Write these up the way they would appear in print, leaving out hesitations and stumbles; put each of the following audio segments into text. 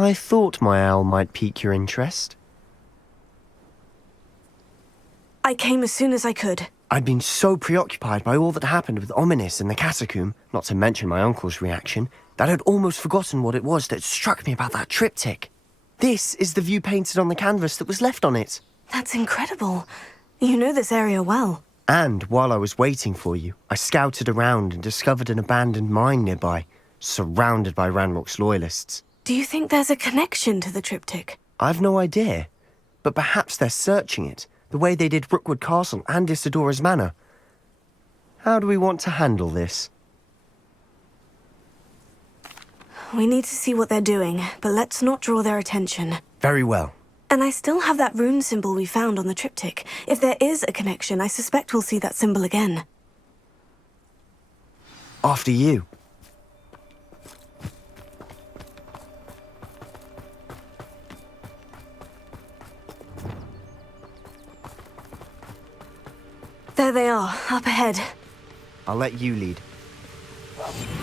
I thought my owl might pique your interest. I came as soon as I could. I'd been so preoccupied by all that happened with Ominis and the catacomb, not to mention my uncle's reaction, that I'd almost forgotten what it was that struck me about that triptych. This is the view painted on the canvas that was left on it. That's incredible. You know this area well. And while I was waiting for you, I scouted around and discovered an abandoned mine nearby, surrounded by Ranrock's loyalists. Do you think there's a connection to the triptych? I've no idea, but perhaps they're searching it, the way they did Rookwood Castle and Isidora's Manor. How do we want to handle this? We need to see what they're doing, but let's not draw their attention. Very well. And I still have that rune symbol we found on the triptych. If there is a connection, I suspect we'll see that symbol again. After you. There they are, up ahead. I'll let you lead.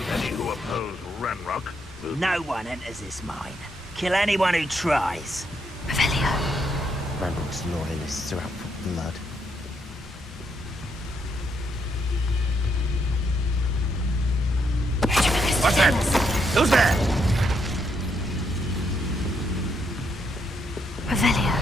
Any who oppose Ranrock will... No one enters this mine. Kill anyone who tries. Revelio. Ranrock's loyalists are out for blood. What's that? Who's there? Revelio.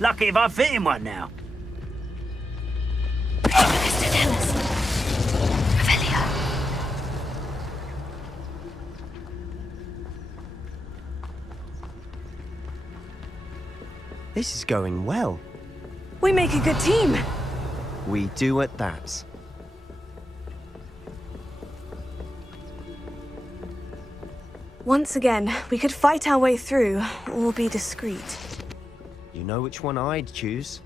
Lucky if I fit in one now. This is going well. We make a good team. We do at that. Once again, we could fight our way through, or be discreet. You know which one I'd choose.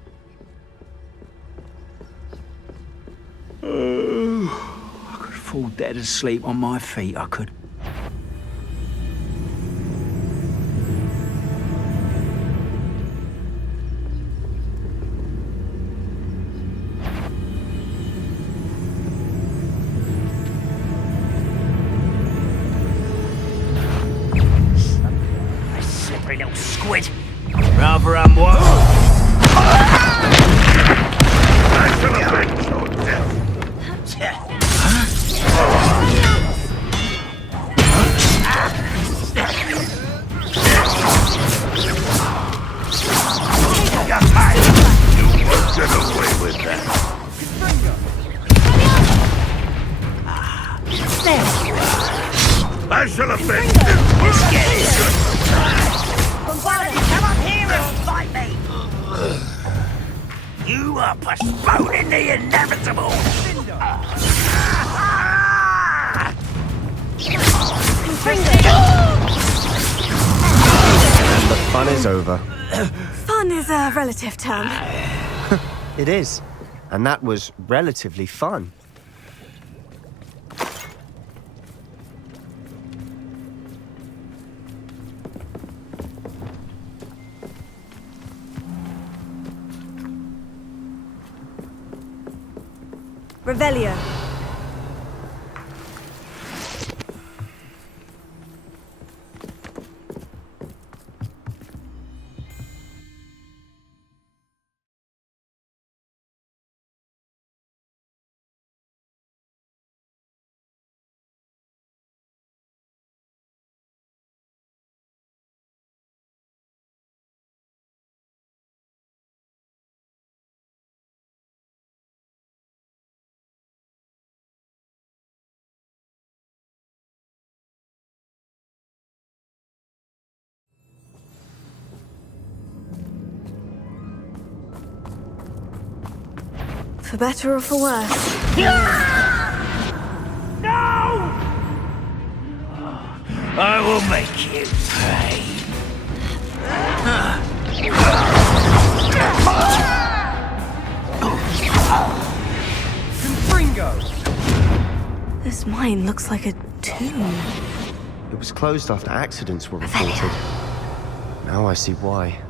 I could fall dead asleep on my feet, I could. A slippery little squid. Rather unwoke. I shall avenge your death. You won't get away with that. I shall avenge this. Let's get it. Come up here and fight me. You are postponing the inevitable. And the fun is over. Fun is a relative term. It is. And that was relatively fun. Revelio. For better or for worse. No! I will make you pay. This mine looks like a tomb. It was closed after accidents were reported. Now I see why.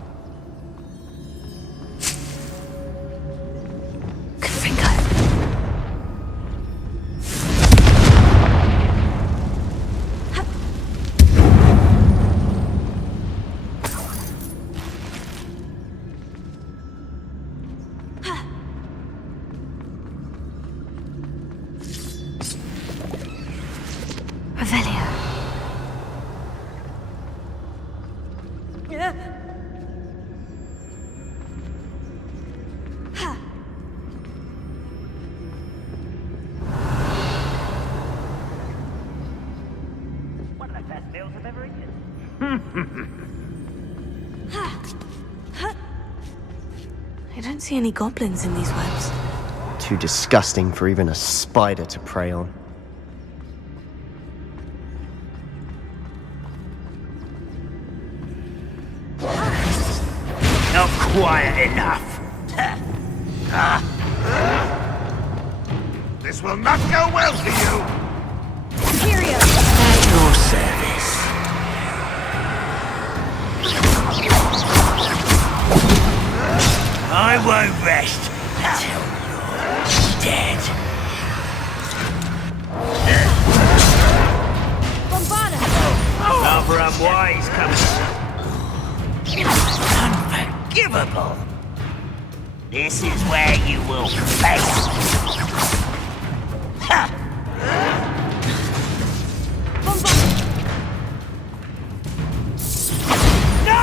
One of the best meals I've ever eaten. I don't see any goblins in these webs. Too disgusting for even a spider to prey on. Not quiet enough. This will not go well for you. Cheerio! At your service. I won't rest until you're dead. Bombana! Rather unwise coming. Unforgivable. This is where you will face. Ha! No!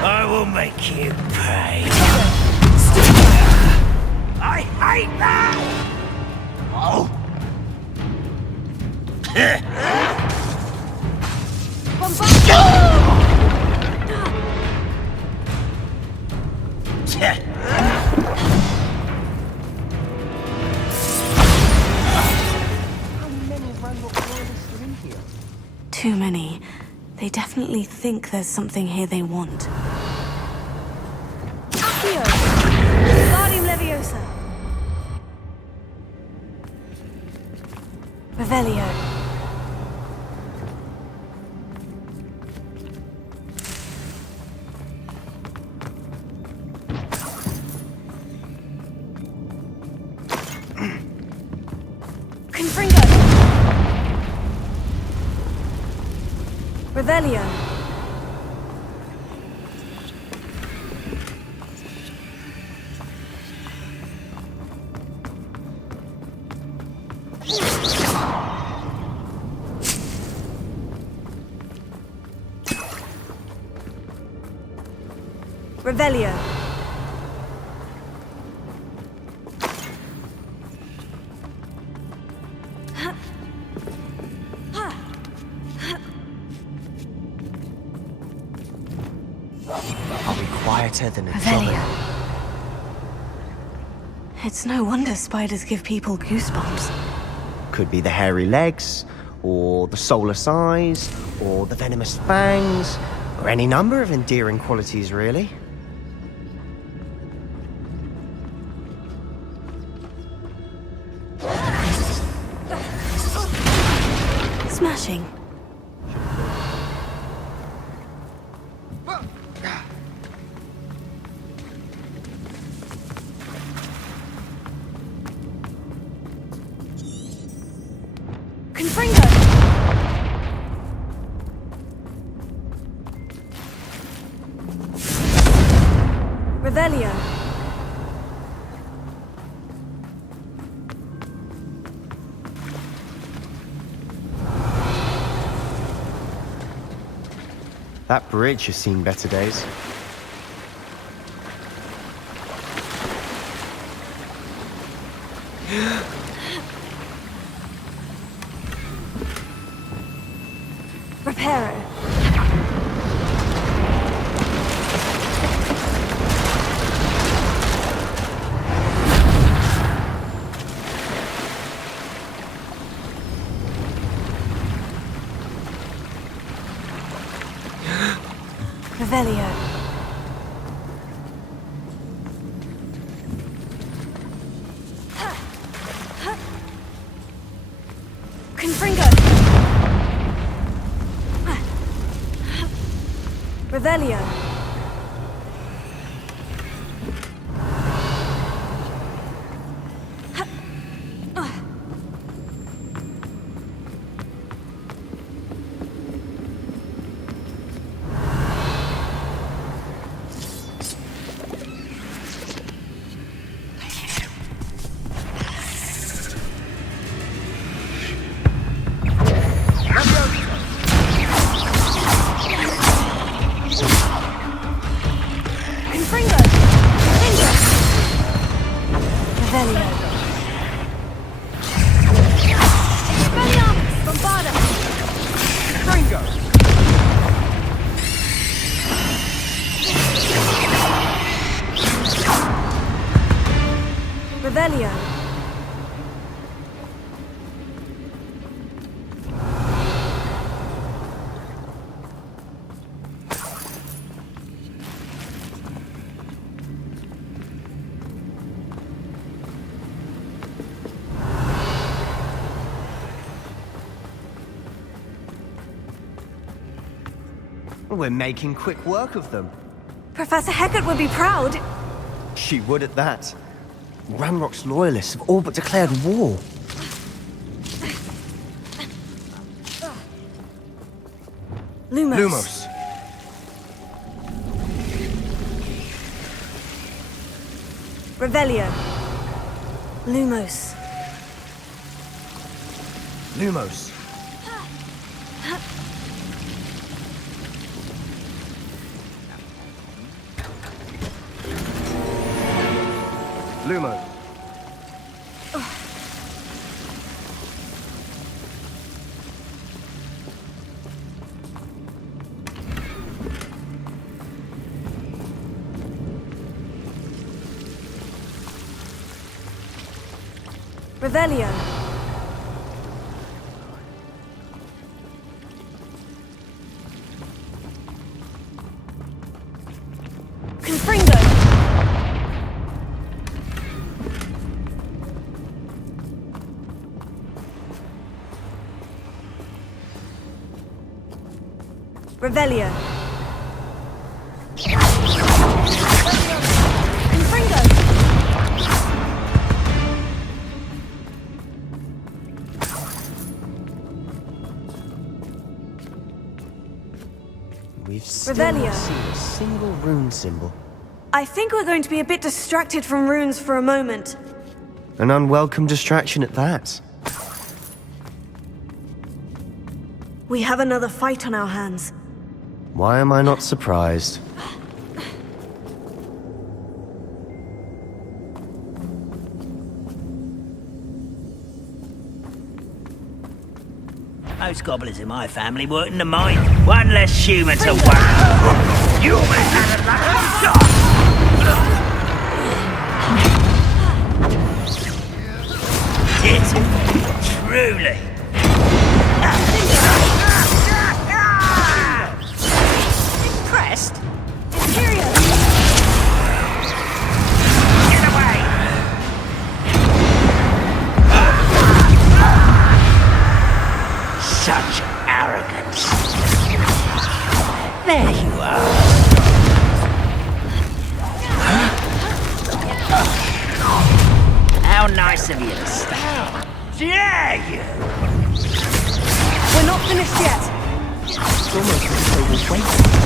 I will make you pay. I hate that! Oh! Too many. They definitely think there's something here they want. Accio! Guardium Leviosa! Revelio. Confringo! Revelio. Revelio. I'll be quieter than a Revelio. giant. It's no wonder spiders give people goosebumps. Could be the hairy legs, or the soulless eyes, or the venomous fangs, or any number of endearing qualities, really. Smashing. Confringo! Revelio. That bridge has seen better days. Reparo. Revelio. Confringo. Revelio. Revelio. We're making quick work of them. Professor Hecat would be proud. She would at that. Ranrock's loyalists have all but declared war. Lumos. Revelio. Lumos. Lumos. Lumos. Revelio. Confringo. Revelio. Confringo. We've still Revelio. not seen a single rune symbol. I think we're going to be a bit distracted from runes for a moment. An unwelcome distraction at that. We have another fight on our hands. Why am I not surprised? Most goblins in my family work in the mine. One less human to worry. You must have a shot. It's truly. Impressed? Imperial! Get away! Such arrogance. There you are. How nice of you to stay. Dare you? We're not finished yet. It's almost as though we're waiting.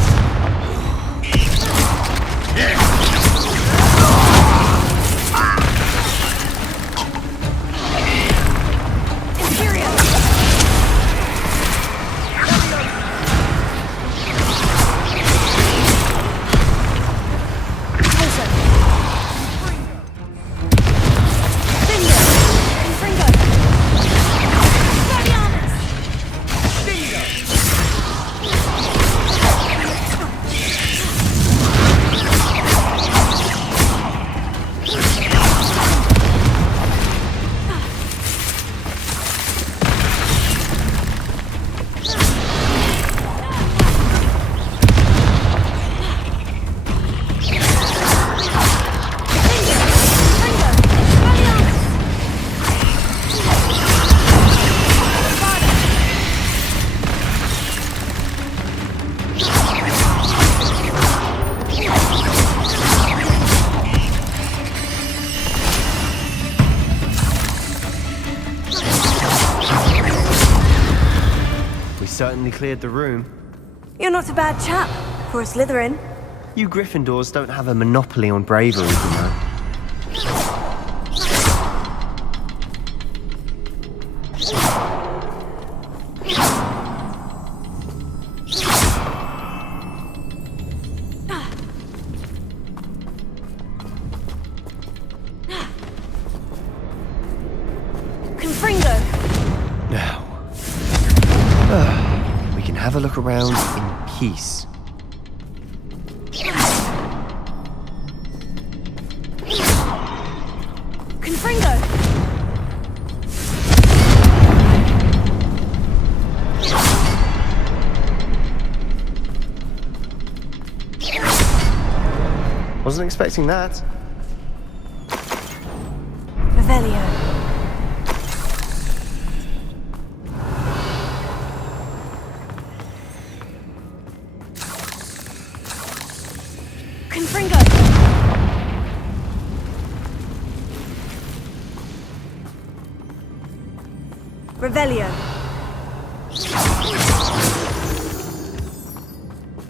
Imperial! Closer. Bingo! Confringo! Guardianes! certainly cleared the room. You're not a bad chap for a Slytherin. You Gryffindors don't have a monopoly on bravery, you know. Now, we can have a look around in peace. Confringo! Wasn't expecting that. Revelio. Confringo! Revelio.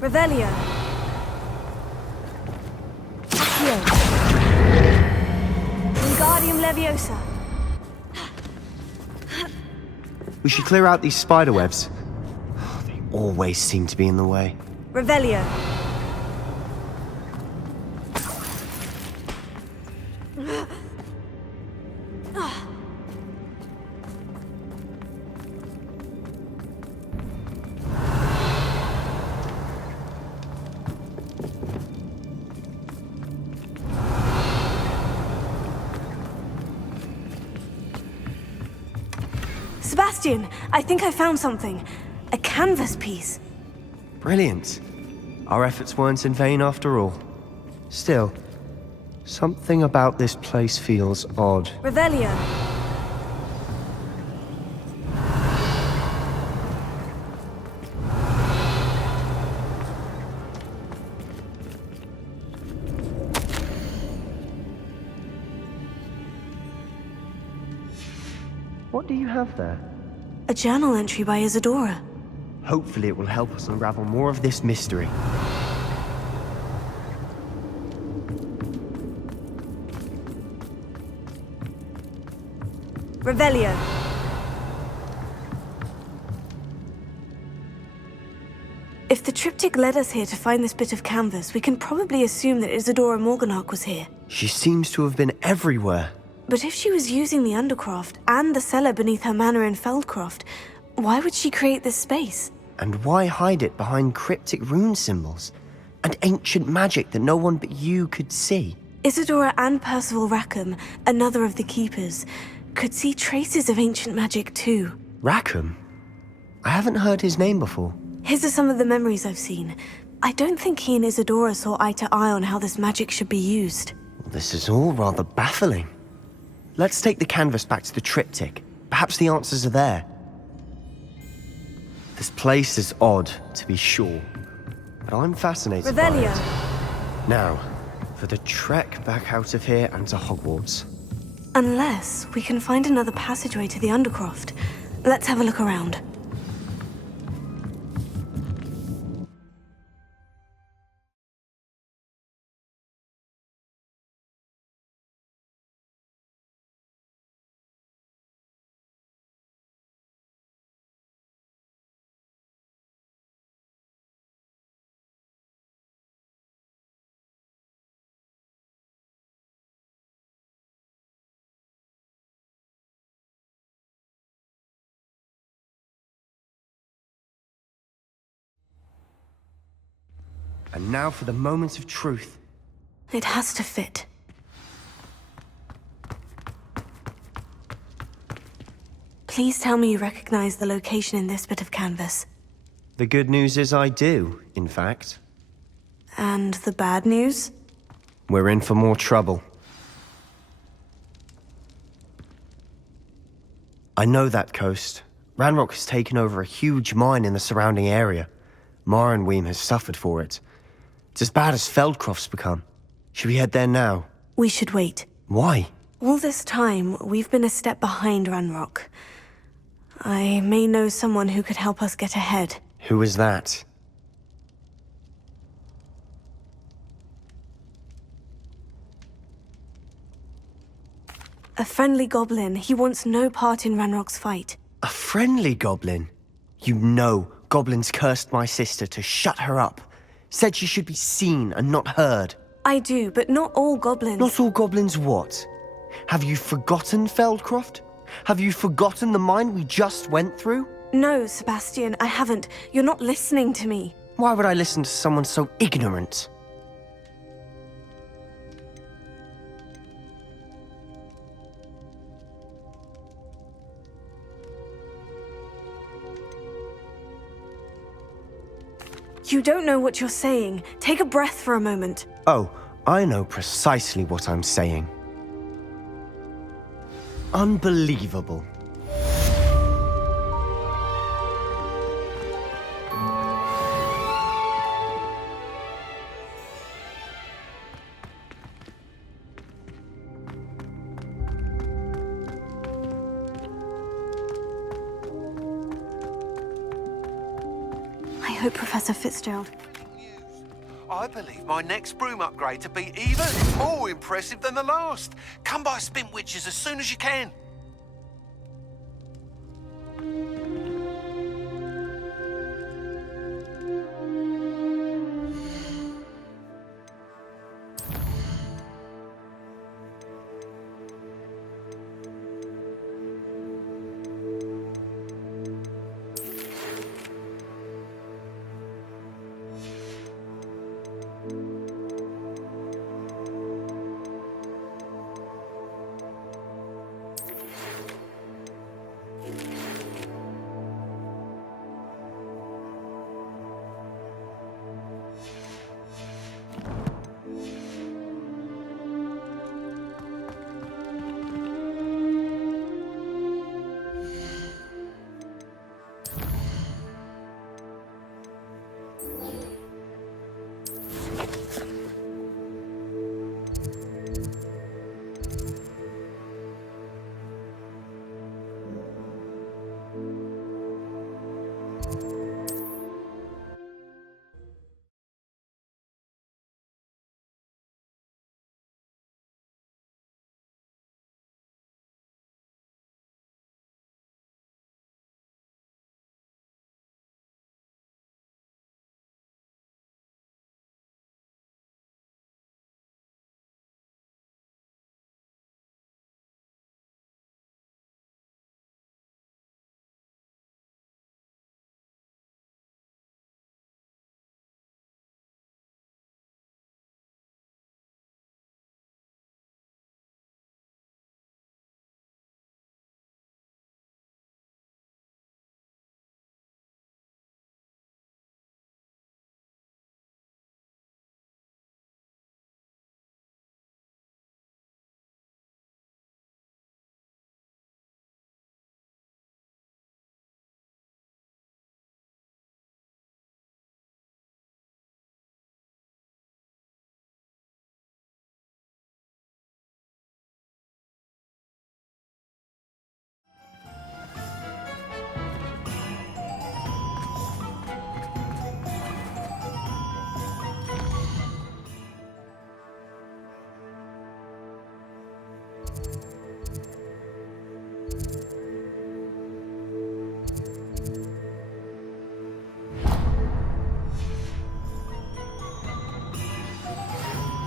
Revelio. Accio. Wingardium Leviosa. We should clear out these spider webs. They always seem to be in the way. Revelio. Sebastian, I think I found something. A canvas piece. Brilliant. Our efforts weren't in vain after all. Still, something about this place feels odd. Revelio. What do you have there? A journal entry by Isadora. Hopefully it will help us unravel more of this mystery. Revelio. If the triptych led us here to find this bit of canvas, we can probably assume that Isadora Morganach was here. She seems to have been everywhere. But if she was using the Undercroft and the cellar beneath her manor in Feldcroft, why would she create this space? And why hide it behind cryptic rune symbols? And ancient magic that no one but you could see? Isadora and Percival Rackham, another of the Keepers, could see traces of ancient magic too. Rackham? I haven't heard his name before. His are some of the memories I've seen. I don't think he and Isadora saw eye to eye on how this magic should be used. This is all rather baffling. Let's take the canvas back to the triptych. Perhaps the answers are there. This place is odd, to be sure, but I'm fascinated by Revelio. it. Now, for the trek back out of here and to Hogwarts. Unless we can find another passageway to the Undercroft. Let's have a look around. And now for the moment of truth. It has to fit. Please tell me you recognize the location in this bit of canvas. The good news is I do, in fact. And the bad news? We're in for more trouble. I know that coast. Ranrock has taken over a huge mine in the surrounding area. Mornweem has suffered for it. It's as bad as Feldcroft's become. Should we head there now? We should wait. Why? All this time, we've been a step behind Ranrock. I may know someone who could help us get ahead. Who is that? A friendly goblin. He wants no part in Ranrock's fight. A friendly goblin? You know, goblins cursed my sister to shut her up. Said she should be seen and not heard. I do, but not all goblins. Not all goblins what? Have you forgotten Feldcroft? Have you forgotten the mine we just went through? No, Sebastian, I haven't. You're not listening to me. Why would I listen to someone so ignorant? You don't know what you're saying. Take a breath for a moment. Oh, I know precisely what I'm saying. Unbelievable. I hope Professor Fitzgerald... I believe my next broom upgrade to be even more impressive than the last. Come by Spintwitches as soon as you can.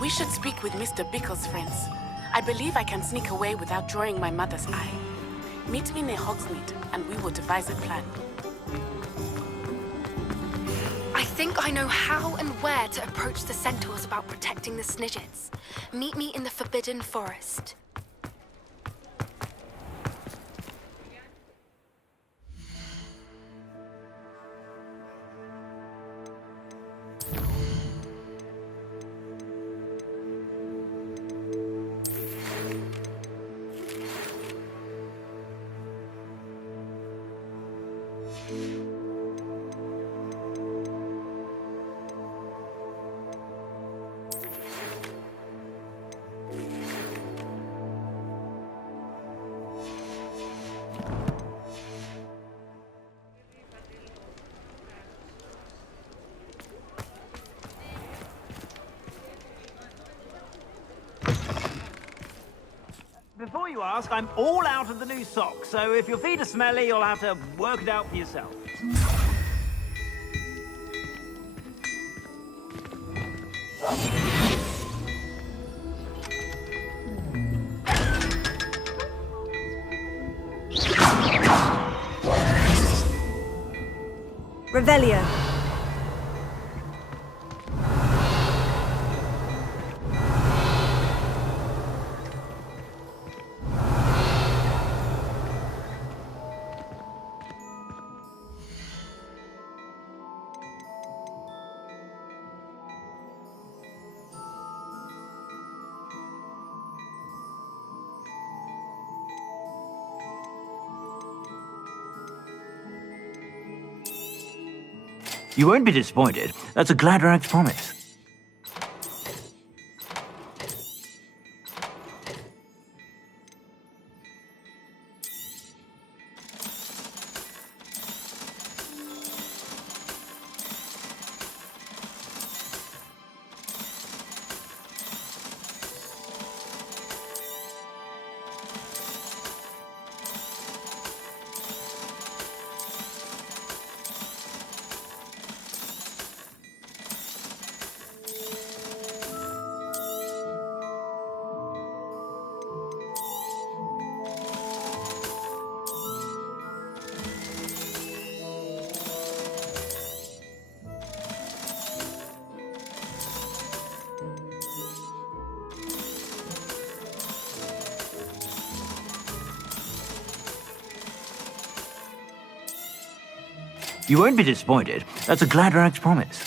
We should speak with Mr. Bickle's friends. I believe I can sneak away without drawing my mother's eye. Meet me near Hogsmeade, and we will devise a plan. I think I know how and where to approach the centaurs about protecting the Snidgets. Meet me in the Forbidden Forest. you ask, I'm all out of the new socks, so if your feet are smelly, you'll have to work it out for yourself. Revelio. You won't be disappointed. That's a Gladrag's promise. You won't be disappointed. That's a Gladrag's promise.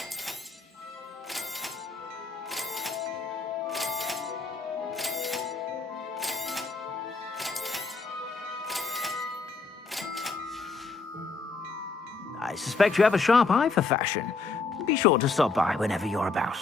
I suspect you have a sharp eye for fashion. Be sure to stop by whenever you're about.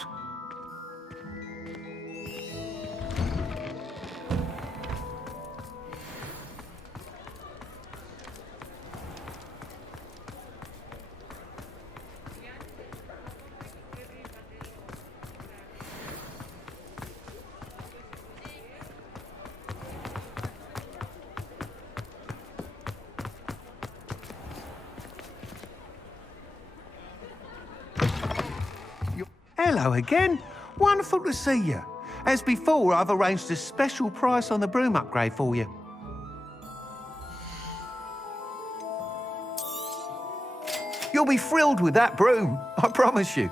Hello again. Wonderful to see you. As before, I've arranged a special price on the broom upgrade for you. You'll be thrilled with that broom, I promise you.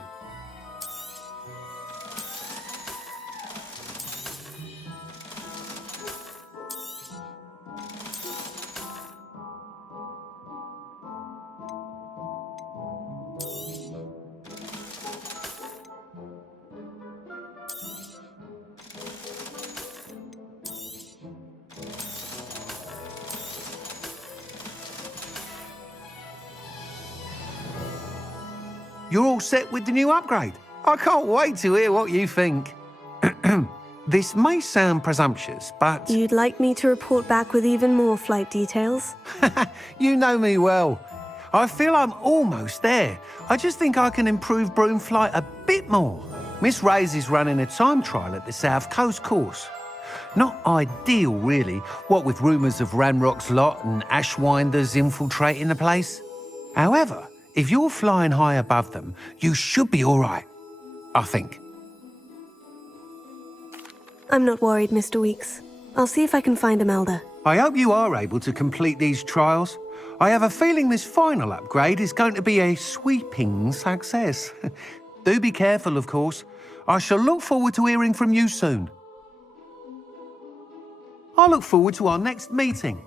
You're all set with the new upgrade. I can't wait to hear what you think. This may sound presumptuous, but... You'd like me to report back with even more flight details? You know me well. I feel I'm almost there. I just think I can improve broom flight a bit more. Miss Ray's is running a time trial at the South Coast course. Not ideal, really, what with rumours of Ranrock's lot and Ashwinders infiltrating the place. However, if you're flying high above them, you should be all right, I think. I'm not worried, Mr. Weeks. I'll see if I can find Imelda. I hope you are able to complete these trials. I have a feeling this final upgrade is going to be a sweeping success. Do be careful, of course. I shall look forward to hearing from you soon. I look forward to our next meeting.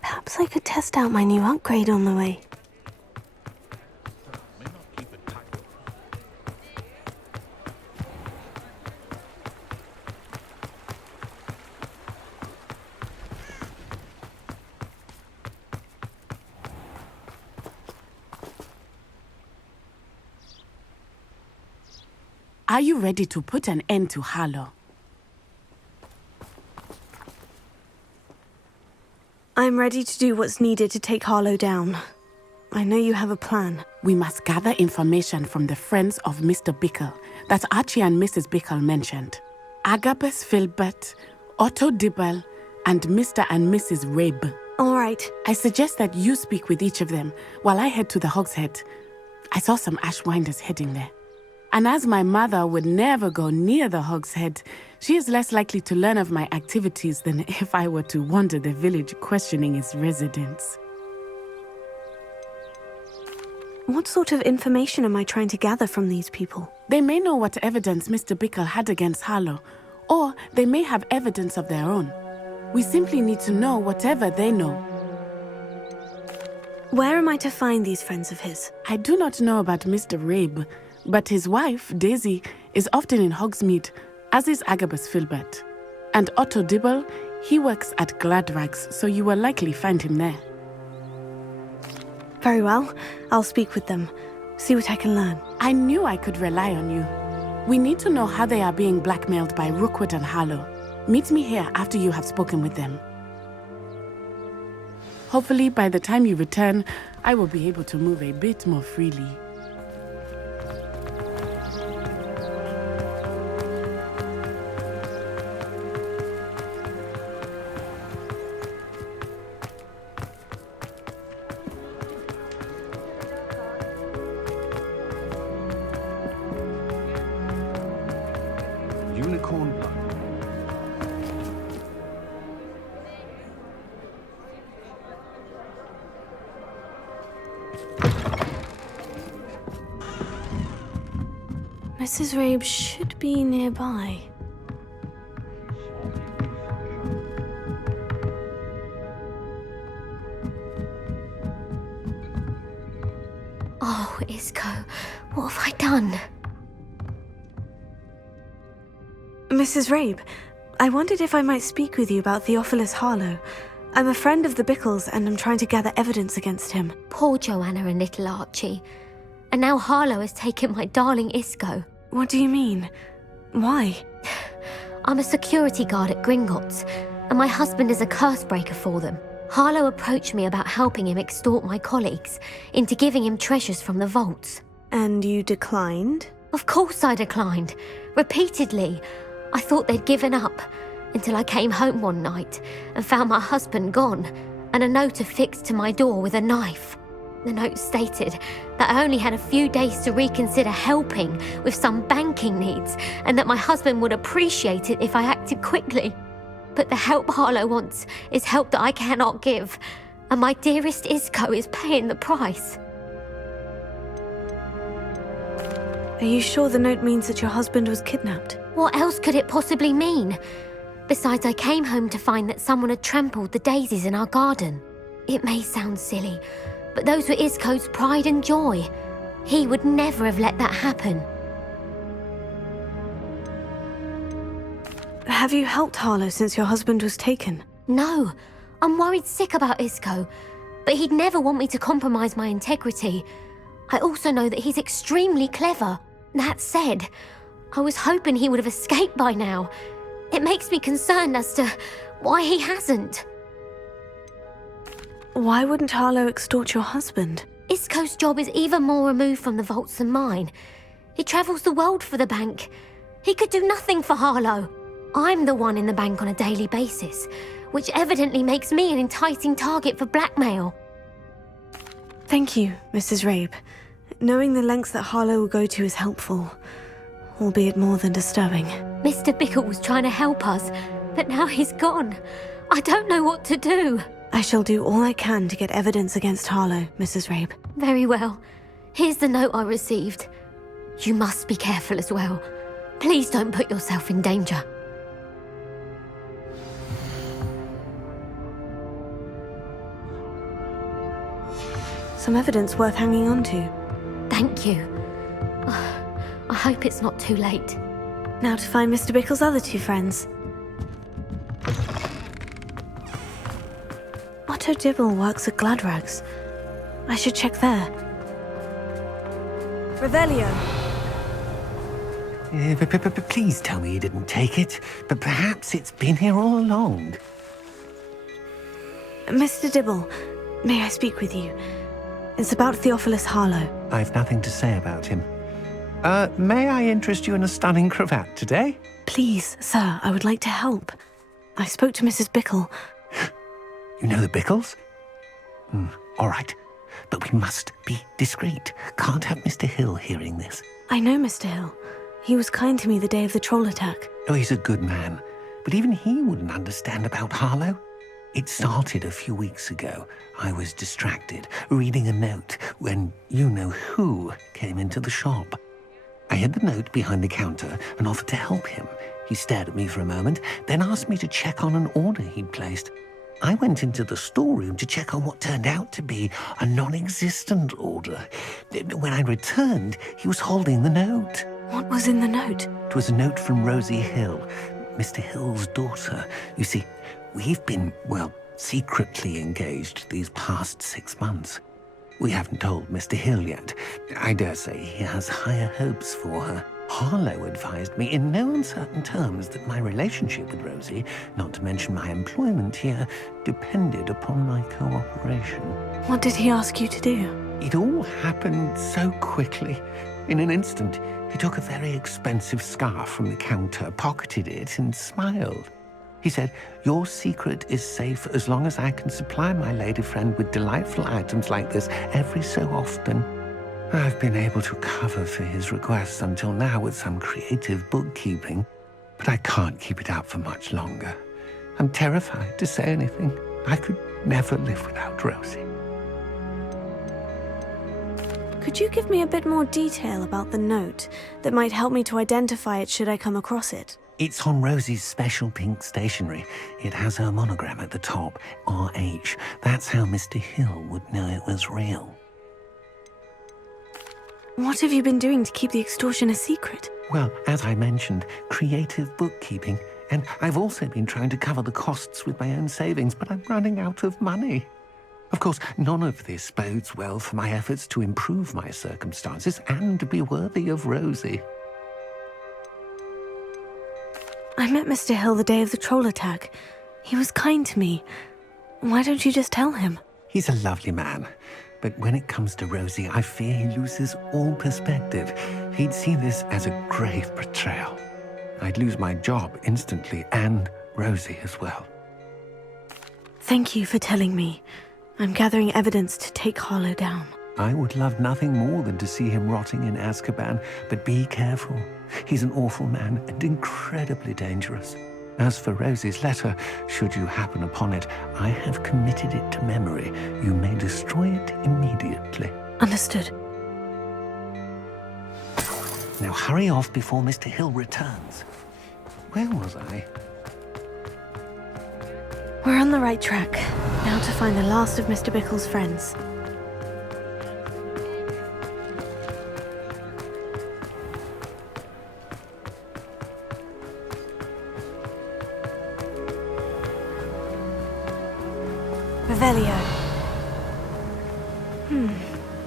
Perhaps I could test out my new upgrade on the way. Are you ready to put an end to Harlow? I'm ready to do what's needed to take Harlow down. I know you have a plan. We must gather information from the friends of Mr. Bickle that Archie and Mrs. Bickle mentioned. Agabus Filbert, Otto Dibble, and Mr. and Mrs. Rabe. All right. I suggest that you speak with each of them while I head to the Hogshead. I saw some Ashwinders heading there. And as my mother would never go near the Hogshead, she is less likely to learn of my activities than if I were to wander the village questioning its residents. What sort of information am I trying to gather from these people? They may know what evidence Mr. Bickle had against Harlow, or they may have evidence of their own. We simply need to know whatever they know. Where am I to find these friends of his? I do not know about Mr. Rabe, but his wife, Daisy, is often in Hogsmeade, as is Agabus Filbert. And Otto Dibble, he works at Gladrags, so you will likely find him there. Very well. I'll speak with them. See what I can learn. I knew I could rely on you. We need to know how they are being blackmailed by Rookwood and Harlow. Meet me here after you have spoken with them. Hopefully, by the time you return, I will be able to move a bit more freely. Unicorn blood. Mrs. Rabe should be nearby. Oh, Isco, what have I done? Mrs. Rabe, I wondered if I might speak with you about Theophilus Harlow. I'm a friend of the Bickles and I'm trying to gather evidence against him. Poor Joanna and little Archie. And now Harlow has taken my darling Isco. What do you mean? Why? I'm a security guard at Gringotts, and my husband is a curse breaker for them. Harlow approached me about helping him extort my colleagues into giving him treasures from the vaults. And you declined? Of course I declined. Repeatedly. I thought they'd given up, until I came home one night and found my husband gone, and a note affixed to my door with a knife. The note stated that I only had a few days to reconsider helping with some banking needs, and that my husband would appreciate it if I acted quickly. But the help Harlow wants is help that I cannot give, and my dearest Isco is paying the price. Are you sure the note means that your husband was kidnapped? What else could it possibly mean? Besides, I came home to find that someone had trampled the daisies in our garden. It may sound silly, but those were Isco's pride and joy. He would never have let that happen. Have you helped Harlow since your husband was taken? No, I'm worried sick about Isco, but he'd never want me to compromise my integrity. I also know that he's extremely clever. That said, I was hoping he would have escaped by now. It makes me concerned as to why he hasn't. Why wouldn't Harlow extort your husband? Isco's job is even more removed from the vaults than mine. He travels the world for the bank. He could do nothing for Harlow. I'm the one in the bank on a daily basis, which evidently makes me an enticing target for blackmail. Thank you, Mrs. Rabe. Knowing the lengths that Harlow will go to is helpful, albeit more than disturbing. Mr. Bickle was trying to help us, but now he's gone. I don't know what to do. I shall do all I can to get evidence against Harlow, Mrs. Rabe. Very well. Here's the note I received. You must be careful as well. Please don't put yourself in danger. Some evidence worth hanging on to. Thank you. I hope it's not too late. Now to find Mr. Bickle's other two friends. Otto Dibble works at Gladrags. I should check there. Revelio. Please tell me you didn't take it. But perhaps it's been here all along. Mr. Dibble, may I speak with you? It's about Theophilus Harlow. I've nothing to say about him. May I interest you in a stunning cravat today? Please, sir, I would like to help. I spoke to Mrs. Bickle. You know the Bickles? All right. But we must be discreet. Can't have Mr. Hill hearing this. I know Mr. Hill. He was kind to me the day of the troll attack. Oh, he's a good man. But even he wouldn't understand about Harlow. It started a few weeks ago. I was distracted, reading a note, when you-know-who came into the shop. I hid the note behind the counter and offered to help him. He stared at me for a moment, then asked me to check on an order he'd placed. I went into the storeroom to check on what turned out to be a non-existent order. When I returned, he was holding the note. What was in the note? It was a note from Rosie Hill, Mr. Hill's daughter. You see, we've been, secretly engaged these past 6 months. We haven't told Mr. Hill yet. I dare say he has higher hopes for her. Harlow advised me in no uncertain terms that my relationship with Rosie, not to mention my employment here, depended upon my cooperation. What did he ask you to do? It all happened so quickly. In an instant, he took a very expensive scarf from the counter, pocketed it, and smiled. He said, "Your secret is safe as long as I can supply my lady friend with delightful items like this every so often." I've been able to cover for his requests until now with some creative bookkeeping, but I can't keep it up for much longer. I'm terrified to say anything. I could never live without Rosie. Could you give me a bit more detail about the note that might help me to identify it should I come across it? It's on Rosie's special pink stationery. It has her monogram at the top, RH. That's how Mr. Hill would know it was real. What have you been doing to keep the extortion a secret? Well, as I mentioned, creative bookkeeping. And I've also been trying to cover the costs with my own savings, but I'm running out of money. Of course, none of this bodes well for my efforts to improve my circumstances and be worthy of Rosie. I met Mr. Hill the day of the troll attack. He was kind to me. Why don't you just tell him? He's a lovely man. But when it comes to Rosie, I fear he loses all perspective. He'd see this as a grave betrayal. I'd lose my job instantly, and Rosie as well. Thank you for telling me. I'm gathering evidence to take Harlow down. I would love nothing more than to see him rotting in Azkaban, but be careful. He's an awful man and incredibly dangerous. As for Rosie's letter, should you happen upon it, I have committed it to memory. You may destroy it immediately. Understood. Now hurry off before Mr. Hill returns. Where was I? We're on the right track. Now to find the last of Mr. Bickle's friends. Revelio.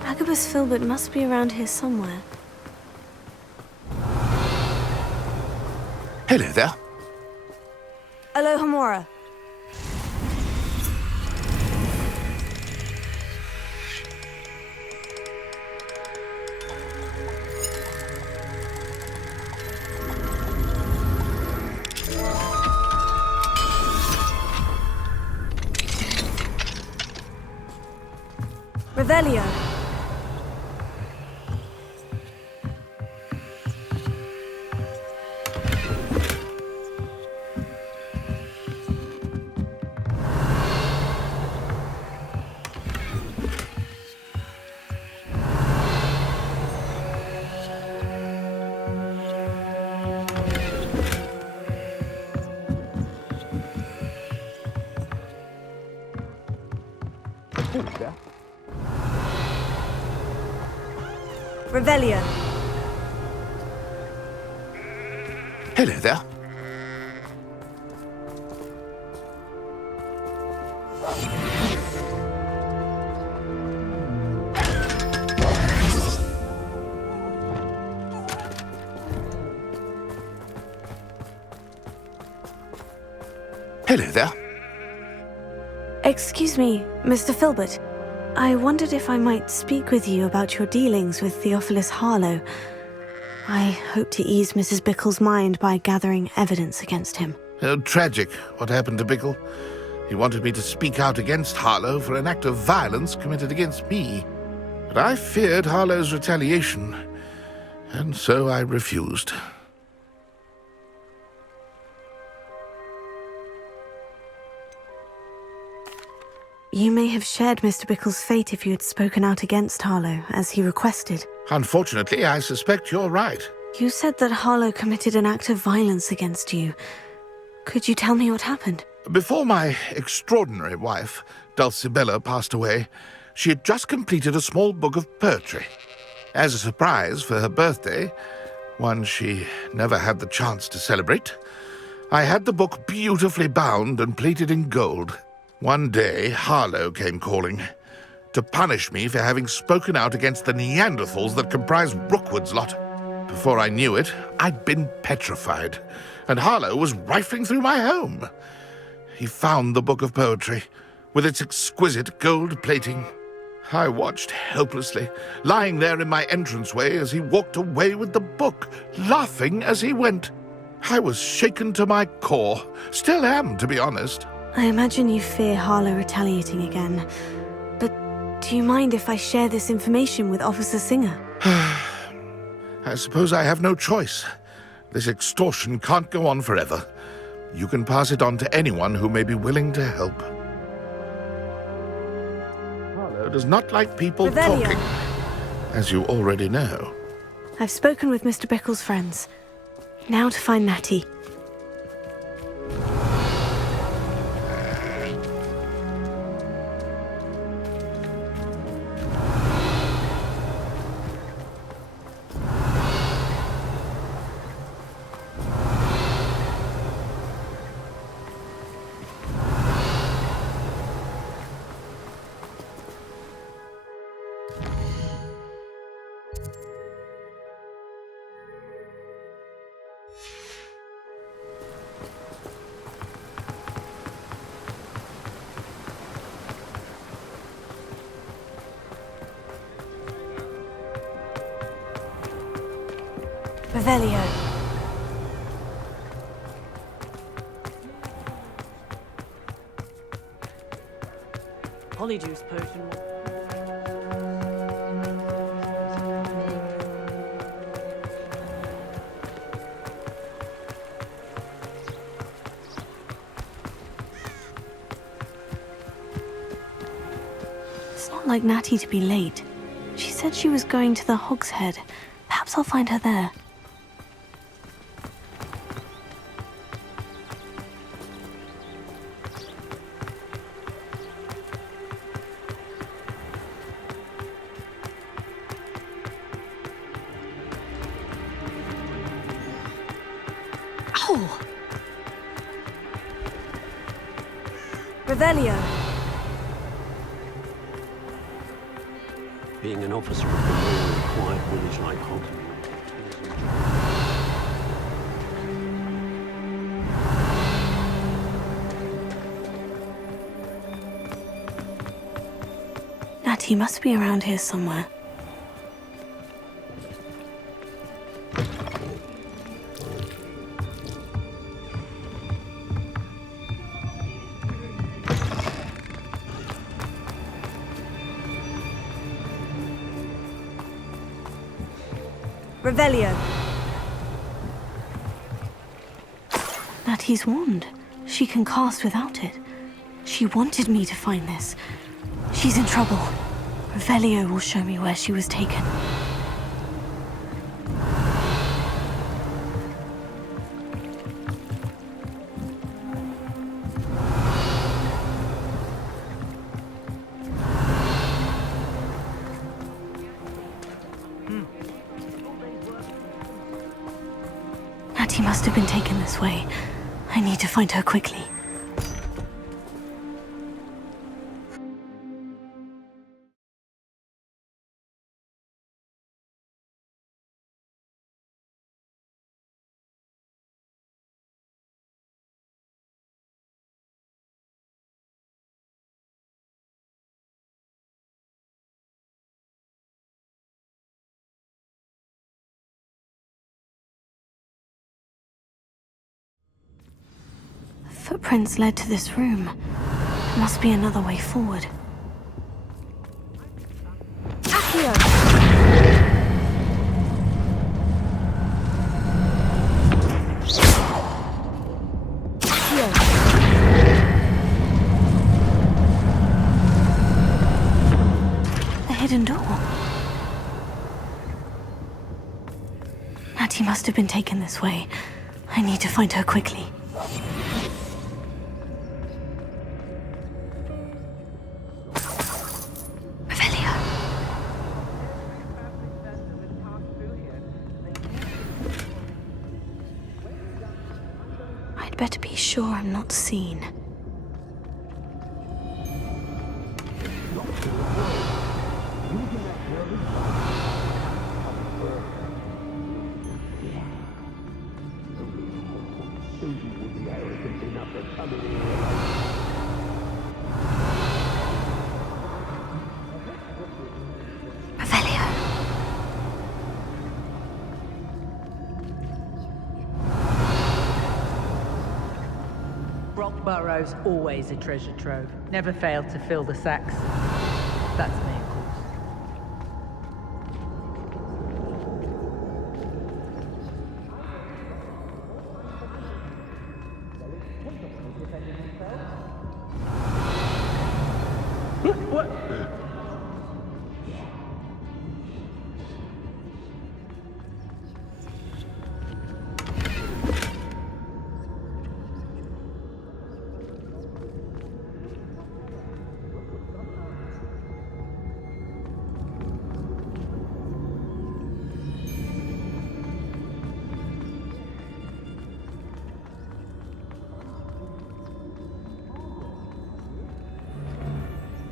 Agabus Filbert must be around here somewhere. Hello there. Alohomora. Revelio. Revelio. Hello there. Hello there. Excuse me, Mr. Filbert. I wondered if I might speak with you about your dealings with Theophilus Harlow. I hope to ease Mrs. Bickle's mind by gathering evidence against him. Oh, tragic what happened to Bickle. He wanted me to speak out against Harlow for an act of violence committed against me. But I feared Harlow's retaliation, and so I refused. You may have shared Mr. Bickle's fate if you had spoken out against Harlow, as he requested. Unfortunately, I suspect you're right. You said that Harlow committed an act of violence against you. Could you tell me what happened? Before my extraordinary wife, Dulcibella, passed away, she had just completed a small book of poetry. As a surprise for her birthday, one she never had the chance to celebrate, I had the book beautifully bound and plated in gold. One day, Harlow came calling to punish me for having spoken out against the Neanderthals that comprise Rookwood's lot. Before I knew it, I'd been petrified, and Harlow was rifling through my home. He found the book of poetry, with its exquisite gold plating. I watched helplessly, lying there in my entranceway as he walked away with the book, laughing as he went. I was shaken to my core, still am, to be honest. I imagine you fear Harlow retaliating again. But do you mind if I share this information with Officer Singer? I suppose I have no choice. This extortion can't go on forever. You can pass it on to anyone who may be willing to help. Harlow does not like people Revelio. talking, as you already know. I've spoken with Mr. Bickle's friends. Now to find Natty. Revelio. Polyjuice potion. It's not like Natty to be late. She said she was going to the Hog's Head. Perhaps I'll find her there. Oh! Revelio. Being an officer of the law in a quiet village like Hogsmeade. Natty must be around here somewhere. Revelio. Natty's wand. She can cast without it. She wanted me to find this. She's in trouble. Revelio will show me where she was taken. must have been taken this way. I need to find her quickly. Footprints led to this room. There must be another way forward. A hidden door. Mattie must have been taken this way. I need to find her quickly. I'd better be sure I'm not seen. Burrow's always a treasure trove. Never failed to fill the sacks. That's me, of course. What?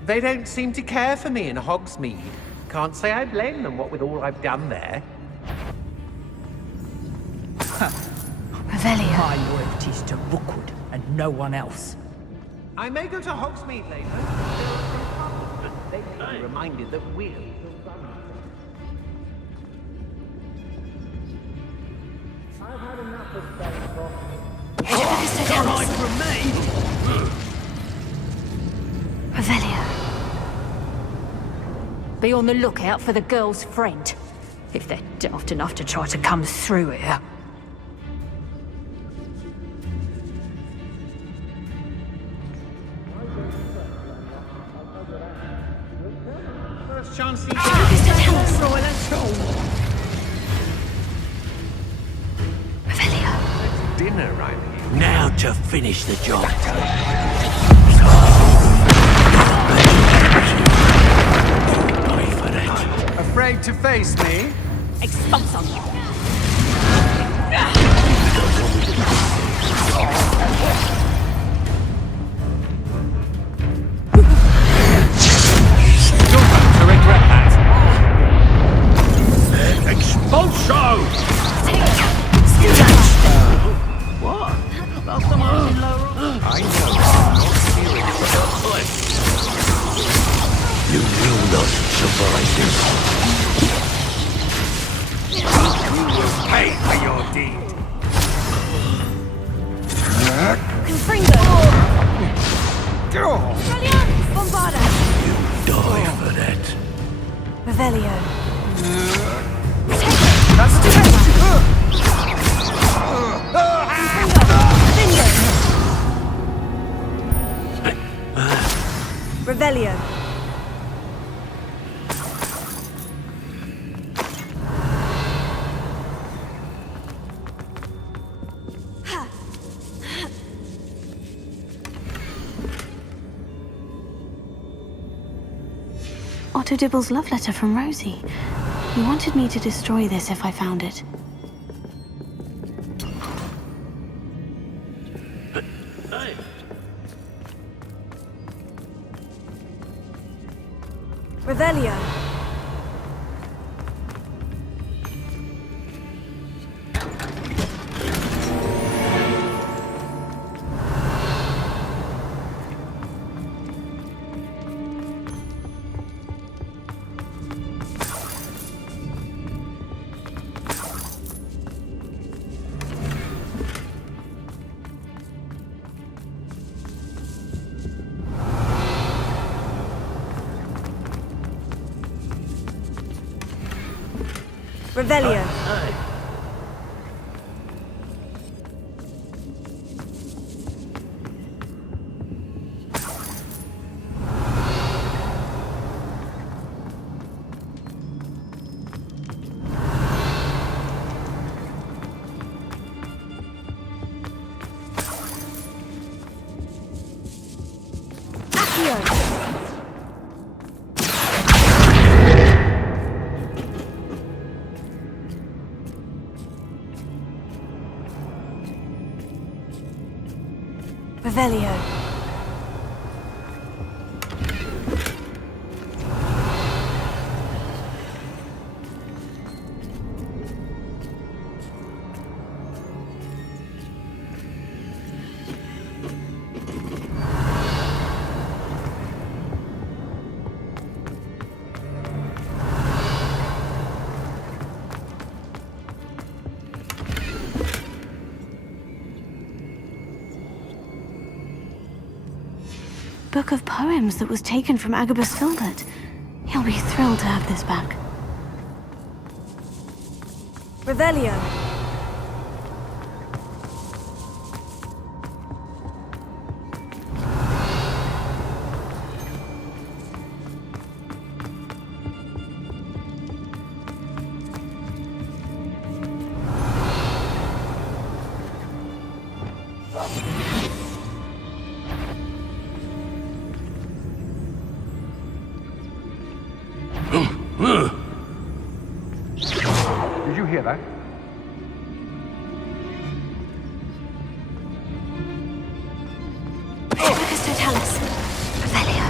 They don't seem to care for me in Hogsmeade. Can't say I blame them, what with all I've done there. Revelio. My loyalty's to Rookwood and no one else. I may go to Hogsmeade later. They may be reminded that we're... I've had enough of that. Come on from me! Revelio. Be on the lookout for the girl's friend, if they're daft enough to try to come through here. First chance to Revelio. dinner right here. Now to finish the job. Afraid to face me? Expulsum! You're going to regret that. Expulso! What? Well, someone's in low rock. I know. You will not survive this. You will pay for your deed. Confringo. Oh. Bombarda. Die for that. Revelio. That's the Revelio. Otto Dibble's love letter from Rosie. He wanted me to destroy this if I found it. Revelio. Revelio. Accio. Revelio. Book of poems that was taken from Agabus Filbert. He'll be thrilled to have this back. Revelio. Did you hear that? Lucas Totalis. Revelio.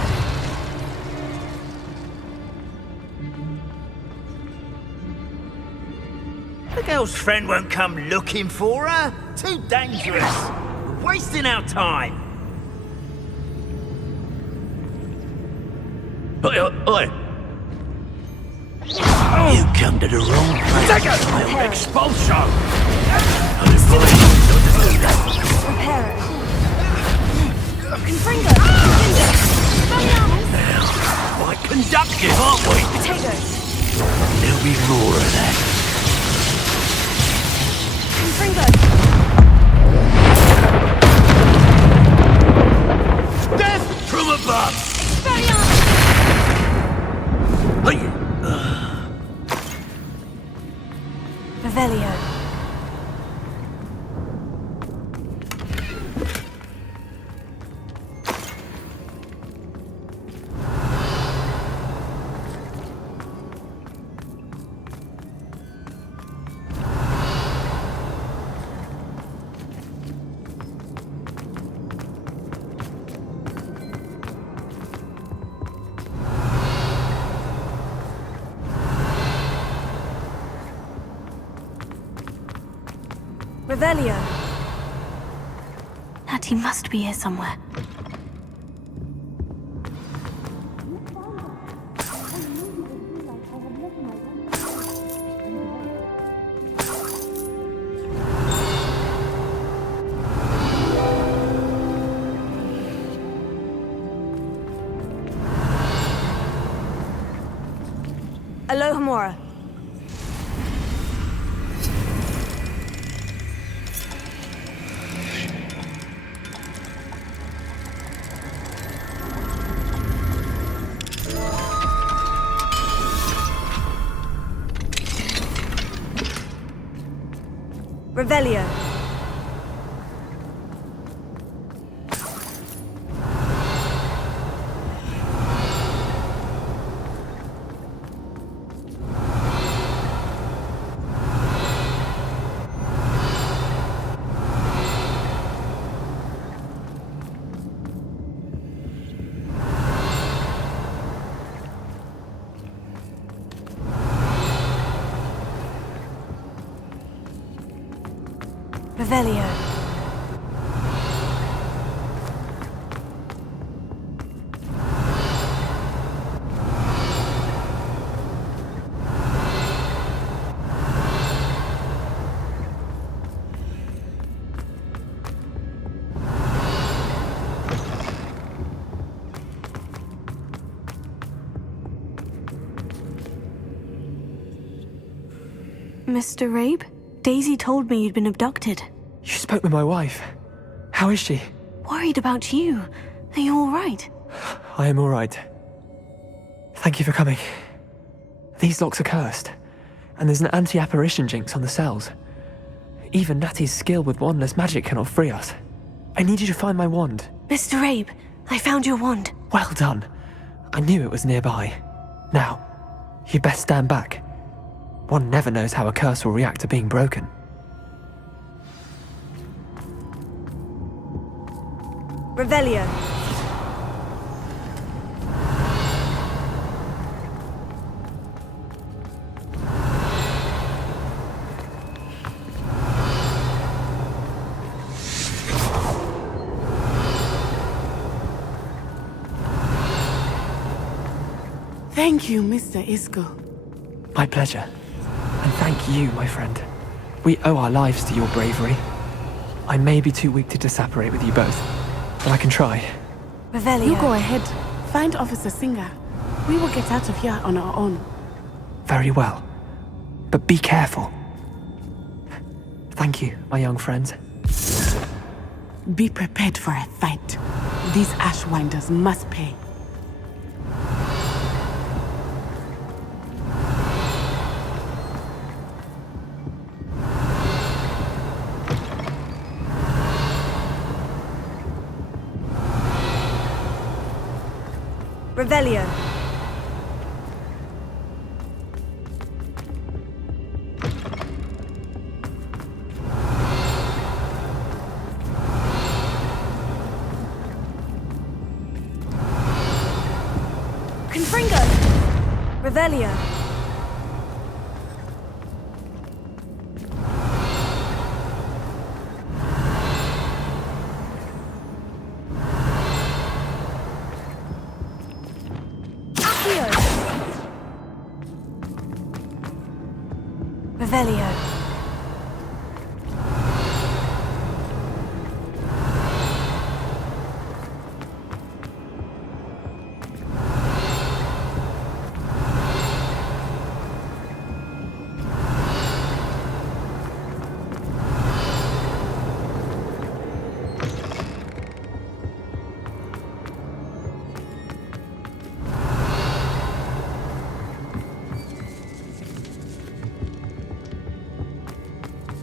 The girl's friend won't come looking for her. Too dangerous. We're wasting our time. Oi! You come to the wrong place. Take it! I'll expulsion! Reparo. Confringo. Now, quite conductive, aren't we? Potatoes. There'll be more of that. Confringo. Death from above! Hey! Revelio. Revelio. Natty must be here somewhere. Alohomora. Revelio. Revelio. Mr. Rabe? Daisy told me you'd been abducted. You spoke with my wife. How is she? Worried about you. Are you all right? I am all right. Thank you for coming. These locks are cursed, and there's an anti-apparition jinx on the cells. Even Natty's skill with wandless magic cannot free us. I need you to find my wand. Mr. Rabe, I found your wand. Well done. I knew it was nearby. Now, you best stand back. One never knows how a curse will react to being broken. Revelio. Thank you, Mr. Isco. My pleasure. And thank you, my friend. We owe our lives to your bravery. I may be too weak to disapparate with you both, but I can try. Revelio. You go ahead. Find Officer Singer. We will get out of here on our own. Very well. But be careful. Thank you, my young friends. Be prepared for a fight. These Ashwinders must pay. Revelio. Confringo. Revelio. Revelio.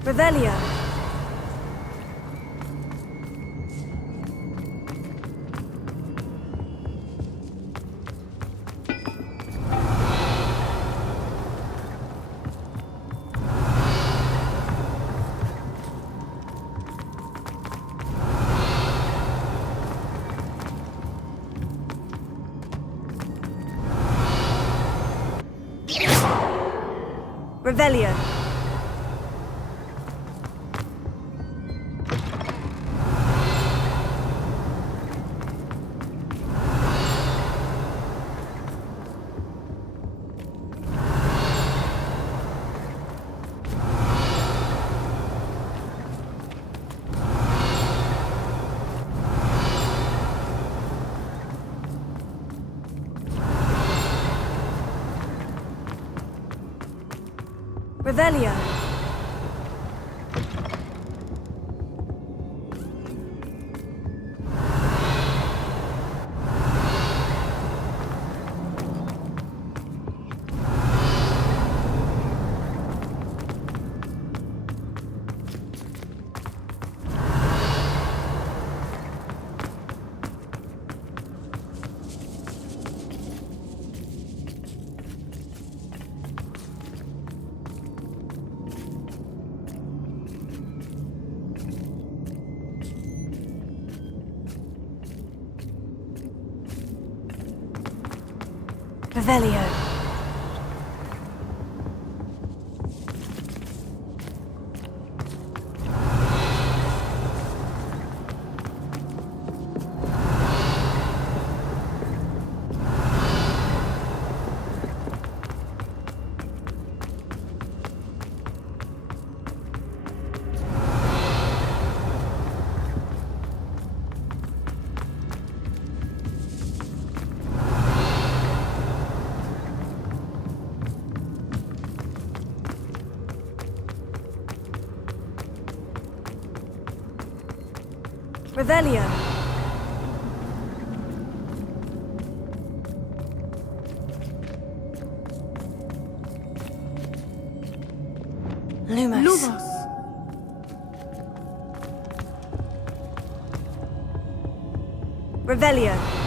Revelio. Revelio. Revelio. Revelio. Revelio. Lumos. Lumos. Revelio.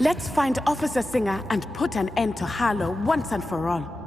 Let's find Officer Singer and put an end to Harlow once and for all.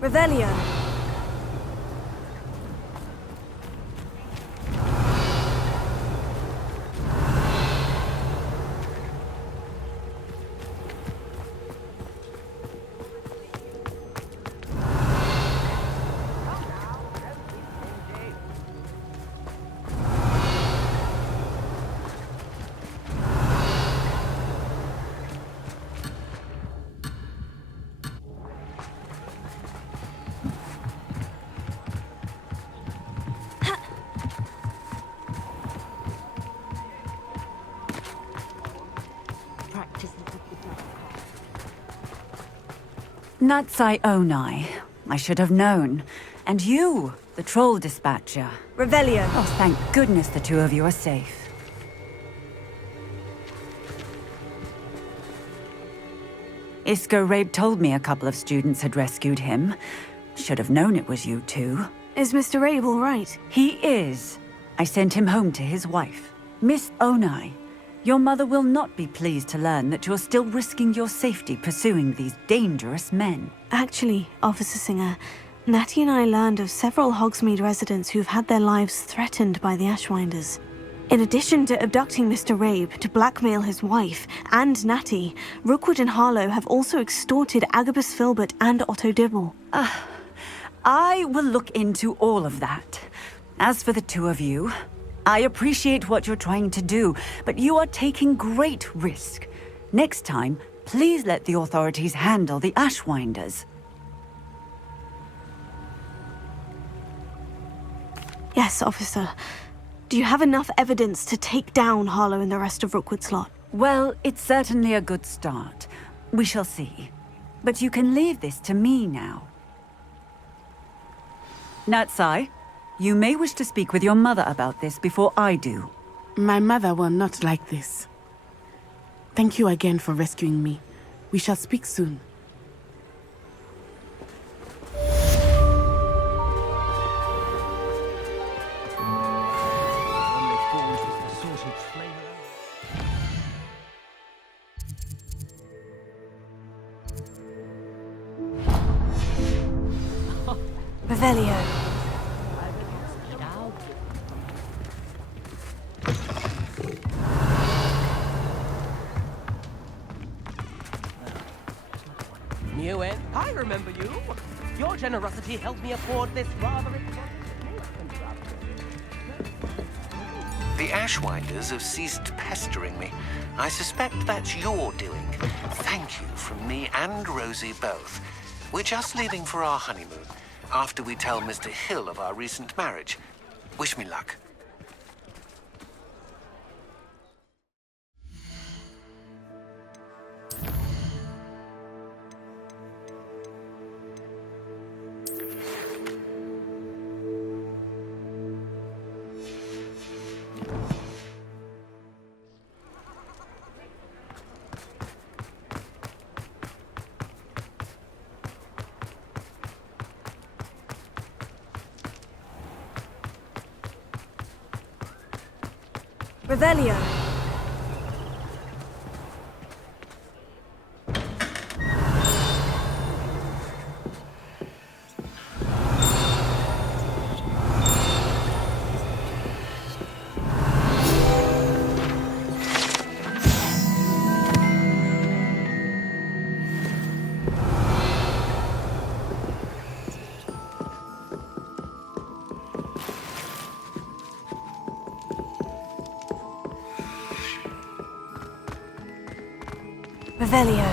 Revelio. Natsai Onai. I should have known. And you, the troll dispatcher. Revelio. Oh, thank goodness the two of you are safe. Isco Rabe told me a couple of students had rescued him. Should have known it was you two. Is Mr. Rabe all right? He is. I sent him home to his wife. Miss Onai, your mother will not be pleased to learn that you're still risking your safety pursuing these dangerous men. Actually, Officer Singer, Natty and I learned of several Hogsmeade residents who've had their lives threatened by the Ashwinders. In addition to abducting Mr. Rabe to blackmail his wife and Natty, Rookwood and Harlow have also extorted Agabus Filbert and Otto Dibble. I will look into all of that. As for the two of you, I appreciate what you're trying to do, but you are taking great risk. Next time, please let the authorities handle the Ashwinders. Yes, officer. Do you have enough evidence to take down Harlow and the rest of Rookwood's lot? Well, it's certainly a good start. We shall see. But you can leave this to me now. Natsai, you may wish to speak with your mother about this before I do. My mother will not like this. Thank you again for rescuing me. We shall speak soon. Revelio. Newen, I remember you. Your generosity helped me afford this rather The Ashwinders have ceased pestering me. I suspect that's your doing. Thank you from me and Rosie both. We're just leaving for our honeymoon, after we tell Mr. Hill of our recent marriage. Wish me luck. Revelio. Revelio.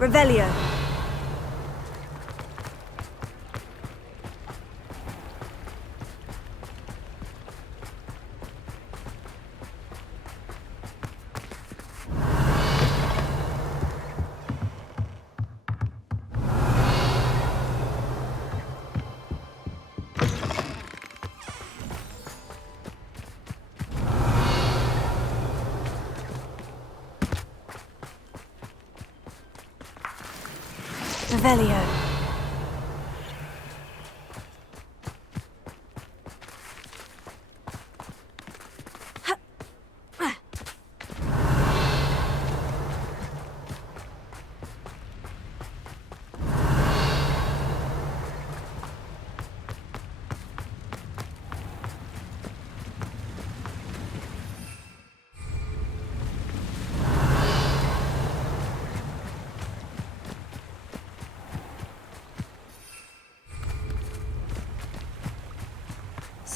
Revelio. Revelio.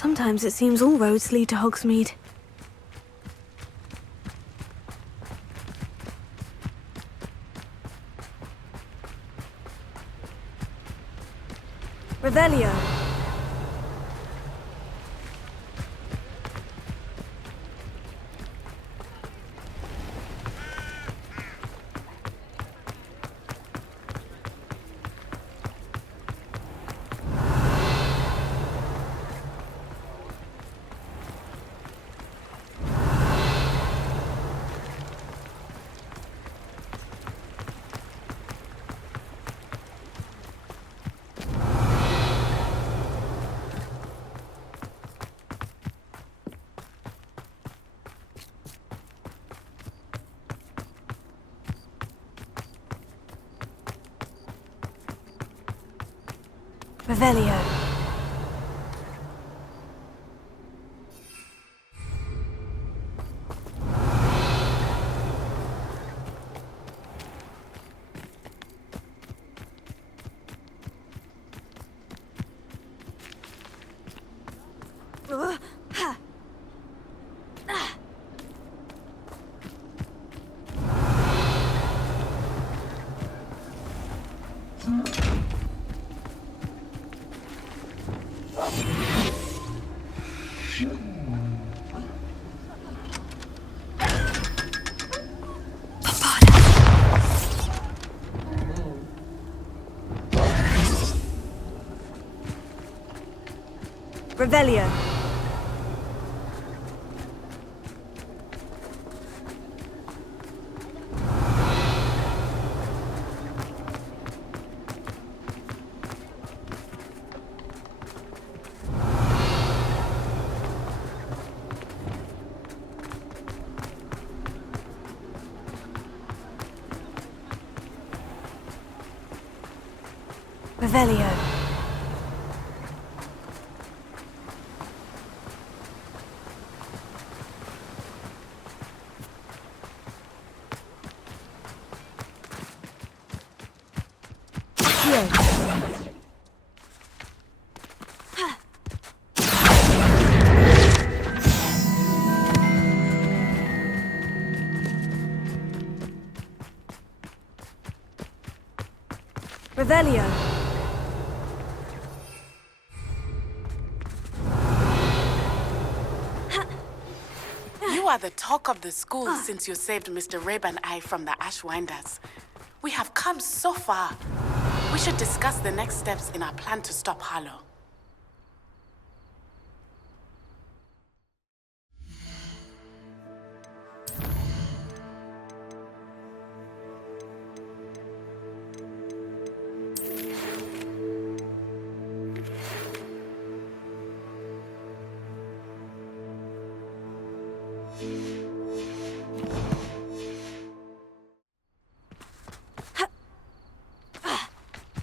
Sometimes it seems all roads lead to Hogsmeade. Revelio. Revelio. Revelio. Revelio. Revelio! Revelio! You are the talk of the school since you saved Mr. Rabe and I from the Ashwinders. We have come so far. We should discuss the next steps in our plan to stop Harlow.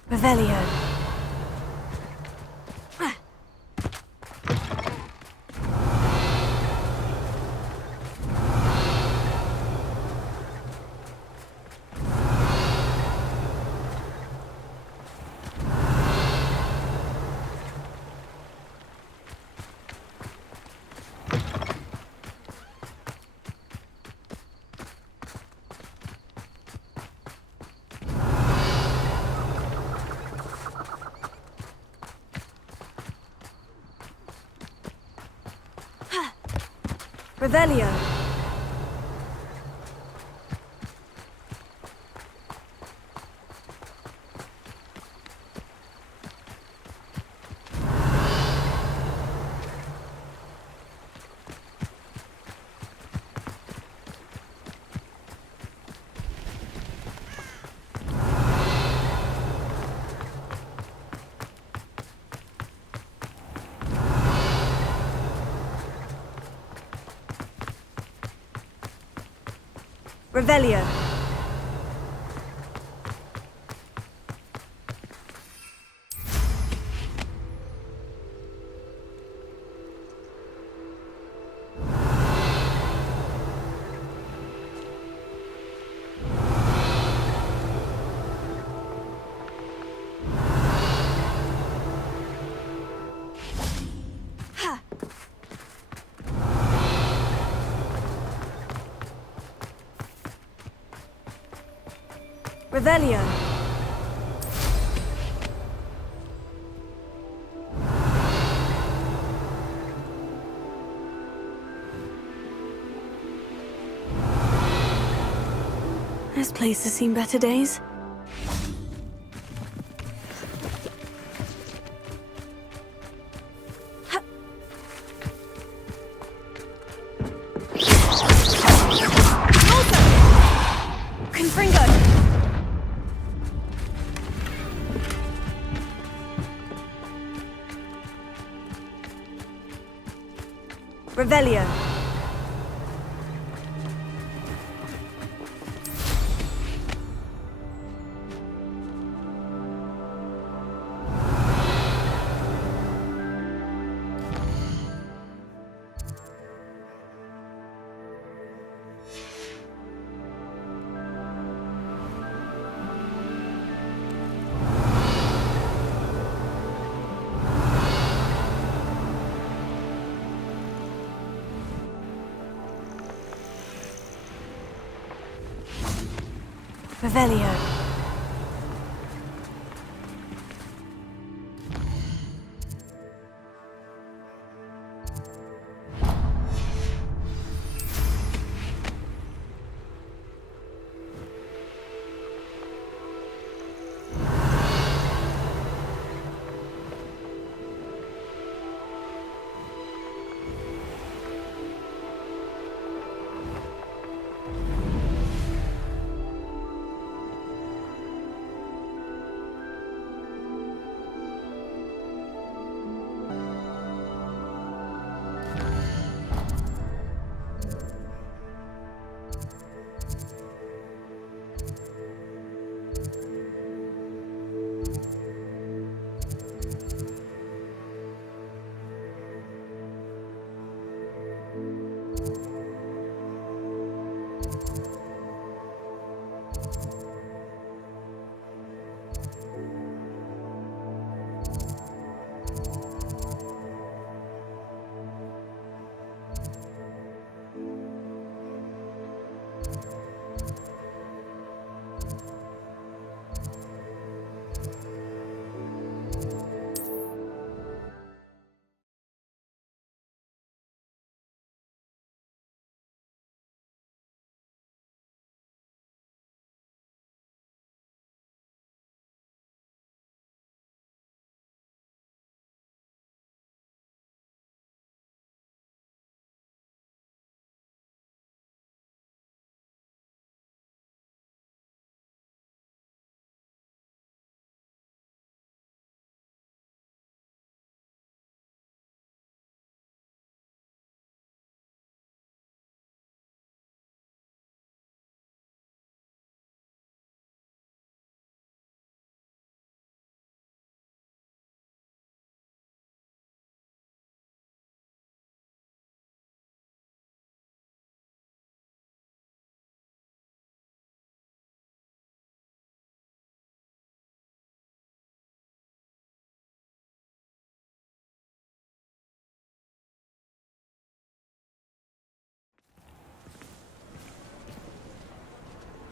Revelio. Revelio. Revelio. Revelio. This place has seen better days. Revelio. Revelio.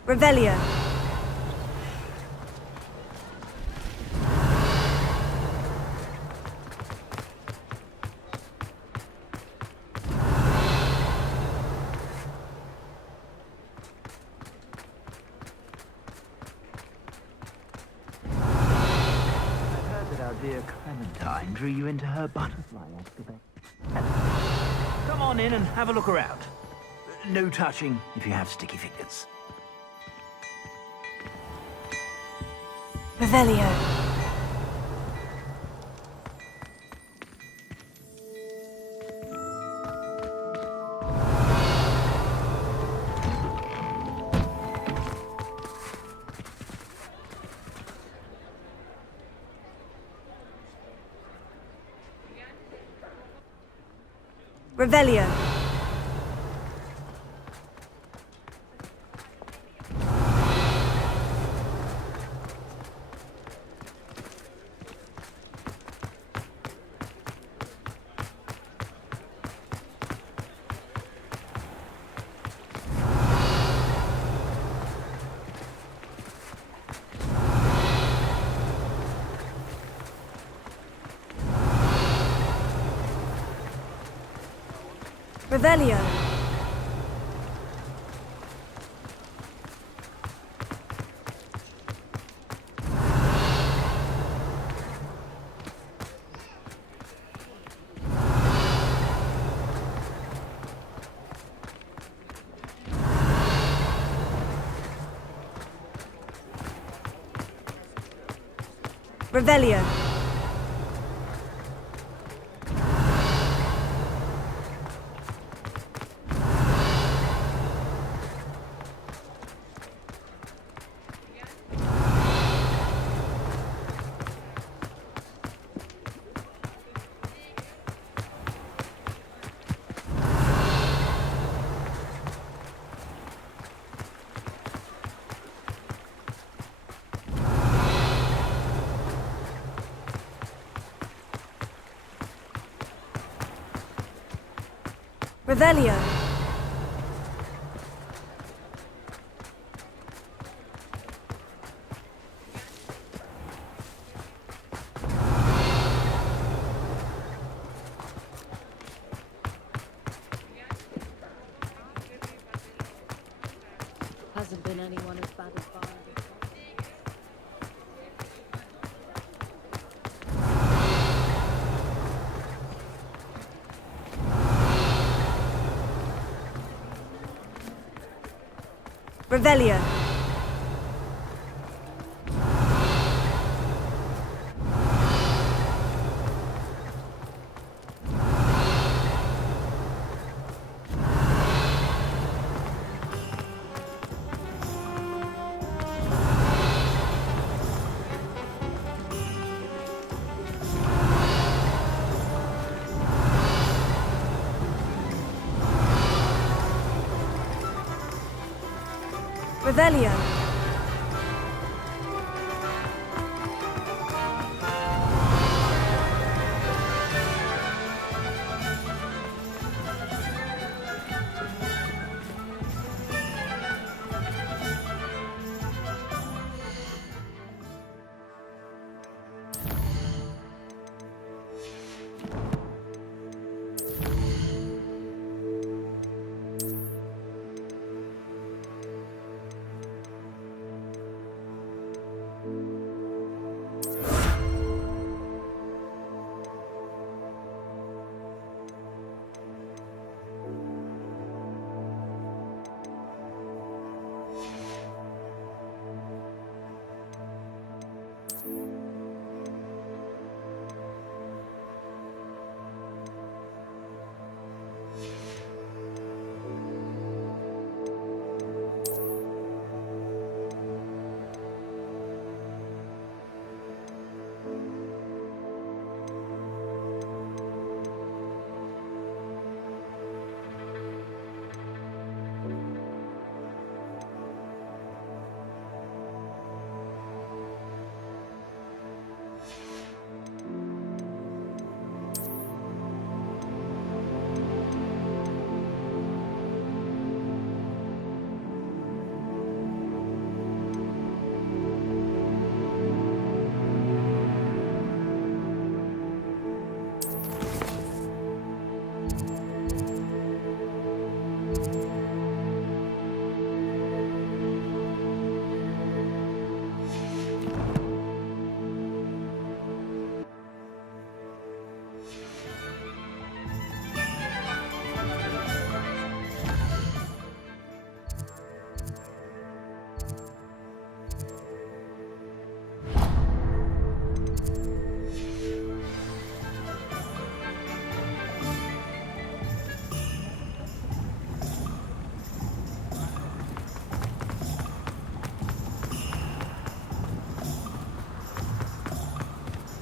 Revelio. Our dear Clementine drew you into her butterfly excavation. Come on in and have a look around. No touching if you have sticky fingers. Revelio. Revelio. Revelio. Revelio. Revelio. Hasn't been anyone as bad as Barnaby. Revelio. Revelio.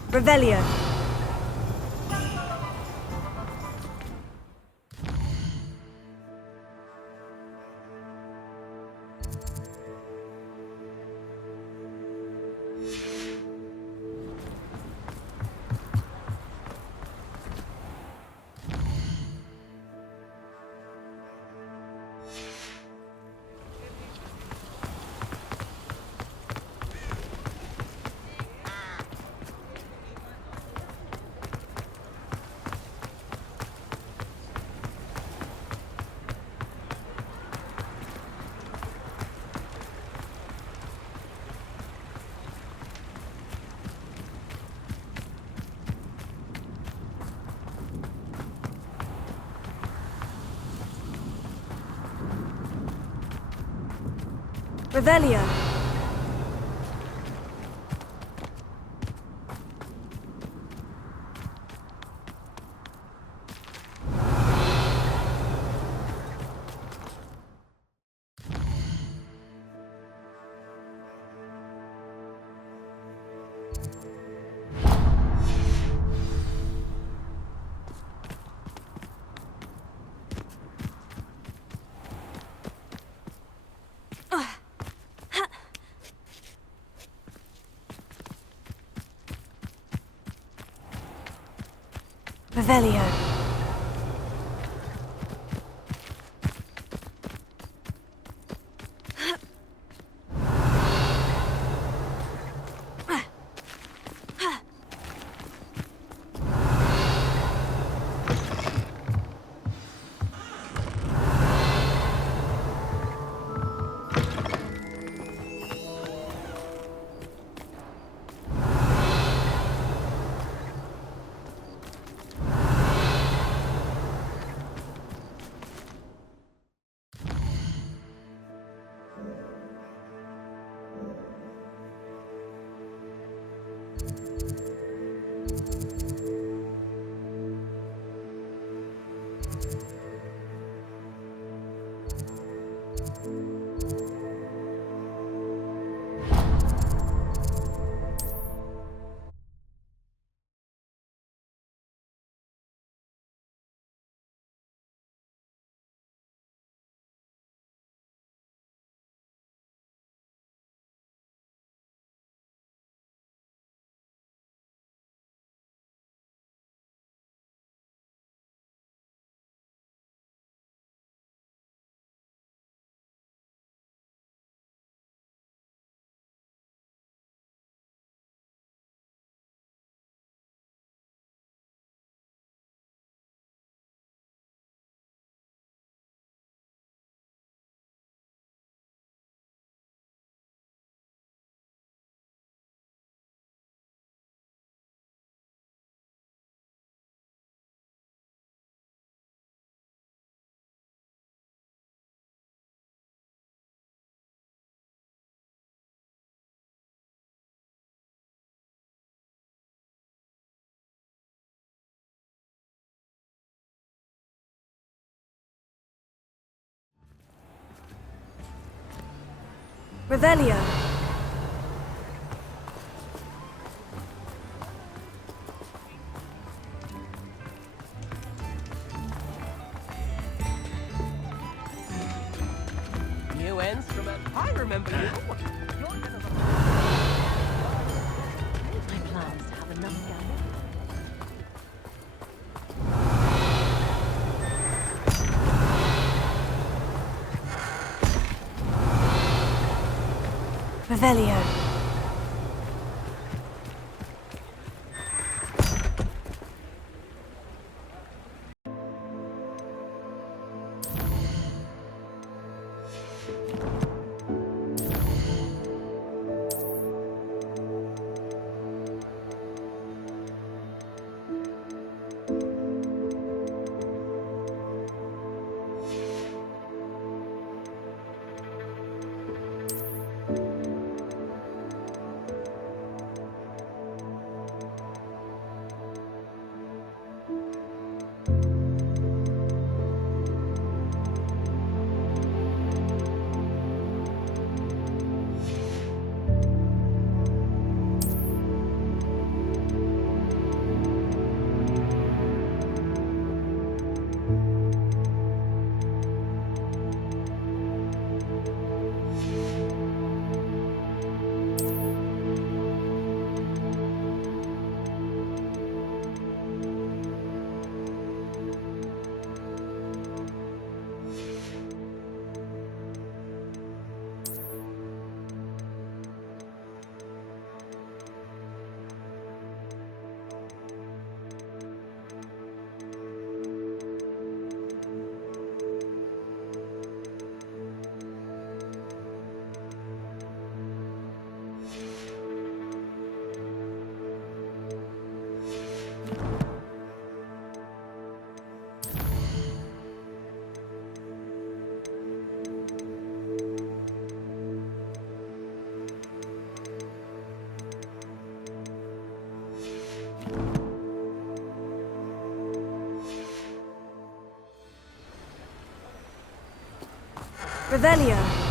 Revelio. Revelio. Revelio. Revelio. New ends from a... I remember you. My plan is to have another go. Revelio. Revelio.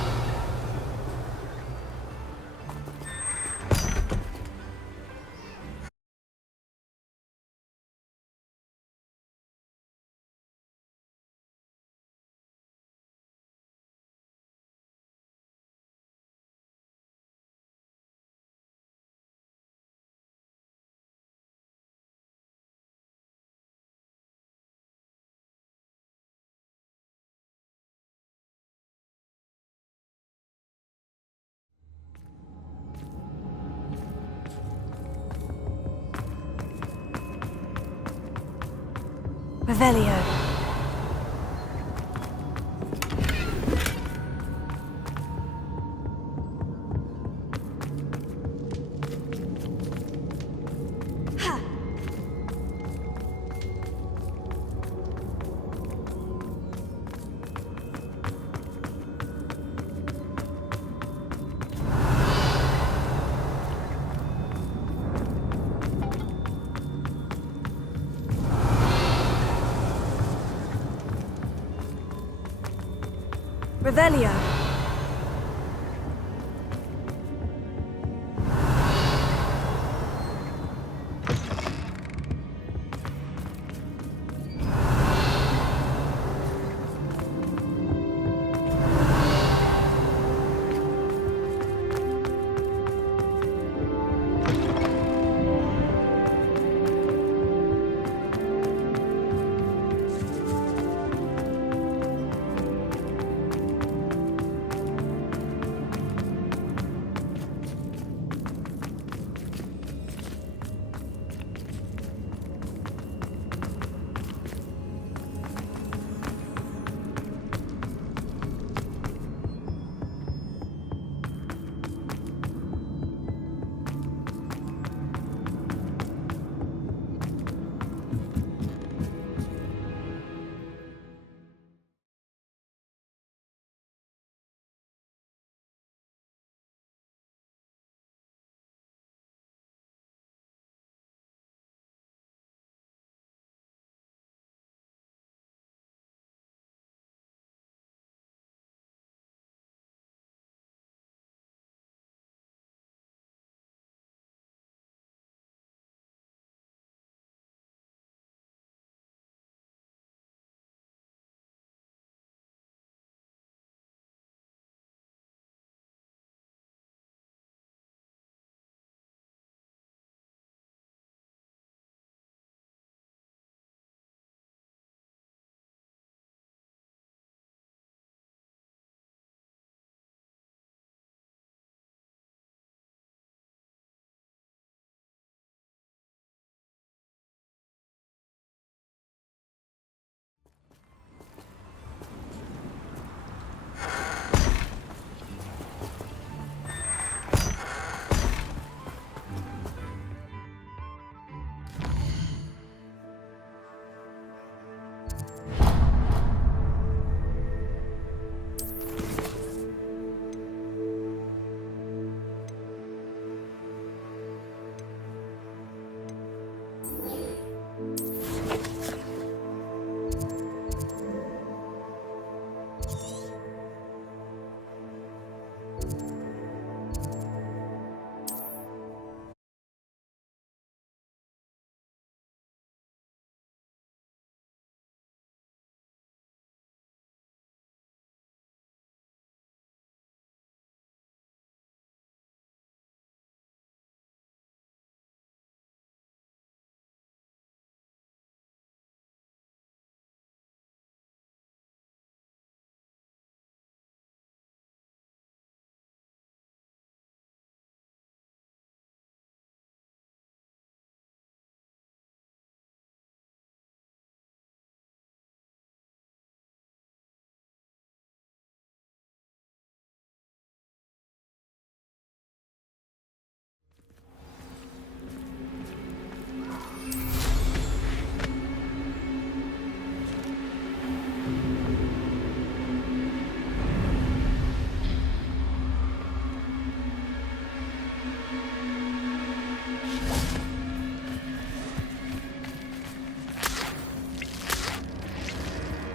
Revelio. Revelio.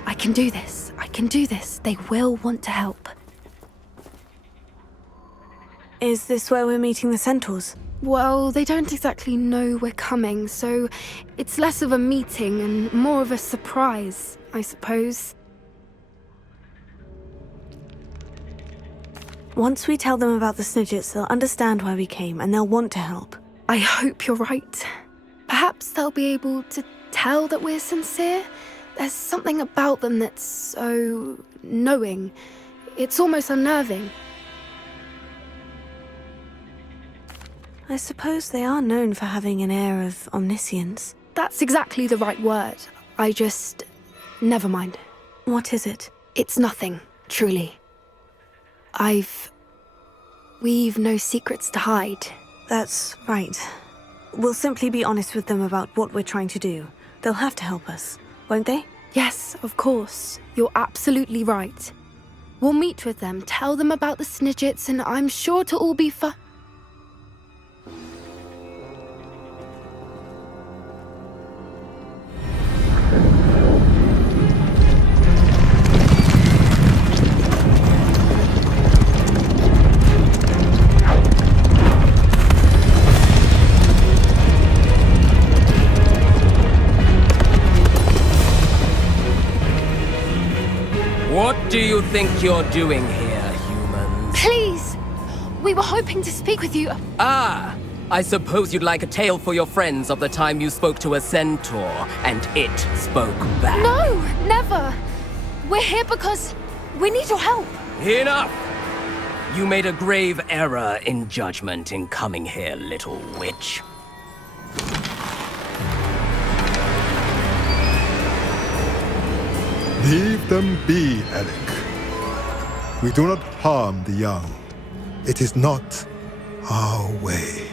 I can do this. I can do this. They will want to help. Is this where we're meeting the centaurs? Well, they don't exactly know we're coming, so it's less of a meeting and more of a surprise, I suppose. Once we tell them about the Snidgets, they'll understand why we came and they'll want to help. I hope you're right. Perhaps they'll be able to tell that we're sincere. There's something about them that's so knowing. It's almost unnerving. I suppose they are known for having an air of omniscience. That's exactly the right word. I just... never mind. What is it? It's nothing, truly. We've no secrets to hide. That's right. We'll simply be honest with them about what we're trying to do. They'll have to help us, won't they? Yes, of course. You're absolutely right. We'll meet with them, tell them about the Snidgets, and I'm sure to all be What do you think you're doing here, humans? Please! We were hoping to speak with you. Ah! I suppose you'd like a tale for your friends of the time you spoke to a centaur, and it spoke back. No, never! We're here because we need your help. Enough! You made a grave error in judgment in coming here, little witch. Leave them be, Alec. We do not harm the young. It is not our way.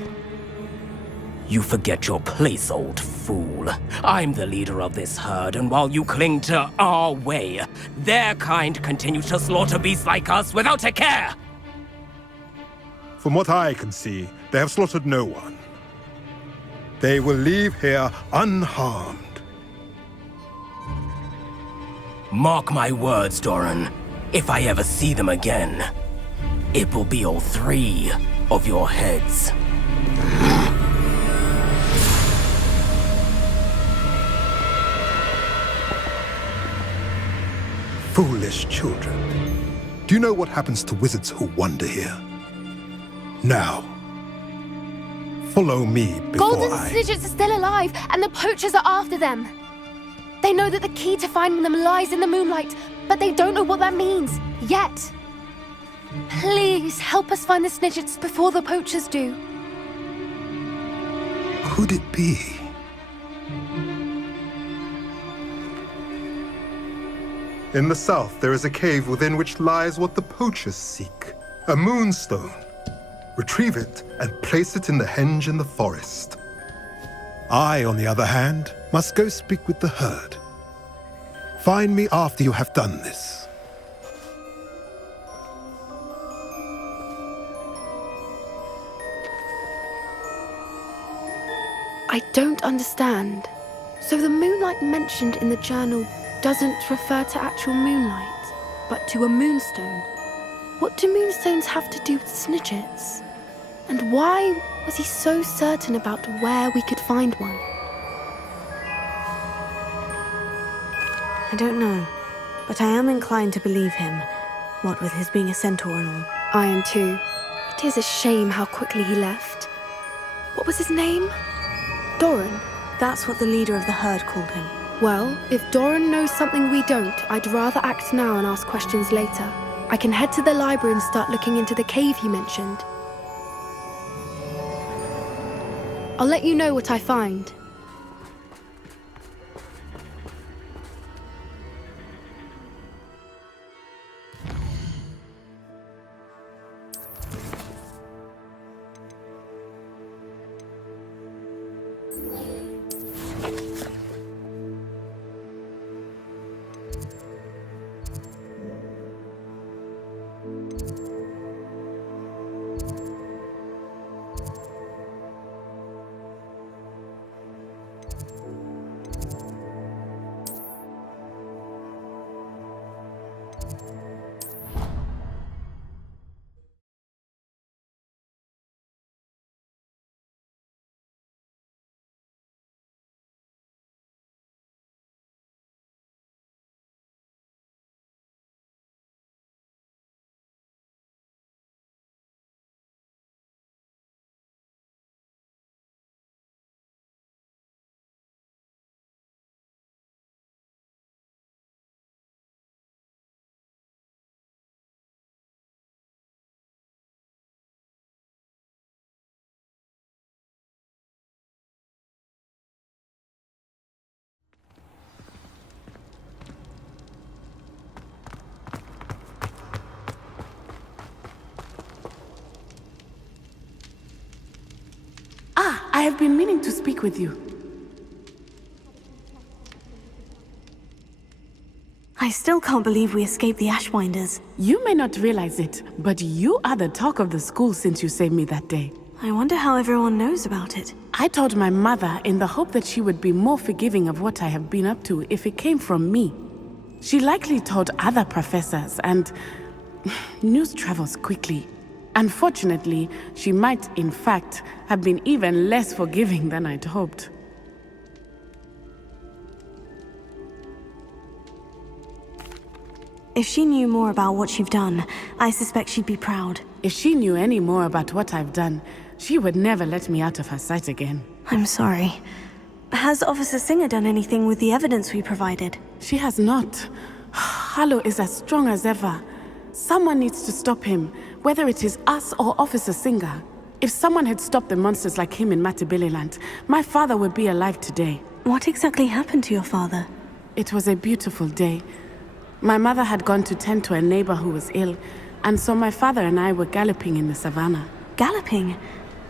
You forget your place, old fool. I'm the leader of this herd, and while you cling to our way, their kind continue to slaughter beasts like us without a care! From what I can see, they have slaughtered no one. They will leave here unharmed. Mark my words, Doran. If I ever see them again, it will be all 3 of your heads. Foolish children. Do you know what happens to wizards who wander here? Now, follow me before Golden Snidgets are still alive, and the poachers are after them. They know that the key to finding them lies in the moonlight, but they don't know what that means, yet. Please, help us find the Snidgets before the poachers do. Could it be? In the south, there is a cave within which lies what the poachers seek. A moonstone. Retrieve it and place it in the henge in the forest. I, on the other hand, must go speak with the herd. Find me after you have done this. I don't understand. So the moonlight mentioned in the journal doesn't refer to actual moonlight, but to a moonstone. What do moonstones have to do with Snidgets? And why was he so certain about where we could find one? I don't know, but I am inclined to believe him, what with his being a centaur and all. I am too. It is a shame how quickly he left. What was his name? Doran? That's what the leader of the herd called him. Well, if Doran knows something we don't, I'd rather act now and ask questions later. I can head to the library and start looking into the cave he mentioned. I'll let you know what I find. I have been meaning to speak with you. I still can't believe we escaped the Ashwinders. You may not realize it, but you are the talk of the school since you saved me that day. I wonder how everyone knows about it. I told my mother in the hope that she would be more forgiving of what I have been up to if it came from me. She likely told other professors, and news travels quickly. Unfortunately, she might, in fact, have been even less forgiving than I'd hoped. If she knew more about what you've done, I suspect she'd be proud. If she knew any more about what I've done, she would never let me out of her sight again. I'm sorry. Has Officer Singer done anything with the evidence we provided? She has not. Harlow is as strong as ever. Someone needs to stop him, whether it is us or Officer Singer. If someone had stopped the monsters like him in Matabeleland, my father would be alive today. What exactly happened to your father? It was a beautiful day. My mother had gone to tend to a neighbor who was ill, and so my father and I were galloping in the savannah. Galloping?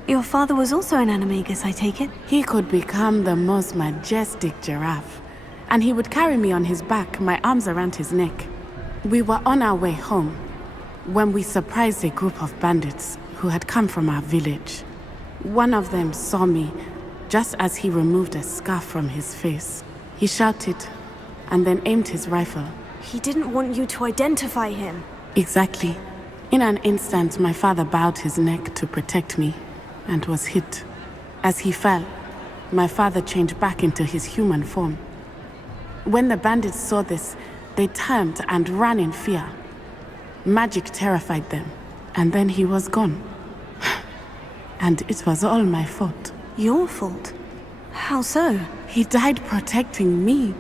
Your father was also an animagus, I take it? He could become the most majestic giraffe, and he would carry me on his back, my arms around his neck. We were on our way home when we surprised a group of bandits who had come from our village. One of them saw me just as he removed a scarf from his face. He shouted and then aimed his rifle. He didn't want you to identify him. Exactly. In an instant, my father bowed his neck to protect me and was hit. As he fell, my father changed back into his human form. When the bandits saw this, they turned and ran in fear. Magic terrified them, and then he was gone. And it was all my fault. Your fault? How so? He died protecting me.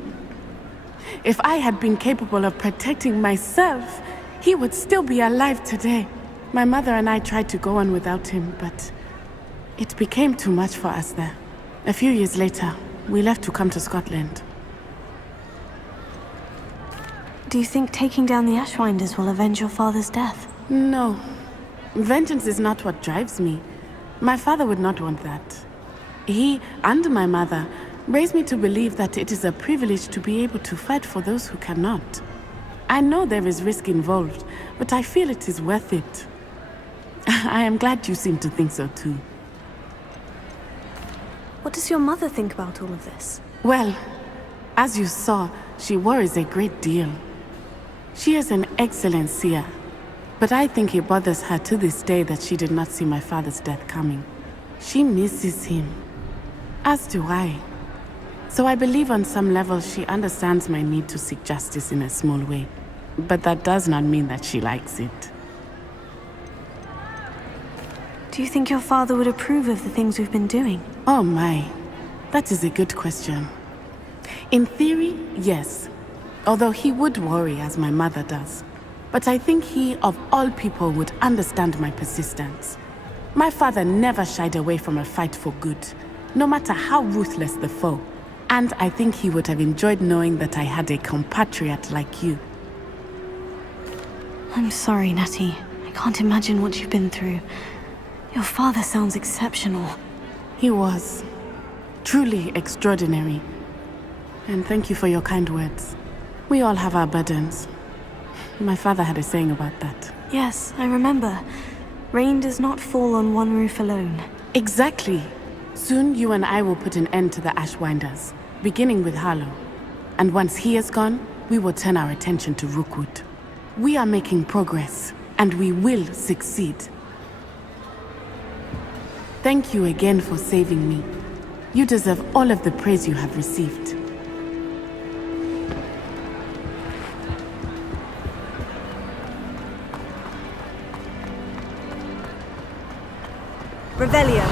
If I had been capable of protecting myself, he would still be alive today. My mother and I tried to go on without him, but it became too much for us there. A few years later, we left to come to Scotland. Do you think taking down the Ashwinders will avenge your father's death? No. Vengeance is not what drives me. My father would not want that. He and my mother raised me to believe that it is a privilege to be able to fight for those who cannot. I know there is risk involved, but I feel it is worth it. I am glad you seem to think so too. What does your mother think about all of this? Well, as you saw, she worries a great deal. She is an excellent seer, but I think it bothers her to this day that she did not see my father's death coming. She misses him, as do I. So I believe on some level she understands my need to seek justice in a small way. But that does not mean that she likes it. Do you think your father would approve of the things we've been doing? Oh my, that is a good question. In theory, yes. Although he would worry as my mother does. But I think he, of all people, would understand my persistence. My father never shied away from a fight for good, no matter how ruthless the foe. And I think he would have enjoyed knowing that I had a compatriot like you. I'm sorry, Natty. I can't imagine what you've been through. Your father sounds exceptional. He was. Truly extraordinary. And thank you for your kind words. We all have our burdens. My father had a saying about that. Yes, I remember. Rain does not fall on one roof alone. Exactly. Soon you and I will put an end to the Ashwinders, beginning with Harlow. And once he is gone, we will turn our attention to Rookwood. We are making progress, and we will succeed. Thank you again for saving me. You deserve all of the praise you have received. Revelio.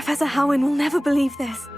Professor Howin will never believe this.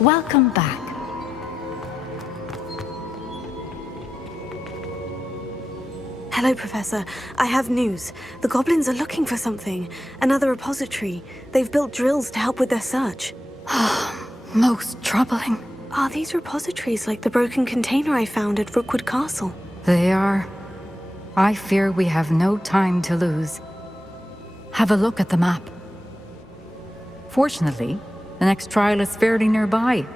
Welcome back. Hello, Professor. I have news. The goblins are looking for something. Another repository. They've built drills to help with their search. Most troubling. Are these repositories like the broken container I found at Rookwood Castle? They are. I fear we have no time to lose. Have a look at the map. Fortunately, the next trial is fairly nearby.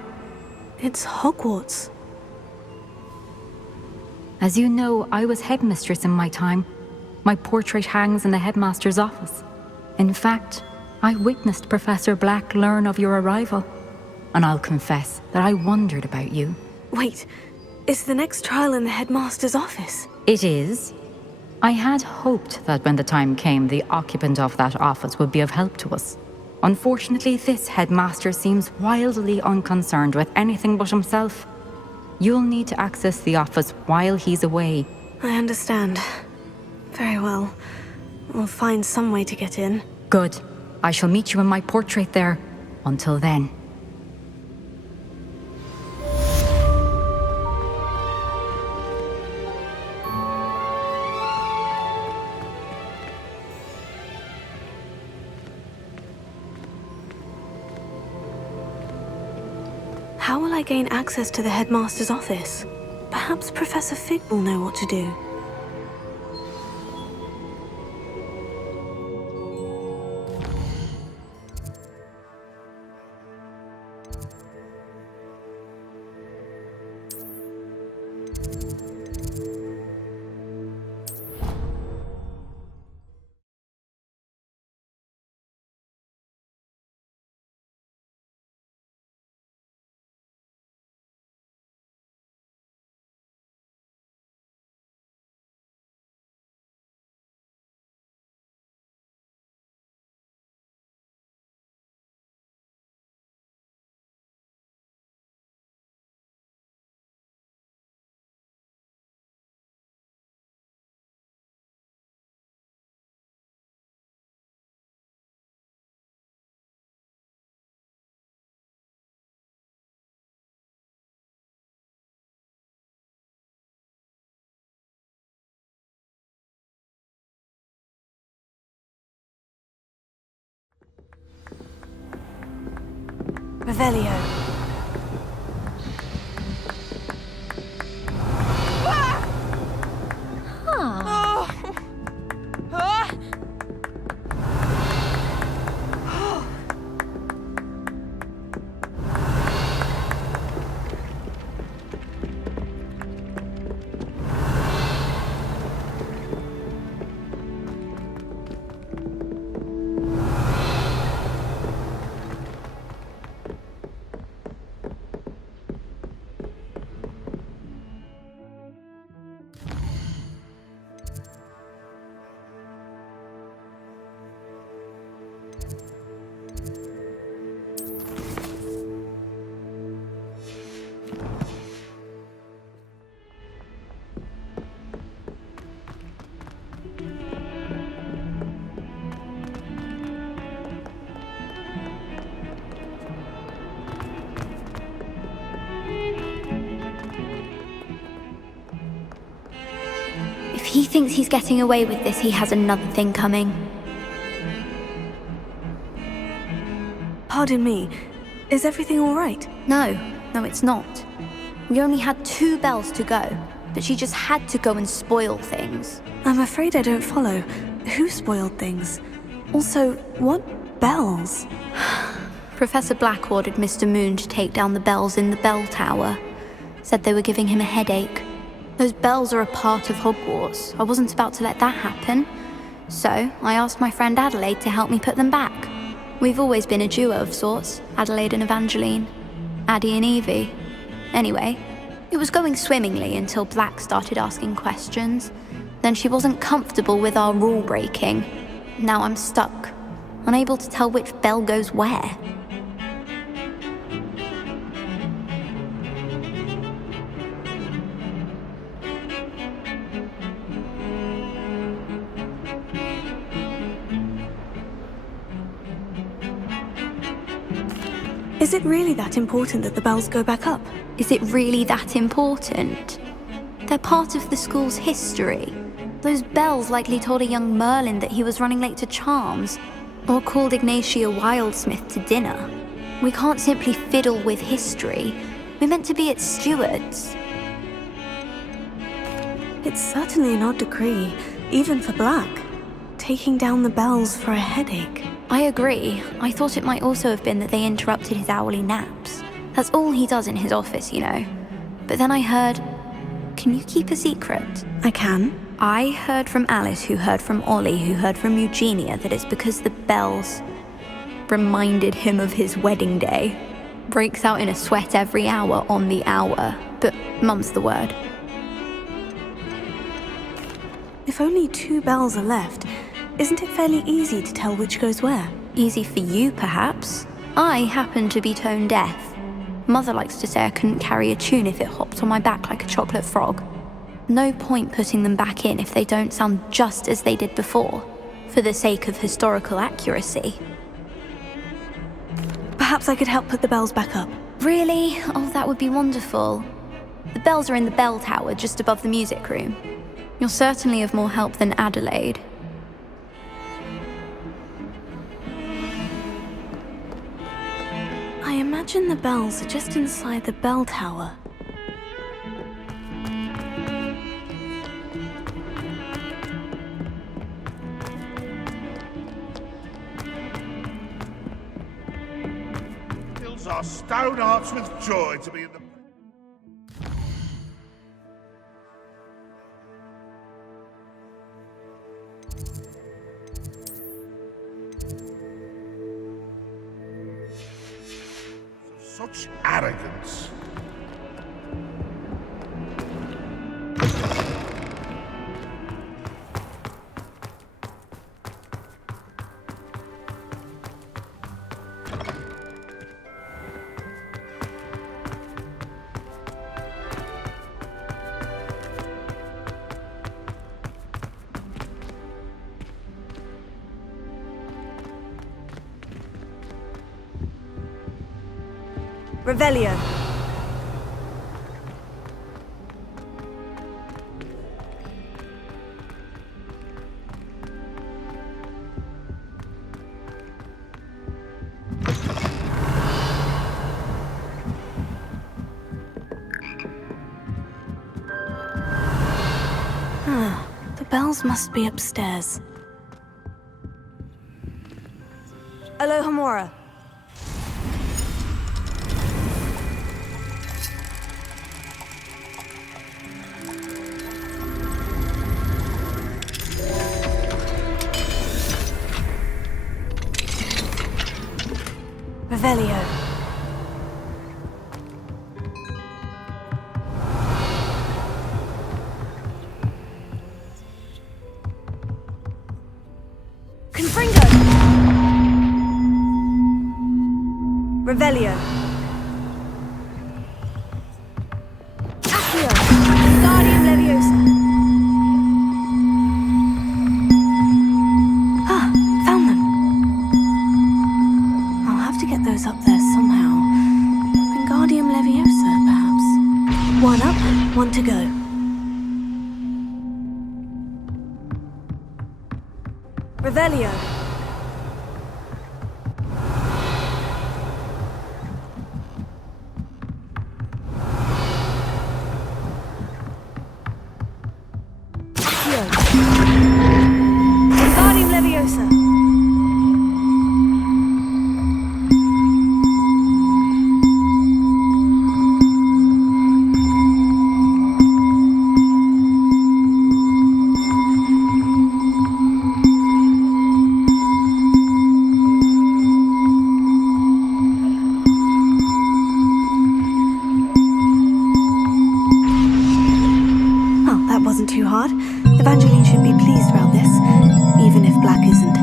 It's Hogwarts. As you know, I was headmistress in my time. My portrait hangs in the headmaster's office. In fact, I witnessed Professor Black learn of your arrival. And I'll confess that I wondered about you. Wait, is the next trial in the headmaster's office? It is. I had hoped that when the time came, the occupant of that office would be of help to us. Unfortunately, this headmaster seems wildly unconcerned with anything but himself. You'll need to access the office while he's away. I understand. Very well. We'll find some way to get in. Good. I shall meet you in my portrait there. Until then. How will I gain access to the headmaster's office? Perhaps Professor Fig will know what to do. Revelio. If he thinks he's getting away with this, he has another thing coming. Pardon me, is everything all right? No, it's not. We only had 2 bells to go, but she just had to go and spoil things. I'm afraid I don't follow. Who spoiled things? Also, what bells? Professor Black ordered Mr. Moon to take down the bells in the bell tower. Said they were giving him a headache. Those bells are a part of Hogwarts. I wasn't about to let that happen. So, I asked my friend Adelaide to help me put them back. We've always been a duo of sorts, Adelaide and Evangeline. Addie and Evie. Anyway, it was going swimmingly until Black started asking questions. Then she wasn't comfortable with our rule breaking. Now I'm stuck, unable to tell which bell goes where. Is it really that important that the bells go back up? Is it really that important? They're part of the school's history. Those bells likely told a young Merlin that he was running late to charms, or called Ignatia Wildsmith to dinner. We can't simply fiddle with history. We're meant to be its stewards. It's certainly an odd decree, even for Black. Taking down the bells for a headache. I agree. I thought it might also have been that they interrupted his hourly naps. That's all he does in his office, you know. But then I heard... Can you keep a secret? I can. I heard from Alice, who heard from Ollie, who heard from Eugenia, that it's because the bells reminded him of his wedding day. Breaks out in a sweat every hour on the hour. But mum's the word. If only 2 bells are left, isn't it fairly easy to tell which goes where? Easy for you, perhaps. I happen to be tone deaf. Mother likes to say I couldn't carry a tune if it hopped on my back like a chocolate frog. No point putting them back in if they don't sound just as they did before, for the sake of historical accuracy. Perhaps I could help put the bells back up. Really? Oh, that would be wonderful. The bells are in the bell tower just above the music room. You're certainly of more help than Adelaide. I imagine the bells are just inside the bell tower. Fills our stout hearts with joy to be in the... Such arrogance. Revelio. The bells must be upstairs. Alohomora. Revelio. Confringo. Revelio. Accio. Guardian Leviosa. Found them. I'll have to get those up there somehow. Wingardium Leviosa, perhaps. One up, one to go. Revelio. Accio. Wingardium Leviosa. Wasn't too hard. Evangeline should be pleased about this, even if Black isn't.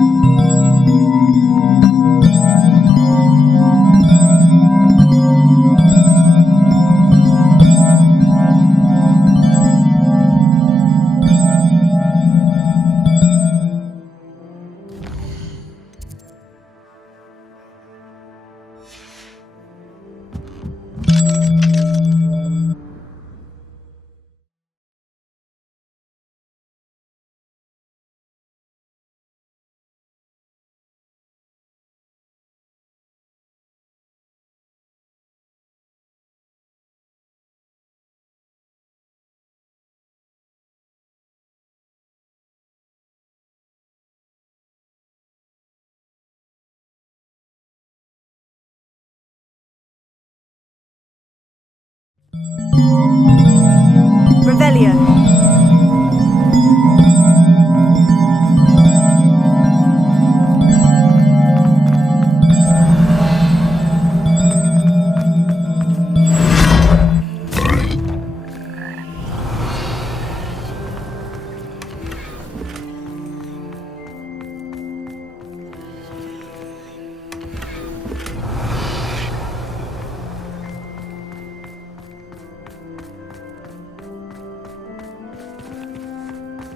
Revelio.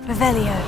Revelio.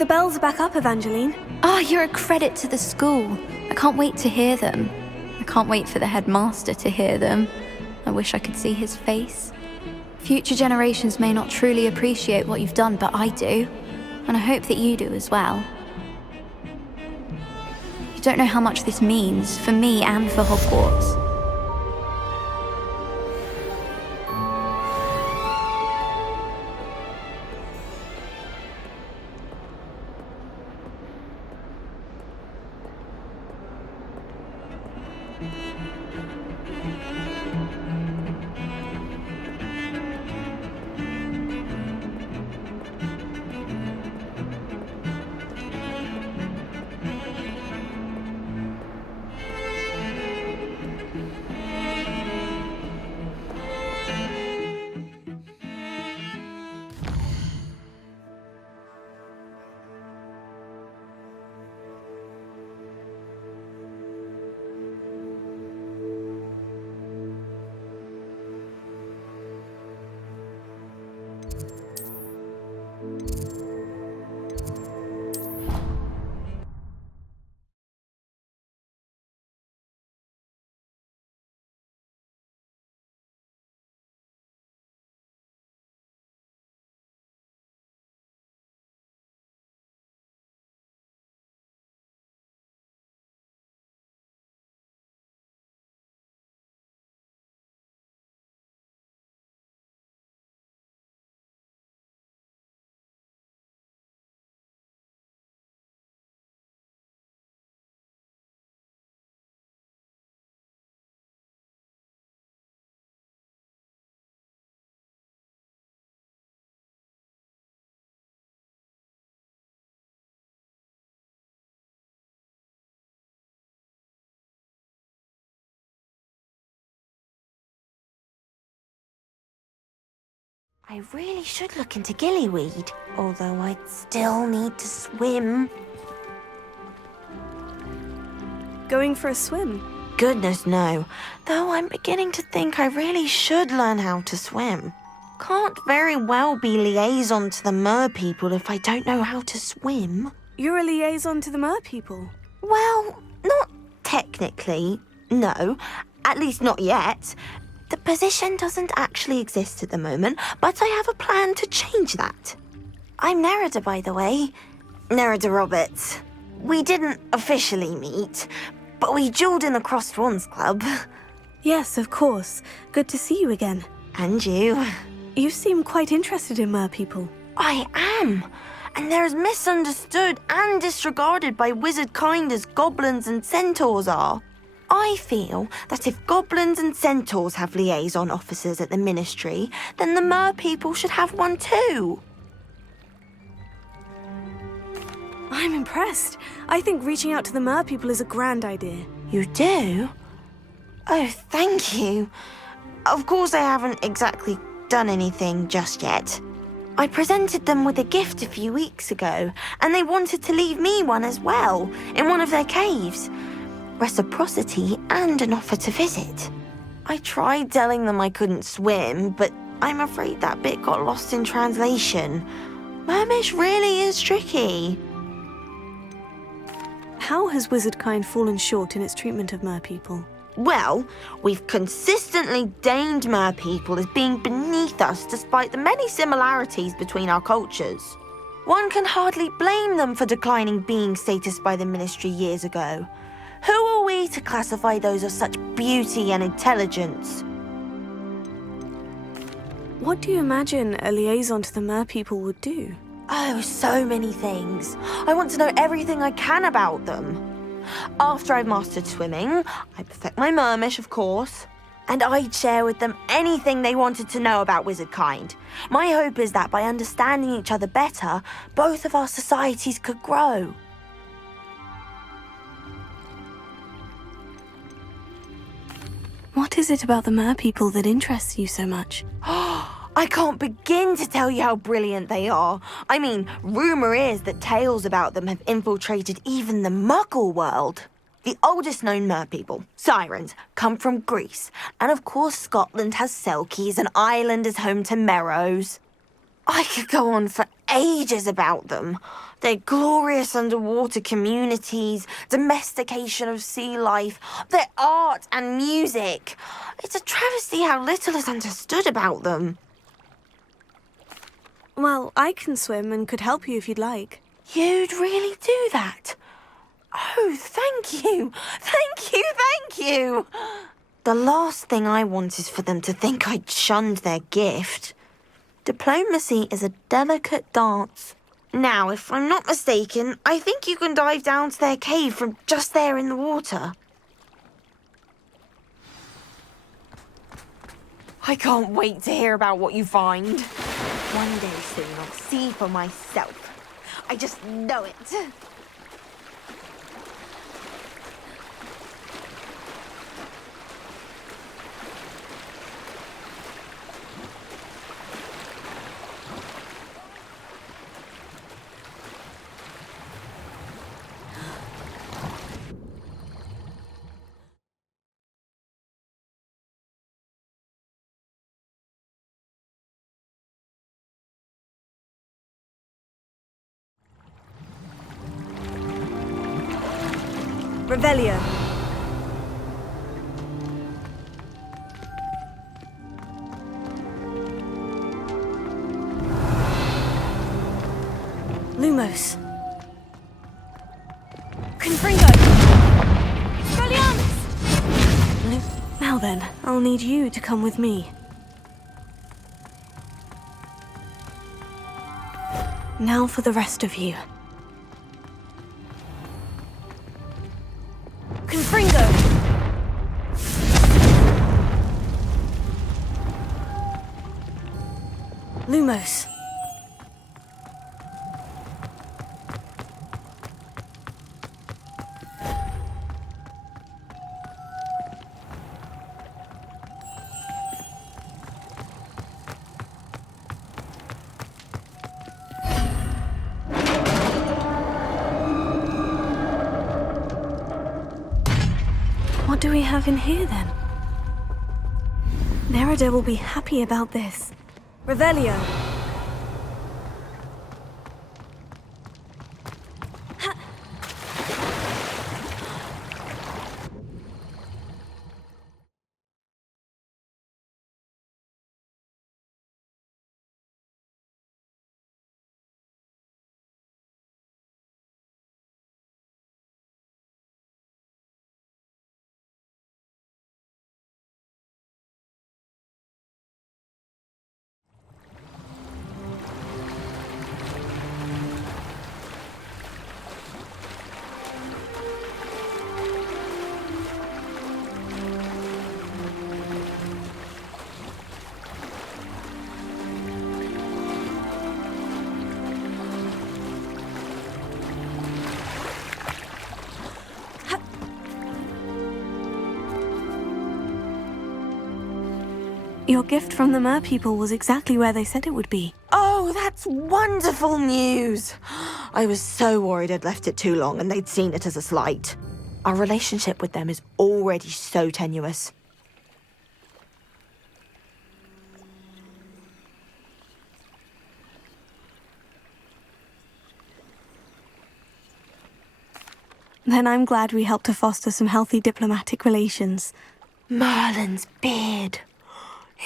The bells are back up, Evangeline. Ah, you're a credit to the school. I can't wait to hear them. I can't wait for the headmaster to hear them. I wish I could see his face. Future generations may not truly appreciate what you've done, but I do. And I hope that you do as well. You don't know how much this means for me and for Hogwarts. I really should look into gillyweed, although I'd still need to swim. Going for a swim? Goodness, no. Though I'm beginning to think I really should learn how to swim. Can't very well be liaison to the mer people if I don't know how to swim. You're a liaison to the mer people? Well, not technically, no. At least not yet. The position doesn't actually exist at the moment, but I have a plan to change that. I'm Nerida, by the way. Nerida Roberts. We didn't officially meet, but we duelled in the Crossed Wands Club. Yes, of course. Good to see you again. And you. You seem quite interested in mer people. I am. And they're as misunderstood and disregarded by wizard kind as goblins and centaurs are. I feel that if goblins and centaurs have liaison officers at the Ministry, then the mer people should have one too. I'm impressed. I think reaching out to the mer people is a grand idea. You do? Oh, thank you. Of course I haven't exactly done anything just yet. I presented them with a gift a few weeks ago, and they wanted to leave me one as well, in one of their caves. Reciprocity and an offer to visit. I tried telling them I couldn't swim, but I'm afraid that bit got lost in translation. Mermish really is tricky. How has wizardkind fallen short in its treatment of mer people? Well, we've consistently deigned mer people as being beneath us despite the many similarities between our cultures. One can hardly blame them for declining being status by the Ministry years ago. Who are we to classify those of such beauty and intelligence? What do you imagine a liaison to the mer people would do? Oh, so many things. I want to know everything I can about them. After I've mastered swimming, I perfect my mermish, of course. And I'd share with them anything they wanted to know about wizardkind. My hope is that by understanding each other better, both of our societies could grow. What is it about the mer people that interests you so much? I can't begin to tell you how brilliant they are. I mean, rumour is that tales about them have infiltrated even the Muggle world. The oldest known mer people, sirens, come from Greece. And of course Scotland has Selkies and Ireland is home to Merrows. I could go on for ages about them. Their glorious underwater communities, domestication of sea life, their art and music. It's a travesty how little is understood about them. Well, I can swim and could help you if you'd like. You'd really do that? Oh, thank you! Thank you, thank you! The last thing I want is for them to think I'd shunned their gift. Diplomacy is a delicate dance. Now, if I'm not mistaken, I think you can dive down to their cave from just there in the water. I can't wait to hear about what you find. One day soon I'll see for myself. I just know it. Revelio. Lumos. Confringo! Now then, I'll need you to come with me. Now for the rest of you. Confringo! Lumos. What do we have in here, then? Nerida will be happy about this. Revelio. Your gift from the merpeople was exactly where they said it would be. Oh, that's wonderful news! I was so worried I'd left it too long and they'd seen it as a slight. Our relationship with them is already so tenuous. Then I'm glad we helped to foster some healthy diplomatic relations. Merlin's beard.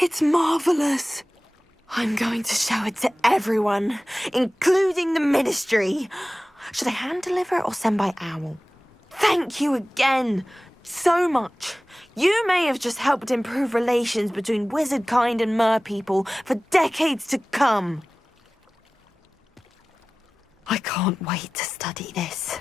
It's marvelous. I'm going to show it to everyone, including the Ministry. Should I hand deliver it or send by owl? Thank you again, so much. You may have just helped improve relations between wizard kind and merpeople for decades to come. I can't wait to study this.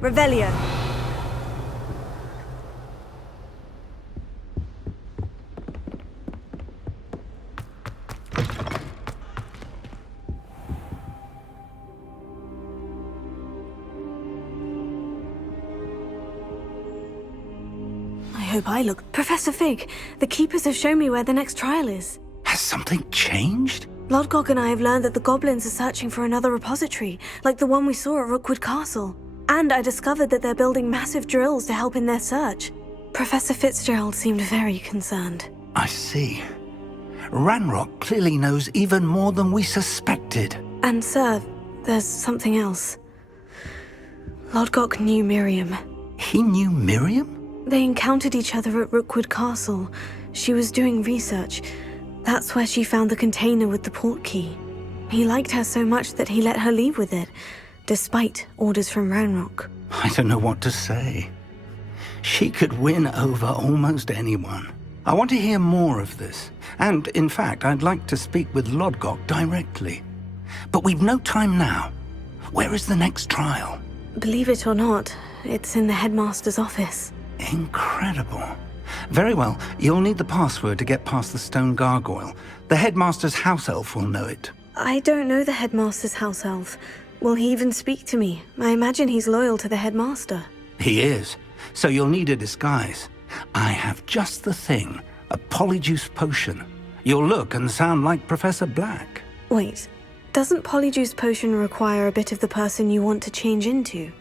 Revelio. I hope I look. Professor Fig, the Keepers have shown me where the next trial is. Has something changed? Lodgok and I have learned that the goblins are searching for another repository, like the one we saw at Rookwood Castle. And I discovered that they're building massive drills to help in their search. Professor Fitzgerald seemed very concerned. I see. Ranrock clearly knows even more than we suspected. And sir, there's something else. Lodgok knew Miriam. He knew Miriam? They encountered each other at Rookwood Castle. She was doing research. That's where she found the container with the port key. He liked her so much that he let her leave with it, despite orders from Ranrock. I don't know what to say. She could win over almost anyone. I want to hear more of this. And, in fact, I'd like to speak with Lodgok directly. But we've no time now. Where is the next trial? Believe it or not, it's in the headmaster's office. Incredible. Very well, you'll need the password to get past the stone gargoyle. The headmaster's house elf will know it. I don't know the headmaster's house elf. Will he even speak to me? I imagine he's loyal to the headmaster. He is. So you'll need a disguise. I have just the thing. A polyjuice potion. You'll look and sound like Professor Black. Wait, doesn't polyjuice potion require a bit of the person you want to change into?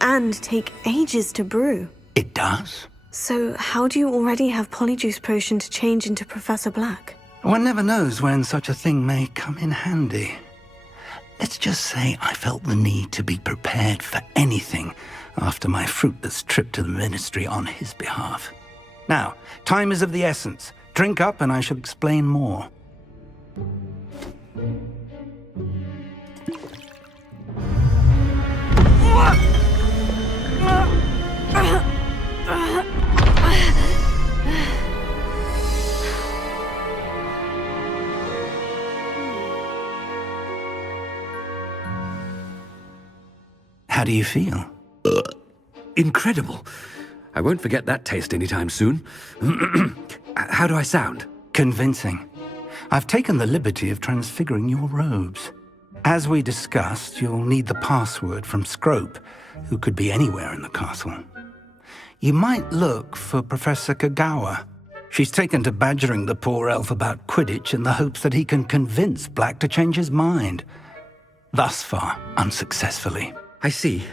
And take ages to brew? It does. So how do you already have polyjuice potion to change into Professor Black? One never knows when such a thing may come in handy. Let's just say I felt the need to be prepared for anything after my fruitless trip to the ministry on his behalf. Now, time is of the essence. Drink up and I shall explain more. How do you feel? Incredible. I won't forget that taste anytime soon. How do I sound? Convincing. I've taken the liberty of transfiguring your robes. As we discussed, you'll need the password from Scrope, who could be anywhere in the castle. You might look for Professor Kagawa. She's taken to badgering the poor elf about Quidditch in the hopes that he can convince Black to change his mind. Thus far, unsuccessfully. I see.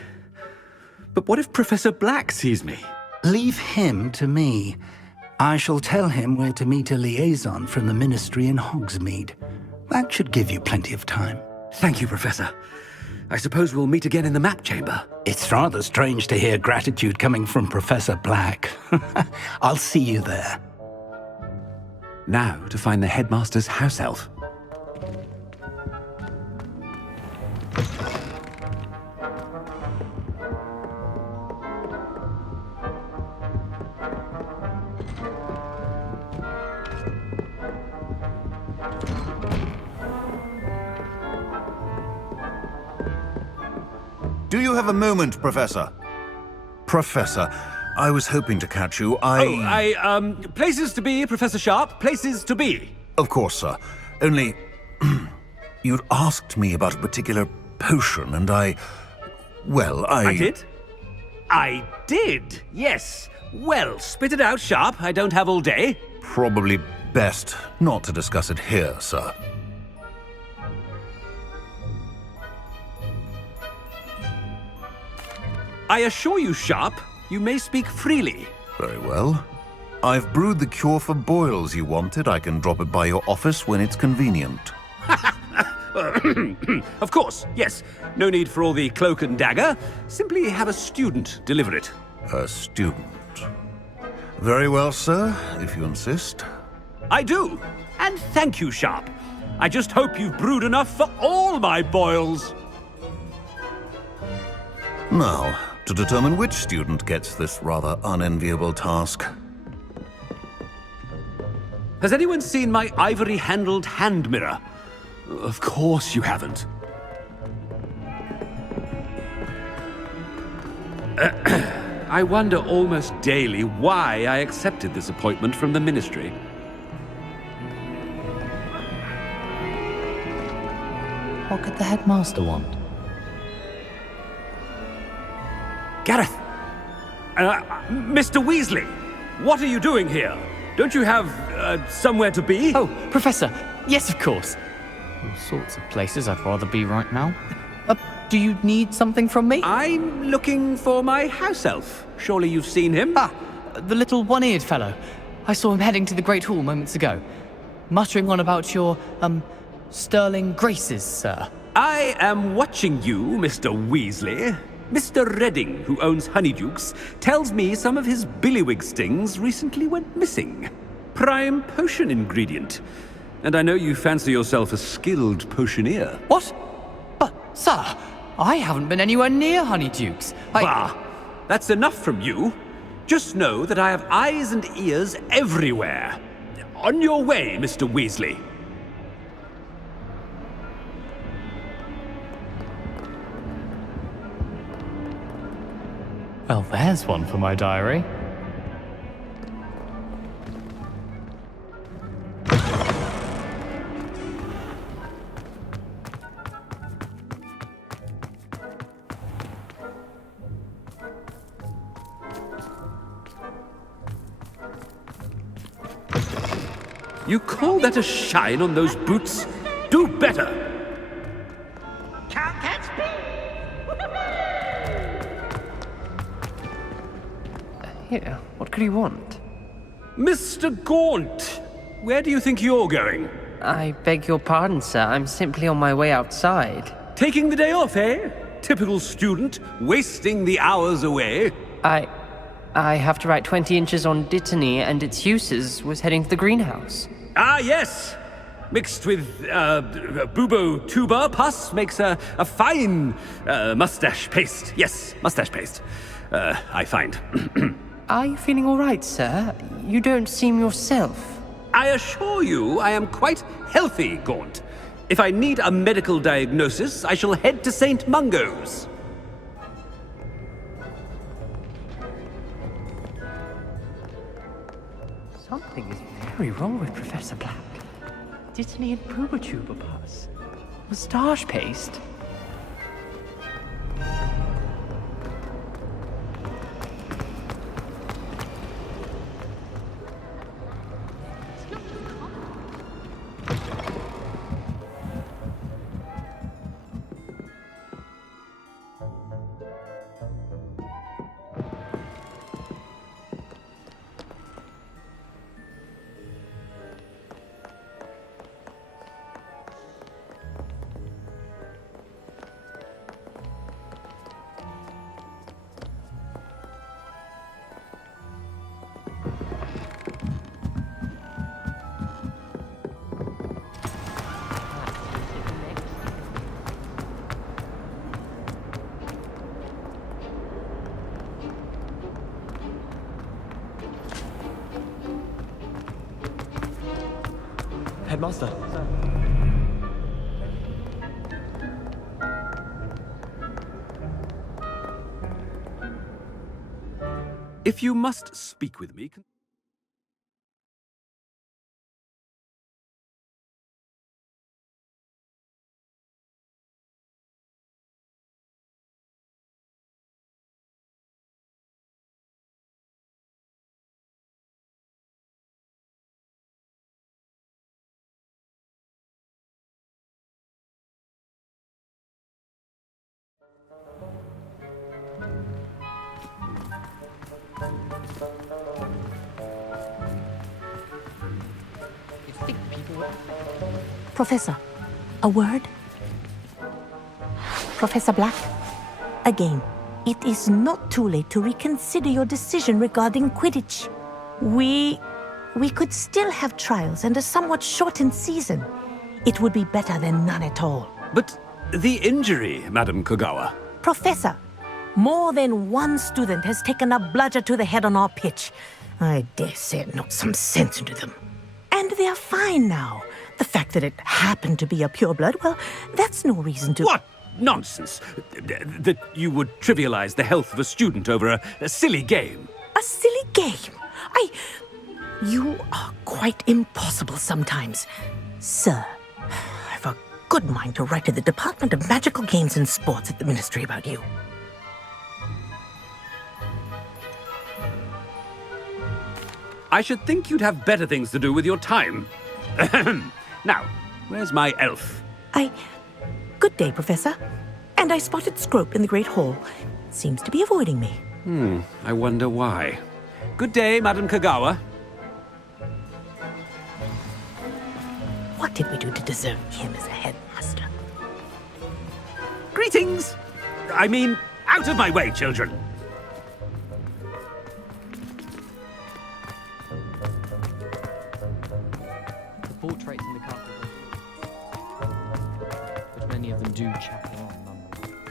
But what if Professor Black sees me? Leave him to me. I shall tell him where to meet a liaison from the ministry in Hogsmeade. That should give you plenty of time. Thank you, Professor. I suppose we'll meet again in the map chamber. It's rather strange to hear gratitude coming from Professor Black. I'll see you there. Now to find the headmaster's house elf. Do you have a moment, Professor? Professor, I was hoping to catch you. Places to be, Professor Sharp. Places to be. Of course, sir. Only, you'd asked me about a particular potion, and I did? I did, yes. Well, spit it out, Sharp. I don't have all day. Probably best not to discuss it here, sir. I assure you, Sharp, you may speak freely. Very well. I've brewed the cure for boils you wanted. I can drop it by your office when it's convenient. Of course, yes. No need for all the cloak and dagger. Simply have a student deliver it. A student. Very well, sir, if you insist. I do. And thank you, Sharp. I just hope you've brewed enough for all my boils. Now, to determine which student gets this rather unenviable task. Has anyone seen my ivory-handled hand mirror? Of course you haven't. I wonder almost daily why I accepted this appointment from the Ministry. What could the headmaster want? Gareth! Mr. Weasley! What are you doing here? Don't you have, somewhere to be? Oh, Professor! Yes, of course! All sorts of places I'd rather be right now. Do you need something from me? I'm looking for my house elf. Surely you've seen him? Ah, the little one-eared fellow. I saw him heading to the Great Hall moments ago. Muttering on about your, sterling graces, sir. I am watching you, Mr. Weasley. Mr. Redding, who owns Honeydukes, tells me some of his billywig stings recently went missing. Prime potion ingredient. And I know you fancy yourself a skilled potioneer. What? But, sir, I haven't been anywhere near Honeydukes. Bah! That's enough from you. Just know that I have eyes and ears everywhere. On your way, Mr. Weasley. Well, there's one for my diary. You call that a shine on those boots? Do better! Can't catch me! Here, what could he want? Mr. Gaunt! Where do you think you're going? I beg your pardon, sir. I'm simply on my way outside. Taking the day off, eh? Typical student, wasting the hours away. I have to write 20 inches on Dittany and its uses. Was heading to the greenhouse. Ah, yes! Mixed with, bubo tuber pus makes a fine, mustache paste. Yes, mustache paste. I find. Are you feeling all right, sir? You don't seem yourself. I assure you I am quite healthy, Gaunt. If I need a medical diagnosis, I shall head to St. Mungo's. Something is very wrong with Professor Black. Dittany and Pubertuber pus. Moustache paste. Headmaster. If you must speak with me... Professor, a word? Professor Black, again, it is not too late to reconsider your decision regarding Quidditch. We could still have trials and a somewhat shortened season. It would be better than none at all. But the injury, Madam Kogawa. Professor, more than one student has taken a bludger to the head on our pitch. I dare say it knocked some sense into them. And they are fine now. The fact that it happened to be a pureblood, well, that's no reason to... What? nonsense. That you would trivialize the health of a student over a silly game. A silly game? You are quite impossible sometimes. Sir, I've a good mind to write to the Department of Magical Games and Sports at the Ministry about you. I should think you'd have better things to do with your time. Now, where's my elf? Good day, Professor. And I spotted Scrope in the Great Hall. Seems to be avoiding me. I wonder why. Good day, Madam Kagawa. What did we do to deserve him as a headmaster? Greetings! I mean, out of my way, children! The portraits in the castle, but many of them do chatter on nonetheless.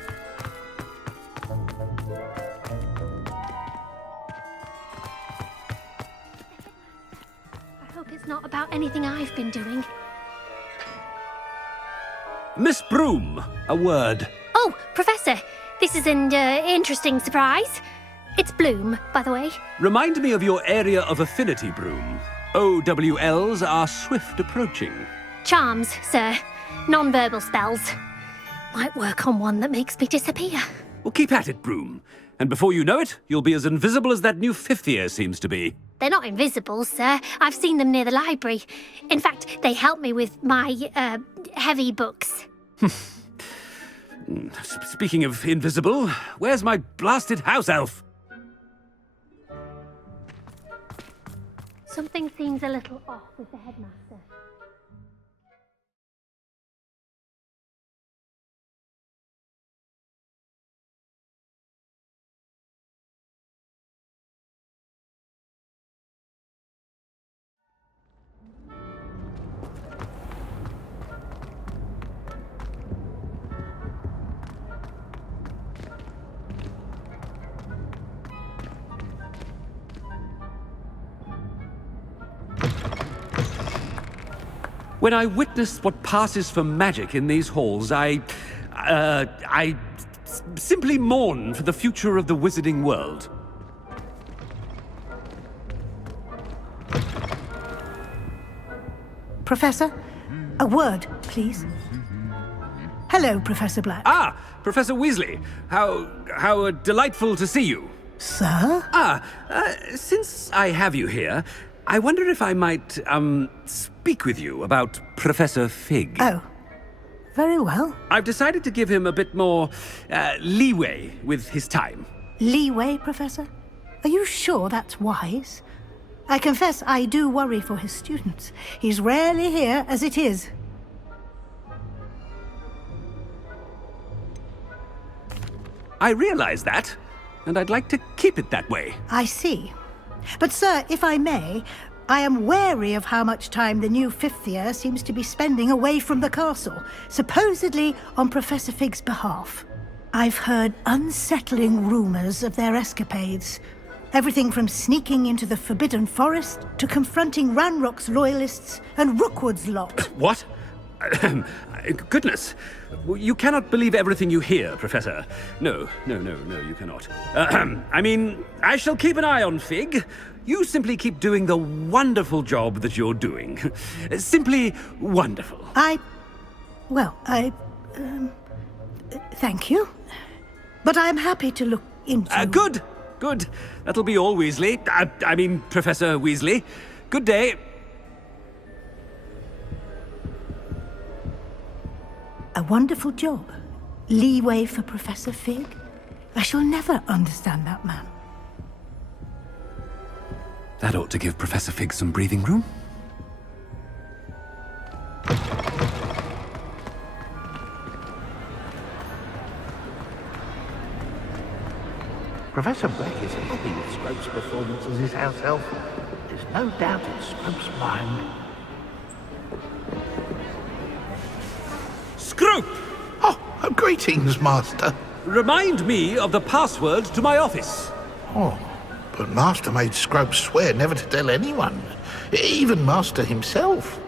I hope it's not about anything I've been doing. Miss Broom, a word. Oh, Professor, this is an interesting surprise. It's Bloom, by the way. Remind me of your area of affinity, Broom. OWLs are swift approaching. Charms, sir. Non-verbal spells. Might work on one that makes me disappear. Well, keep at it, Broom. And before you know it, you'll be as invisible as that new fifth year seems to be. They're not invisible, sir. I've seen them near the library. In fact, they help me with my, heavy books. Speaking of invisible, where's my blasted house elf? Something seems a little off with the headmaster. When I witness what passes for magic in these halls, I simply mourn for the future of the wizarding world. Professor, a word, please. Hello, Professor Black. Ah, Professor Weasley. How delightful to see you. Sir? Since I have you here, I wonder if I might, speak with you about Professor Fig. Oh, very well. I've decided to give him a bit more, leeway with his time. Leeway, Professor? Are you sure that's wise? I confess I do worry for his students. He's rarely here as it is. I realize that, and I'd like to keep it that way. I see. But, sir, if I may, I am wary of how much time the new fifth year seems to be spending away from the castle, supposedly on Professor Fig's behalf. I've heard unsettling rumors of their escapades. Everything from sneaking into the Forbidden Forest to confronting Ranrock's loyalists and Rookwood's lot. What? Goodness. You cannot believe everything you hear, Professor. No, you cannot. I mean, I shall keep an eye on Fig. You simply keep doing the wonderful job that you're doing. Simply wonderful. Thank you. But I'm happy to look into... Good. That'll be all, Weasley. I mean, Professor Weasley. Good day. A wonderful job. Leeway for Professor Fig. I shall never understand that man. That ought to give Professor Fig some breathing room. Professor Black is happy with Scrope's performance as his house elf. There's no doubt in Scrope's mind. Scrope! Oh, greetings, Master. Remind me of the password to my office. Oh, but Master made Scrope swear never to tell anyone, even Master himself.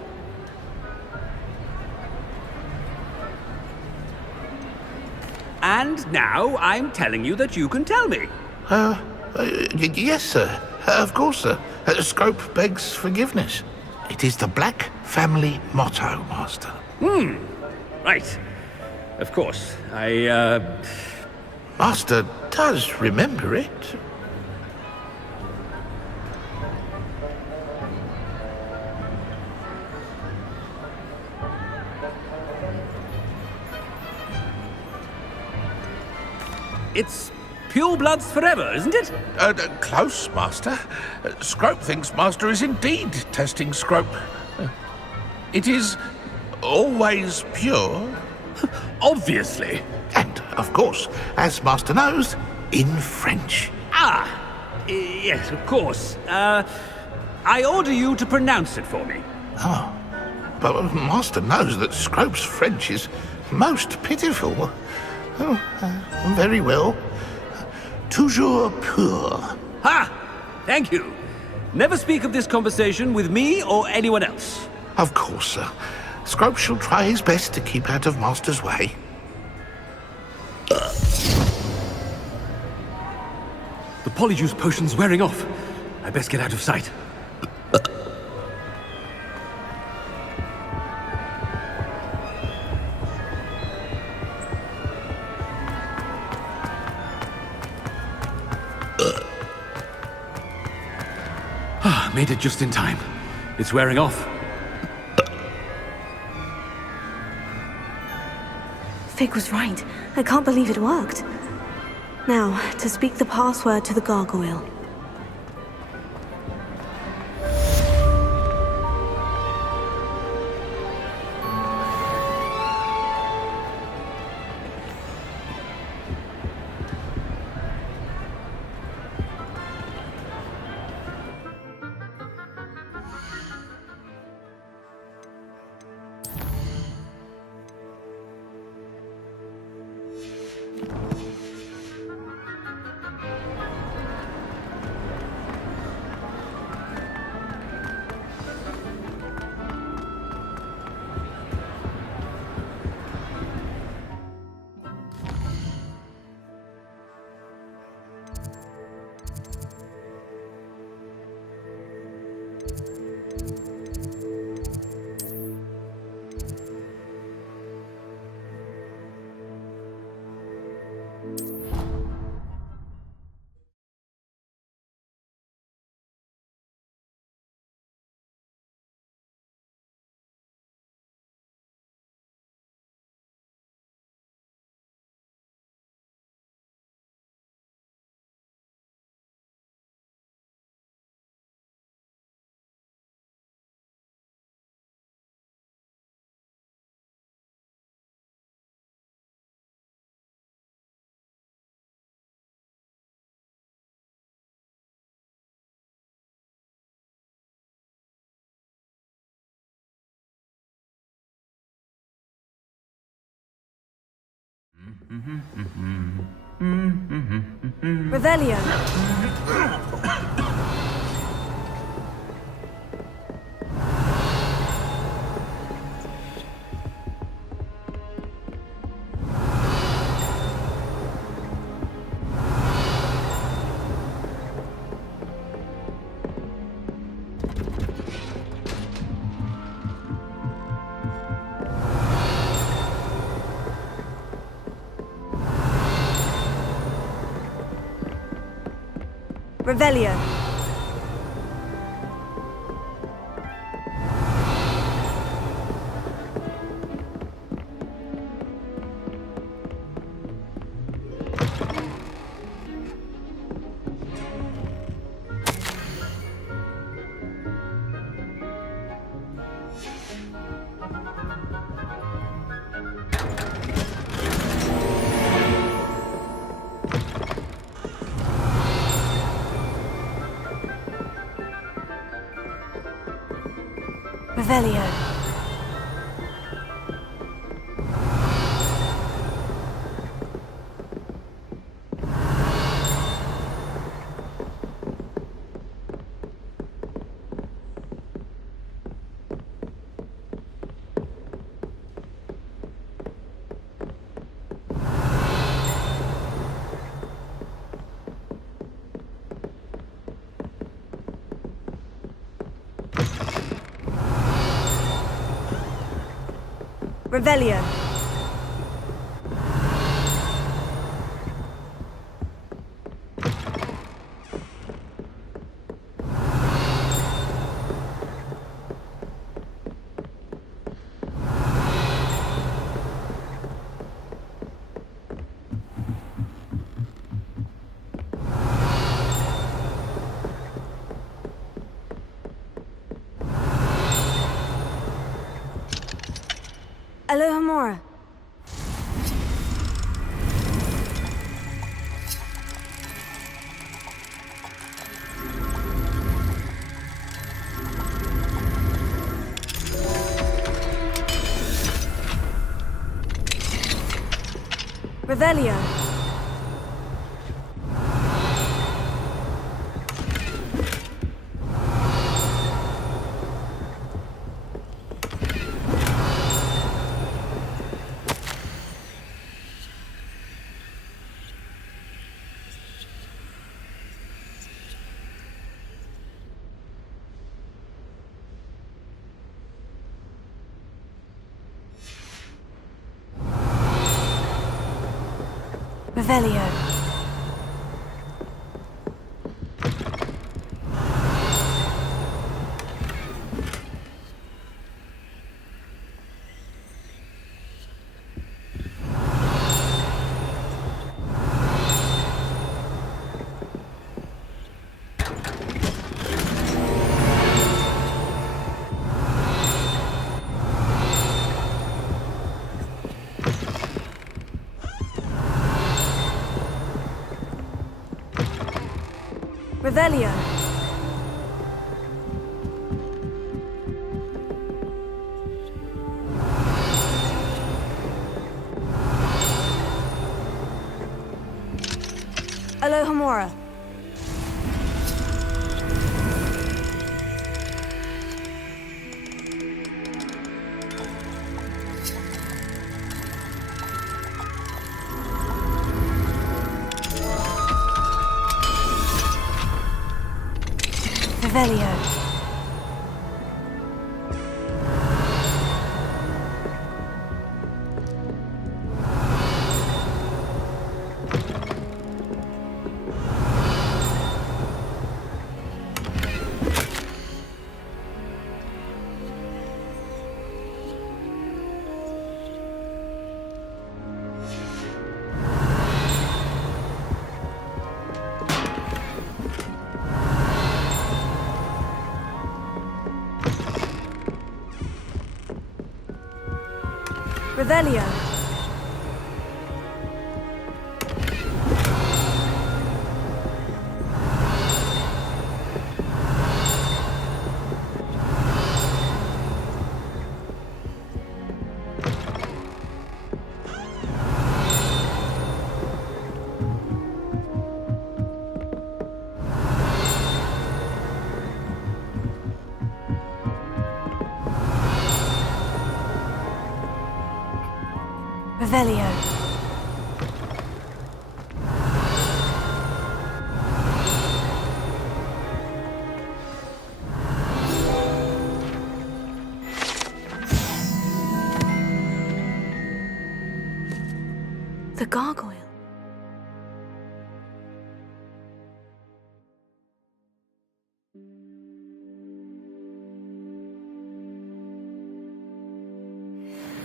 And now I'm telling you that you can tell me. Yes, sir. Of course, sir. Scrope begs forgiveness. It is the Black family motto, Master. Right. Of course. Master does remember it. It's pure bloods forever, isn't it? Close, Master. Scrope thinks Master is indeed testing Scrope. It is always pure. Obviously. And, of course, as Master knows, in French. Yes, of course. I order you to pronounce it for me. Oh, but Master knows that Scrope's French is most pitiful. Very well. Toujours pur. Ha! Thank you. Never speak of this conversation with me or anyone else. Of course, sir. Scrope shall try his best to keep out of Master's way. The polyjuice potion's wearing off. I best get out of sight. Made it just in time. It's wearing off. Fig was right. I can't believe it worked. Now, to speak the password to the gargoyle. Revelio. Revelio. Revelio. Revelio. Alohomora. Revelio. Revelio. Revelio. Alohomora. Revelio. Revelio. Revelio. The gargoyle.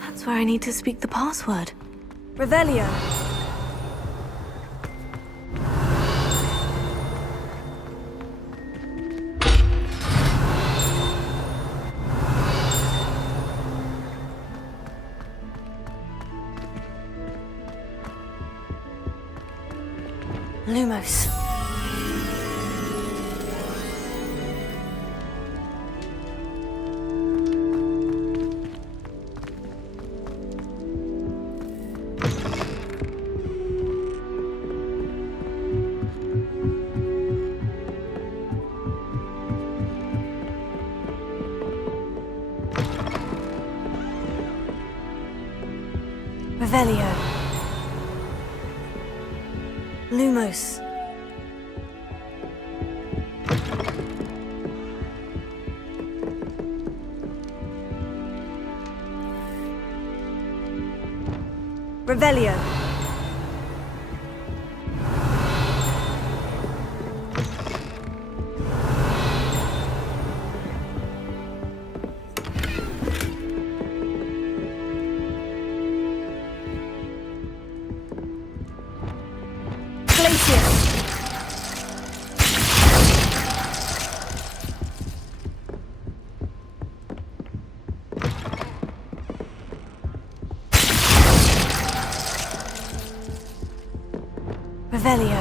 That's where I need to speak the password. Revelio. Lumos. Revelio. Lumos. Revelio. Revelio.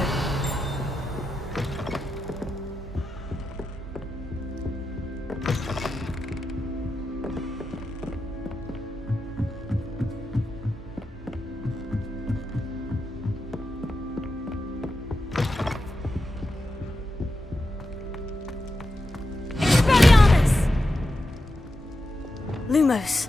Expelliarmus! Lumos.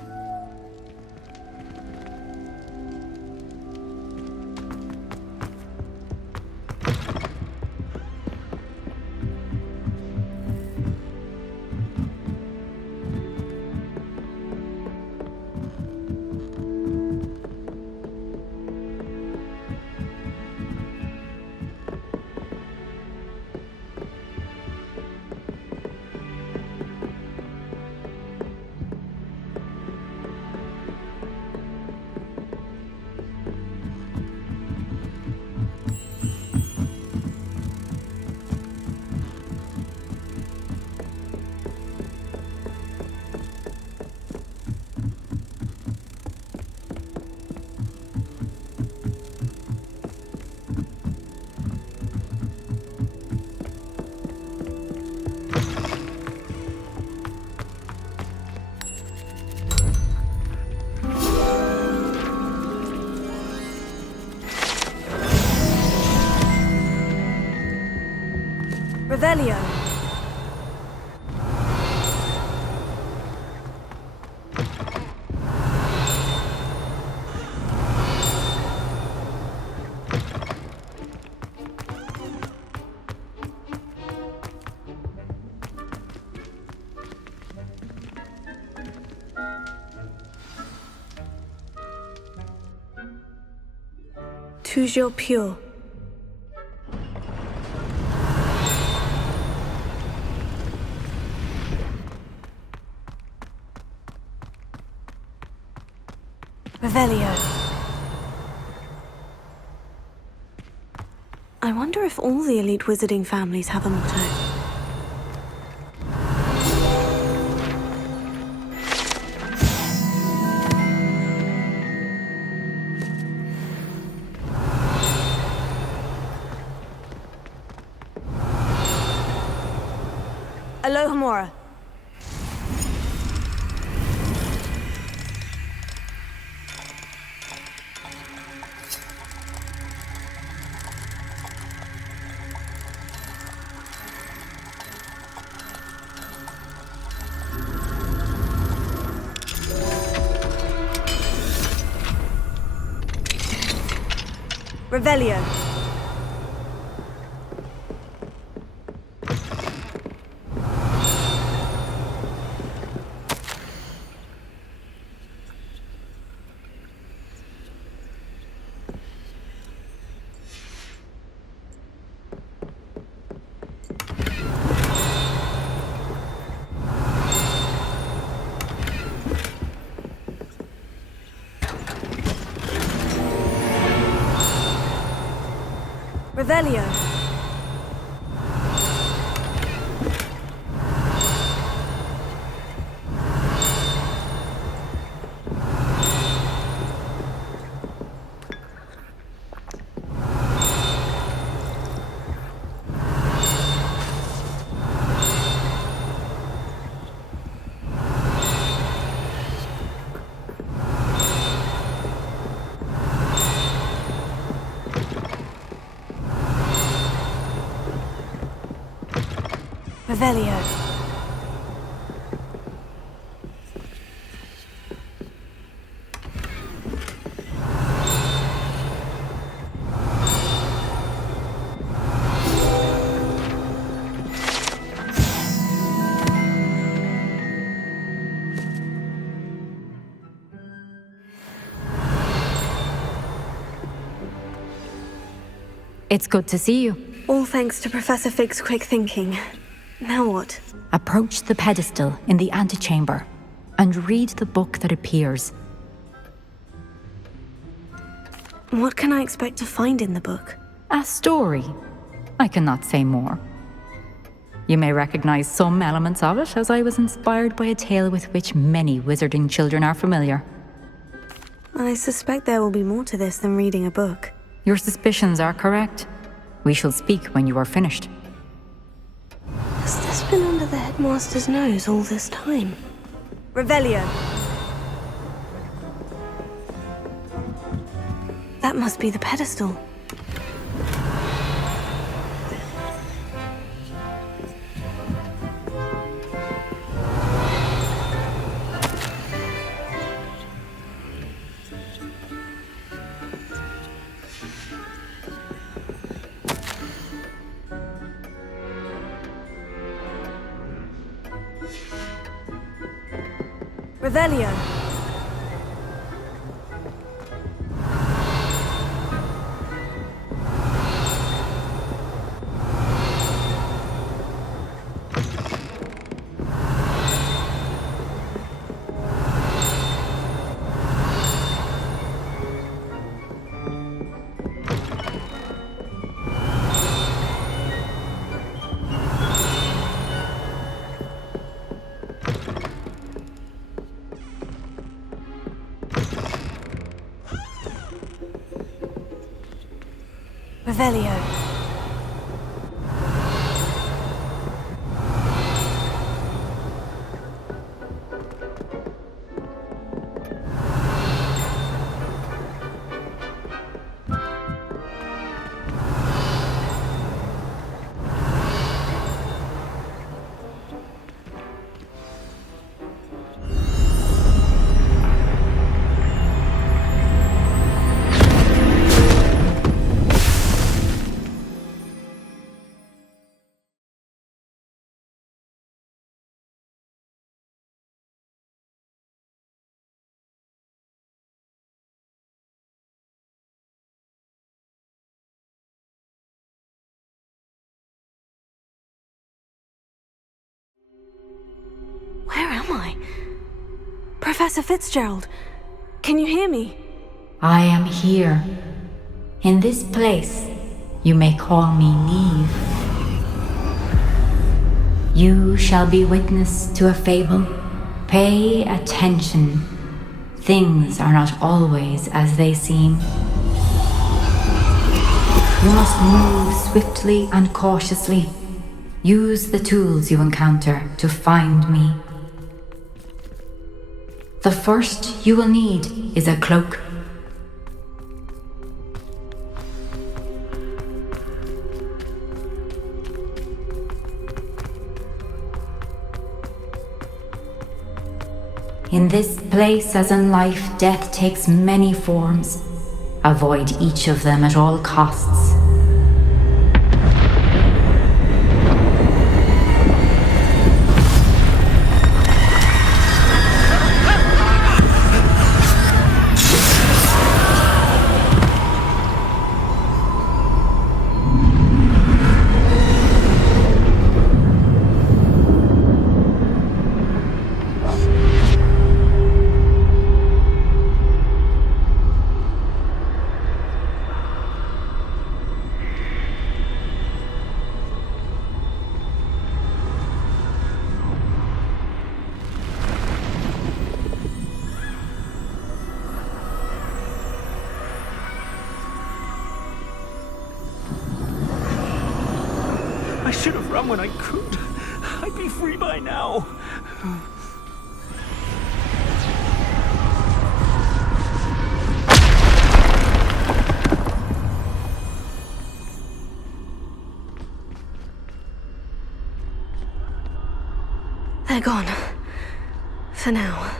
Revelio. Toujours pure. Revelio. I wonder if all the elite wizarding families have a motto. Alohomora. Revelio. Revelio. Revelio. It's good to see you. All thanks to Professor Fig's quick thinking. Now what? Approach the pedestal in the antechamber and read the book that appears. What can I expect to find in the book? A story. I cannot say more. You may recognize some elements of it, as I was inspired by a tale with which many wizarding children are familiar. I suspect there will be more to this than reading a book. Your suspicions are correct. We shall speak when you are finished. Has this been under the headmaster's nose all this time? Revelio! That must be the pedestal. Revelio. Revelio. Where am I? Professor Fitzgerald, can you hear me? I am here. In this place, you may call me Neve. You shall be witness to a fable. Pay attention. Things are not always as they seem. You must move swiftly and cautiously. Use the tools you encounter to find me. The first you will need is a cloak. In this place, as in life, death takes many forms. Avoid each of them at all costs. I should have run when I could. I'd be free by now. They're gone. For now.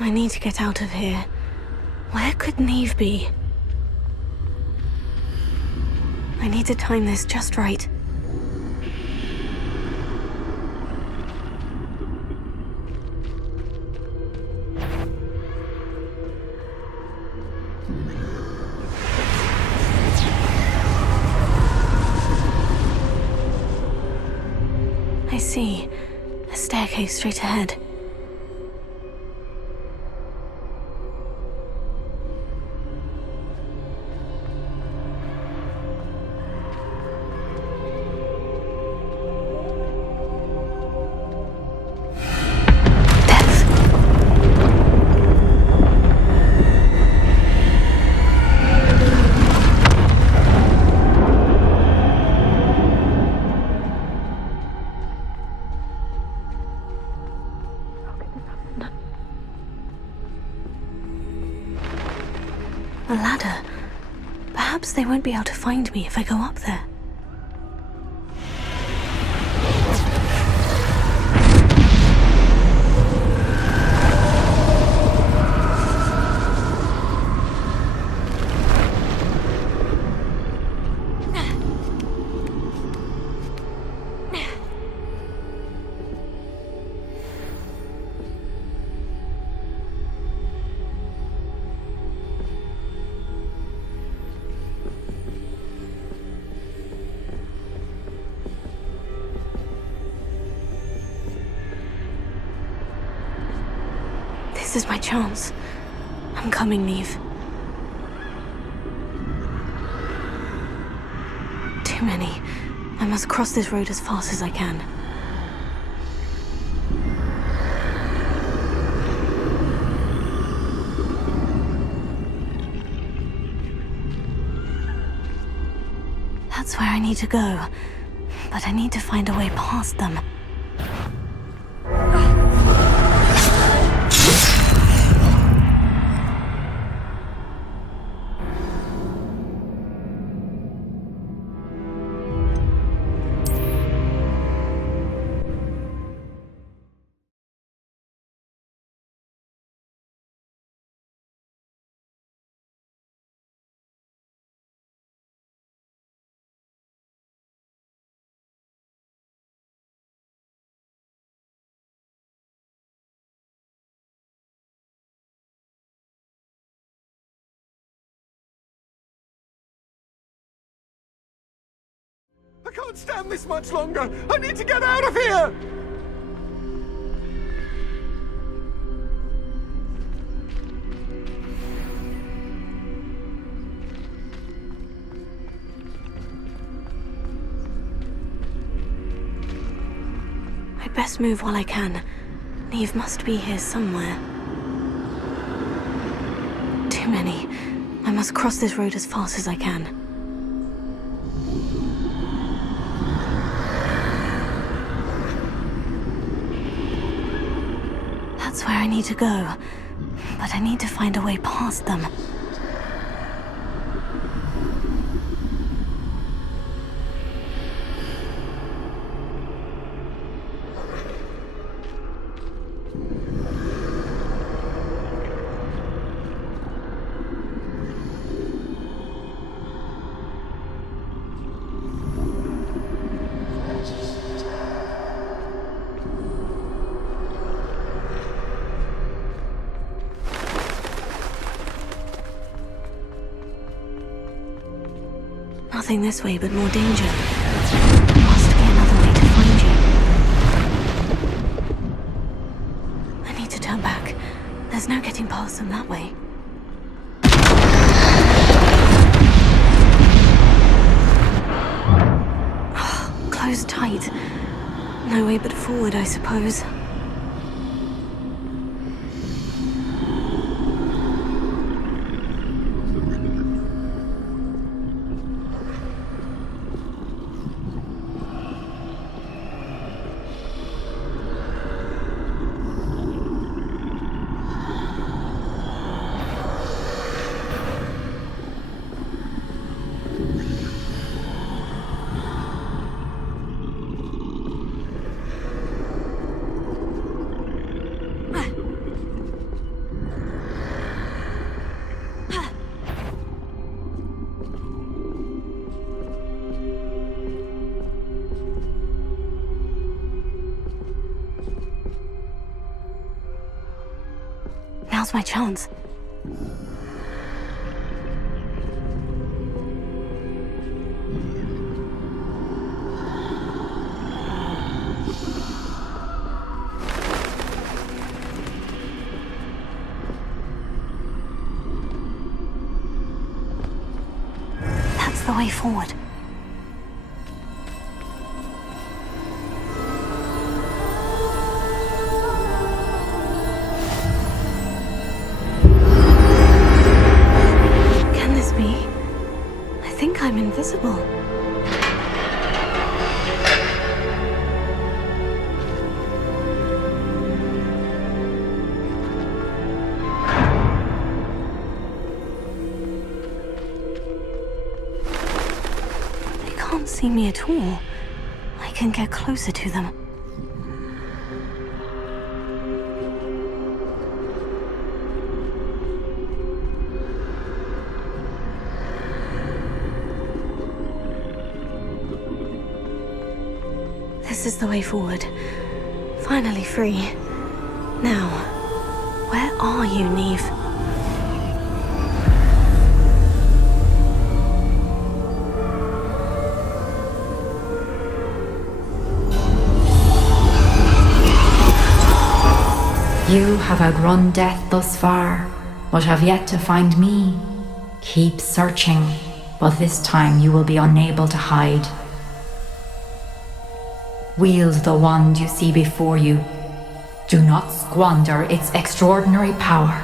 I need to get out of here. Where could Neve be? I need to time this just right. Okay, straight ahead. A ladder. Perhaps they won't be able to find me if I go up there. This is my chance. I'm coming, Neve. Too many. I must cross this road as fast as I can. That's where I need to go. But I need to find a way past them. I can't stand this much longer! I need to get out of here! I'd best move while I can. Neve must be here somewhere. Too many. I must cross this road as fast as I can. That's where I need to go, but I need to find a way past them. Nothing this way, but more danger. Must be another way to find you. I need to turn back. There's no getting past them that way. Closed tight. No way but forward, I suppose. Now's my chance. the way forward. Can this be? I think I'm invisible. Can't see me at all. I can get closer to them. This is the way forward. Finally free. Now, where are you, Neve? You have outrun death thus far, but have yet to find me. Keep searching, but this time you will be unable to hide. Wield the wand you see before you. Do not squander its extraordinary power.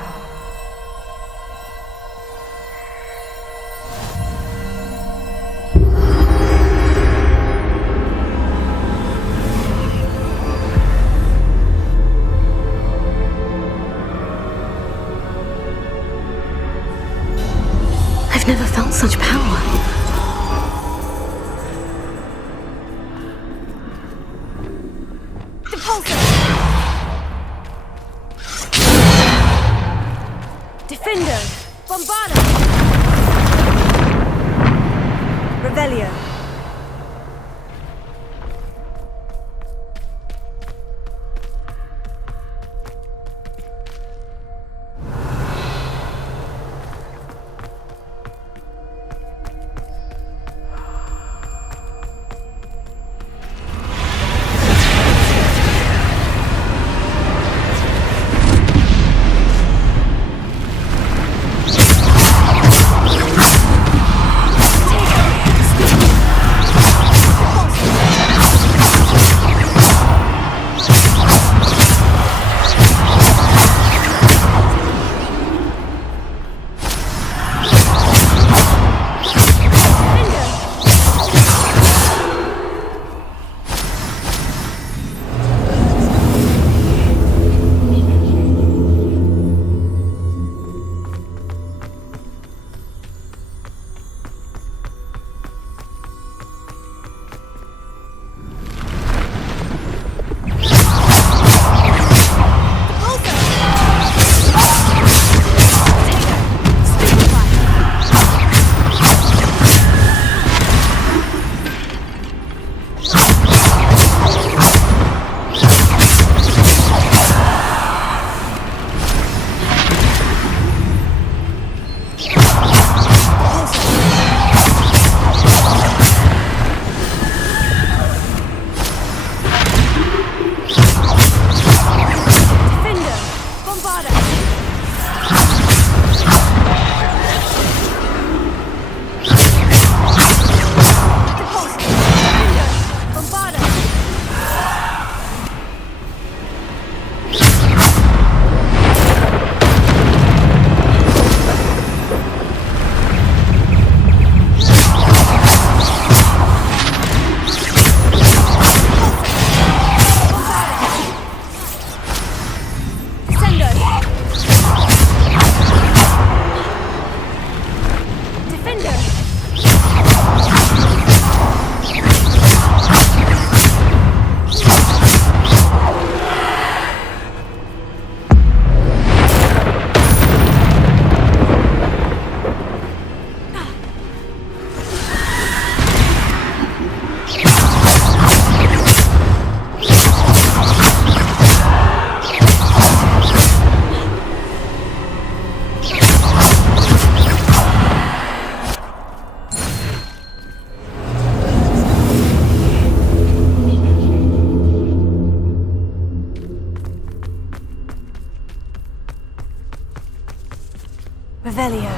I've never felt such power. Defender! Bombarda! Revelio! Revelio.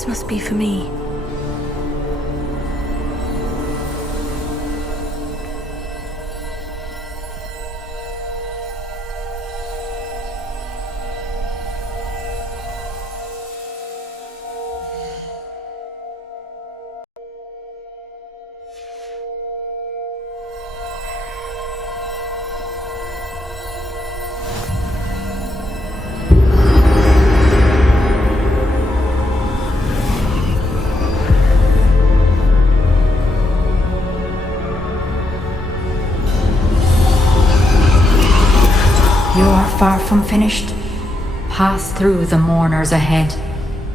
This must be for me. You're far from finished. Pass through the mourners ahead.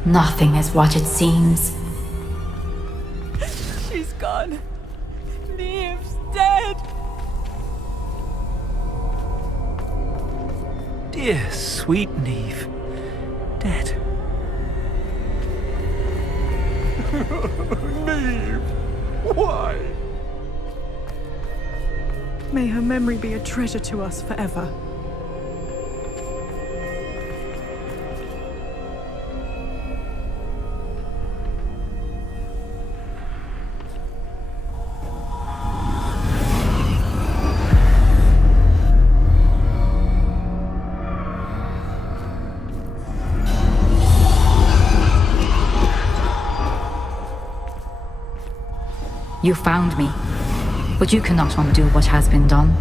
Nothing is what it seems. She's gone. Neve's dead. Dear sweet Neve. Dead. Neve! Why? May her memory be a treasure to us forever. You found me, but you cannot undo what has been done.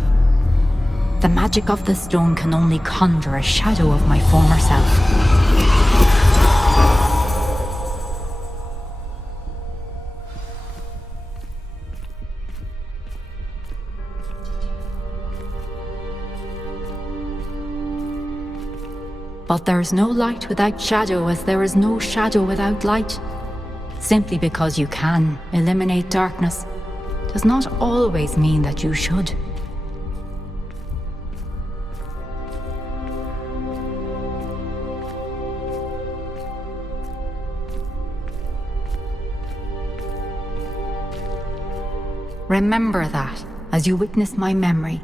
The magic of the stone can only conjure a shadow of my former self. But there is no light without shadow, as there is no shadow without light. Simply because you can eliminate darkness does not always mean that you should. Remember that as you witness my memory.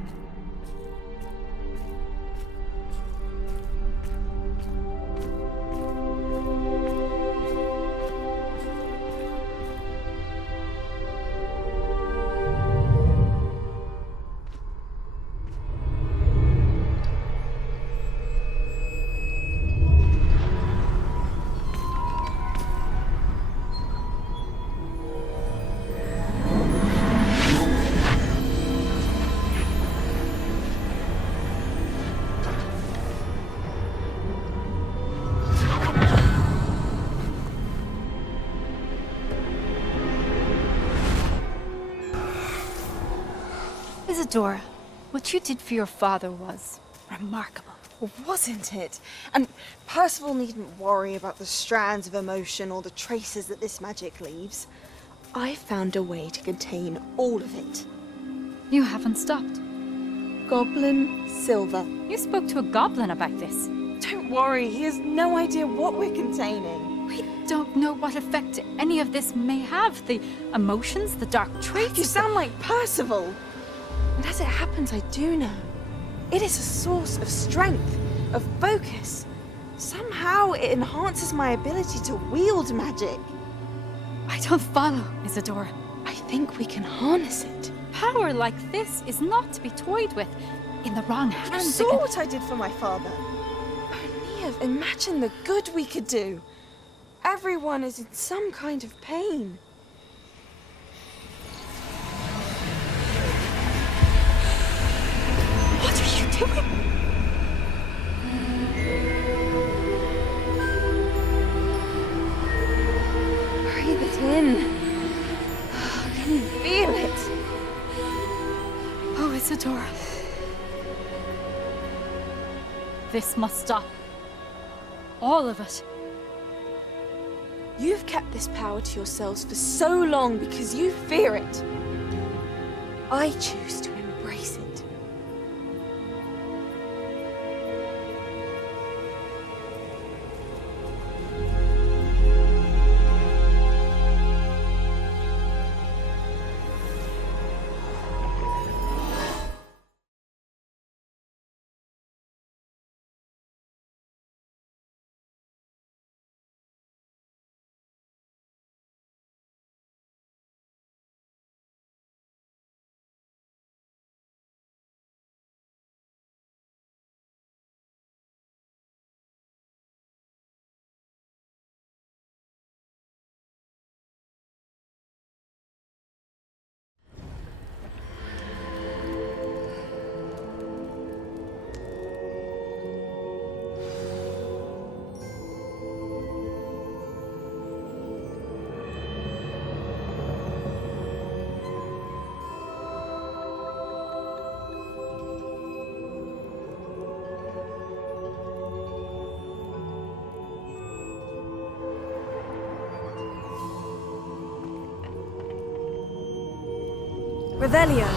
Isadora, what you did for your father was remarkable. Well, wasn't it? And Percival needn't worry about the strands of emotion or the traces that this magic leaves. I found a way to contain all of it. You haven't stopped. Goblin Silver. You spoke to a goblin about this. Don't worry, he has no idea what we're containing. We don't know what effect any of this may have. The emotions, the dark traits. You sound like Percival. And as it happens, I do know. It is a source of strength, of focus. Somehow it enhances my ability to wield magic. I don't follow, Isadora. I think we can harness it. Power like this is not to be toyed with. In the wrong hands. You saw what I did for my father. Oh, Neve, imagine the good we could do. Everyone is in some kind of pain. What are you doing? Breathe it in. Can you feel it? Oh, Isadora. This must stop. All of it. You've kept this power to yourselves for so long because you fear it. I choose to embrace it. Revelio.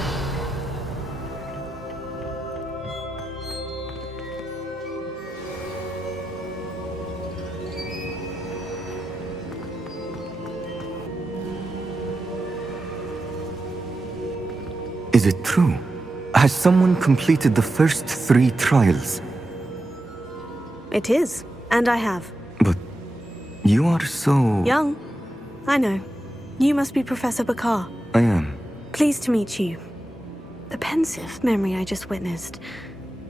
Is it true? Has someone completed the first 3 trials? It is, and I have. But you are so... Young. I know. You must be Professor Bakar. I am. Pleased to meet you. The pensive memory I just witnessed.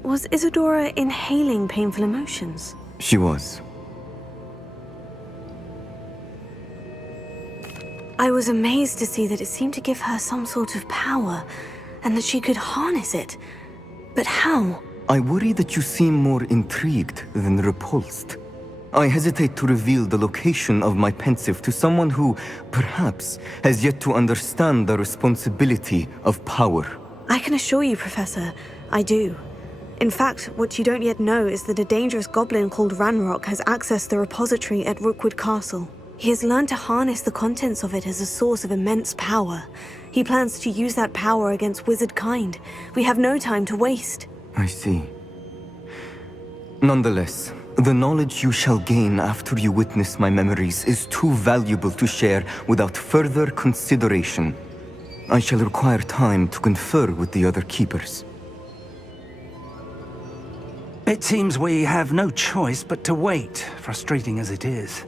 Was Isadora inhaling painful emotions? She was. I was amazed to see that it seemed to give her some sort of power, and that she could harness it. But how? I worry that you seem more intrigued than repulsed. I hesitate to reveal the location of my pensive to someone who, perhaps, has yet to understand the responsibility of power. I can assure you, Professor, I do. In fact, what you don't yet know is that a dangerous goblin called Ranrock has accessed the repository at Rookwood Castle. He has learned to harness the contents of it as a source of immense power. He plans to use that power against wizard kind. We have no time to waste. I see. Nonetheless, the knowledge you shall gain after you witness my memories is too valuable to share without further consideration. I shall require time to confer with the other keepers. It seems we have no choice but to wait, frustrating as it is.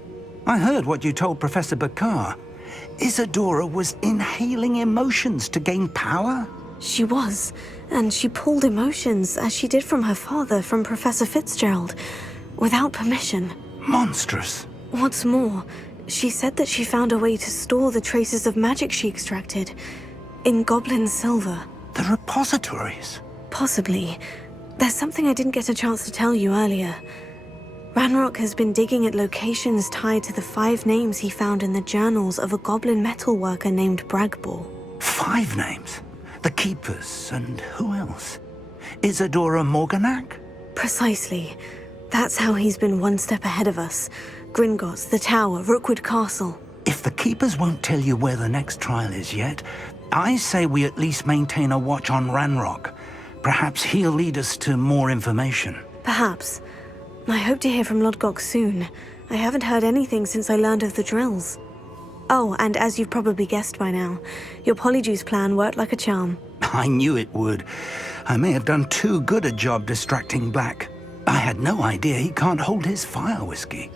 I heard what you told Professor Bakar. Isadora was inhaling emotions to gain power? She was, and she pulled emotions, as she did from her father, from Professor Fitzgerald, without permission. Monstrous. What's more, she said that she found a way to store the traces of magic she extracted in goblin silver. The repositories? Possibly. There's something I didn't get a chance to tell you earlier. Ranrock has been digging at locations tied to the 5 names he found in the journals of a goblin metalworker named Bragbor. 5 names? The Keepers, and who else? Isadora Morganac? Precisely. That's how he's been one step ahead of us. Gringotts, the Tower, Rookwood Castle. If the Keepers won't tell you where the next trial is yet, I say we at least maintain a watch on Ranrock. Perhaps he'll lead us to more information. Perhaps. I hope to hear from Lodgok soon. I haven't heard anything since I learned of the drills. Oh, and as you've probably guessed by now, your Polyjuice plan worked like a charm. I knew it would. I may have done too good a job distracting Black. I had no idea he can't hold his fire whiskey.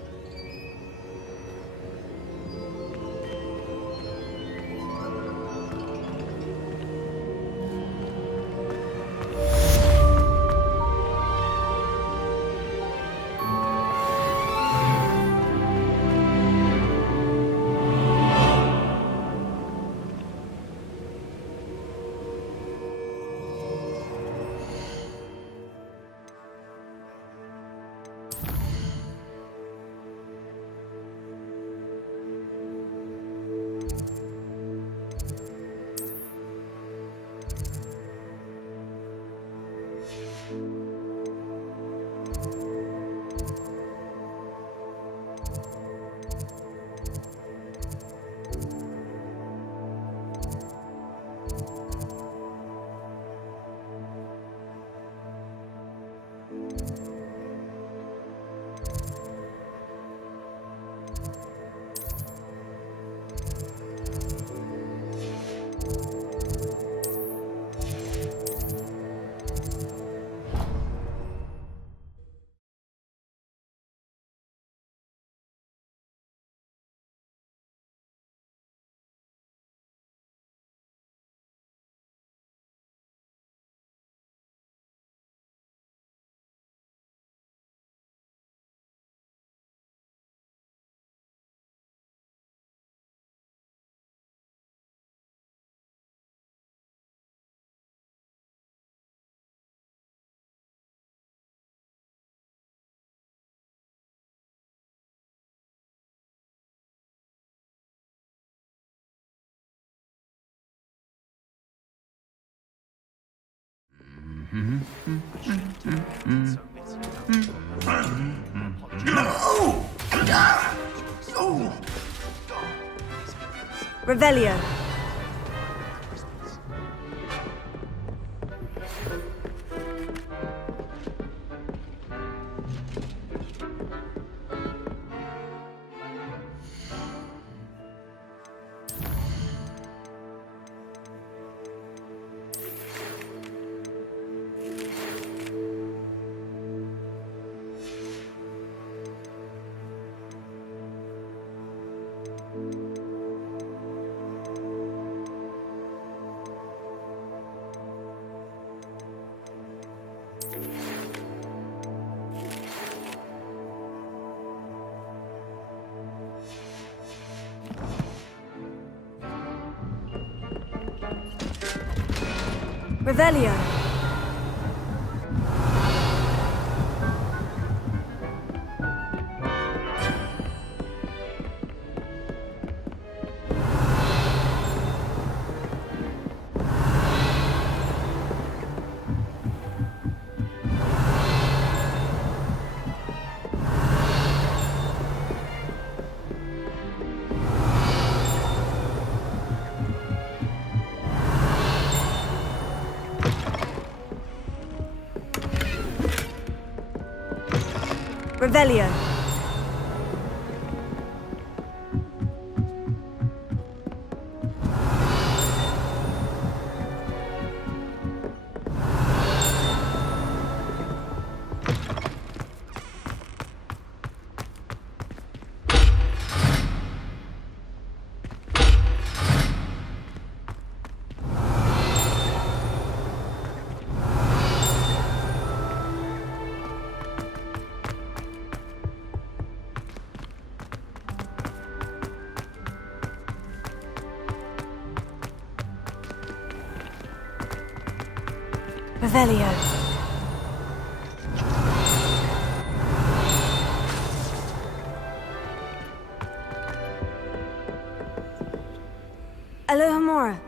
Revelio. Revelio. Revelio. Revelio. Alohomora.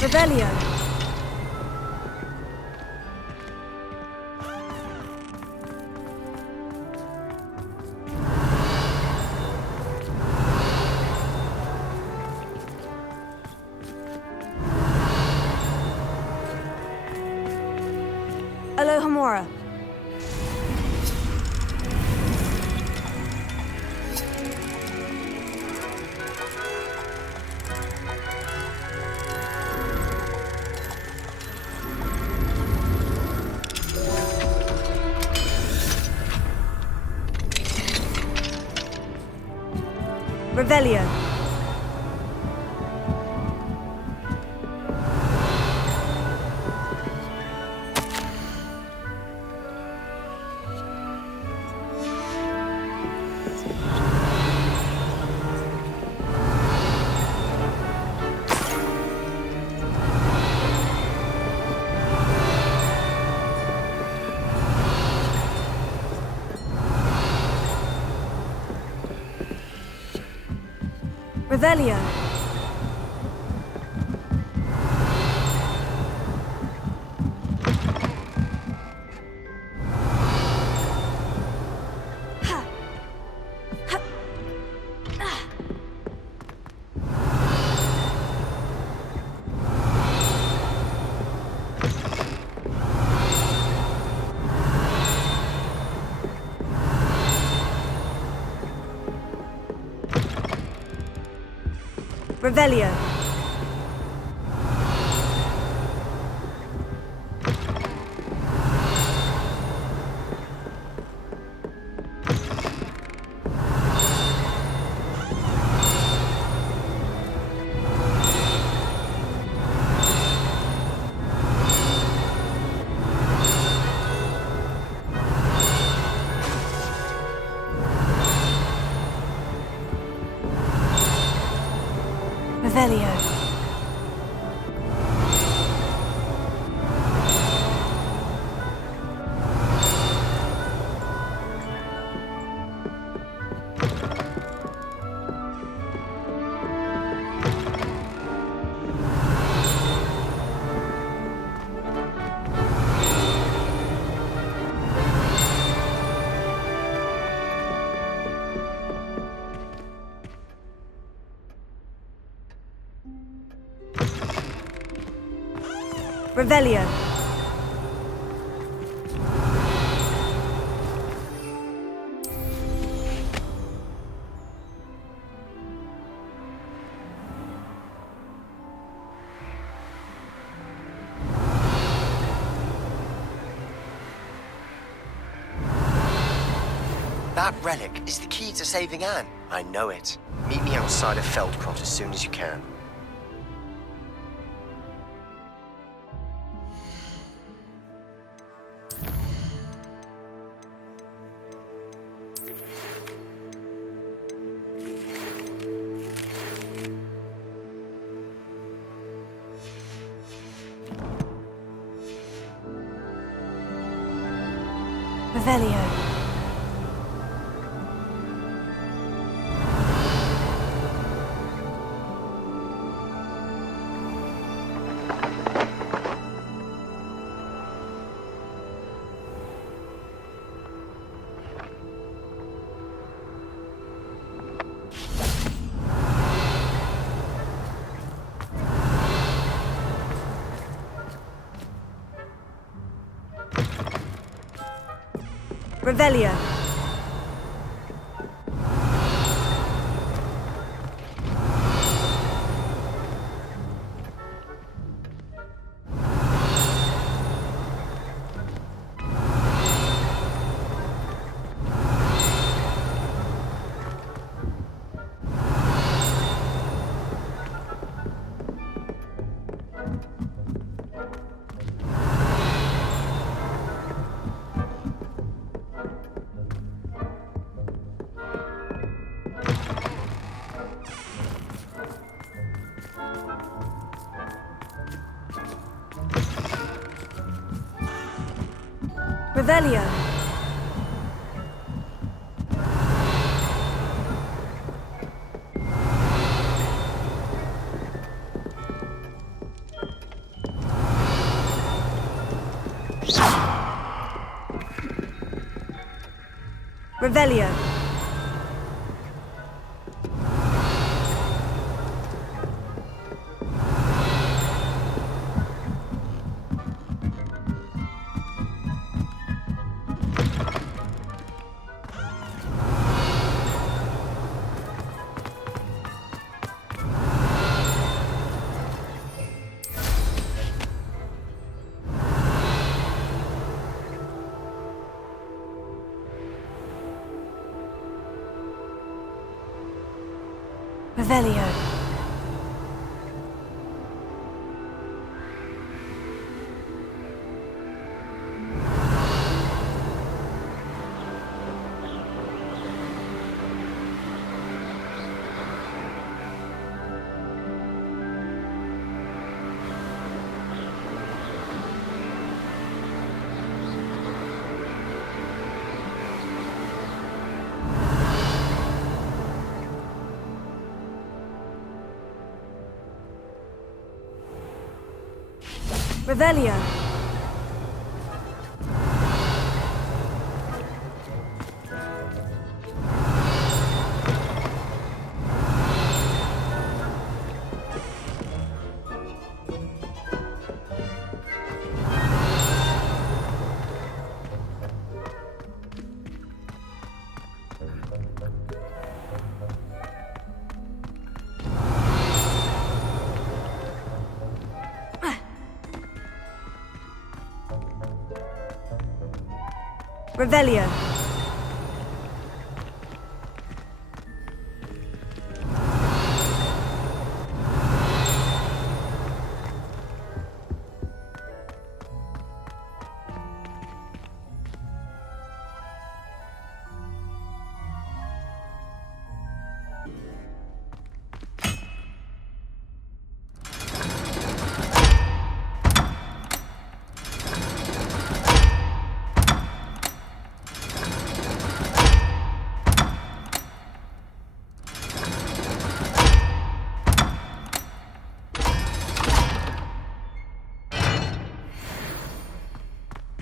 Revelio. Alohomora. Revelio. Revelio. Revelio. Revelio. Revelio. That relic is the key to saving Anne. I know it. Meet me outside of Feldcrot as soon as you can. Revelio. Revelio. Revelio. Revelio. Revelio. Revelio. Revelio.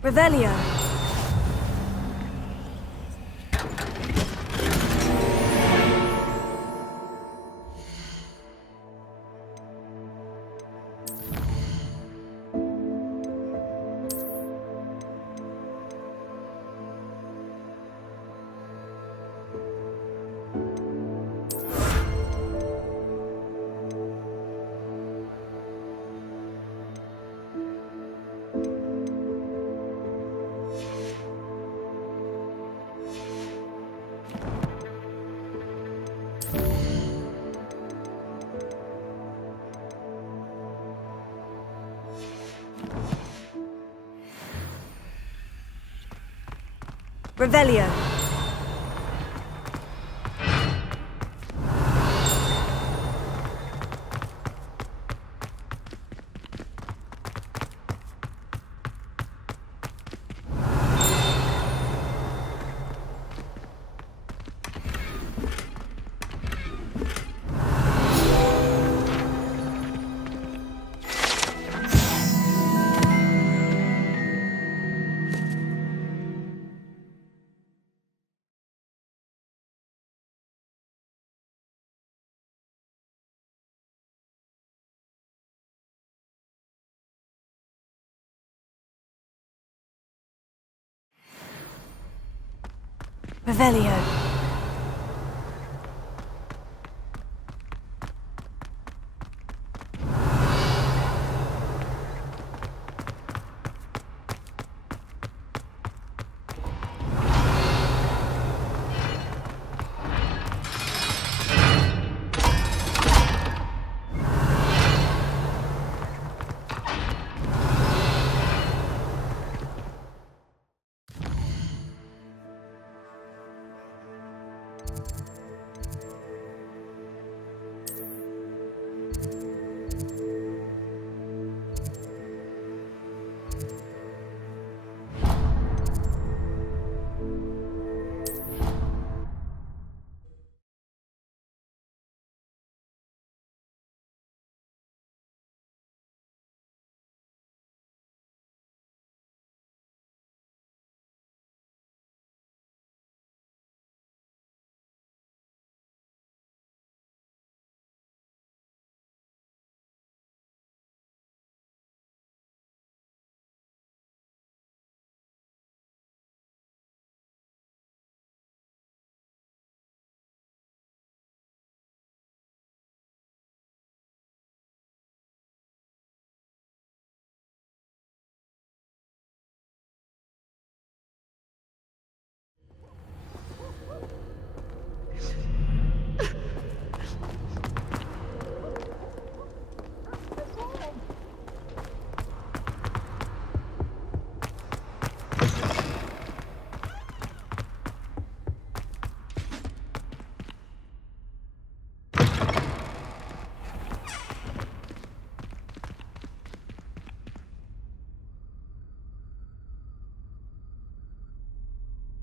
Revelio. Revelio. Revelio.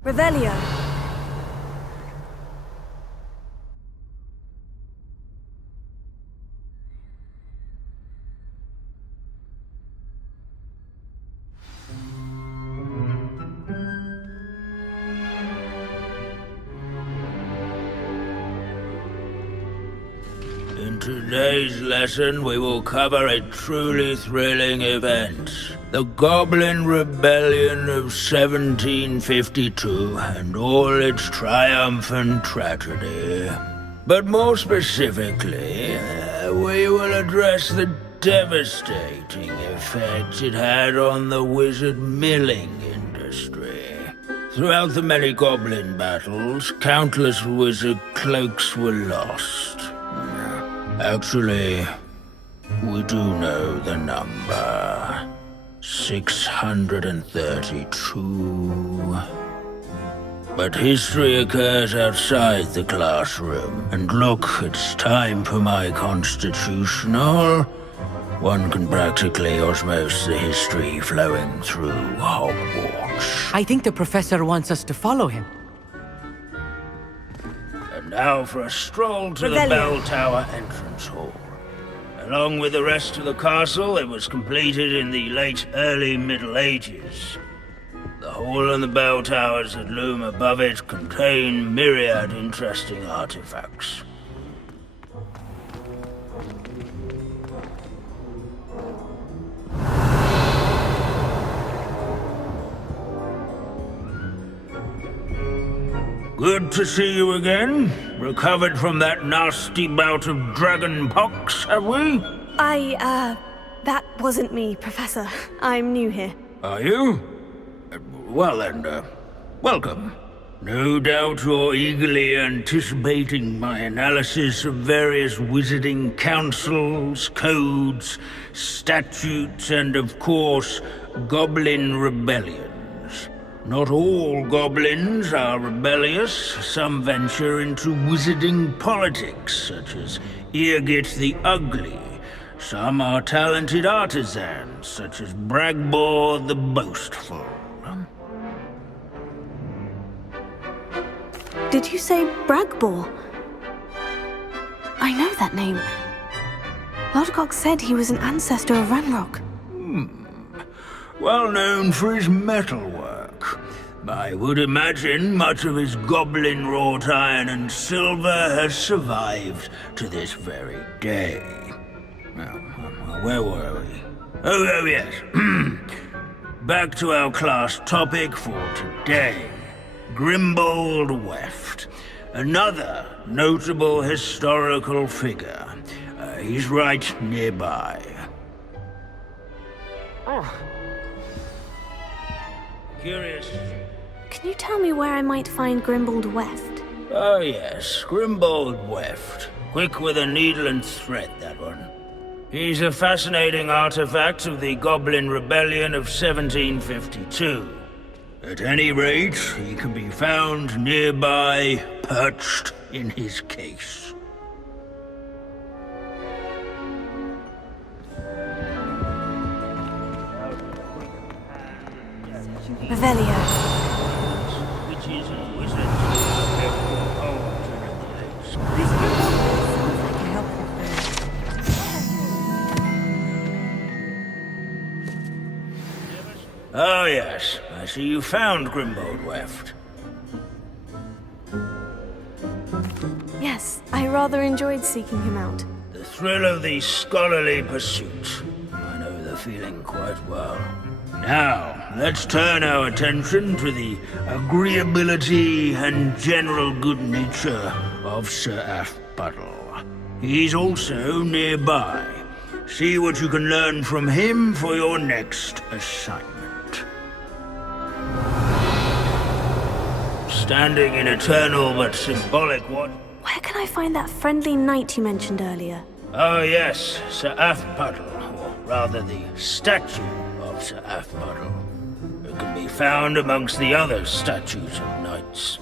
Revelio. In today's lesson, we will cover a truly thrilling event. The Goblin Rebellion of 1752 and all its triumphant tragedy. But more specifically, we will address the devastating effect it had on the wizard milling industry. Throughout the many goblin battles, countless wizard cloaks were lost. Actually, we do know the number. 632. But history occurs outside the classroom. And look, it's time for my constitutional. One can practically osmose the history flowing through Hogwarts. I think the professor wants us to follow him. And now for a stroll to the bell tower entrance hall. Along with the rest of the castle, it was completed in the late early Middle Ages. The hall and the bell towers that loom above it contain myriad interesting artifacts. Good to see you again. Recovered from that nasty bout of dragon pox, have we? That wasn't me, Professor. I'm new here. Are you? Well then, welcome. No doubt you're eagerly anticipating my analysis of various wizarding councils, codes, statutes, and of course, goblin rebellions. Not all goblins are rebellious. Some venture into wizarding politics, such as Irgit the Ugly. Some are talented artisans, such as Bragbor the Boastful. Did you say Bragbor? I know that name. Lodgok said he was an ancestor of Ranrock. Well known for his metalwork. I would imagine much of his goblin-wrought iron and silver has survived to this very day. Now, where were we? Oh yes. Back to our class topic for today. Grimbold Weft. Another notable historical figure. He's right nearby. Curious. Can you tell me where I might find Grimbold Weft? Oh yes, Grimbold Weft. Quick with a needle and thread, that one. He's a fascinating artifact of the Goblin Rebellion of 1752. At any rate, he can be found nearby, perched in his case. Revelio. Which is a wizard. Oh yes, I see you found Grimbold Weft. Yes, I rather enjoyed seeking him out. The thrill of the scholarly pursuit. I know the feeling quite well. Now, let's turn our attention to the agreeability and general good nature of Sir Afpuddle. He's also nearby. See what you can learn from him for your next assignment. Standing in eternal but symbolic what? Where can I find that friendly knight you mentioned earlier? Oh yes, Sir Afpuddle, or rather the statue of Sir Afpuddle. It can be found amongst the other statues of knights.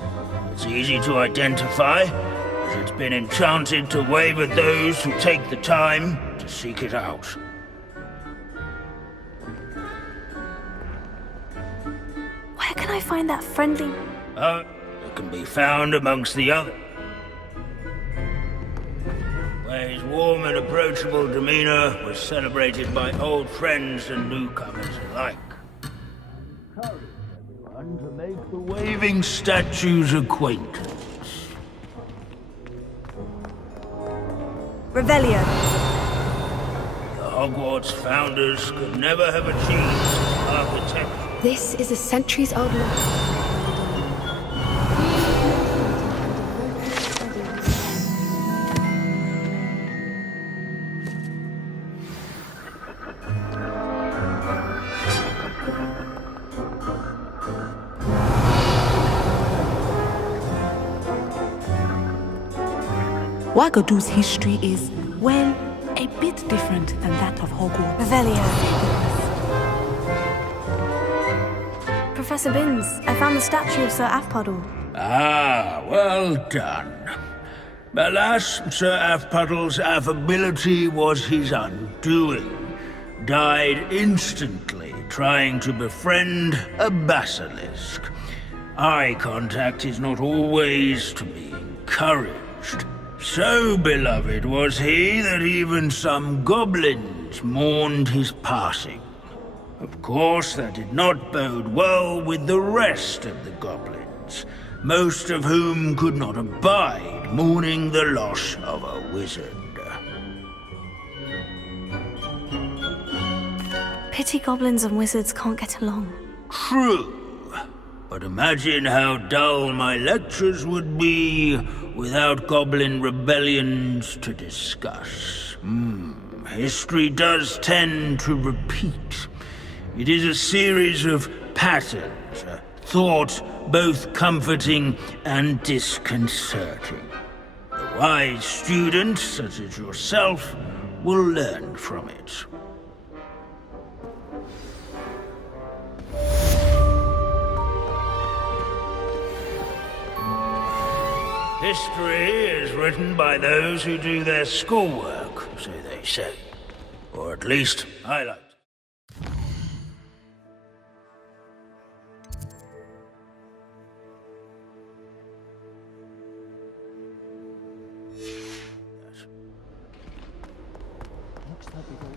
It's easy to identify, as it's been enchanted to wave at those who take the time to seek it out. Where can I find that friendly... It can be found amongst the other. Where his warm and approachable demeanor was celebrated by old friends and newcomers alike. Courage, everyone, to make the waving statue's acquaintance. Revelio. The Hogwarts founders could never have achieved such architecture. This is a centuries-old law. Wagadu's history is, well, a bit different than that of Hogwarts. Revelio. Professor Binns, I found the statue of Sir Afpuddle. Ah, well done. Alas, Sir Afpuddle's affability was his undoing. Died instantly trying to befriend a basilisk. Eye contact is not always to be encouraged. So beloved was he that even some goblins mourned his passing. Of course, that did not bode well with the rest of the goblins, most of whom could not abide mourning the loss of a wizard. Pity goblins and wizards can't get along. True. But imagine how dull my lectures would be without goblin rebellions to discuss. History does tend to repeat. It is a series of patterns, a thought both comforting and disconcerting. The wise student, such as yourself, will learn from it. History is written by those who do their schoolwork, so they say. Or at least, I like to.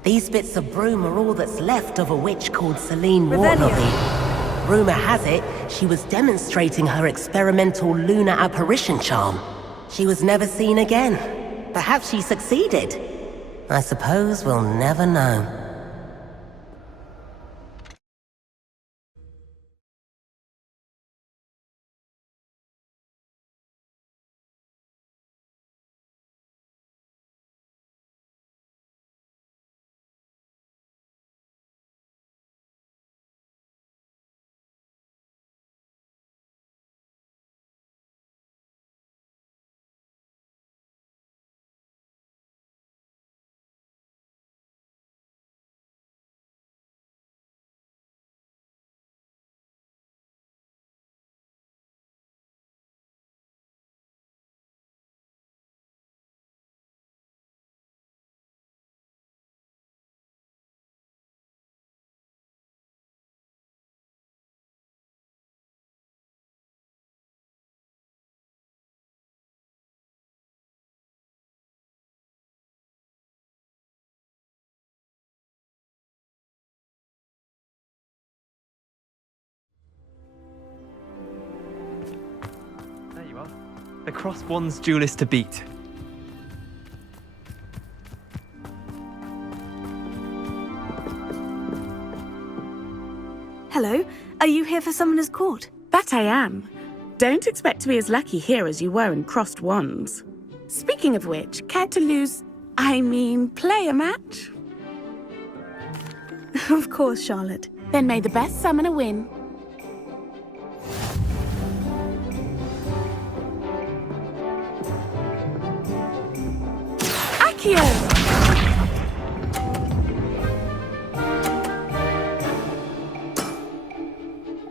These bits of broom are all that's left of a witch called Celine Revelio. Wartnobby. Rumour has it, she was demonstrating her experimental lunar apparition charm. She was never seen again. Perhaps she succeeded. I suppose we'll never know. The crossed wands duelist to beat. Hello, are you here for Summoner's Court? That I am. Don't expect to be as lucky here as you were in Crossed Wands. Speaking of which, care to play a match? Of course, Charlotte. Then may the best summoner win. Accio!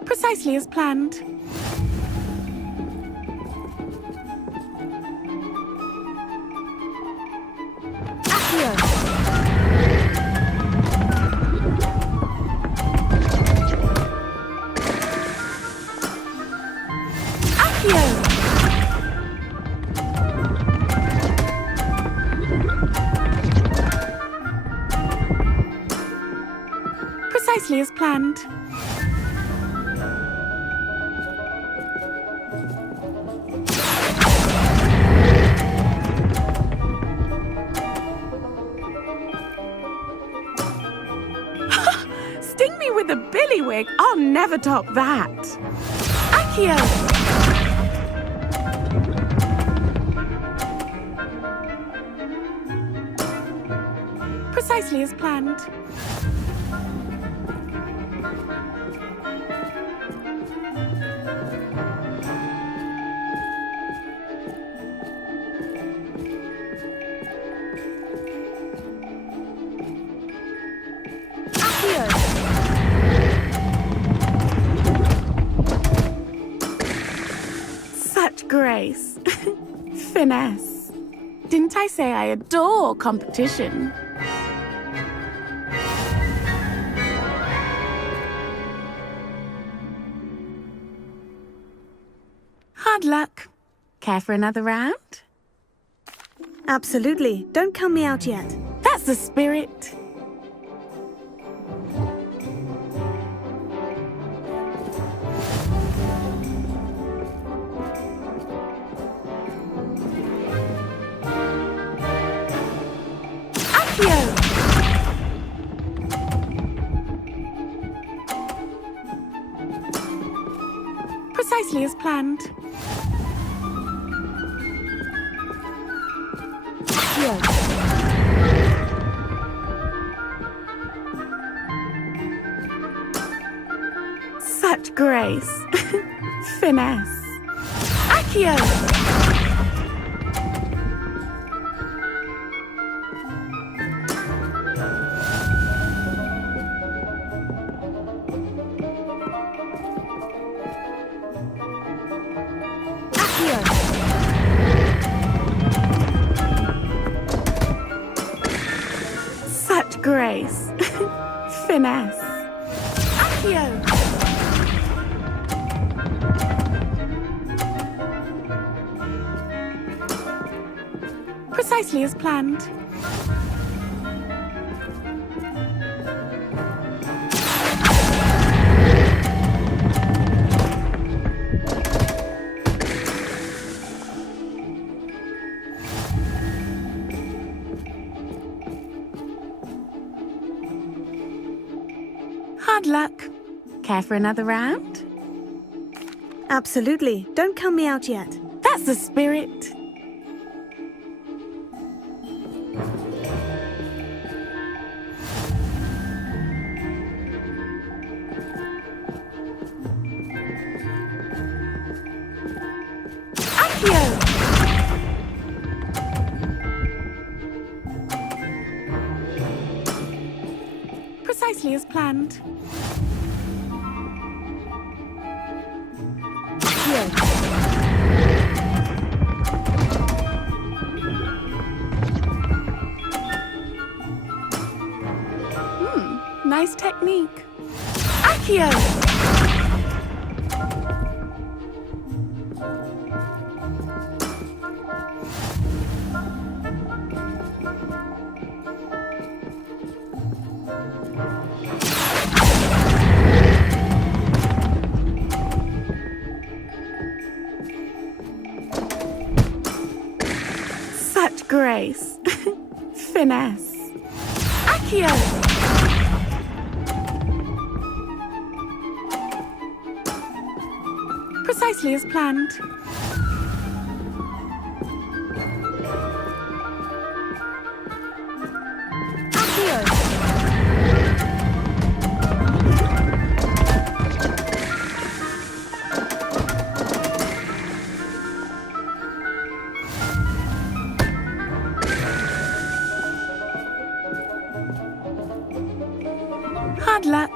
Precisely as planned. Precisely as planned. Sting me with a billywig. I'll never top that. Accio! Precisely as planned. Such grace. Finesse. Didn't I say I adore competition? Hard luck. Care for another round? Absolutely. Don't count me out yet. That's the spirit. Accio! Precisely as planned. Such grace. Finesse. Accio! Such grace. Finesse. Accio! Precisely as planned. Hard luck. Care for another round? Absolutely. Don't count me out yet. That's the spirit. Accio! Precisely as planned. Nice technique. Accio! Such grace. Finesse. Accio! Precisely as planned. Accio! Hard luck.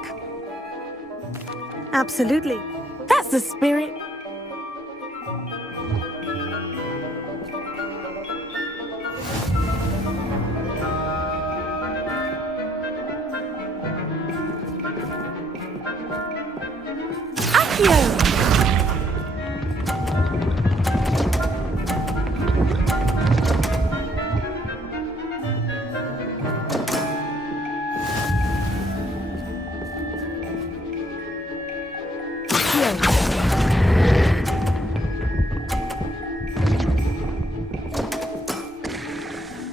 Absolutely. That's the spirit. Accio!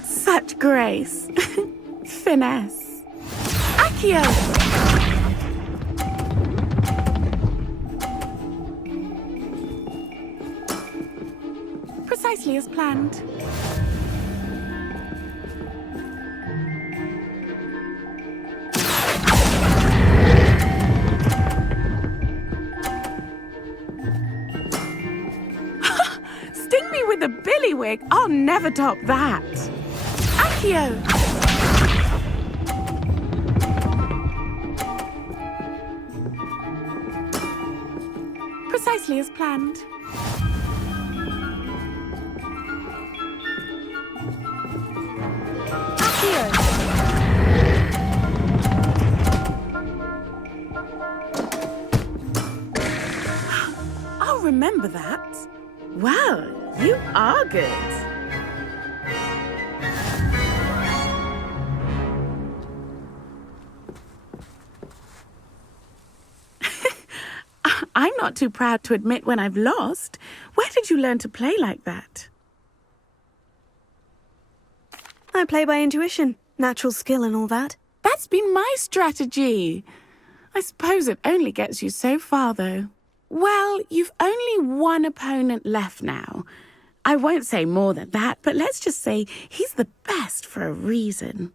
Such grace. Finesse. Accio! Precisely as planned. Sting me with a billywig. I'll never top that. Accio! Precisely as planned. Accio! I'll remember that. Well, you are good. I'm not too proud to admit when I've lost. Where did you learn to play like that? I play by intuition, natural skill and all that. That's been my strategy. I suppose it only gets you so far, though. Well, you've only one opponent left now. I won't say more than that, but let's just say he's the best for a reason.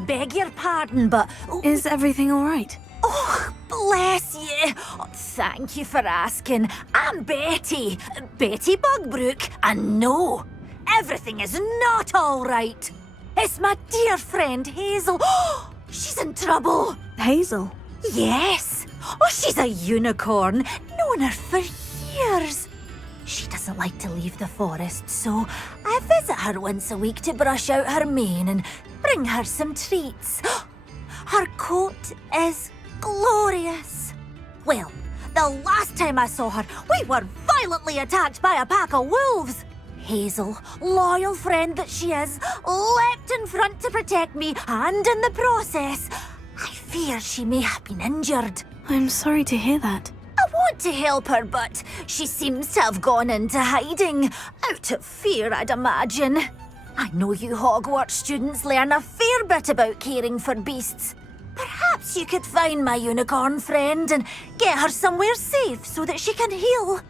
I beg your pardon, but... Is everything all right? Oh, bless you. Oh, thank you for asking. I'm Betty. Betty Bugbrook. And no, everything is not all right. It's my dear friend Hazel. Oh, she's in trouble. Hazel? Yes. Oh, she's a unicorn. Known her for years. She doesn't like to leave the forest, so I visit her once a week to brush out her mane and bring her some treats. Her coat is glorious. Well, the last time I saw her, we were violently attacked by a pack of wolves. Hazel, loyal friend that she is, leapt in front to protect me, and in the process, I fear she may have been injured. I'm sorry to hear that. I want to help her, but she seems to have gone into hiding. Out of fear, I'd imagine. I know you Hogwarts students learn a fair bit about caring for beasts. Perhaps you could find my unicorn friend and get her somewhere safe so that she can heal.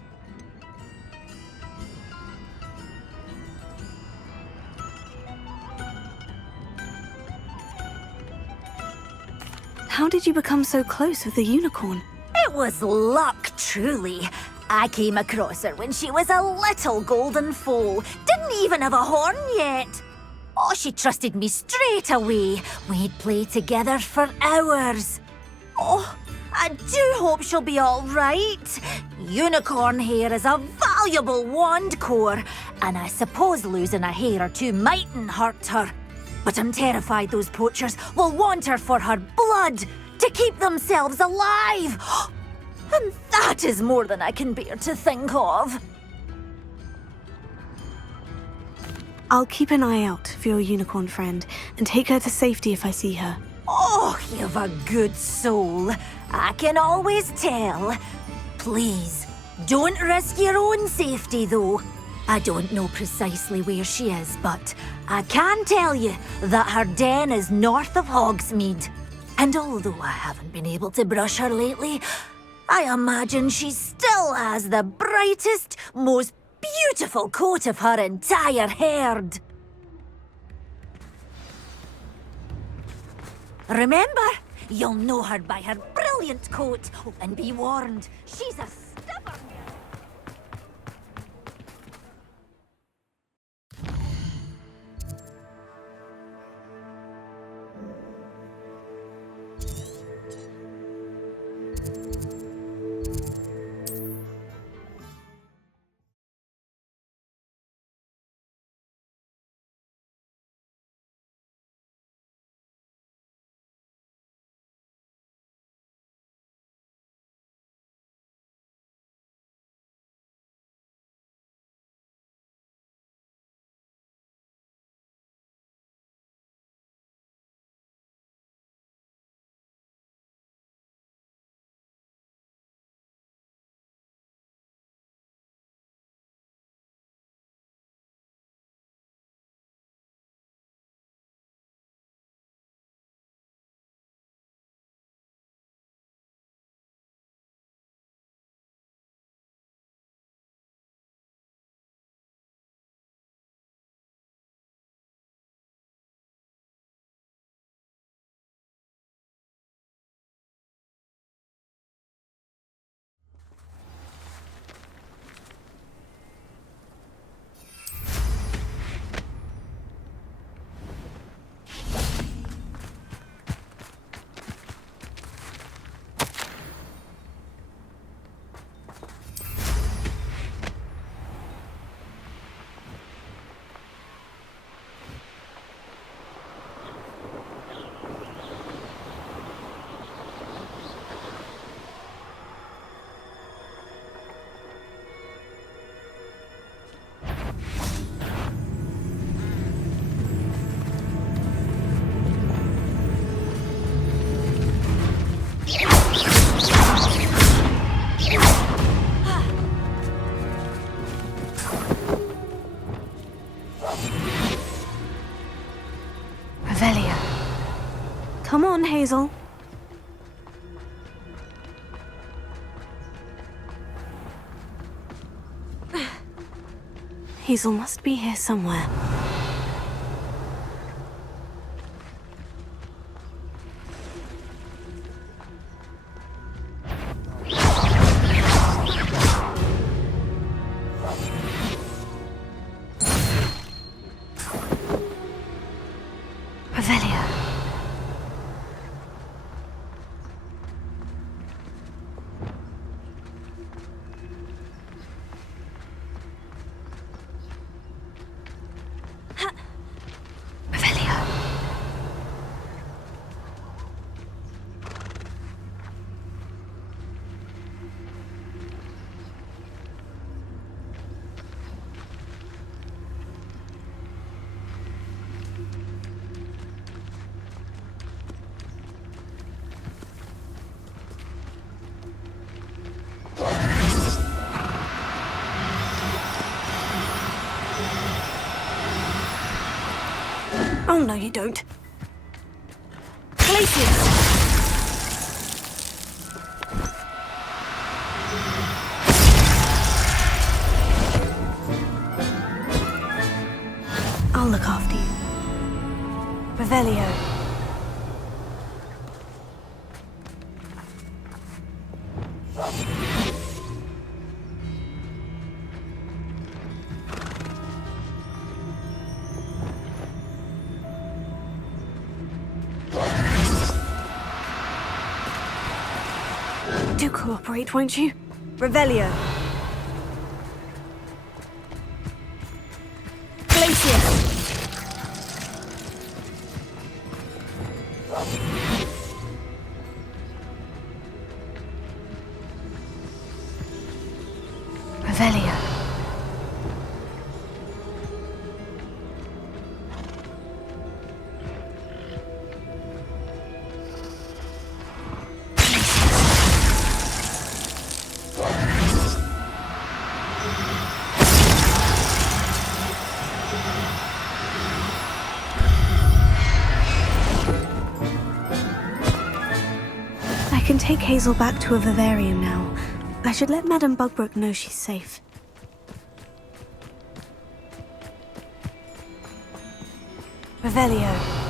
How did you become so close with the unicorn? It was luck, truly. I came across her when she was a little golden foal. Didn't even have a horn yet. Oh, she trusted me straight away. We'd play together for hours. Oh, I do hope she'll be all right. Unicorn hair is a valuable wand core, and I suppose losing a hair or two mightn't hurt her. But I'm terrified those poachers will want her for her blood to keep themselves alive. And that is more than I can bear to think of. I'll keep an eye out for your unicorn friend and take her to safety if I see her. Oh, you've a good soul. I can always tell. Please, don't risk your own safety, though. I don't know precisely where she is, but I can tell you that her den is north of Hogsmeade. And although I haven't been able to brush her lately, I imagine she still has the brightest, most beautiful coat of her entire herd. Remember, you'll know her by her brilliant coat. Oh, and be warned, she's a stubborn girl. Come on, Hazel. Hazel must be here somewhere. Oh, no, you don't. Glacius! I'll look after you. Revelio. Do cooperate, won't you? Revelio. Glacius! Revelio. I can take Hazel back to a vivarium now. I should let Madame Bugbrook know she's safe. Revelio.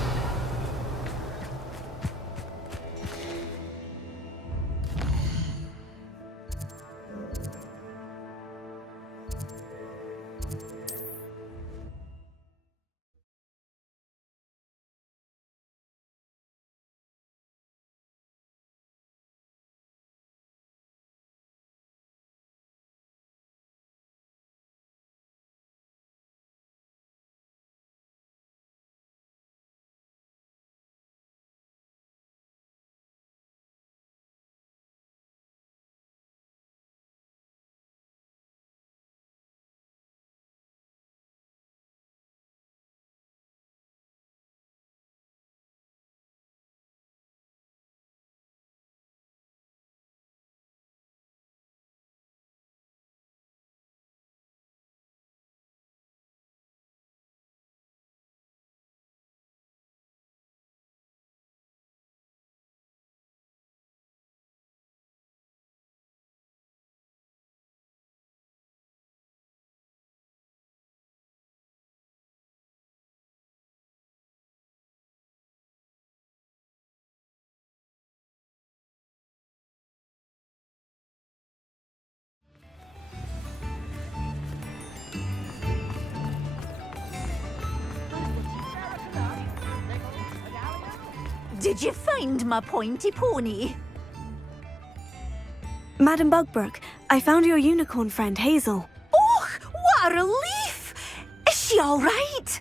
Did you find my pointy pony? Madame Bugbrook, I found your unicorn friend, Hazel. Oh, what a relief! Is she all right?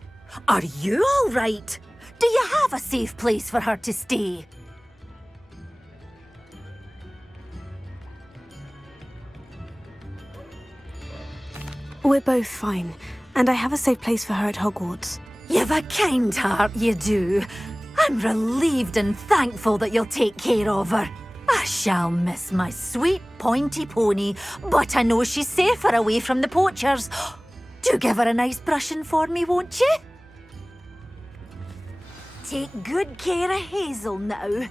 Are you all right? Do you have a safe place for her to stay? We're both fine, and I have a safe place for her at Hogwarts. You've a kind heart, you do. I'm relieved and thankful that you'll take care of her. I shall miss my sweet pointy pony, but I know she's safer away from the poachers. Do give her a nice brushing for me, won't you? Take good care of Hazel now.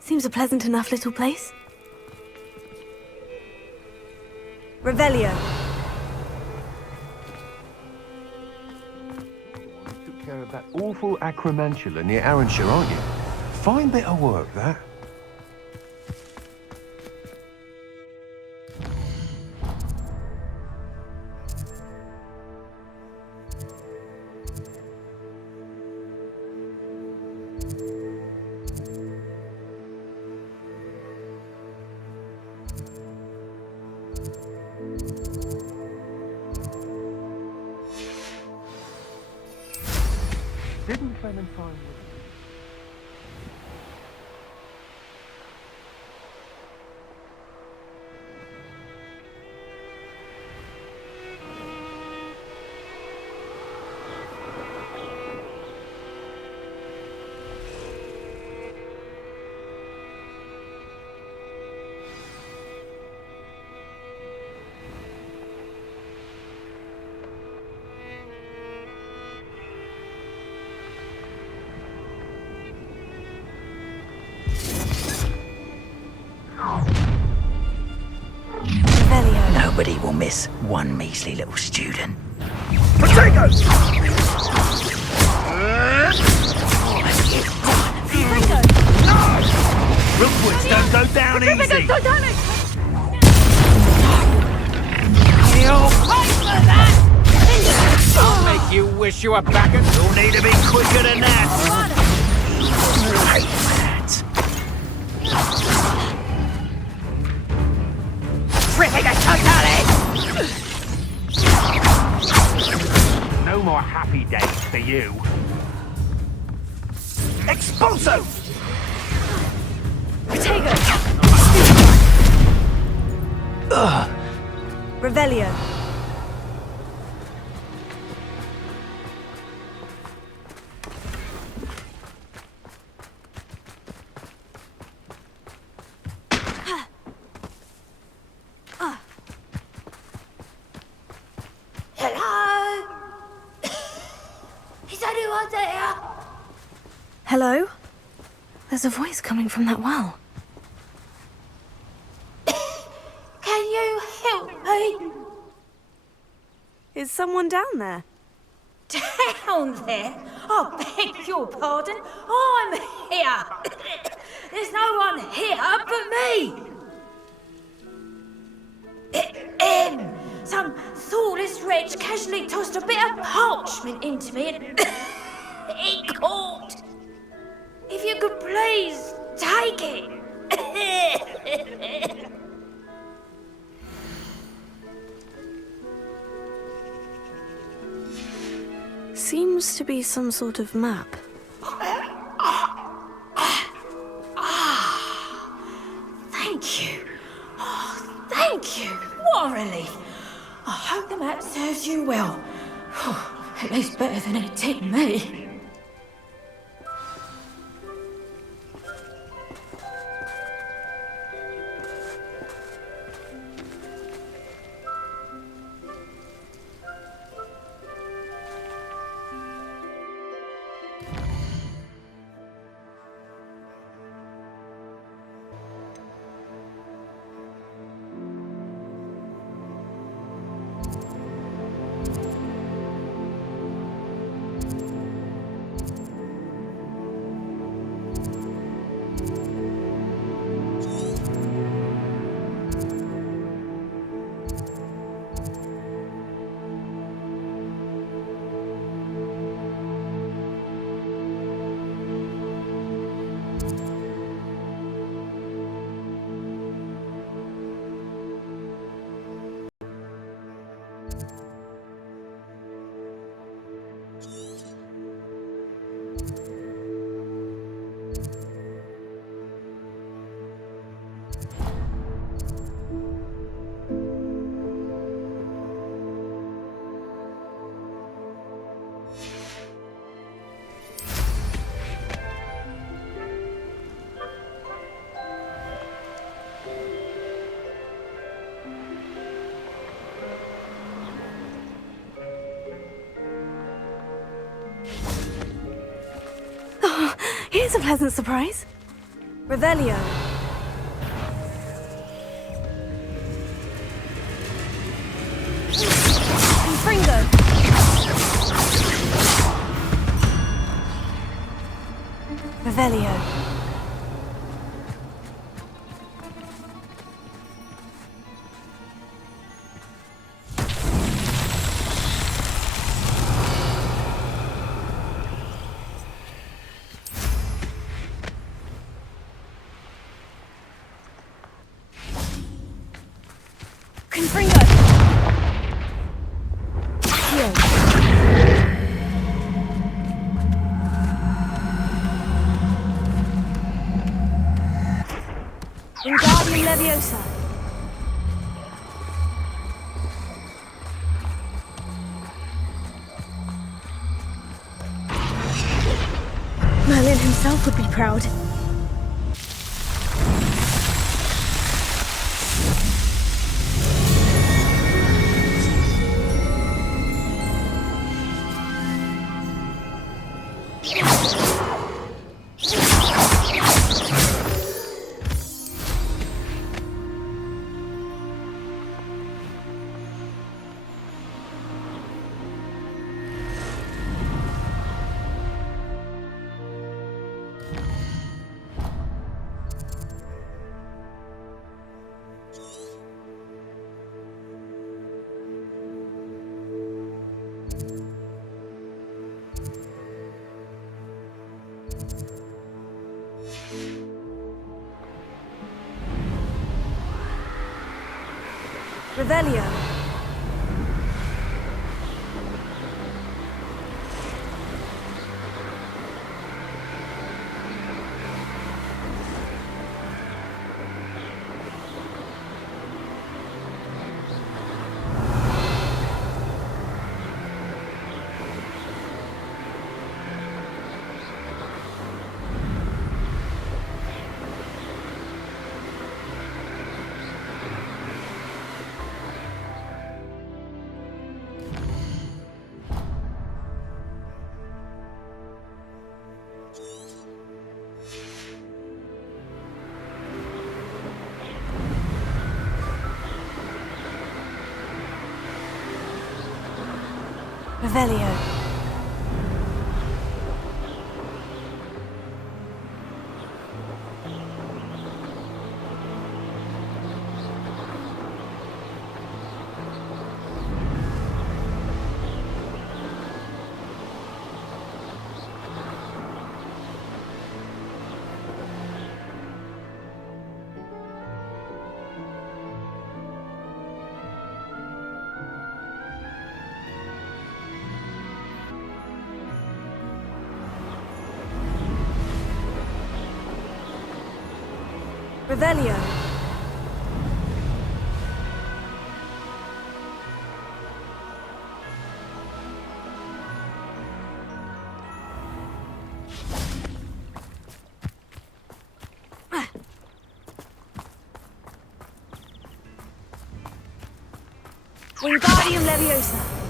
Seems a pleasant enough little place. Revelio. Took care of that awful acromantula near Arranshire, aren't you? Fine bit of work, that. Didn't Clementine... Nobody will miss one measly little student. Potatoes! Rookwoods don't go down easy! I'll make you wish you were back at... You'll need to be quicker than that! Tripping a totally! No more happy days for you. Expulso! Protego. Revelio. Hello? Is anyone there? Hello? There's a voice coming from that well. Can you help me? Is someone down there? Down there? I beg your pardon. I'm here. There's no one here but me. Some thoughtless wretch casually tossed a bit of parchment into me and it caught. If you could please take it. Seems to be some sort of map. Thank you. Oh, thank you. What a relief. I hope the map serves you well. At least better than it did me. Here's a pleasant surprise. Revelio. Confringo. Revelio. Confringo. Accio. Wingardium Leviosa. Merlin himself would be proud. Revelio. Revelio. Revelio. Wingardium Leviosa.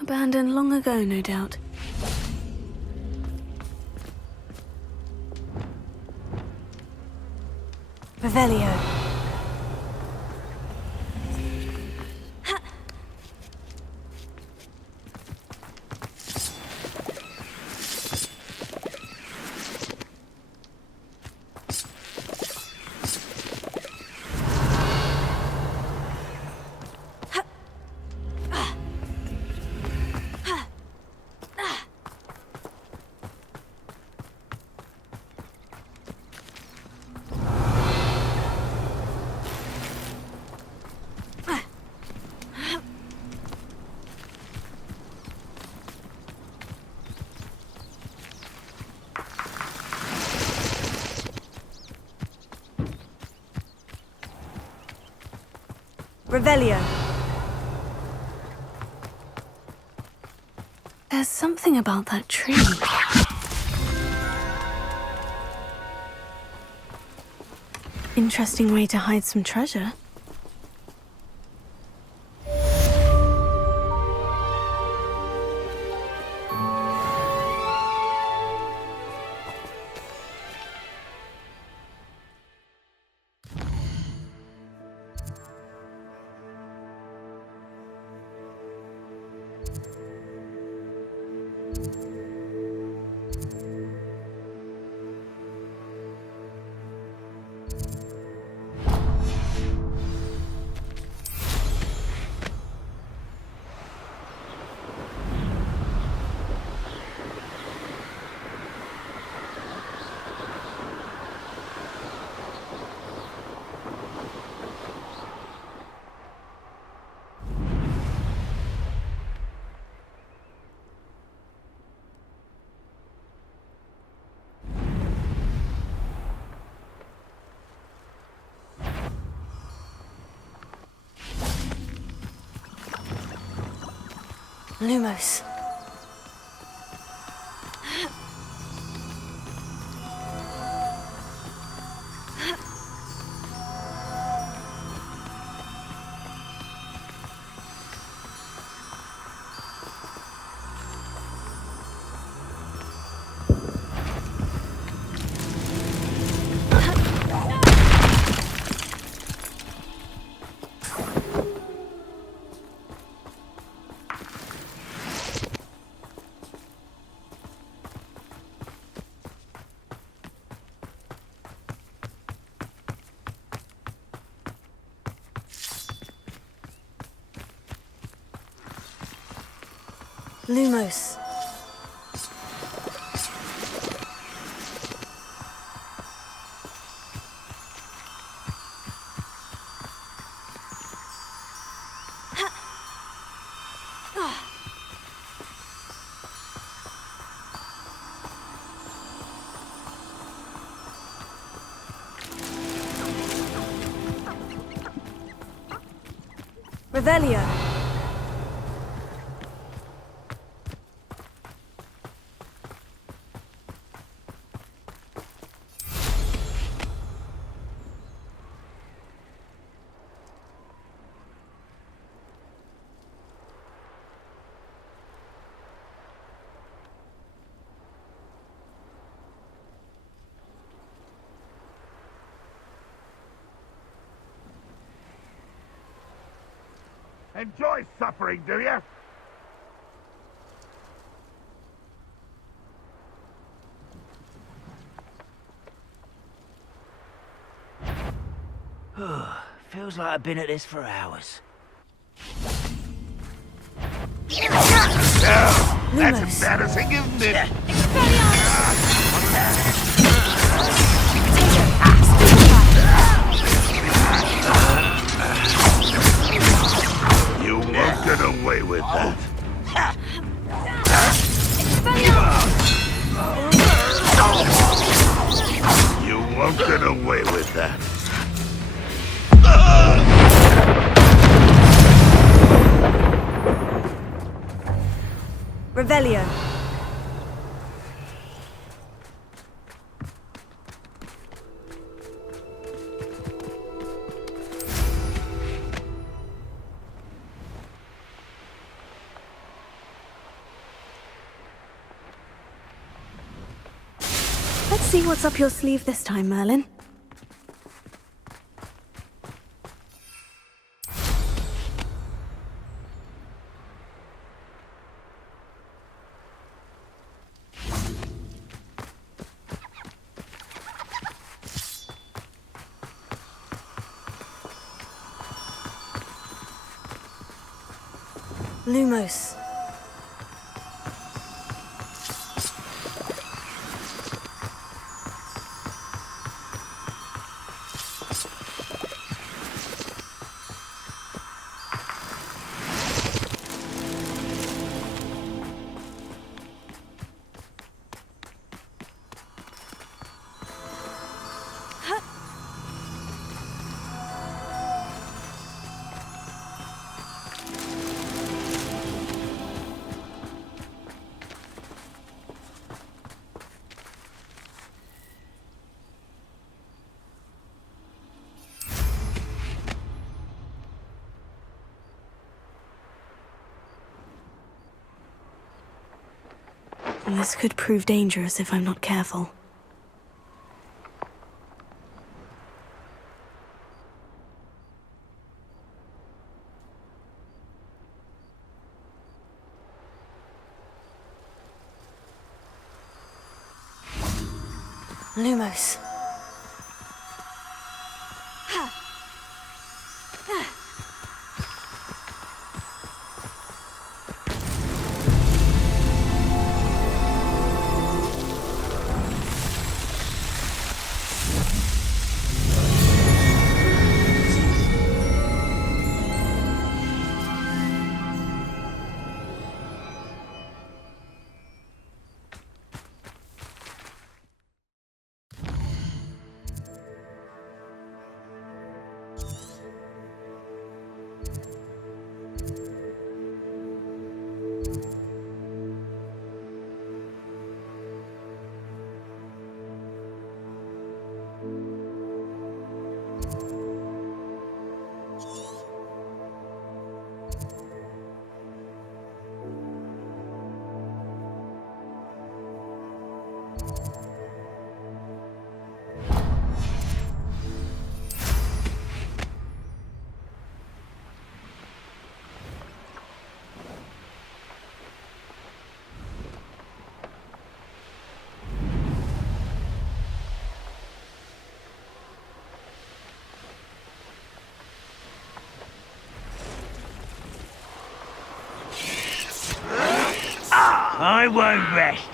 Abandoned long ago, no doubt. Revelio. Revelio. There's something about that tree. Interesting way to hide some treasure. Lumos. Lumos. Revelio. Enjoy suffering, do you? Feels like I've been at this for hours. That's embarrassing, isn't it? You won't get away with that. You won't get away with that. Revelio. Let's see what's up your sleeve this time, Merlin. Lumos. This could prove dangerous if I'm not careful. Lumos. I won't rest.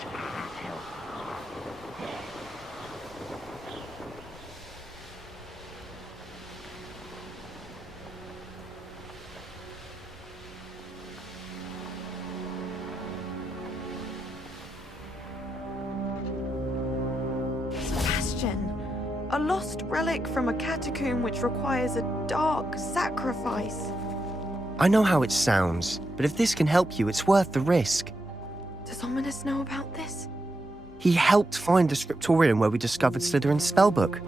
Sebastian, a lost relic from a catacomb which requires a dark sacrifice. I know how it sounds, but if this can help you, it's worth the risk. Does Ominous know about this? He helped find the scriptorium where we discovered Slytherin's spellbook.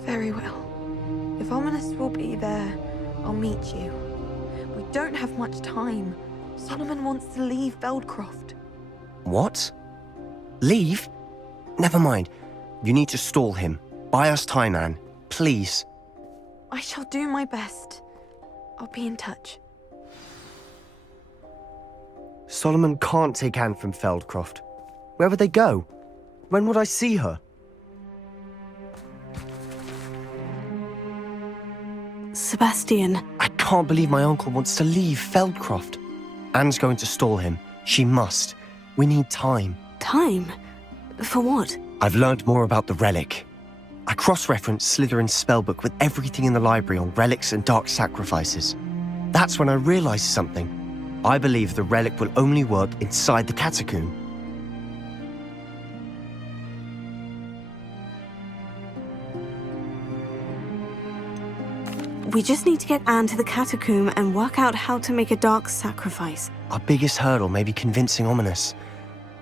Very well. If Ominous will be there, I'll meet you. We don't have much time. Solomon wants to leave Feldcroft. What? Leave? Never mind. You need to stall him. Buy us time, Anne. Please. I shall do my best. I'll be in touch. Solomon can't take Anne from Feldcroft. Where would they go? When would I see her? Sebastian. I can't believe my uncle wants to leave Feldcroft. Anne's going to stall him. She must. We need time. Time? For what? I've learned more about the relic. I cross-referenced Slytherin's spellbook with everything in the library on relics and dark sacrifices. That's when I realized something. I believe the relic will only work inside the catacomb. We just need to get Anne to the catacomb and work out how to make a dark sacrifice. Our biggest hurdle may be convincing Ominous.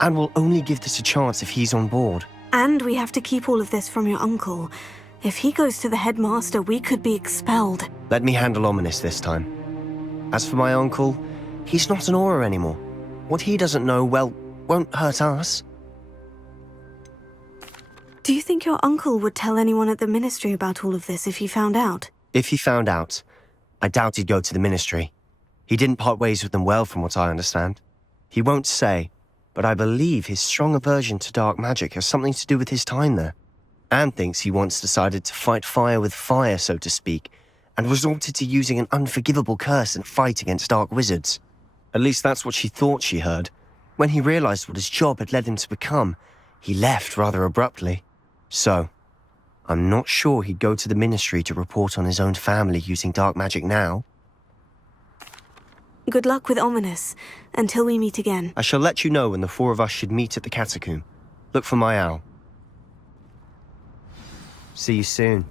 Anne will only give this a chance if he's on board. And we have to keep all of this from your uncle. If he goes to the headmaster, we could be expelled. Let me handle Ominous this time. As for my uncle, he's not an Auror anymore. What he doesn't know, well, won't hurt us. Do you think your uncle would tell anyone at the ministry about all of this if he found out? If he found out, I doubt he'd go to the ministry. He didn't part ways with them well, from what I understand. He won't say, but I believe his strong aversion to dark magic has something to do with his time there. Anne thinks he once decided to fight fire with fire, so to speak, and resorted to using an unforgivable curse in a fight against dark wizards. At least that's what she thought she heard. When he realized what his job had led him to become, he left rather abruptly. So, I'm not sure he'd go to the ministry to report on his own family using dark magic now. Good luck with Ominous, until we meet again. I shall let you know when the four of us should meet at the catacomb. Look for my owl. See you soon.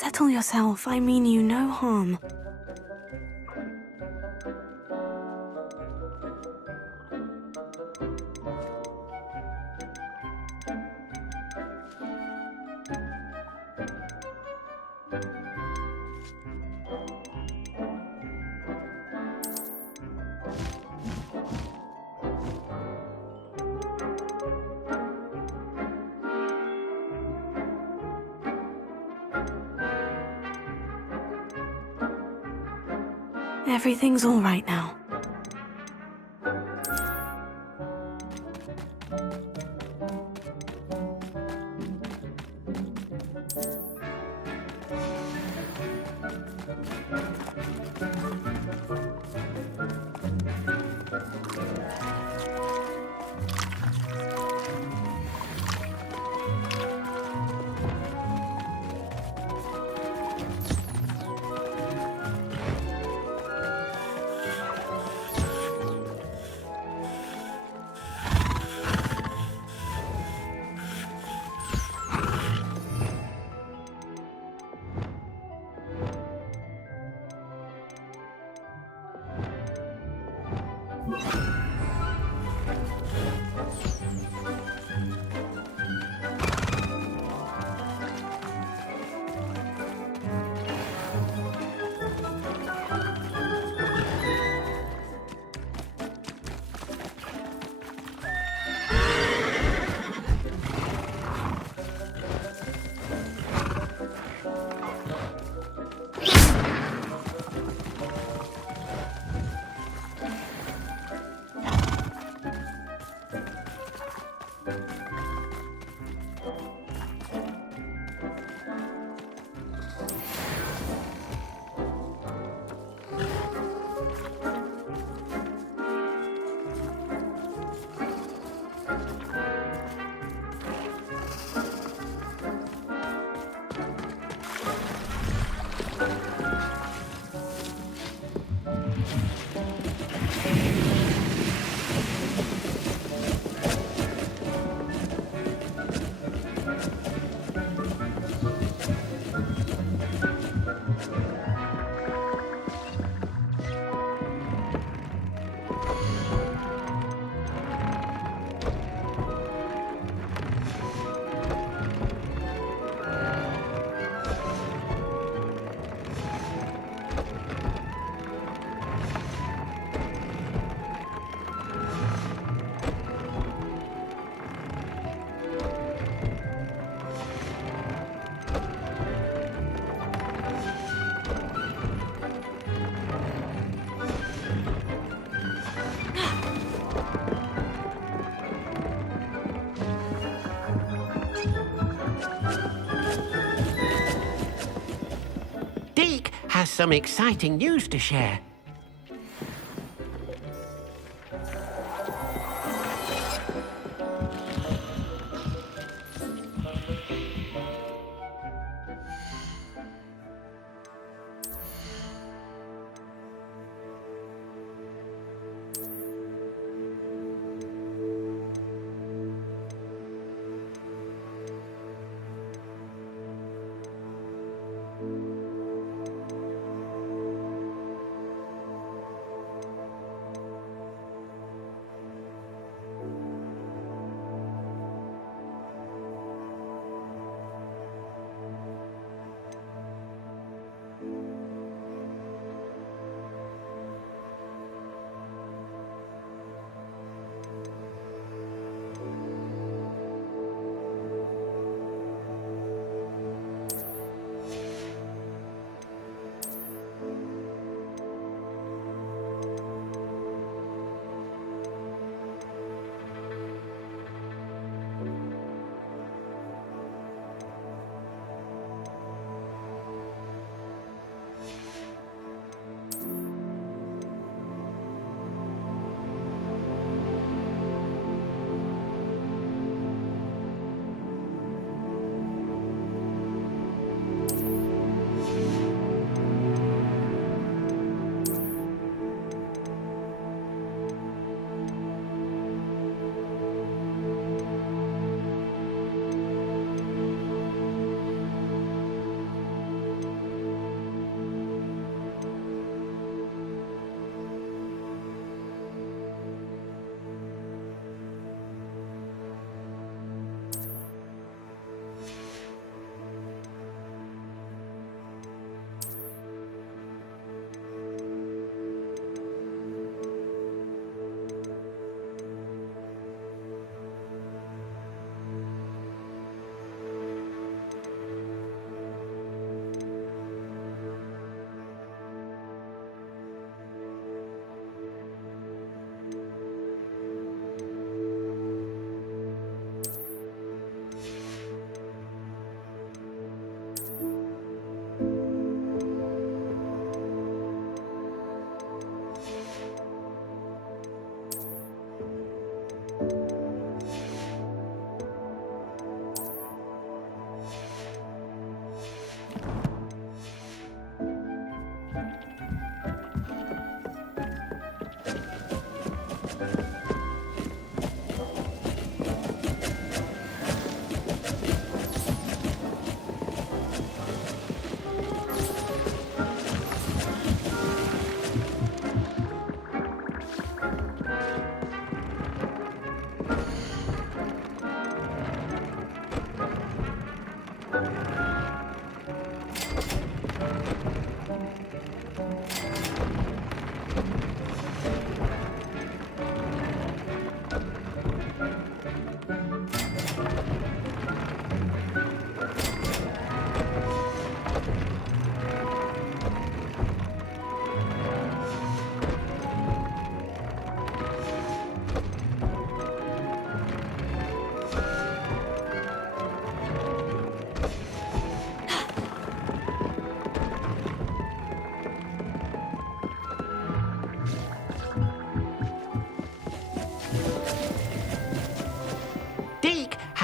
Settle yourself. I mean you no harm. Everything's all right now. Has some exciting news to share.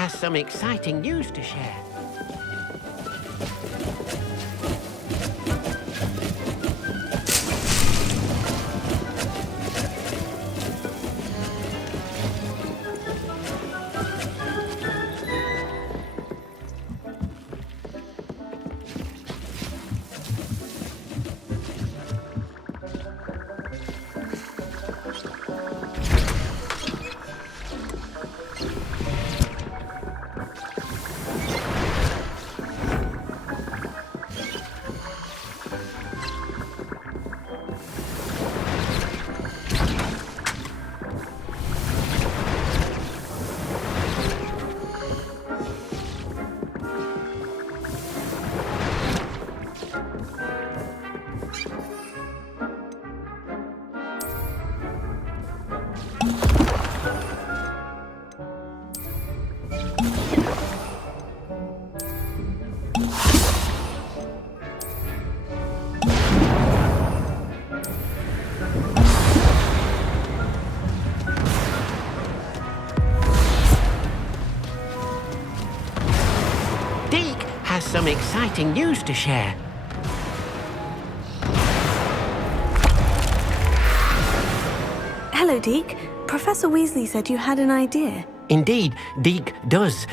has some exciting news to share. Some exciting news to share. Hello, Deke. Professor Weasley said you had an idea. Indeed, Deke does.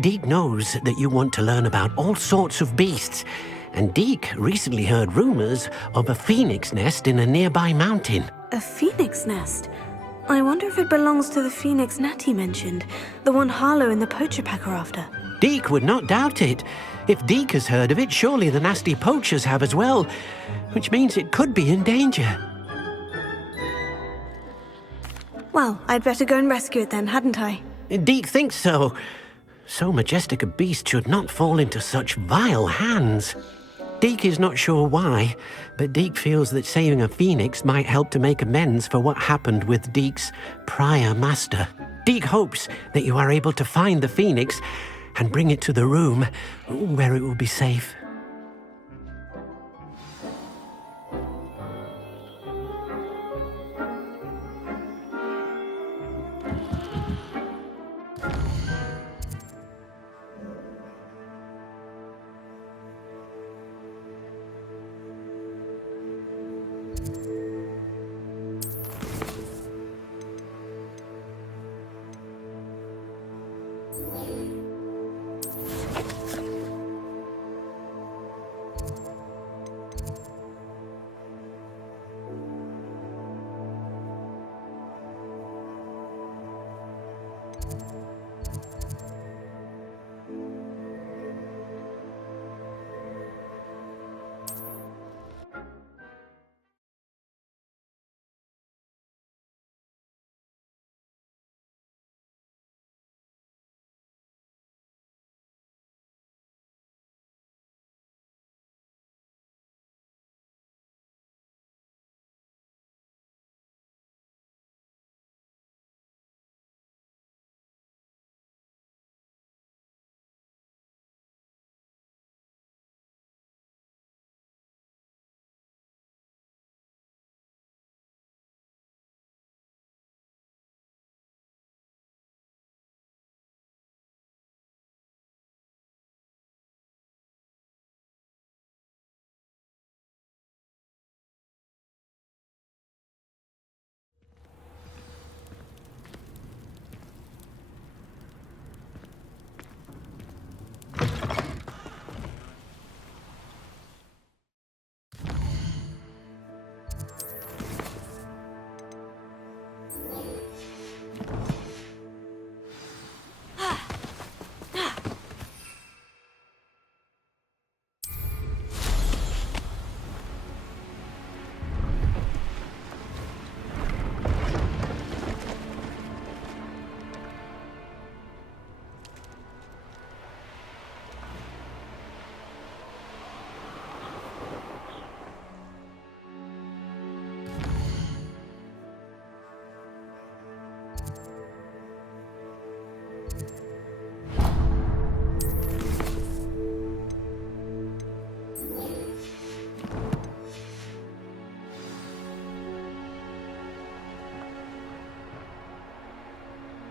Deke knows that you want to learn about all sorts of beasts, and Deke recently heard rumors of a phoenix nest in a nearby mountain. A phoenix nest? I wonder if it belongs to the phoenix Natty mentioned, the one Harlow and the Poacher Pack are after. Deke would not doubt it. If Deke has heard of it, surely the nasty poachers have as well, which means it could be in danger. Well, I'd better go and rescue it then, hadn't I? Deke thinks so. So majestic a beast should not fall into such vile hands. Deke is not sure why, but Deke feels that saving a phoenix might help to make amends for what happened with Deke's prior master. Deke hopes that you are able to find the phoenix and bring it to the room where it will be safe.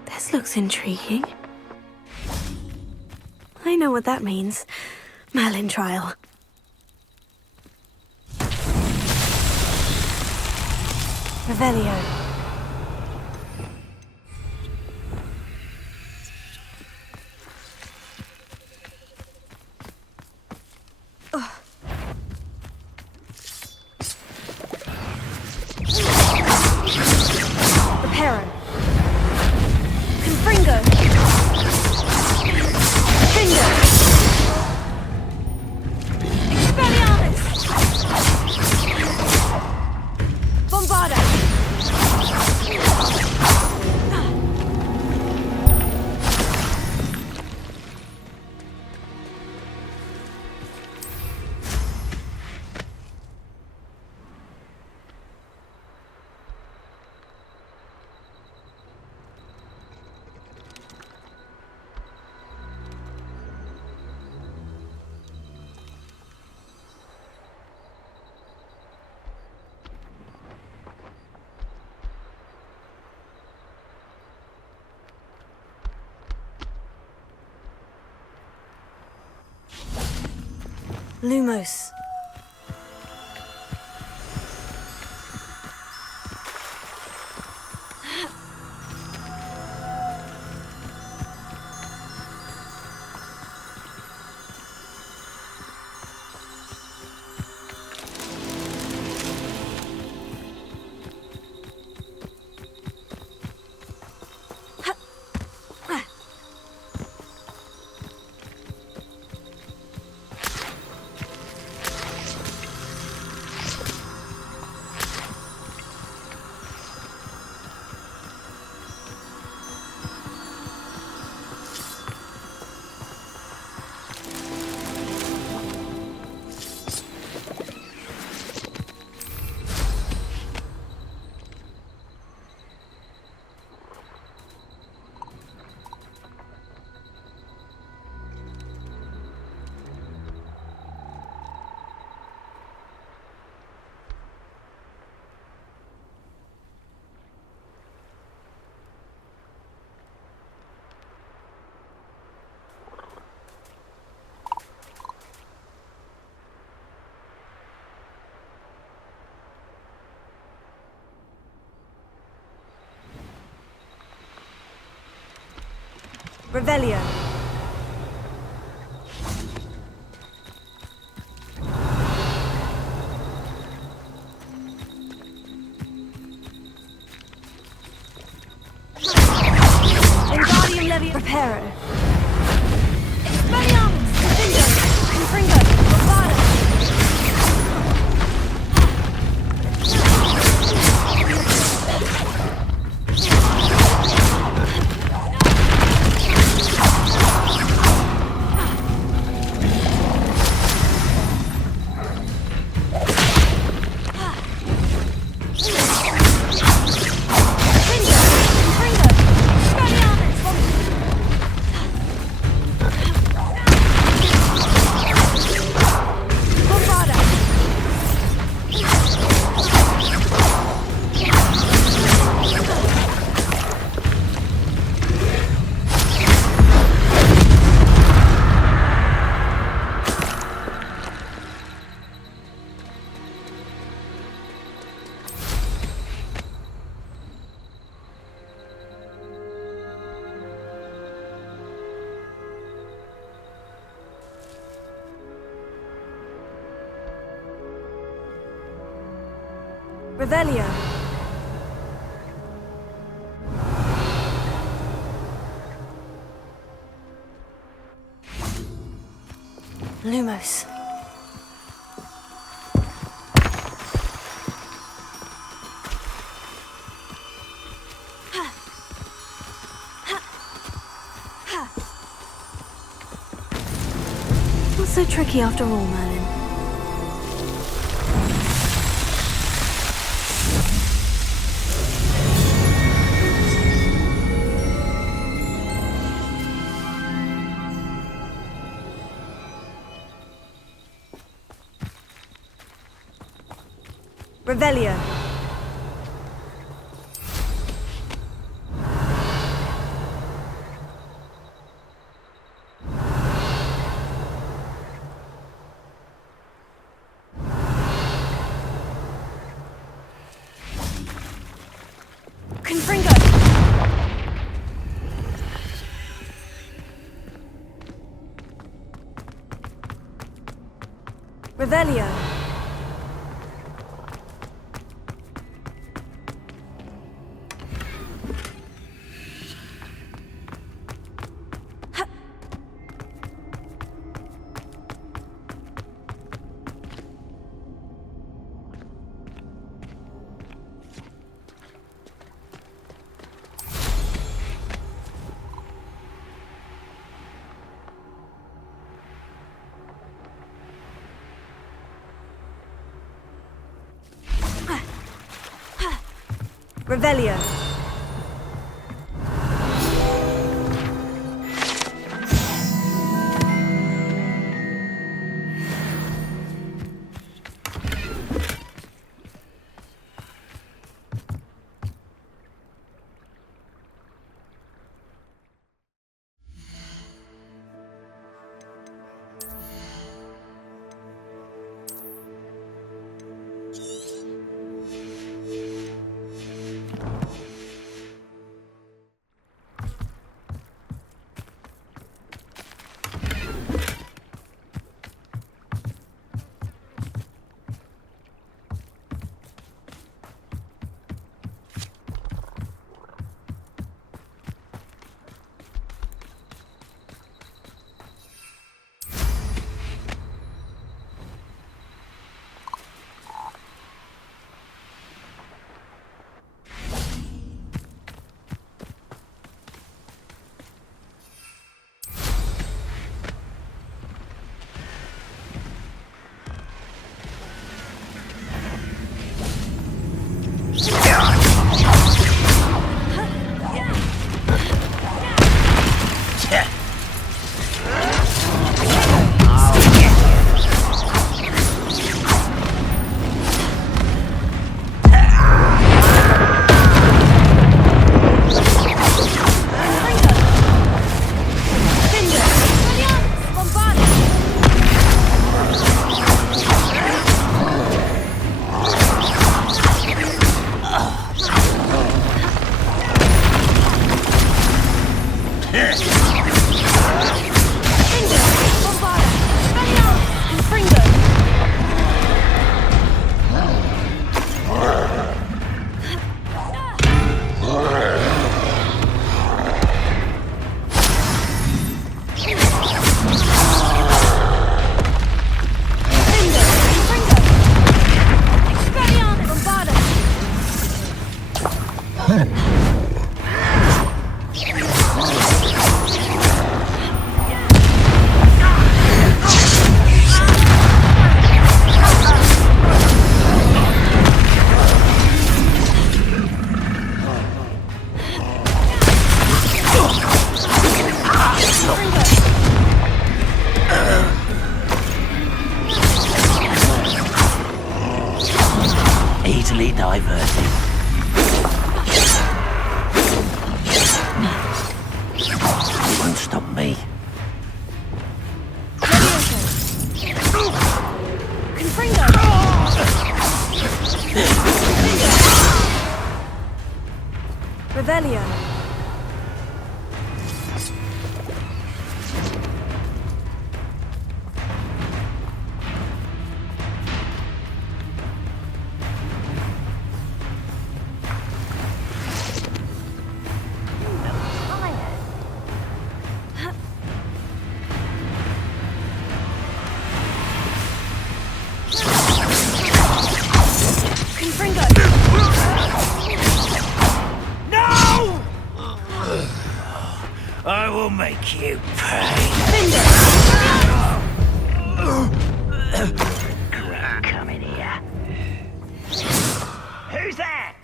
This looks intriguing. know what that means. Merlin trial. Revelio. Reparo. Confringo. Finger. Expelliarmus. Bombarda. Lumos. Revelio. Wingardium Leviosa. Reparo. Expelliarmus. Finger. Confringo. Bombarda. Revelio. Lumos. Not so tricky after all, Merlin. Revelio. Revelio. Revelio. Easily diverted. It won't stop me. Revelio. I will make you pay. Come in here. Who's that?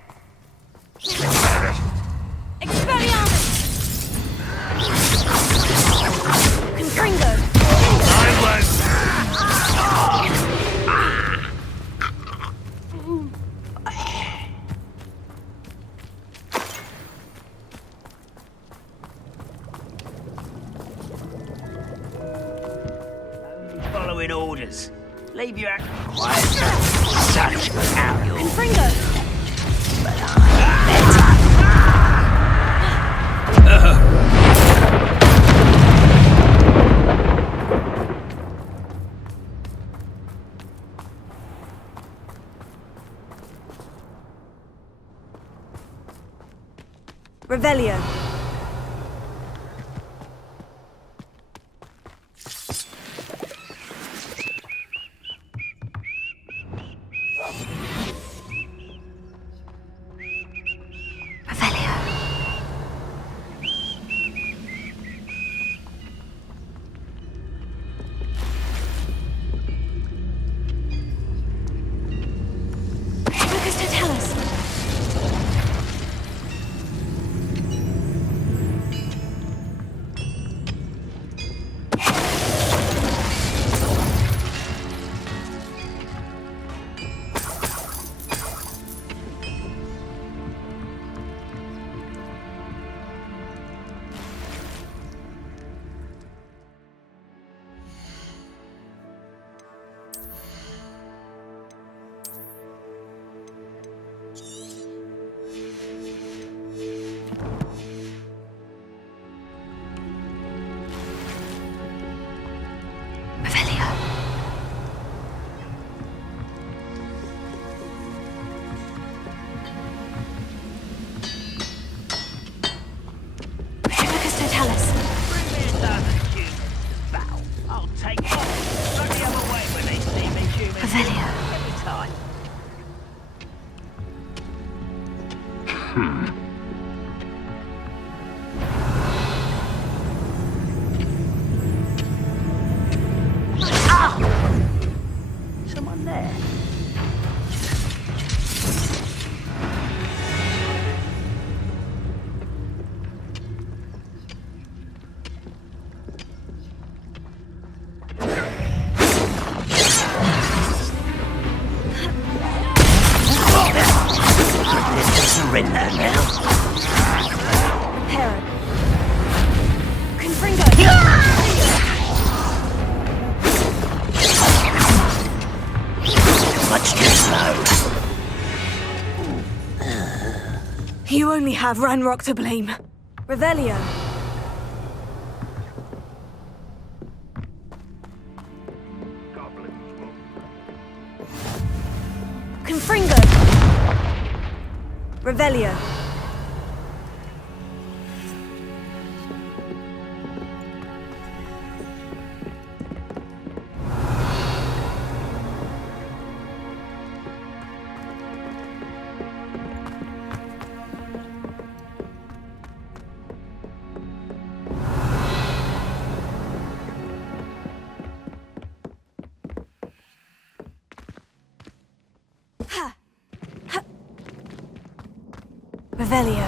Following orders. Leave your act quiet. Such arrogance. But I'm better. Revelio. I'll take it. Run the other way when they see me human. Every time. Someone there. Surrender now. Hera. Confringo. Much too slow. You only have Ranrock to blame. Revelio. Confringo. Revelio. Revelio.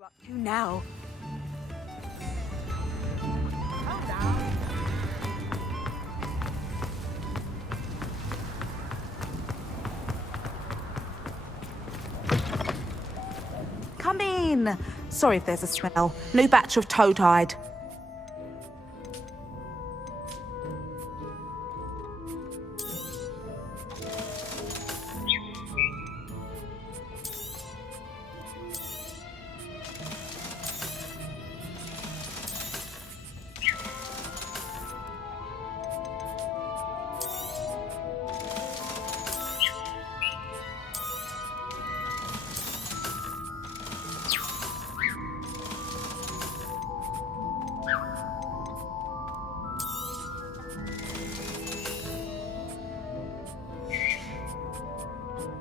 Up to now. fine. Sorry if there's a smell. New batch of toad-hide.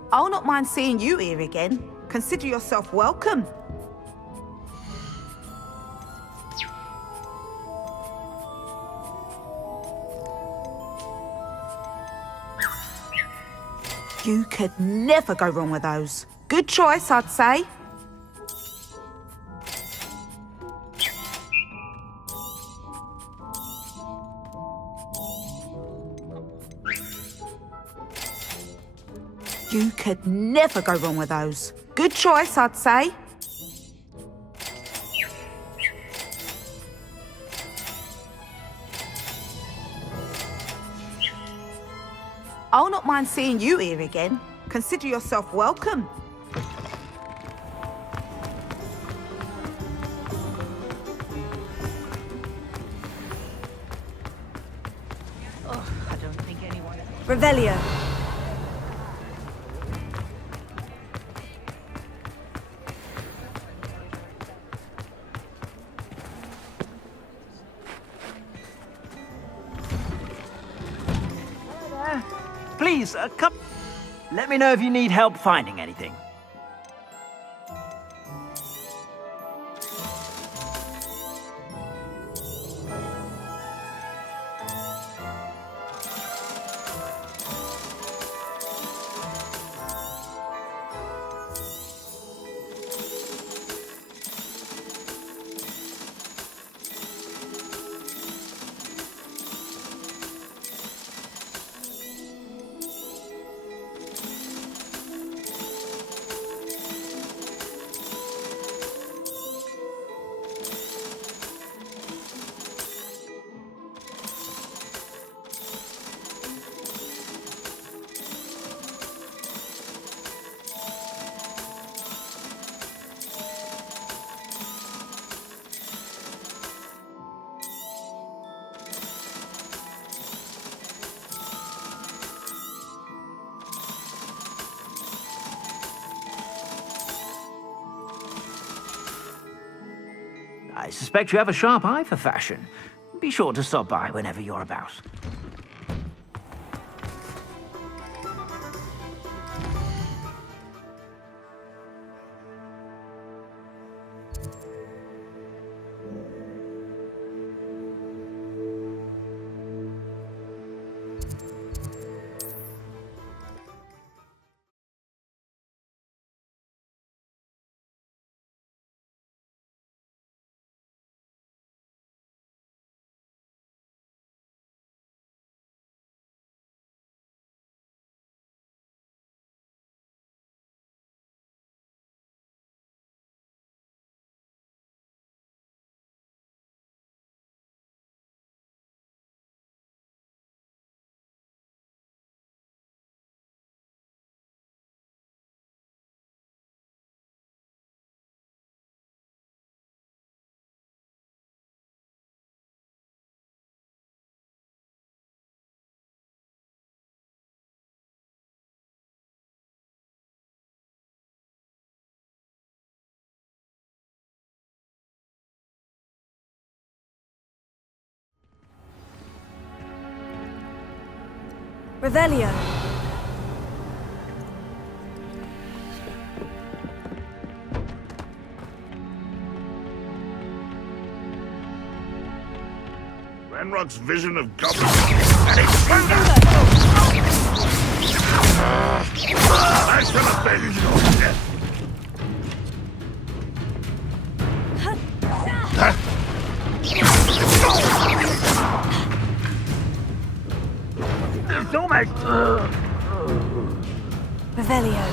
I'll not mind seeing you here again. Consider yourself welcome. You could never go wrong with those. Good choice, I'd say. You could never go wrong with those. Good choice, I'd say. I'll not mind seeing you here again. Consider yourself welcome. Oh, I don't think anyone... Revelio. Please, come... Let me know if you need help finding anything. I suspect you have a sharp eye for fashion. Be sure to stop by whenever you're about. Revelio. Ranrock's vision of goblins and its wonder! I shall avenge your death! It's almost... Revelio.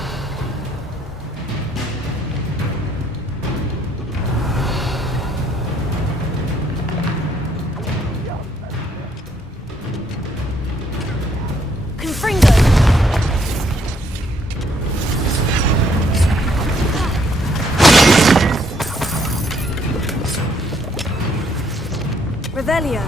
Revelio.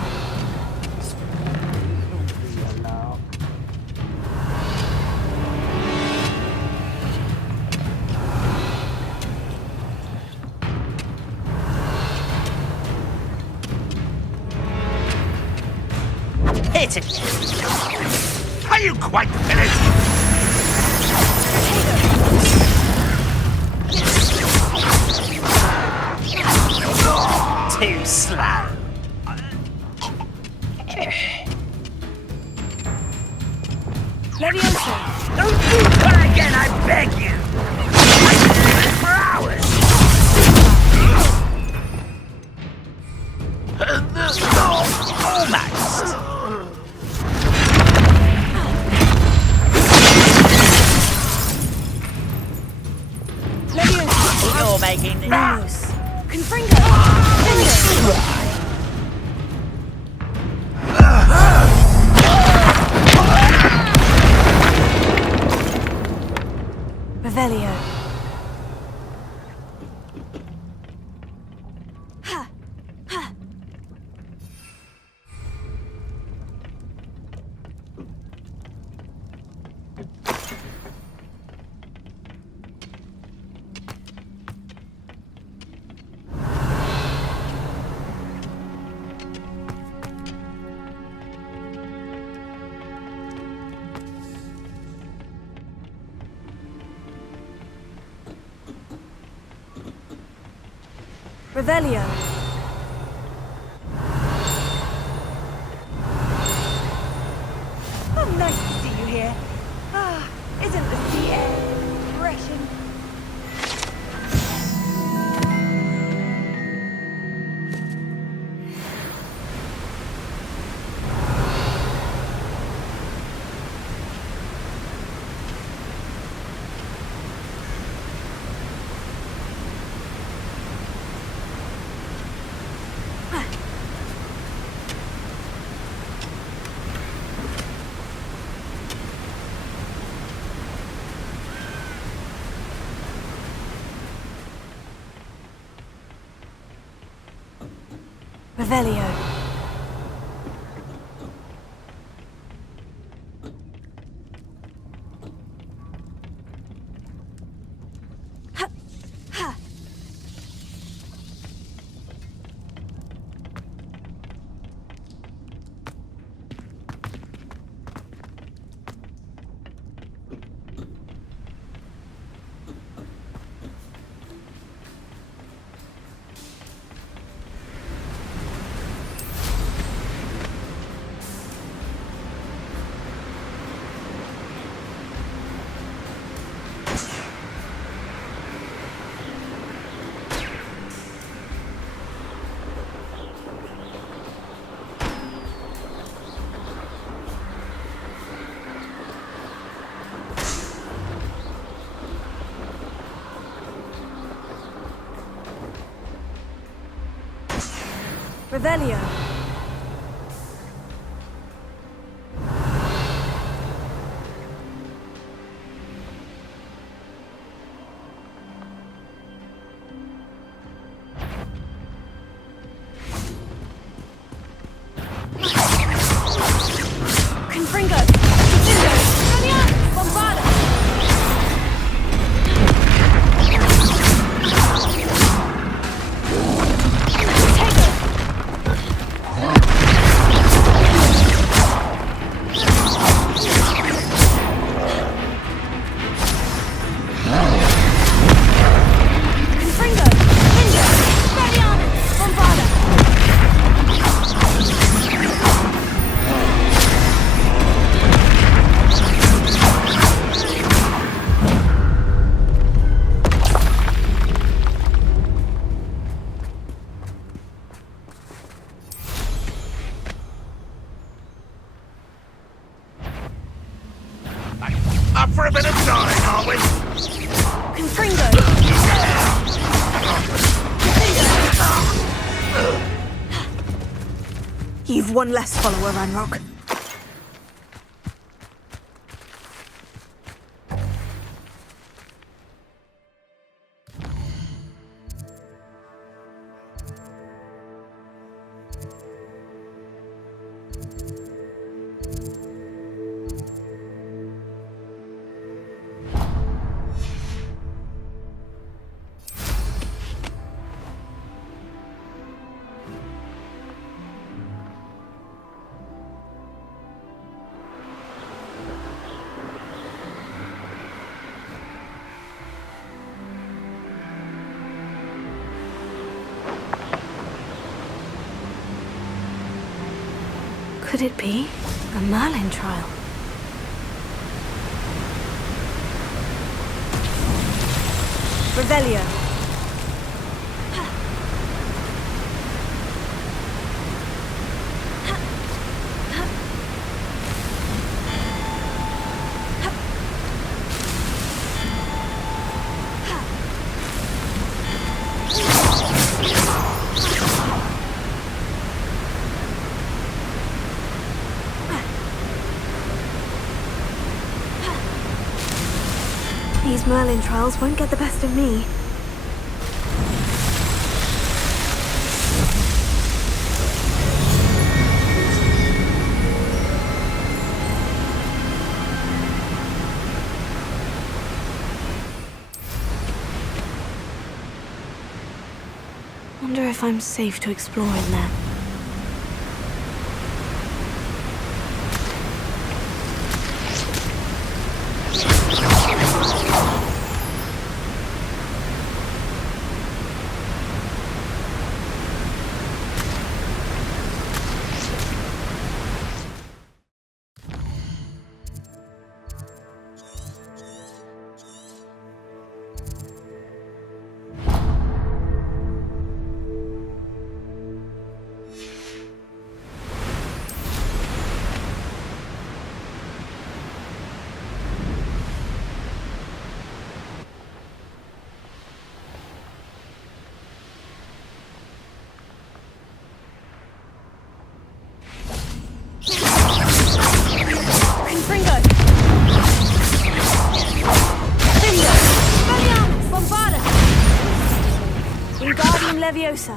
Hit it! Are you quite finished? Too slow. Leviosa. Don't do that again, I beg you! I can do this for hours! Almost! Leviosa. You're making this... Lumos. Confringo. Revelio. Revelio. Oh, nice to see you here. Ah, isn't the sea air refreshing? Revelio. Revelio. Confringo. Confringo. Radiant. Bombarda. Up for a bit of time, are we? Confringo. You've one less follower, Ranrock. Could it be a Merlin trial? Revelio. These Merlin trials won't get the best of me. Wonder if I'm safe to explore in there. Leviosa.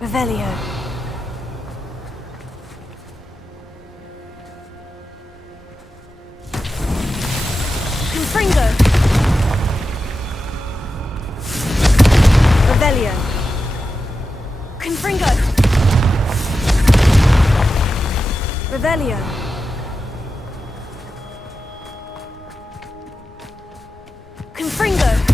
Revelio. Confringo. Revelio. Confringo! Revelio. Confringo!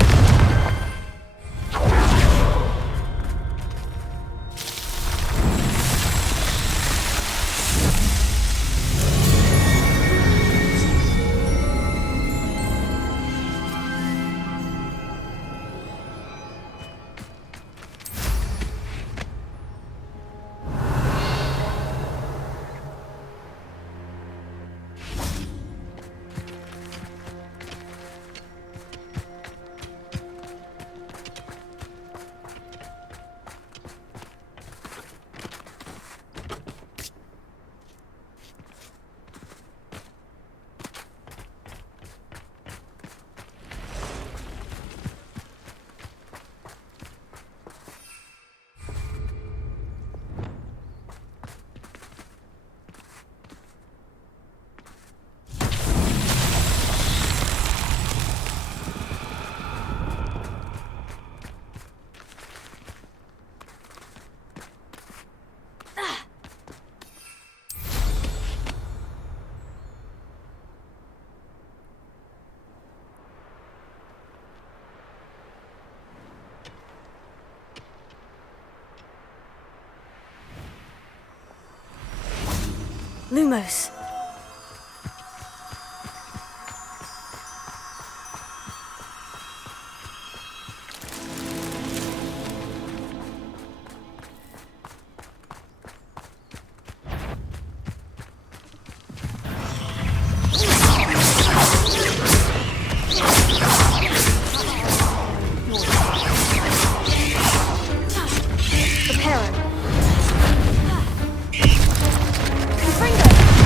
Lumos. Confringo.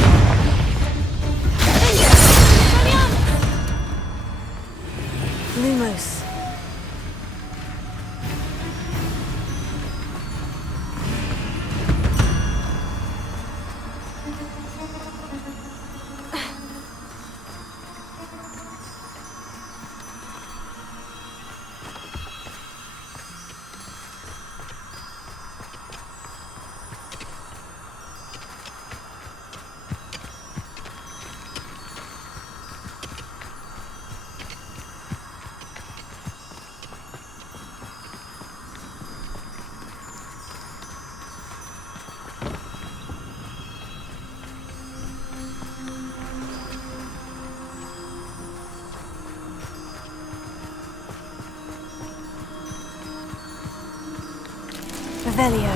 Revelio.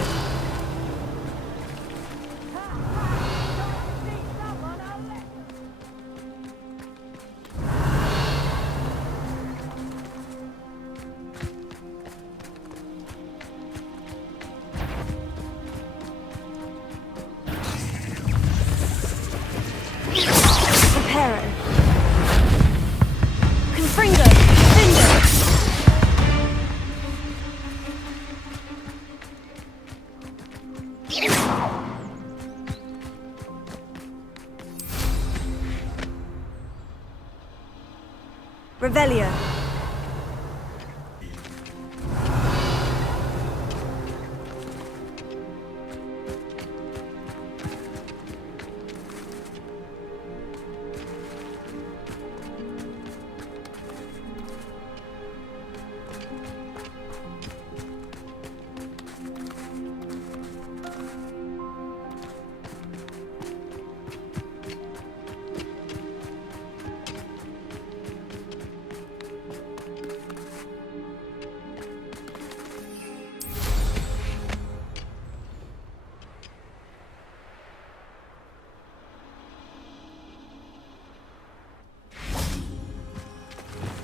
Reparo. Confringo. Findo. Revelio.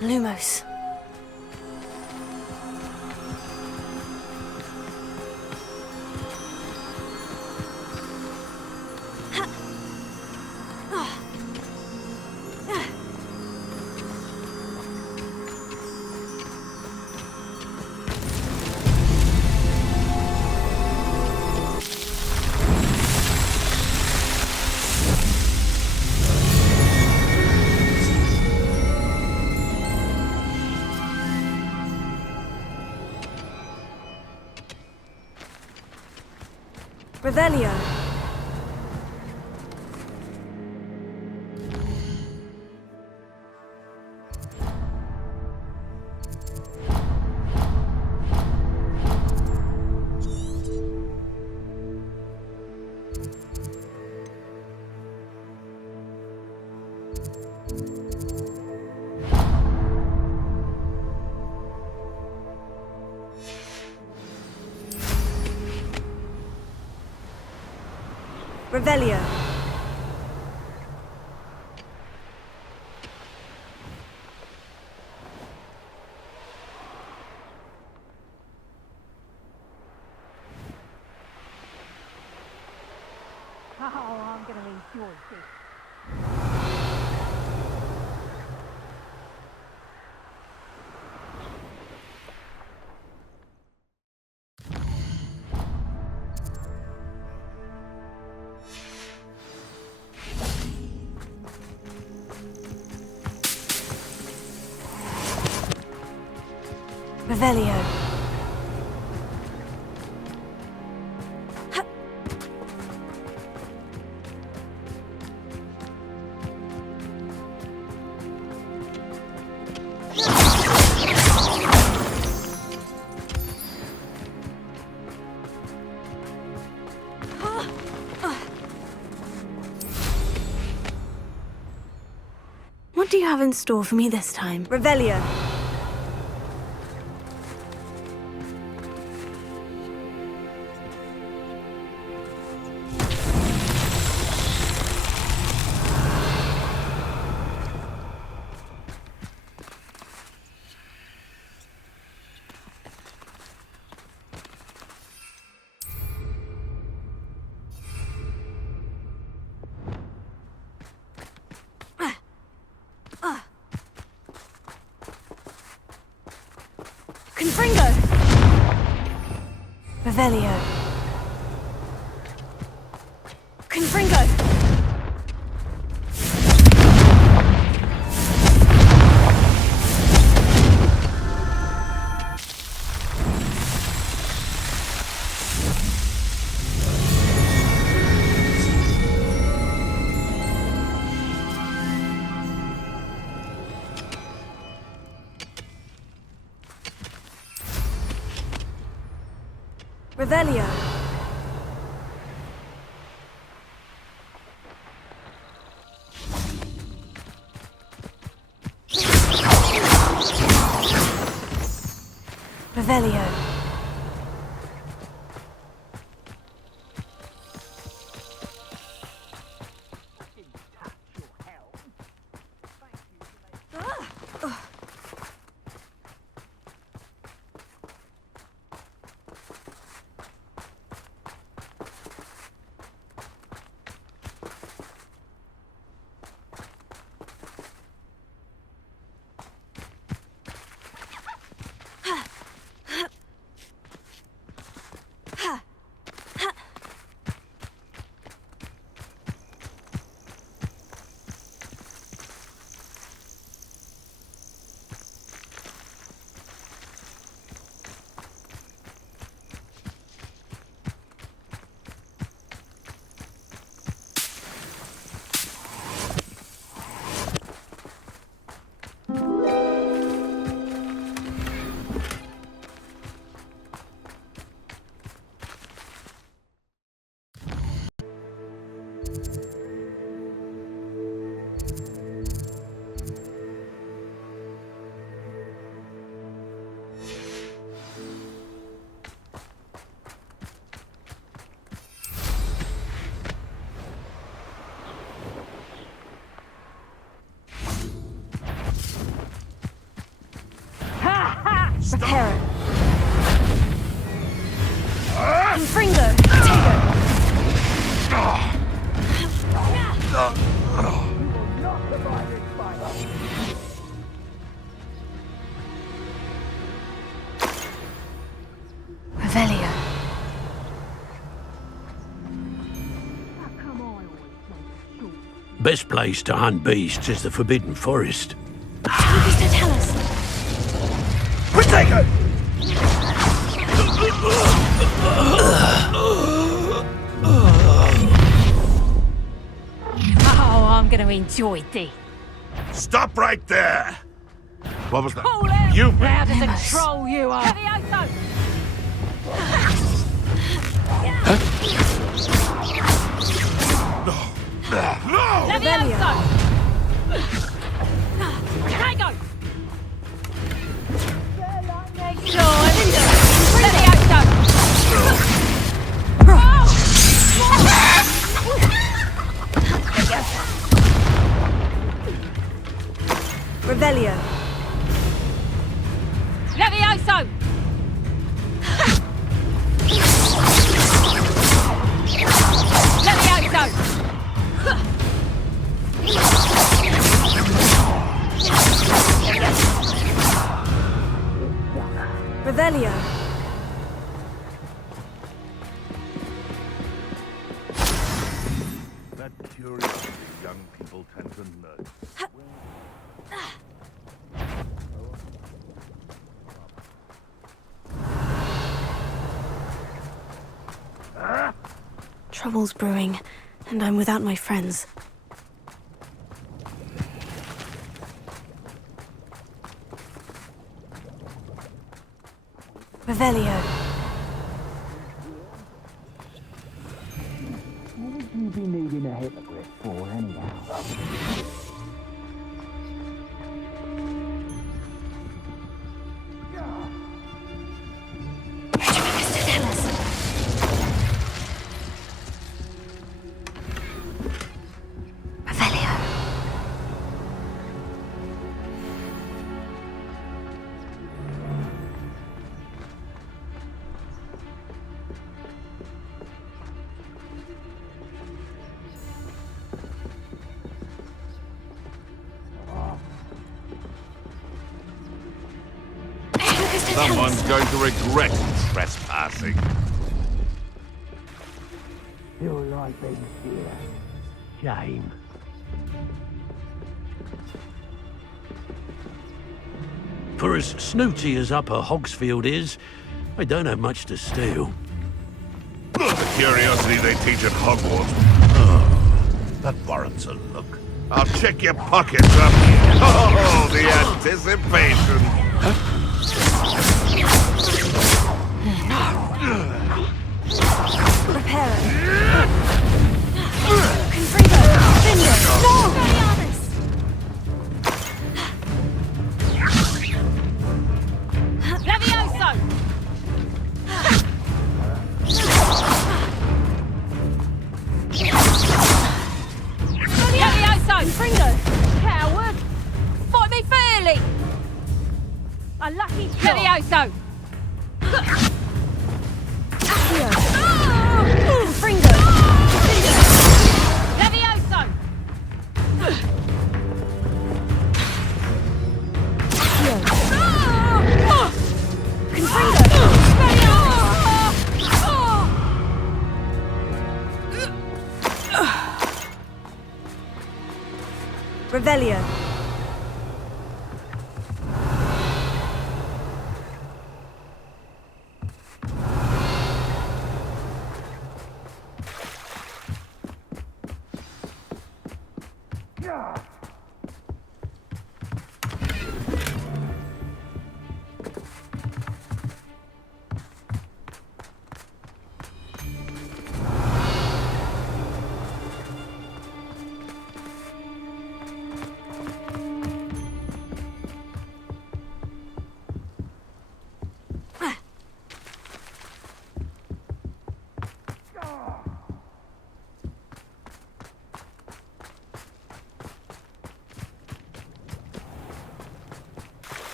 Lumos. Revelio. Revelio. Oh, I'm going to enjoy this. Revelio. What do you have in store for me this time? Revelio. Confringo! Revelio. Confringo! Revelio. Revelio. Reparo. Confringo. Revelio. Best place to hunt beasts is the Forbidden Forest. Mr. Tell us. Protego! Oh, I'm gonna enjoy this. Stop right there! What was that? Pull out! You Loud as a Nemus. troll you are! Levioso! No! Levioso! Can I go? Revelio. Levioso! Levioso! Revelio. That curiosity young people tend to nurture. Trouble's brewing, and I'm without my friends. Revelio. What would you be needing a hypocrite for, anyhow? Someone's going to regret trespassing. Feel like being here. Shame. For as snooty as Upper Hogsfield is, I don't have much to steal. The curiosity they teach at Hogwarts. Oh, that warrants a look. I'll check your pockets up. Oh, the anticipation. Reparo. Confringo. Vineyard. No! Levioso! Levioso! Confringo. Coward! Fight me fairly! A lucky shot! Levioso! Accio. Confringo. Levioso! Revelio.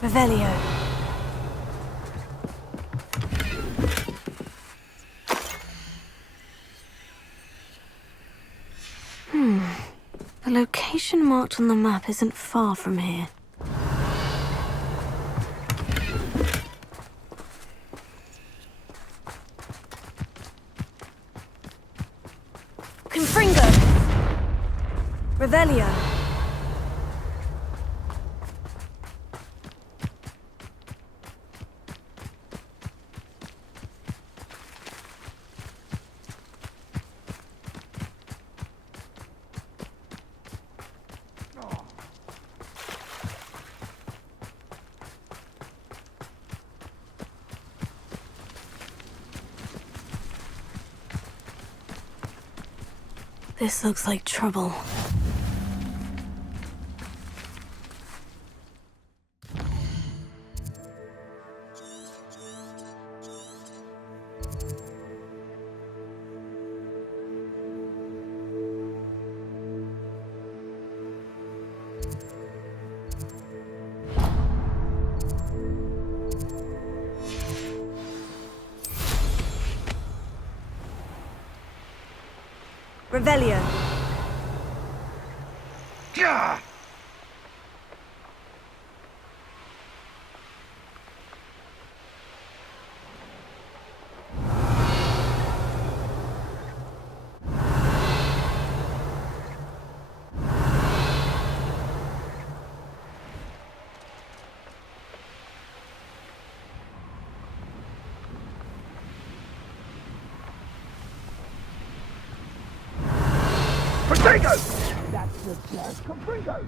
Revelio. The location marked on the map isn't far from here. Confringo! Revelio! This looks like trouble. Revelio! That's the best. Confringo!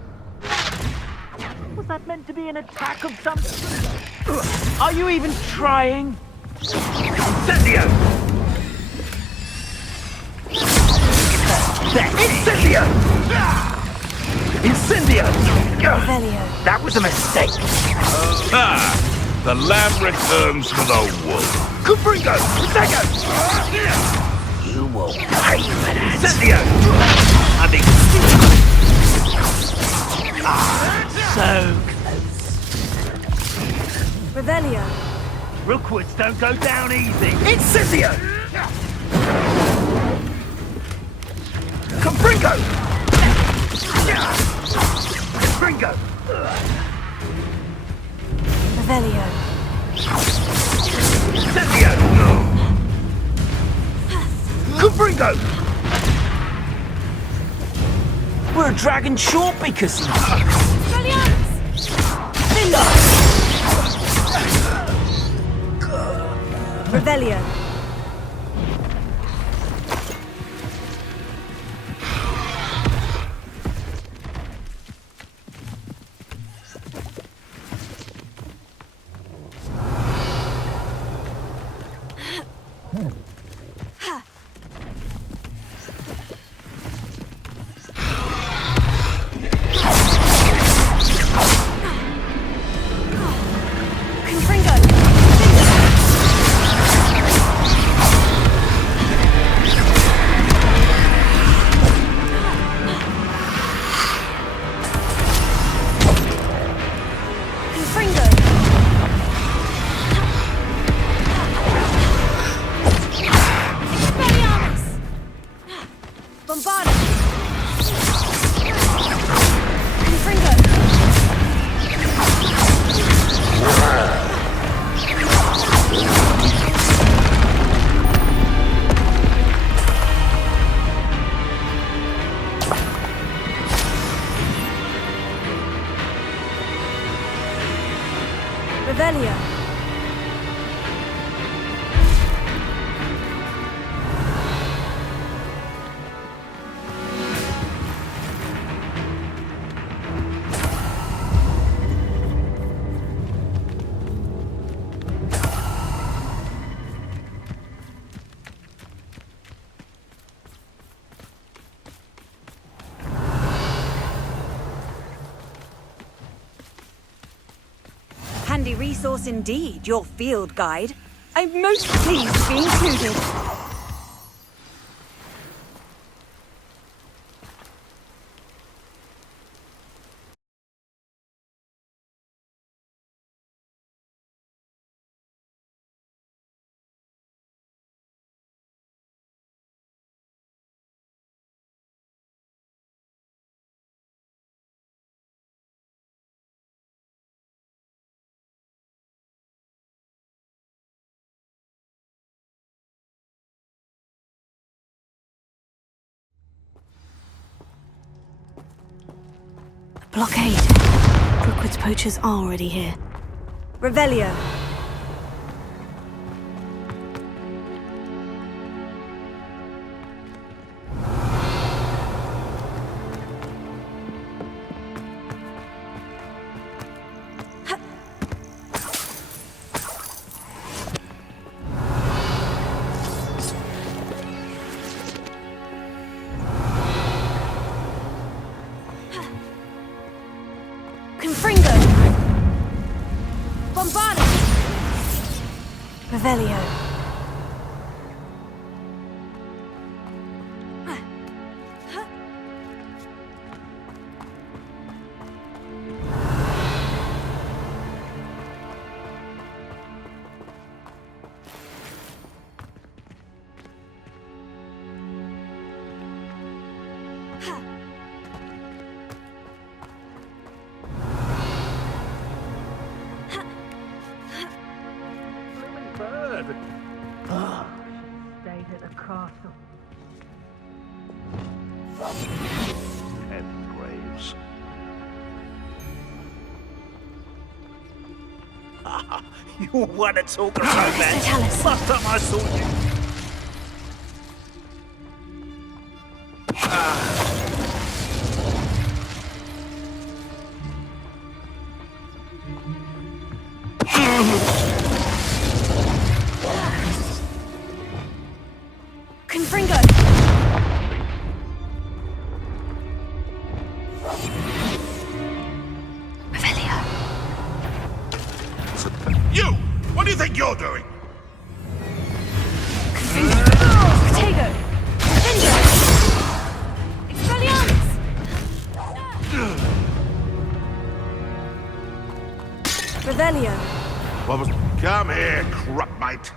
Was that meant to be an attack of some sort? Are you even trying? Incendio! Incendio! Incendio! Revelio! That was a mistake. The lamb returns to the wolf. Confringo! Incendio! You will pay for that. Incendio! I mean, so close. Revelio! Rookwoods don't go down easy. Incendio! Confringo! Confringo! Revelio! Incendio! Confringo! We're a dragon short because Revelio! Revelio! Handy resource indeed, your field guide. I'm most pleased to be included. Blockade. Brookwood's poachers are already here. Revelio. Revelio. Stayed at the castle. 10 graves. You want to talk about romance? Last time I saw you. You! What do you think you're doing? Revelio. What was... Come here, crupmate.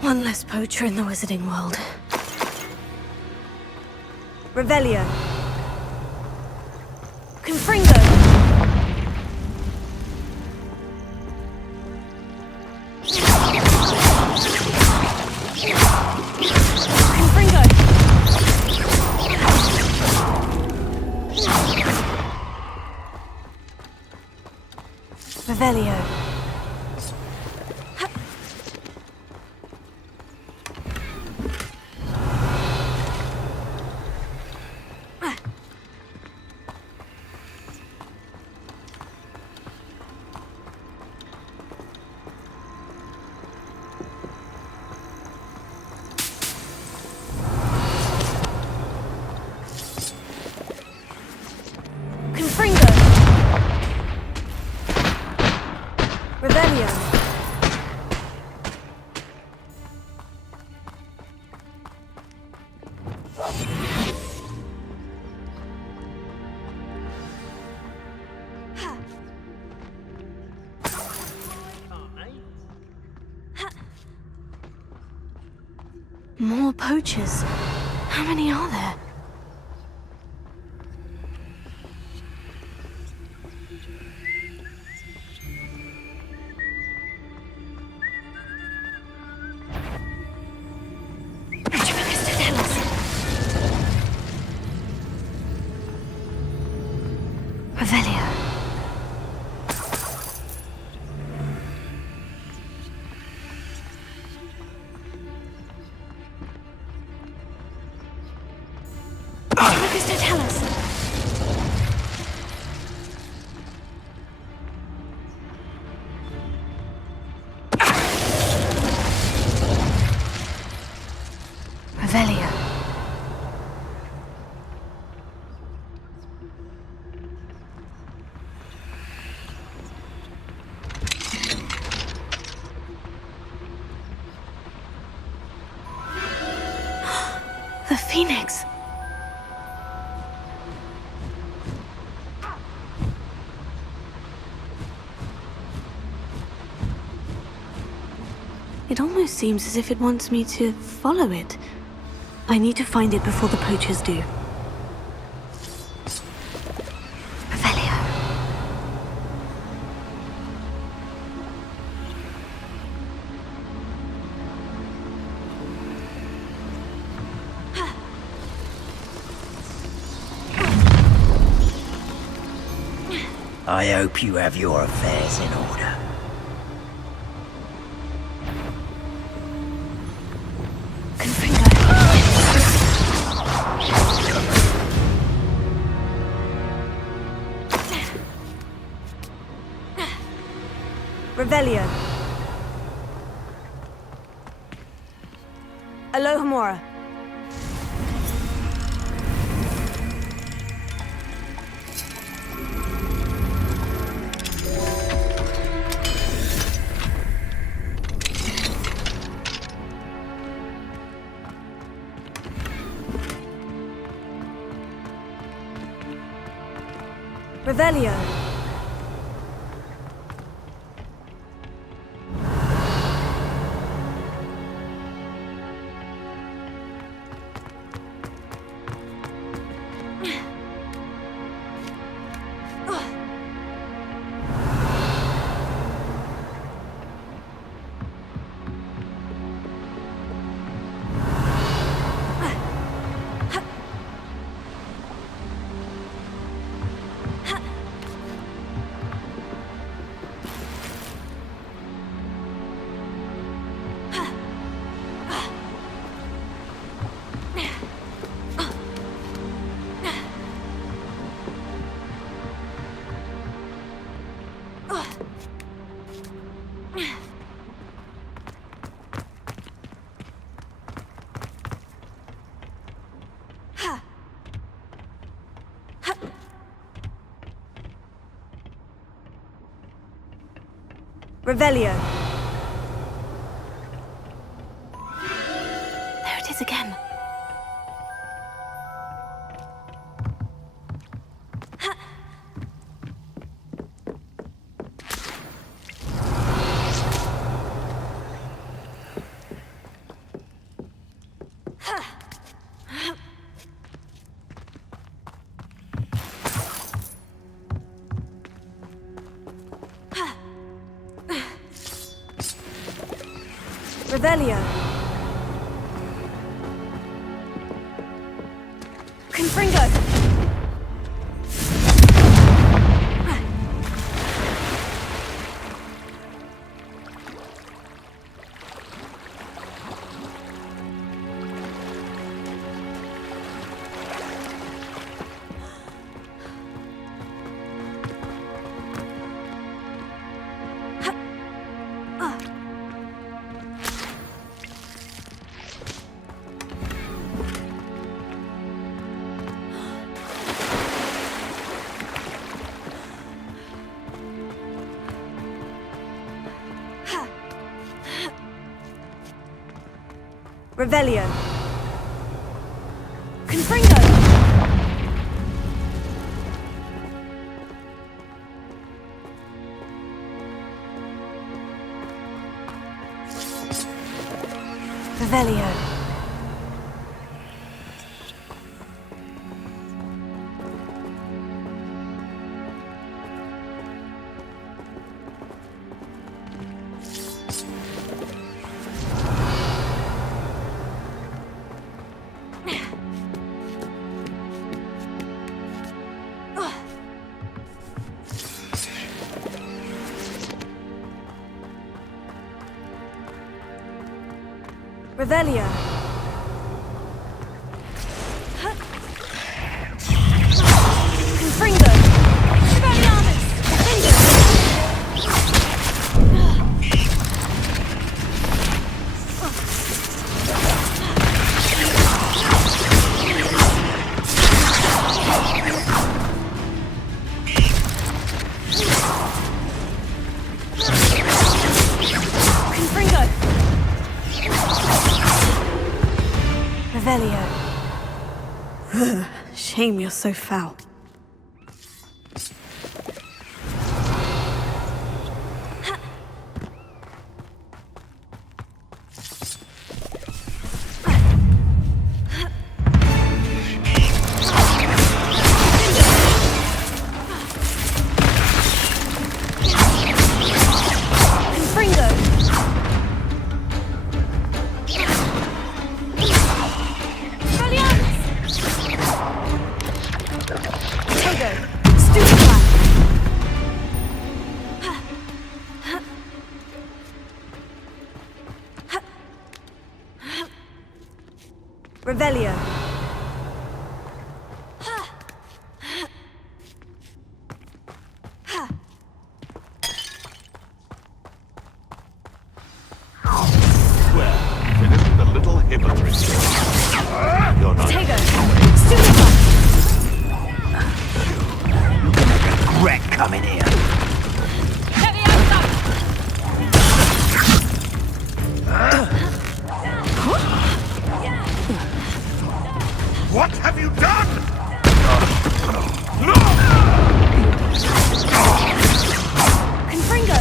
One less poacher in the wizarding world. Revelio. Confringo! Confringo! Revelio. Revelio. More poachers. How many are there? Revelio. Revelio. The Phoenix. It almost seems as if it wants me to follow it. I need to find it before the poachers do. I hope you have your affairs in order. Revelio. Alohomora. Revelio. Revelio. There it is again. Revelio. Confringo. Revelio. Confringo. Revelio. Revelio. Confringo. Expelliarmus. Confringo. Revelio. Shame you're so foul. Confringo. Expelliarmus. Revelio. Finish with a little hypocrite. You're not. Tego. Wreck coming here. What have you done? Confringo.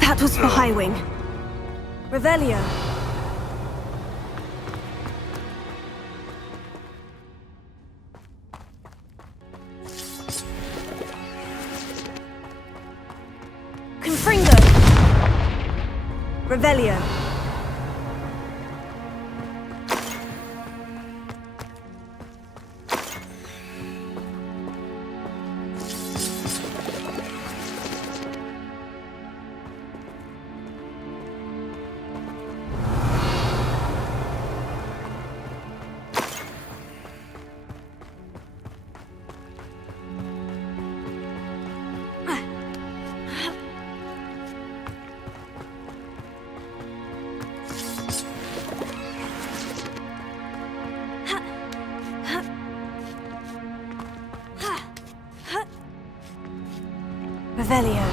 That was for Highwing. Revelio. Confringo. Revelio. Revelio.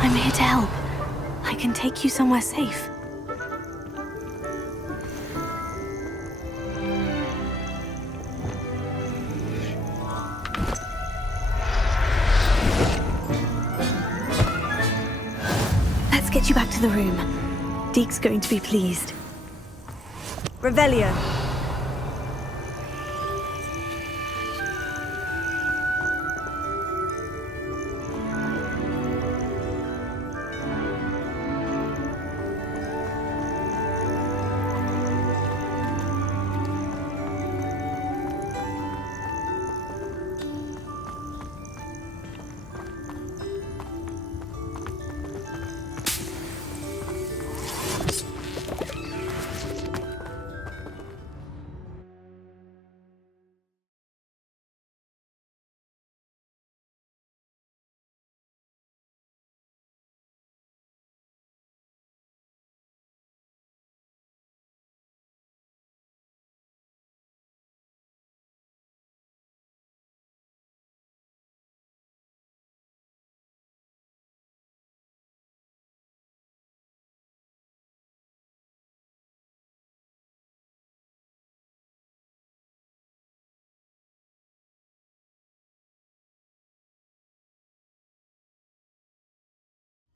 I'm here to help. I can take you somewhere safe. Let's get you back to the room. Deke's going to be pleased. Revelio.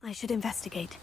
I should investigate.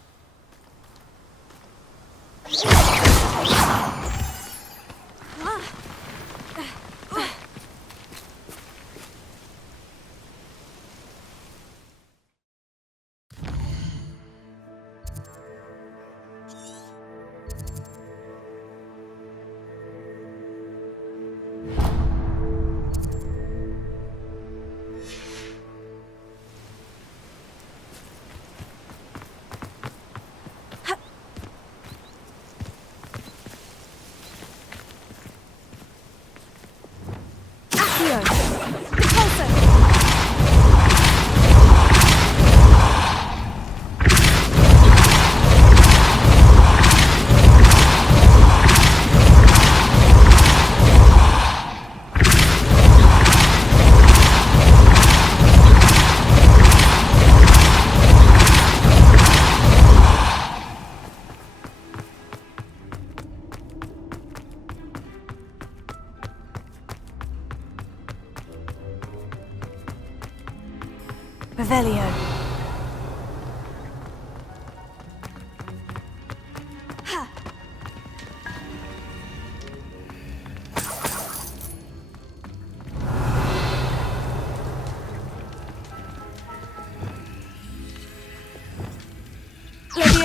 Revelio.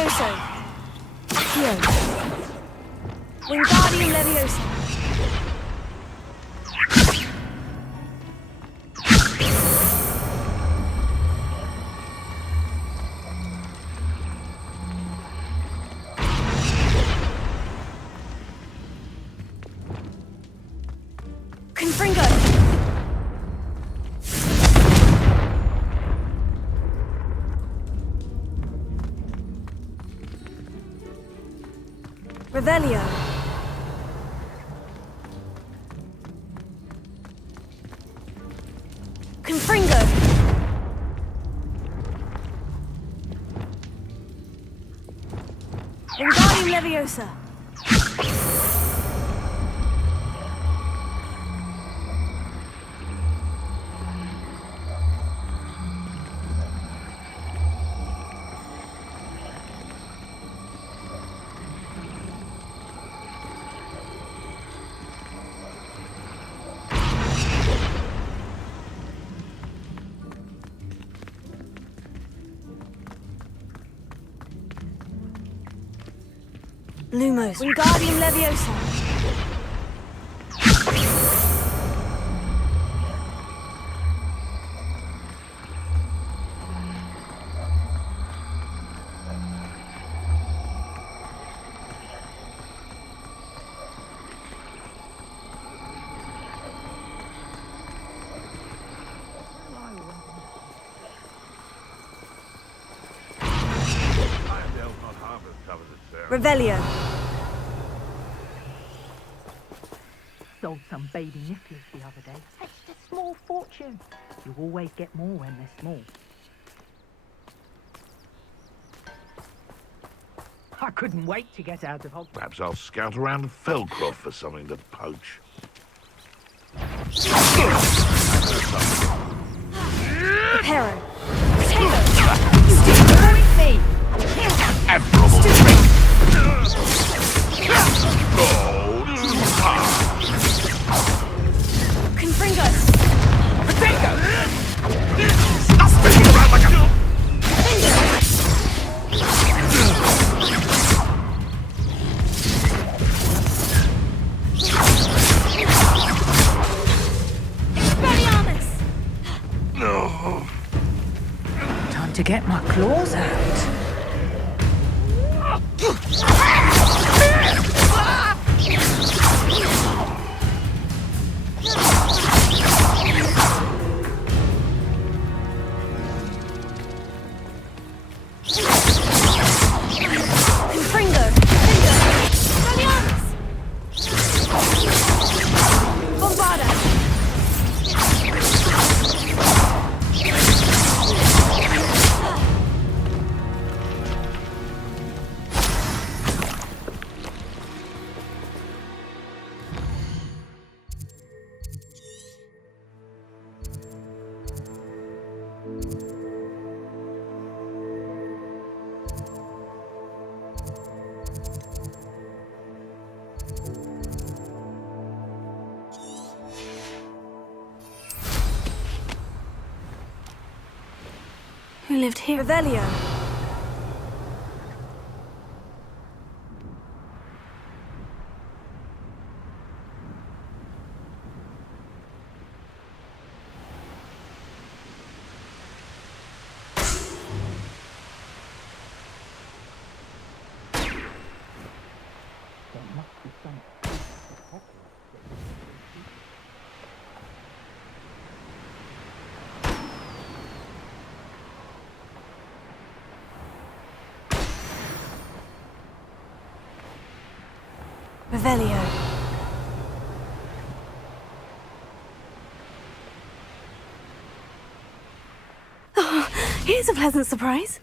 Levioso. Accio. Wingardium Leviosa. Confringo. Revelio. Confringo. Wingardium Leviosa. Lumos. Wingardium Leviosa. Revelio. Sold some baby nipples the other day. Fetched a small fortune. You always get more when they're small. I couldn't wait to get out of Hogwarts. Perhaps I'll scout around Felcroft for something to poach. Reparo. Potato. You disappoint me. Admirable trick. Confringo. Potato! Stop spinning around like a... Expelliarmus. No. Time to get my claws out. Confringo. Expelliarmus. Bombarda. Who lived here? Revelio. Revelio. Oh, here's a pleasant surprise.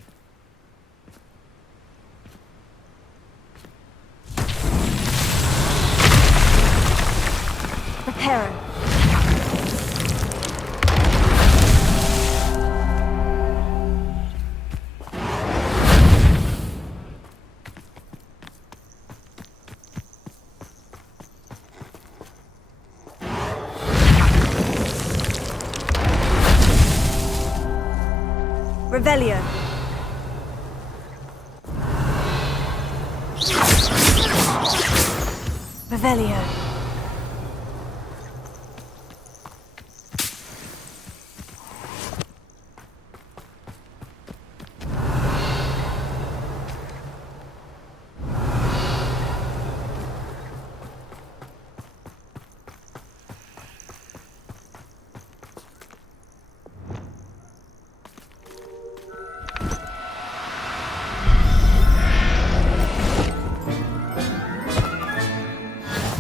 Reparo. Revelio. Revelio.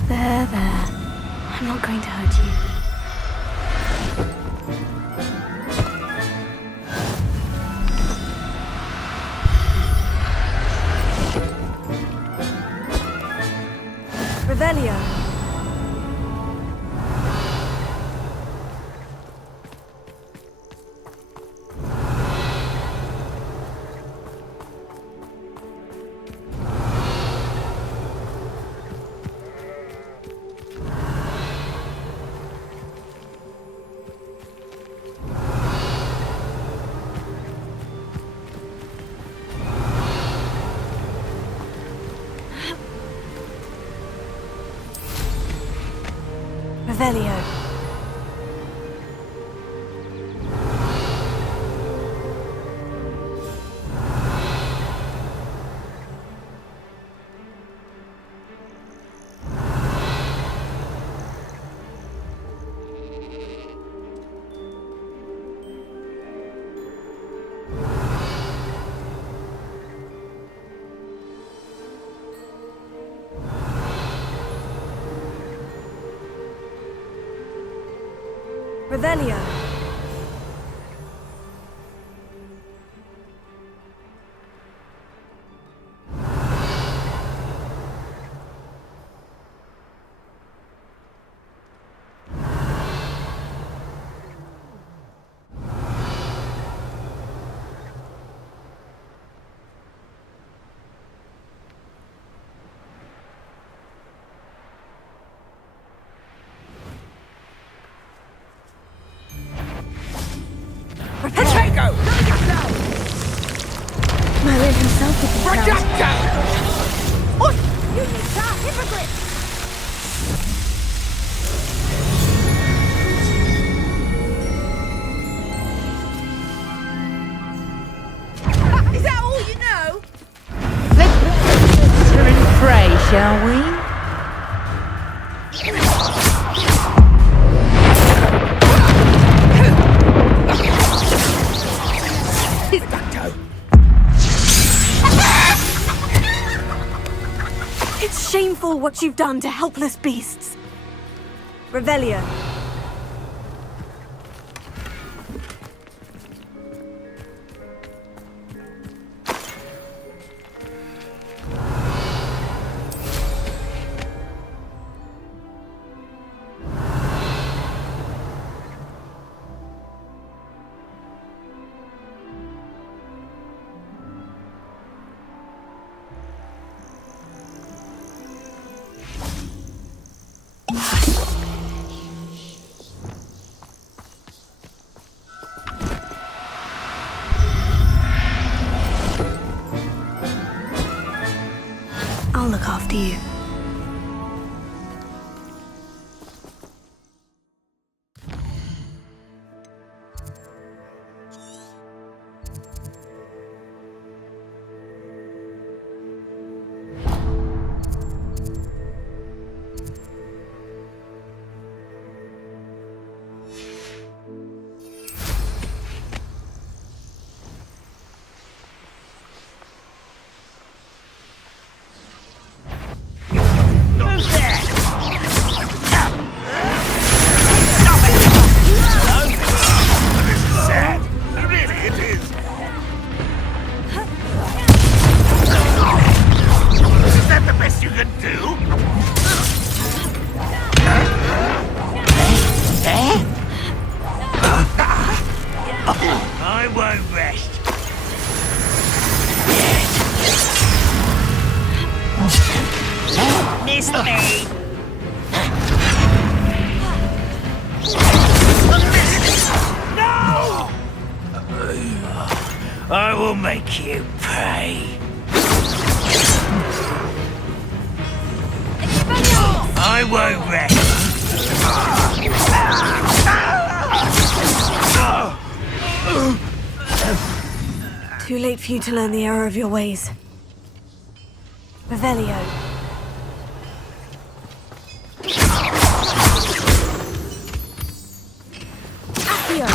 There. I'm not going to hurt you. Revelio. Revelio. Revelio. Potato! Merlin himself would be proud. Projecto! Oi! You need that hypocrite! Is that all you know? Let's and pray, shall we? It's shameful what you've done to helpless beasts. Revelio. I'll look after you. I won't rest. Missed me. No! I will make you pay. Expelliarmus! won't rest. Too late for you to learn the error of your ways. Revelio. Accio.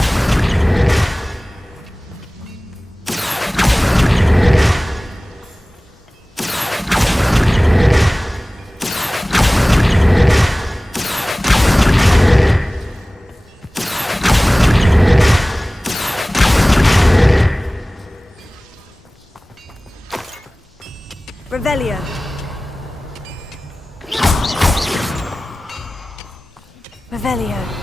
Revelio. Revelio.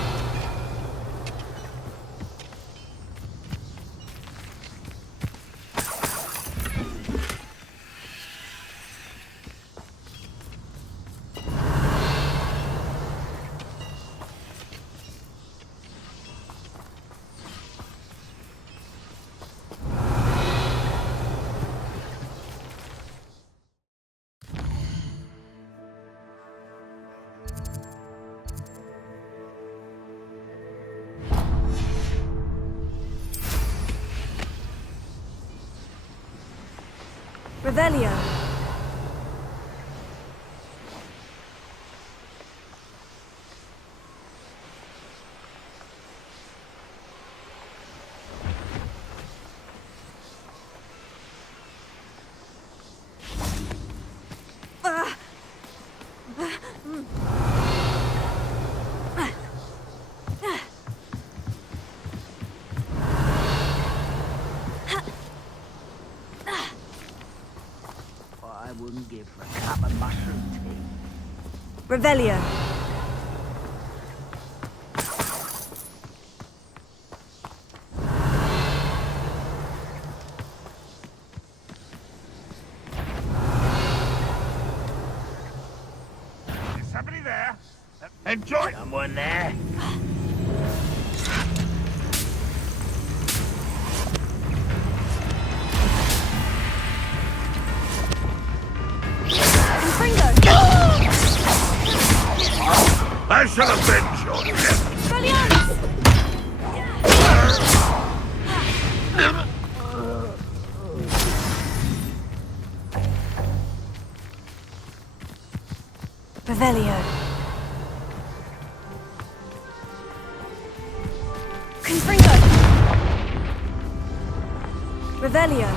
Revelio. I wouldn't give for a cup of mushroom tea. Revelio. Is somebody there? Enjoy! Someone there? I shall avenge your death! Revelio. Confringo. Revelio.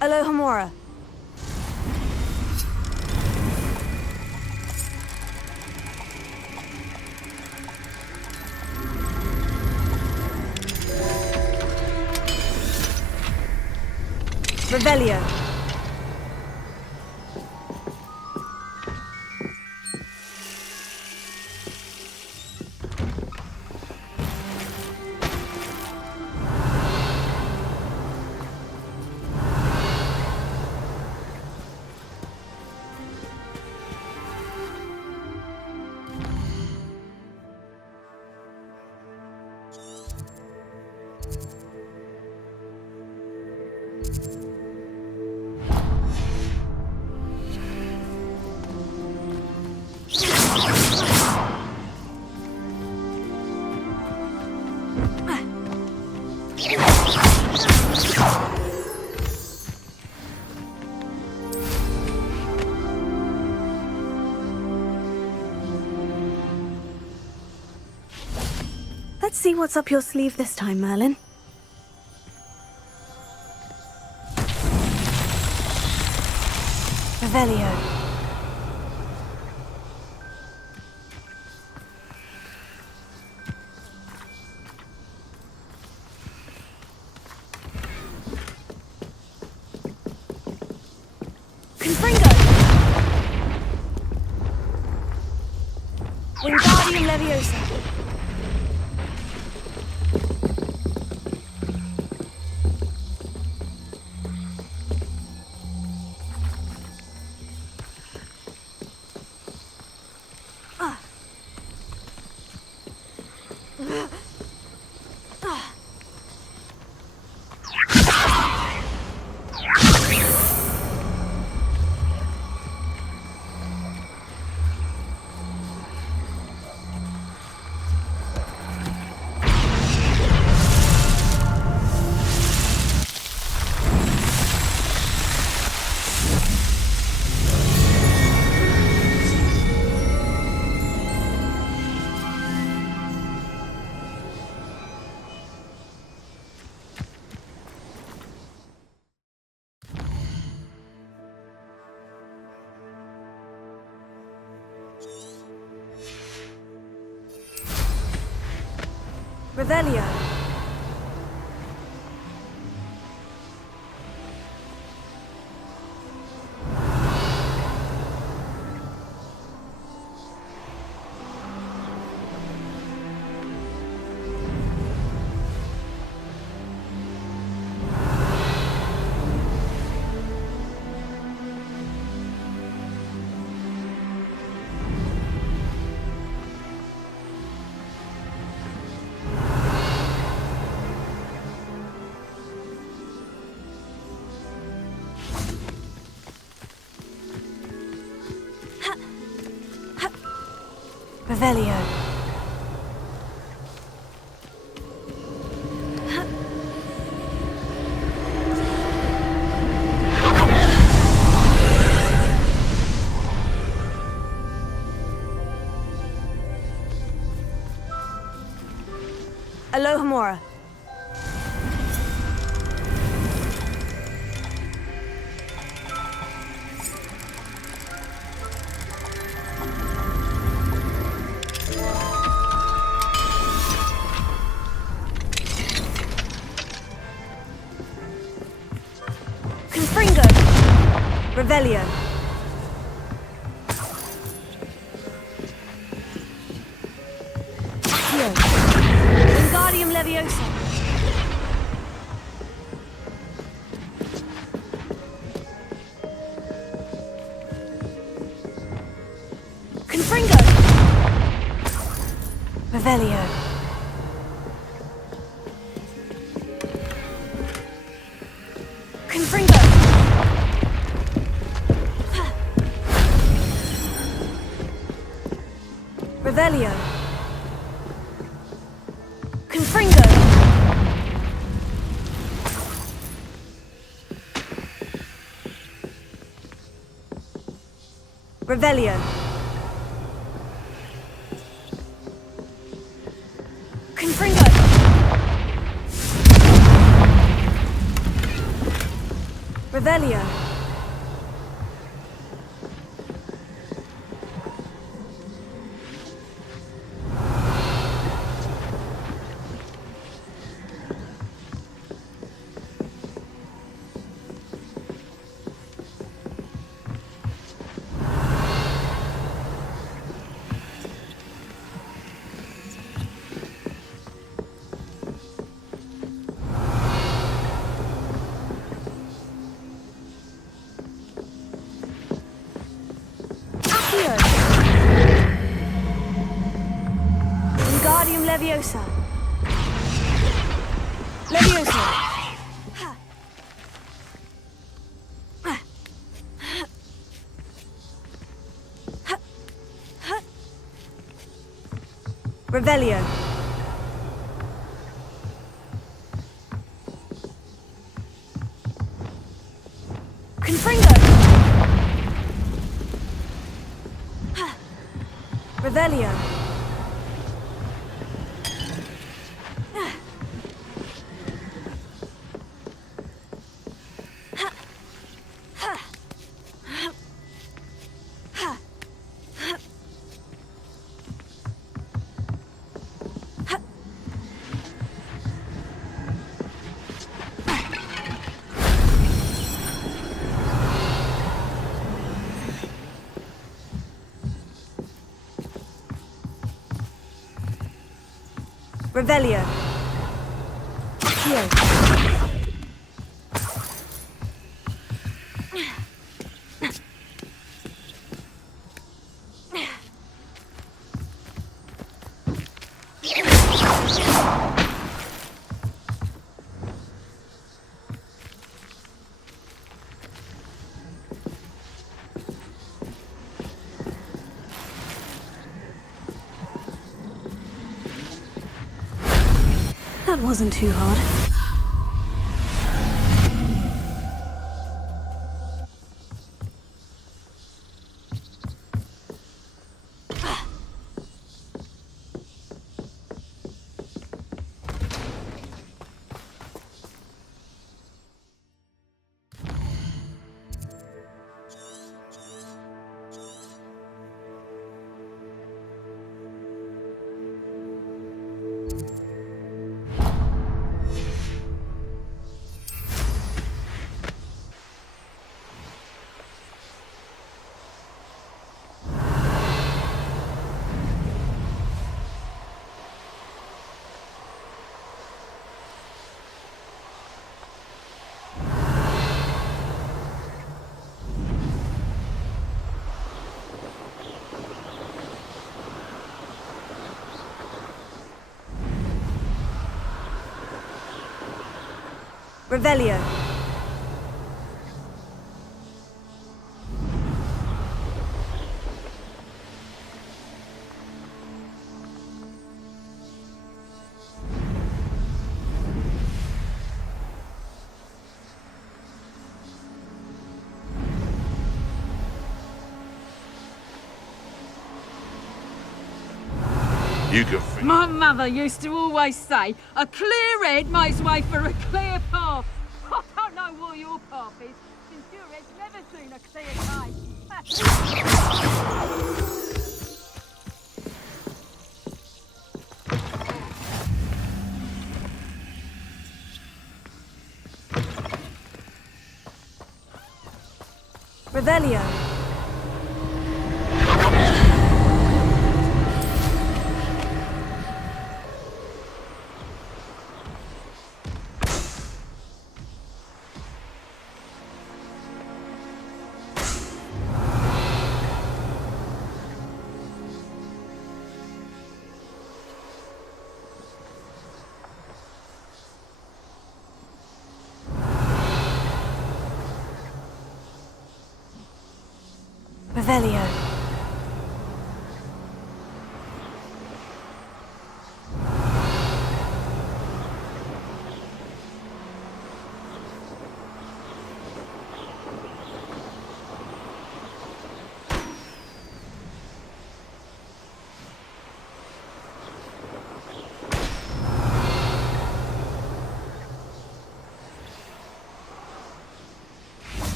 Alohomora. Revelio. Let's see what's up your sleeve this time, Merlin. Revelio. Confringo. Wingardium Leviosa. Revelio. Revelio. Alohomora. Confringo. Revelio. Accio. Wingardium Leviosa. Confringo. Revelio. Confringo. Revelio. Confringo. Revelio. Confringo. Revelio. Accio. Wingardium Leviosa. Leviosa. Revelio. Confringo. Revelio. Revelio. Accio. That wasn't too hard. Revelio. You can My mother used to always say, a clear head makes way for a clear path. I don't know what your path is, since your head's never seen a clear case. Revelio. Revelio.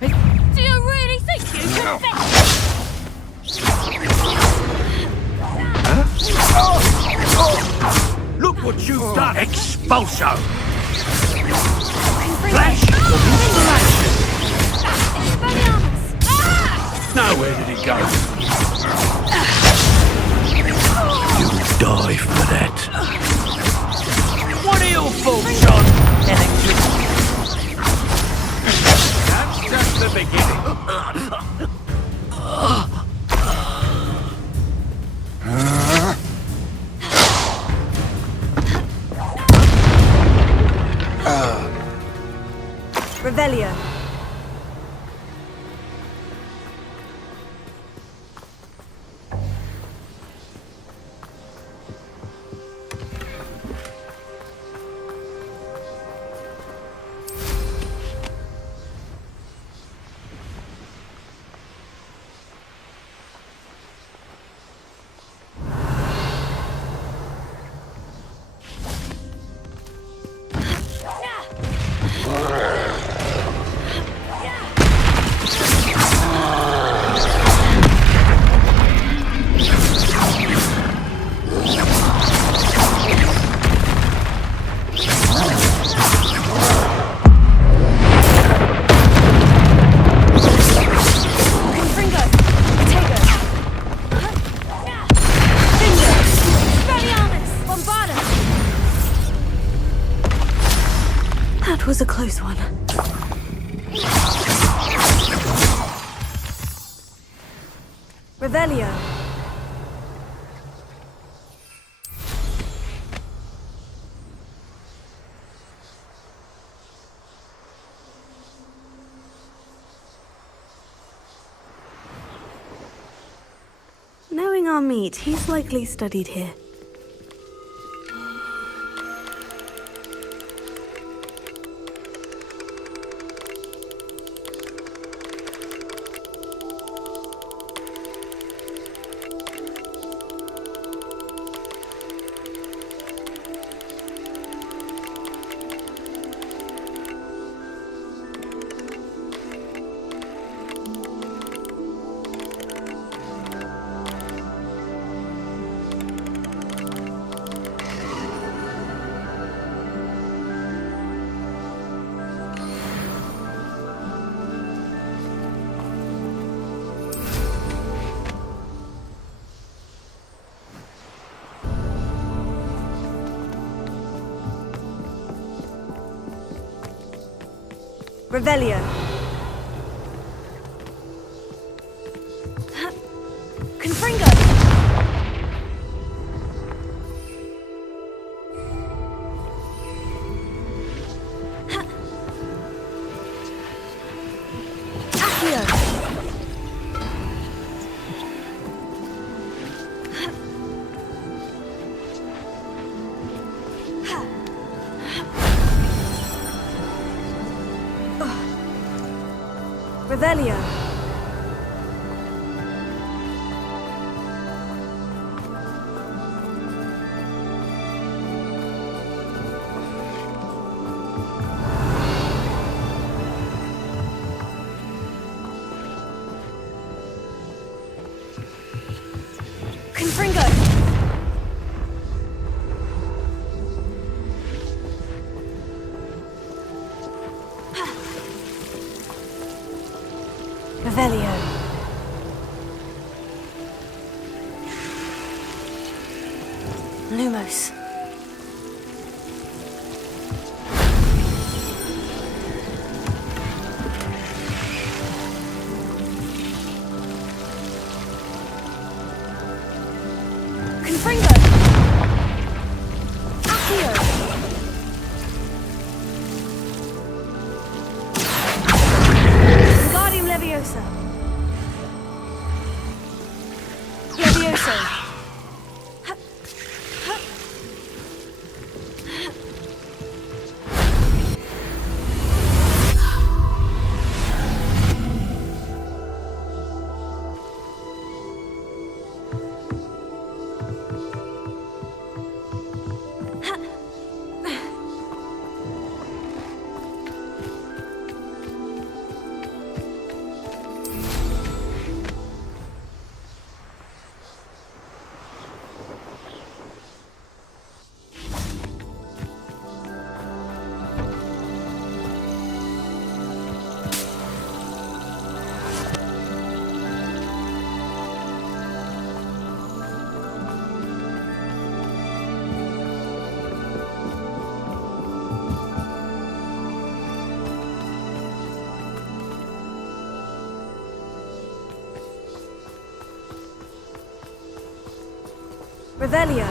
Do you really think you can Look what you've done! Expulso! Flash! Now where did it go? You'll die for that. What are your thoughts on electric? That's just the beginning. Revelio. That was a close one. Revelio. Knowing our meat, he's likely studied here. Revelio. Confringo. Accio. Revelio. Confringo. Revelio. Lumos. Confringo. Accio. Wingardium Leviosa. Leviosa. Revelio.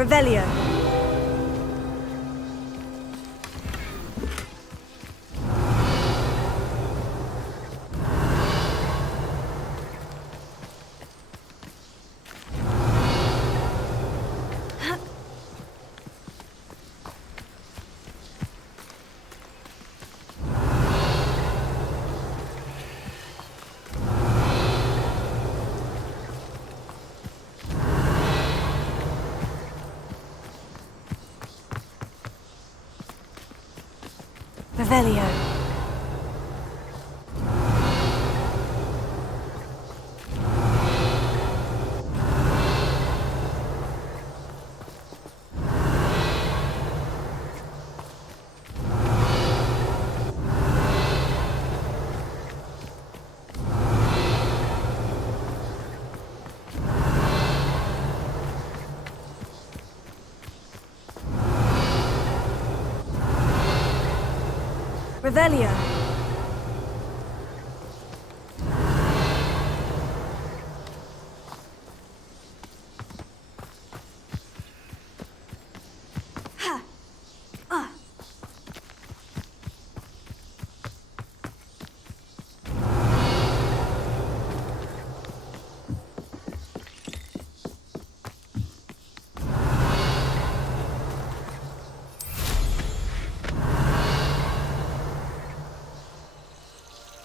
Revelio. Revelio. Revelio.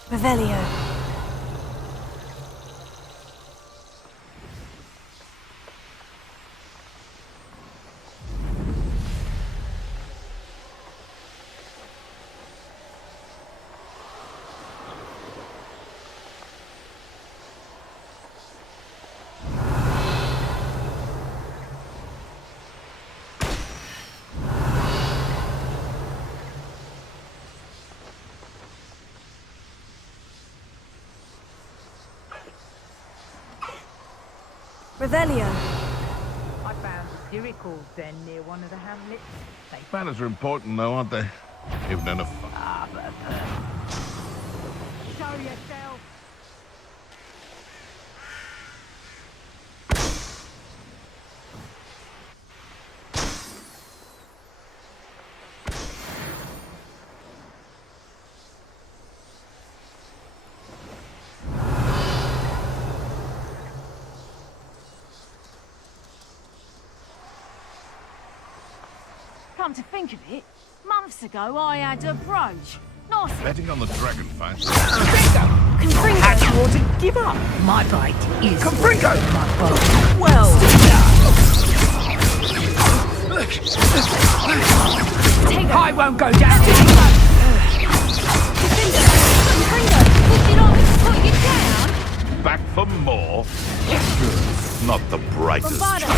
Revelio. Revelio. I found a Syracuse den near one of the hamlets. Manners are important, though, aren't they? Even in a Ah, but show yourself. Come to think of it, months ago I had a brooch. Nice. betting on the dragon fight. Confringo! Had you ought to give up. My bite is Confringo! my bow. Well I won't go down. Confringo! Would you like me to put you down? Back for more? Not the brightest. Bombado!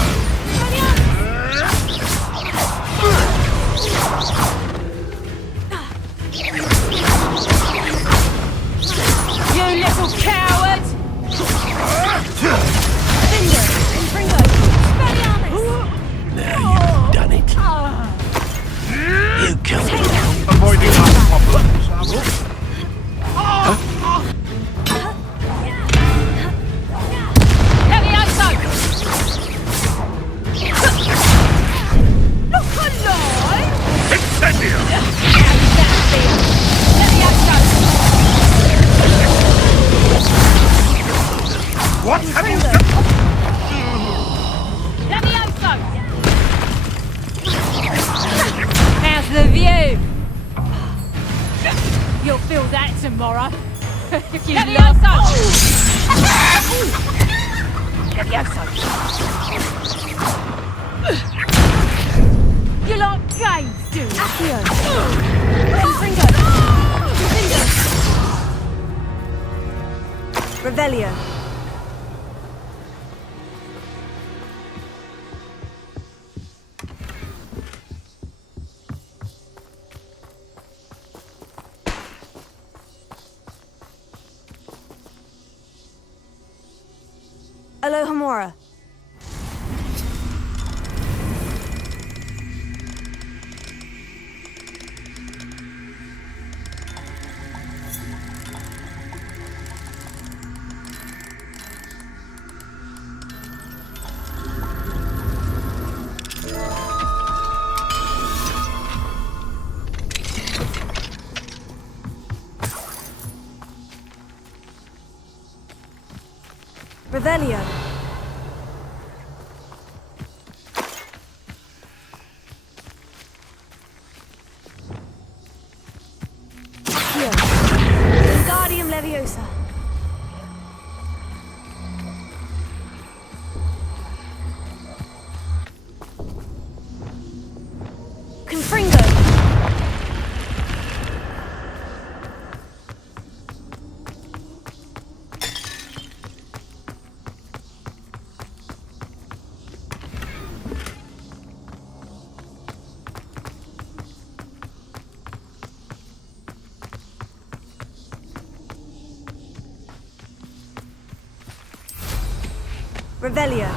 You little coward! Confringo! Now you've done it. You killed him. Avoiding our problems, Accu. Look alive! Incendio! What have you done? How's the view? You'll feel that tomorrow. If you love You like games, do you? Accio. Confringo! Revelio. Alohomora. Revelio. Accio. Wingardium Leviosa. Confringo. Revelio.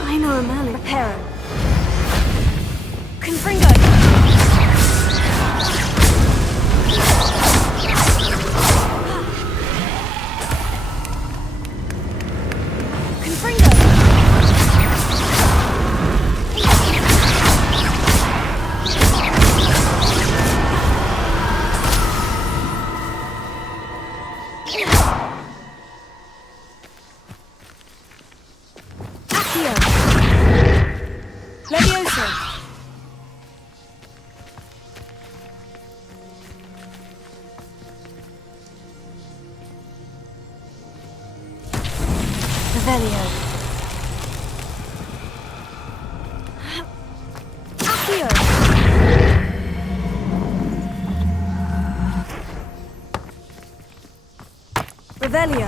I know a man in Reparo. Confringo. Revelio.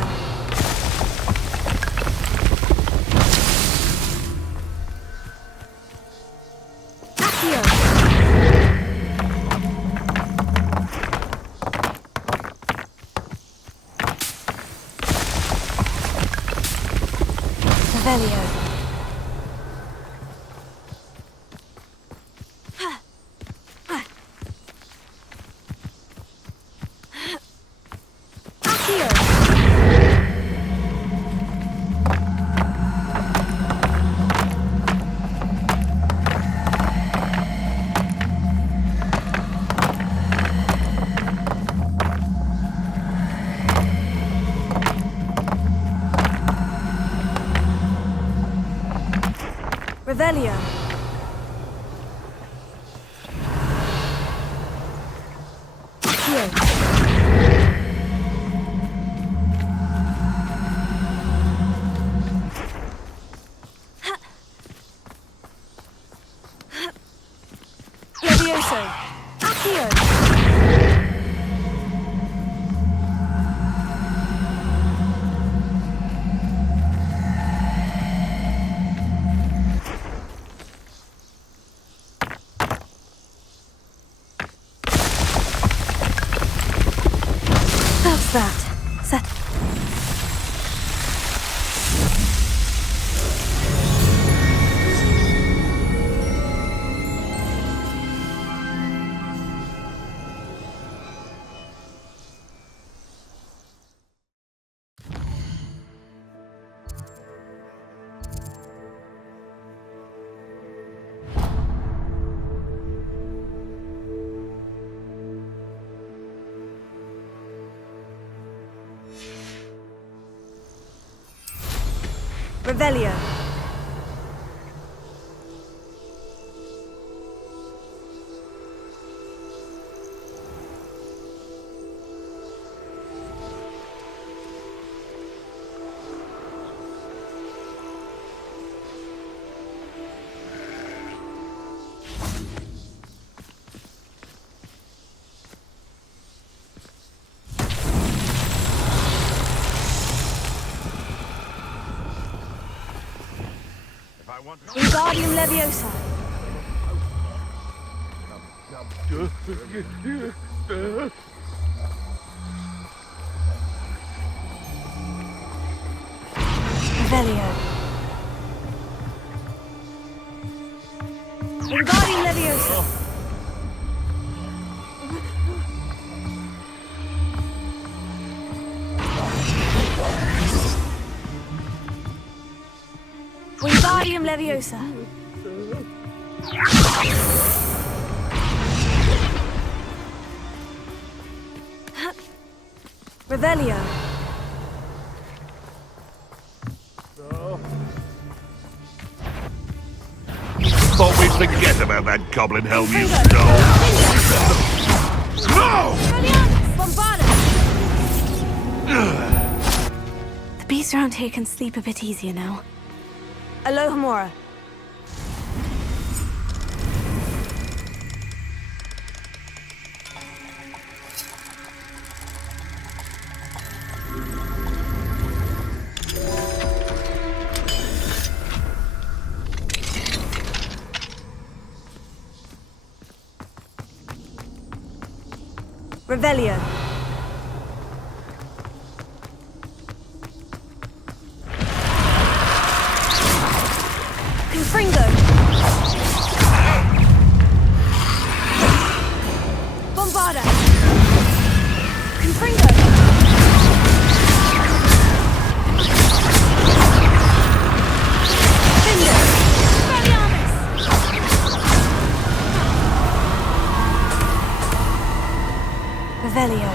Revelio. Levioso. Accio. That's that. Set. Revelio. Wingardium Leviosa. Revelio. Wingardium Leviosa. Wingardium Leviosa. Revelio. Thought we'd forget about that goblin helm you stole. No! The beasts around here can sleep a bit easier now. Alohomora. Revelio. Confringo. Bombarda. Confringo. Finger. Revelio.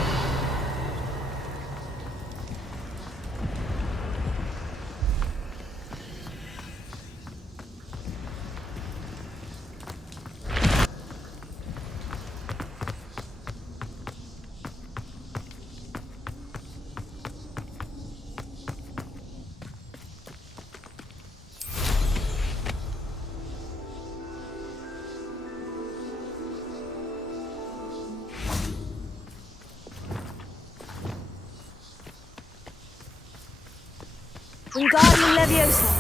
Wingardium Leviosa.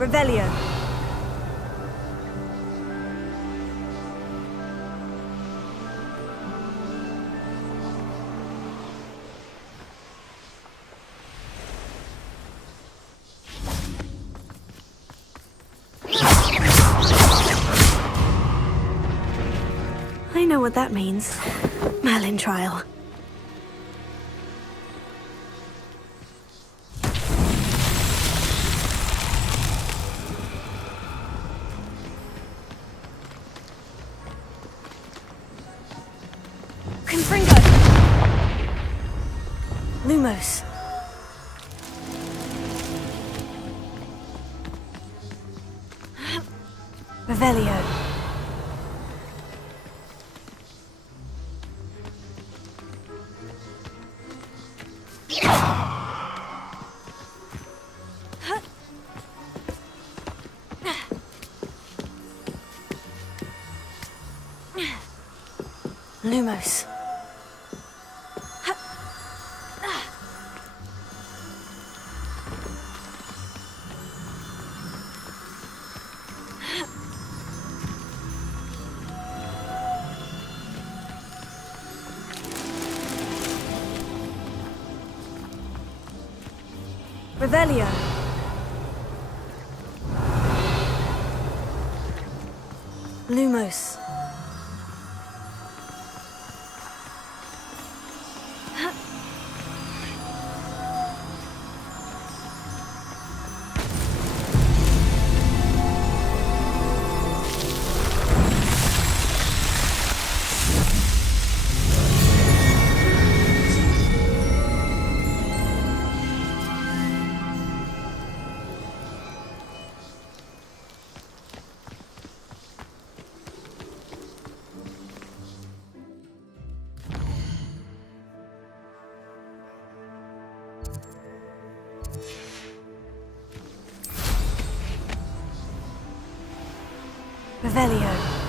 Revelio. I know what that means. Merlin trial. Lumos. Revelio. Lumos. Revelio. Lumos. Revelio.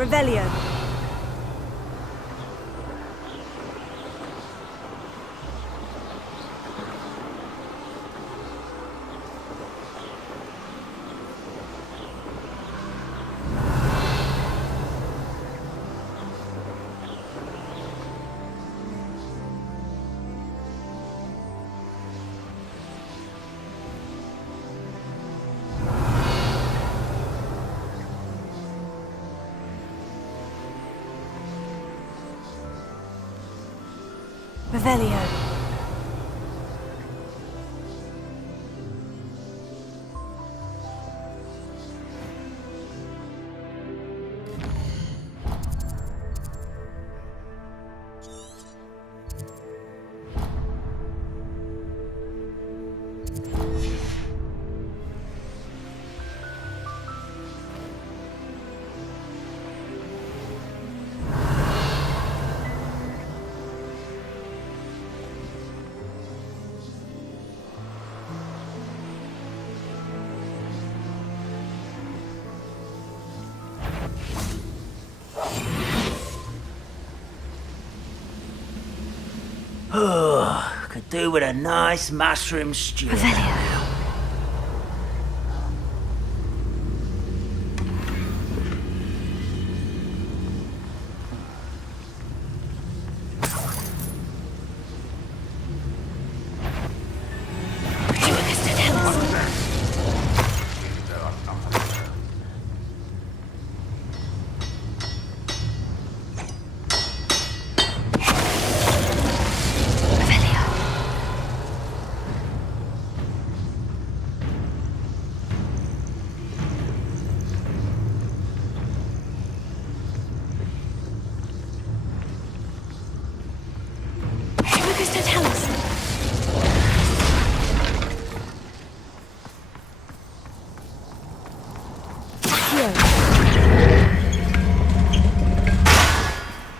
Revelio. Revelio. Oh, could do with a nice mushroom stew.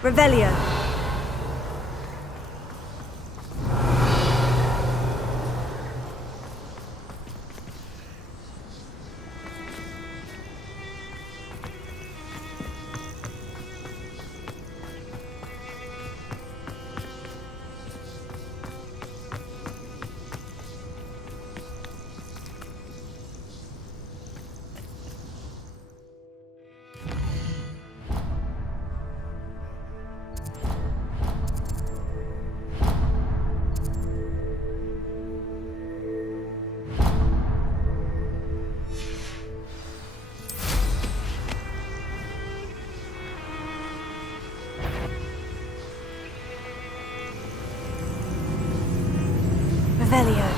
Revelio. Revelio.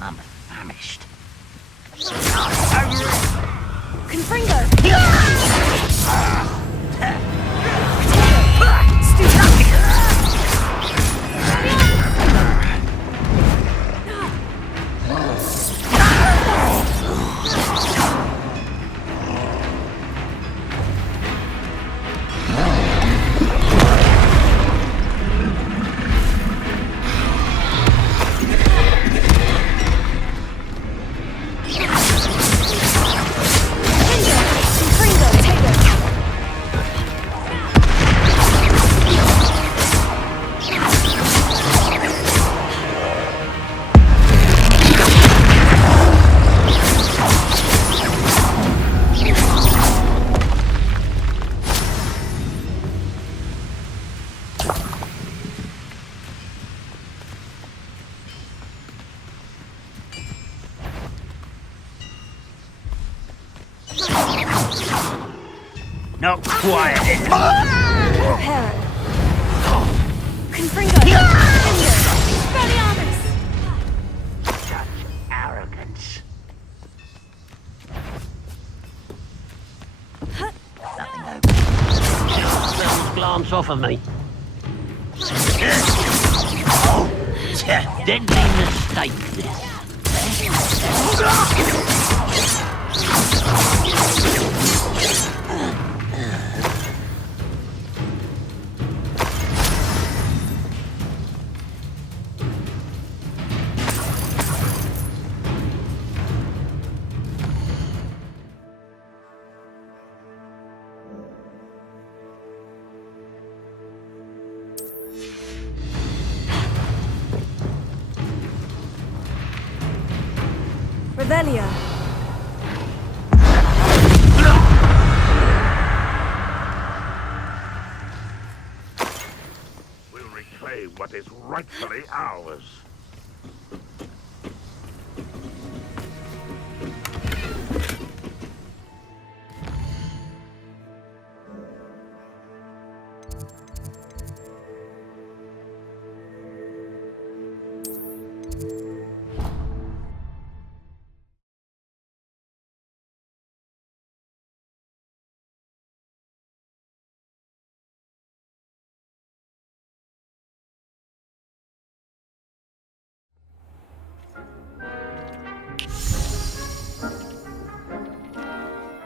I'm famished. Confringo! Not quiet, is it? Reparo. Confringo. Expelliarmus. Such arrogance. Nothing over. Spells glance off of me. Deadly mistake, this. Revelio. We'll reclaim what is rightfully ours.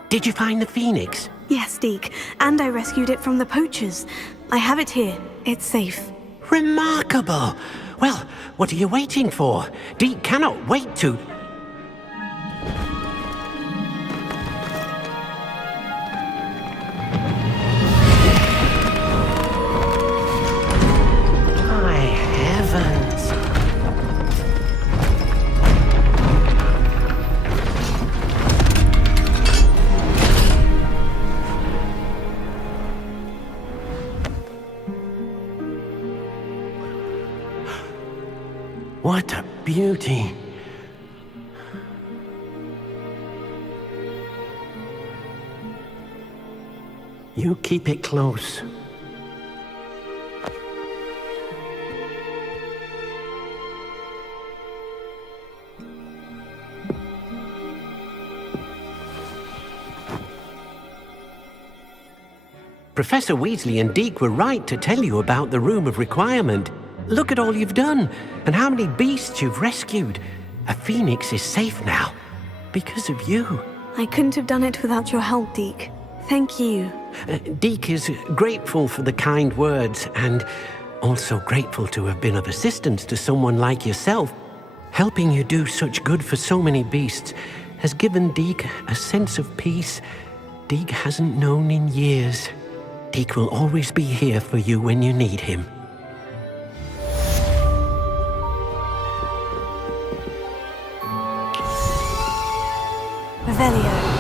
Did you find the phoenix? Yes, Deke, and I rescued it from the poachers. I have it here. It's safe. Remarkable! Well, what are you waiting for? Deke cannot wait to... My heavens! What a beauty! You keep it close. Professor Weasley and Deke were right to tell you about the Room of Requirement. Look at all you've done, and how many beasts you've rescued. A phoenix is safe now, because of you. I couldn't have done it without your help, Deke. Thank you. Deke is grateful for the kind words, and also grateful to have been of assistance to someone like yourself. Helping you do such good for so many beasts has given Deke a sense of peace Deke hasn't known in years. Deke will always be here for you when you need him. Revelio.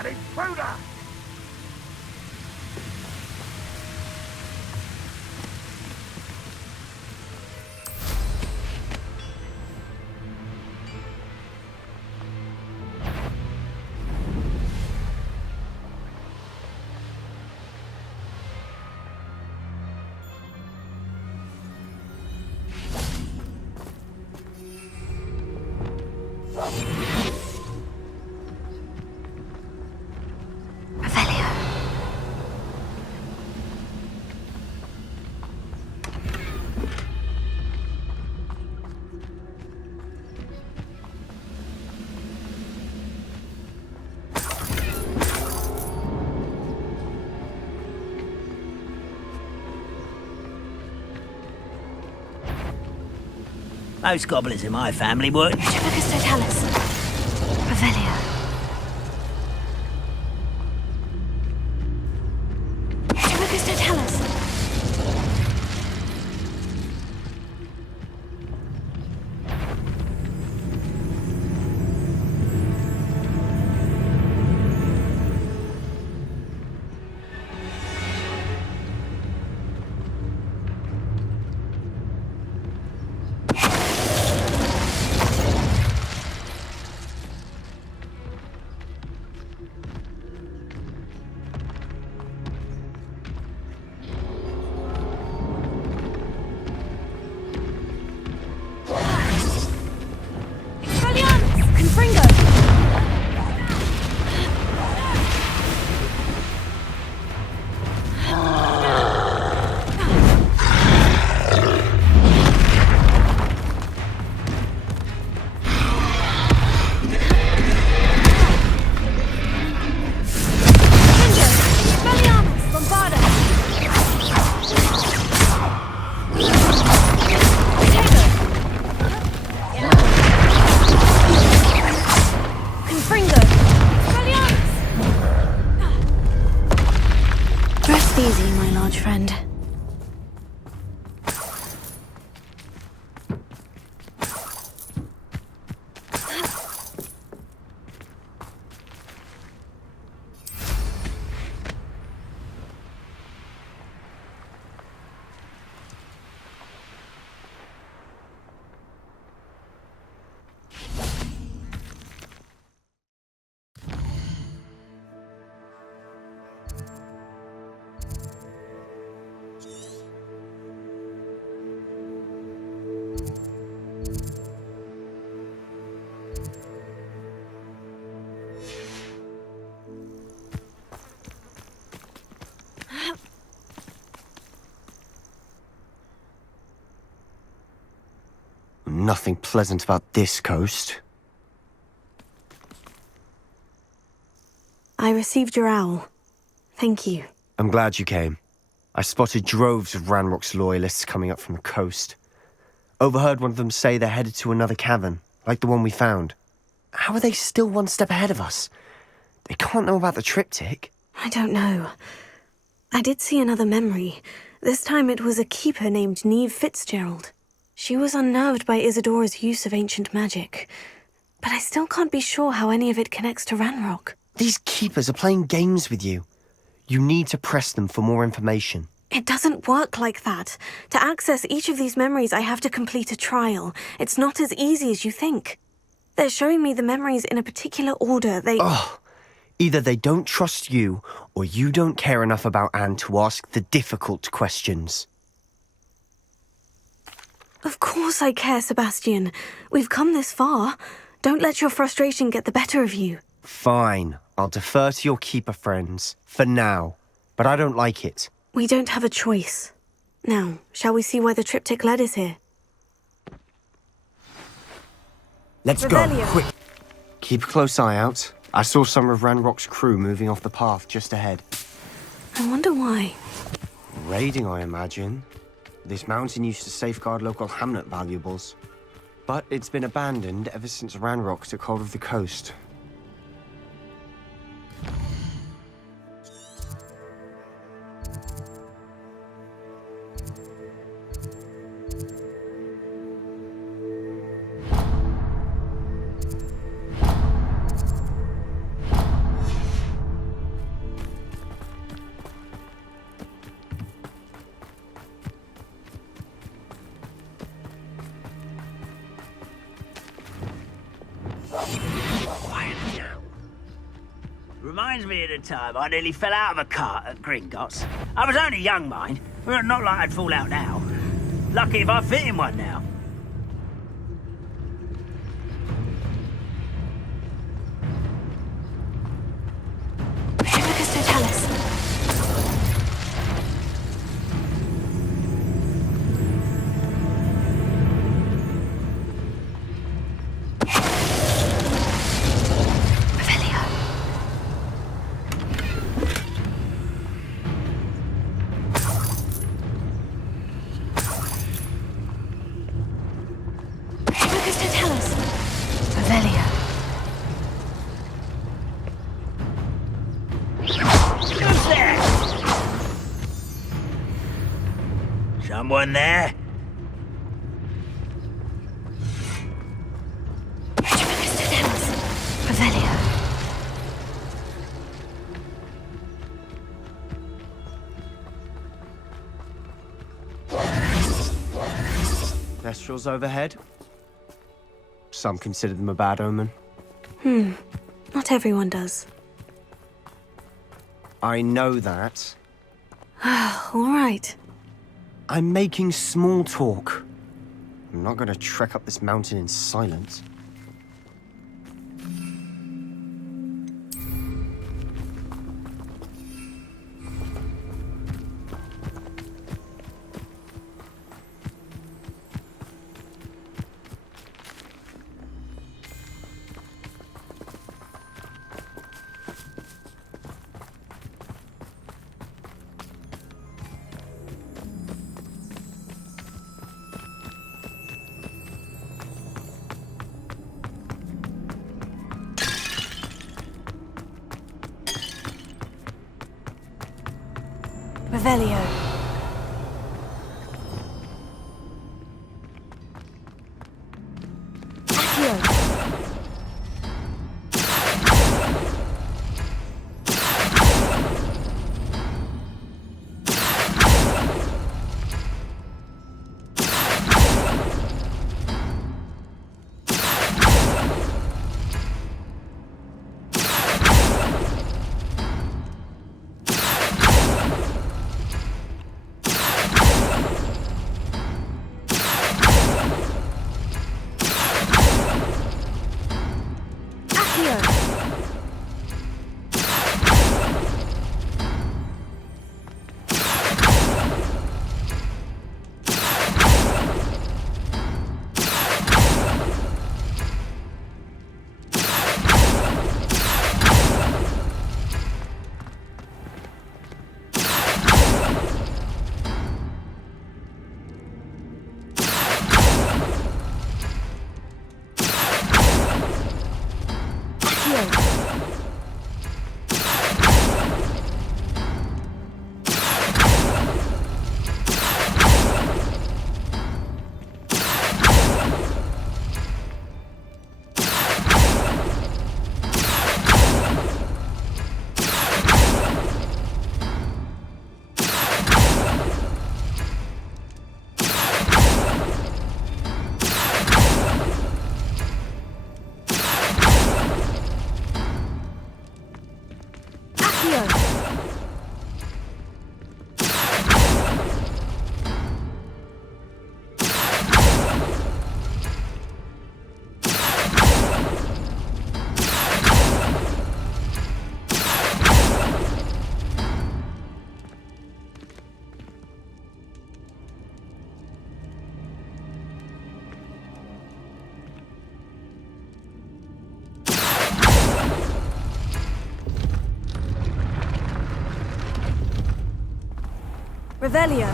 An intruder! Most goblins in my family would. Tribicus totalis. Revelio. Tribicus totalis. Easy, my large friend. Nothing pleasant about this coast. I received your owl. Thank you. I'm glad you came. I spotted droves of Ranrock's loyalists coming up from the coast. Overheard one of them say they're headed to another cavern, like the one we found. How are they still one step ahead of us? They can't know about the triptych. I don't know. I did see another memory. This time it was a keeper named Neve Fitzgerald. She was unnerved by Isadora's use of ancient magic. But I still can't be sure how any of it connects to Ranrock. These keepers are playing games with you. You need to press them for more information. It doesn't work like that. To access each of these memories, I have to complete a trial. It's not as easy as you think. They're showing me the memories in a particular order. Either they don't trust you, or you don't care enough about Anne to ask the difficult questions. Of course I care, Sebastian. We've come this far. Don't let your frustration get the better of you. Fine. I'll defer to your keeper friends. For now. But I don't like it. We don't have a choice. Now, shall we see why the triptych led us here? Let's Revelio. go, quick. Keep a close eye out. I saw some of Ranrock's crew moving off the path just ahead. I wonder why. Raiding, I imagine. This mountain used to safeguard local hamlet valuables. But it's been abandoned ever since Ranrock took hold of the coast. Reminds me of the time I nearly fell out of a cart at Gringotts. I was only young, mind. Well, not like I'd fall out now. Lucky if I fit in one now. Tribicus totalis. Someone there? Revelio. Kestrels overhead. Some consider them a bad omen. Not everyone does. I know that. All right. I'm making small talk. I'm not going to trek up this mountain in silence. Revelio. Accio. Revelio.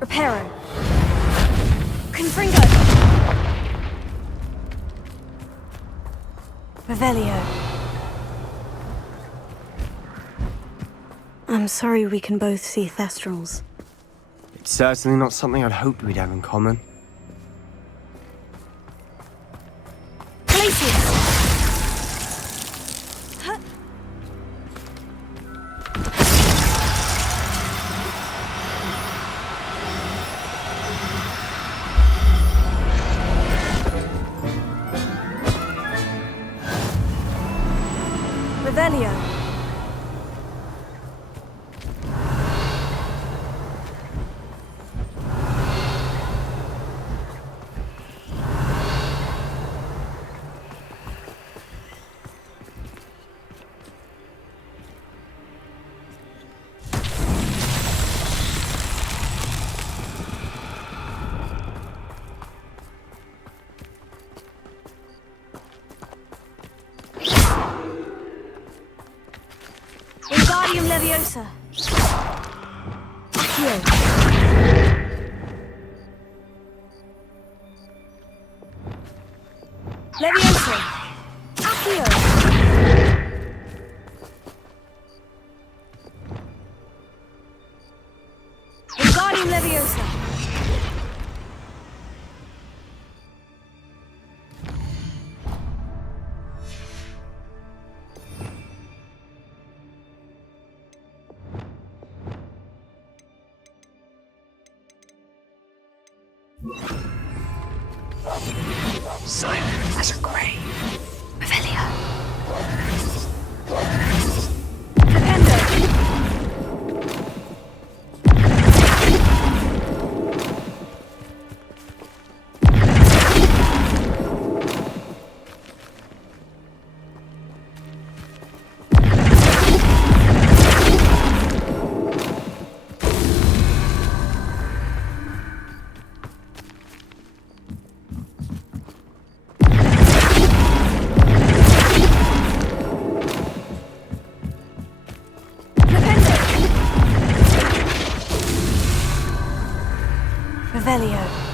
Reparo. Confringo. Revelio. I'm sorry we can both see Thestrals. It's certainly not something I'd hoped we'd have in common. Revelio. Wingardium Leviosa. Accio. Leviosa. Accio. Wingardium Leviosa. Silent as a grave. Revelio. Revelio.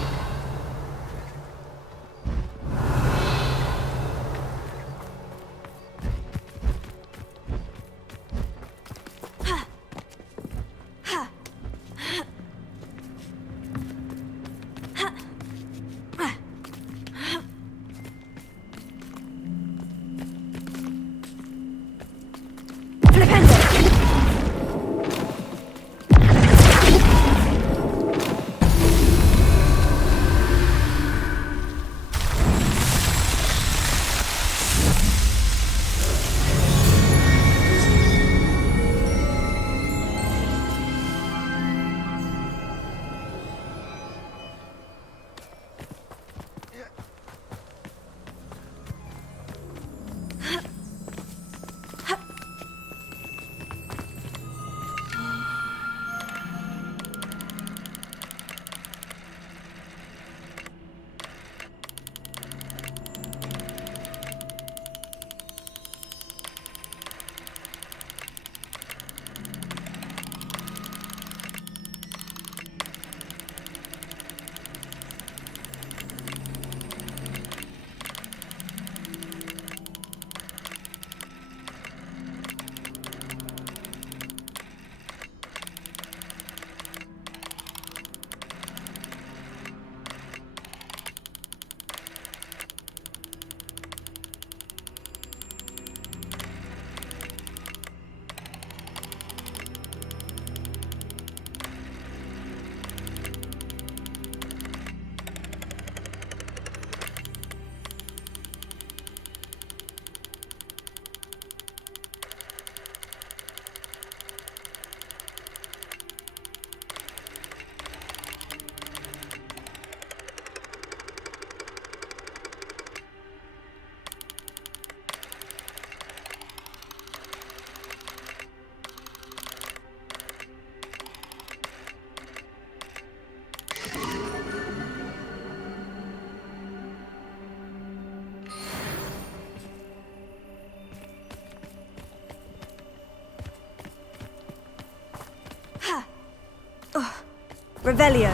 Revelio.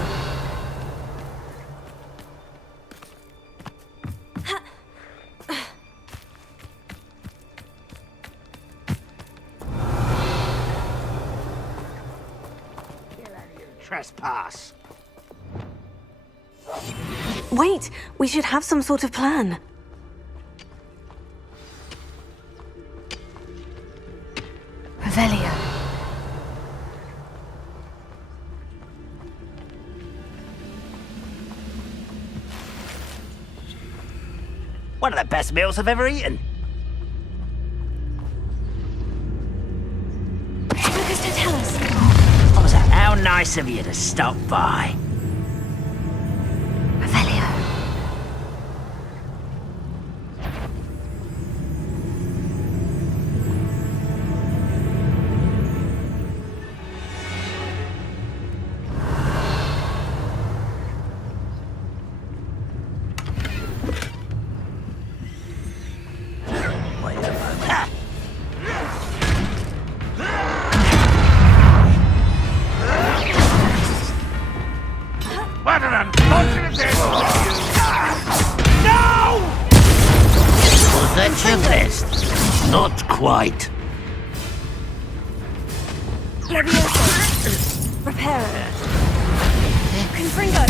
trespass. Wait, we should have some sort of plan. Revelio. One of the best meals I've ever eaten. Lucas, don't tell us. Oh, was that how nice of you to stop by? Revelio. What an unfortunate day for you! No! Was that your best? Not quite. Levioso. Reparo. Confringo.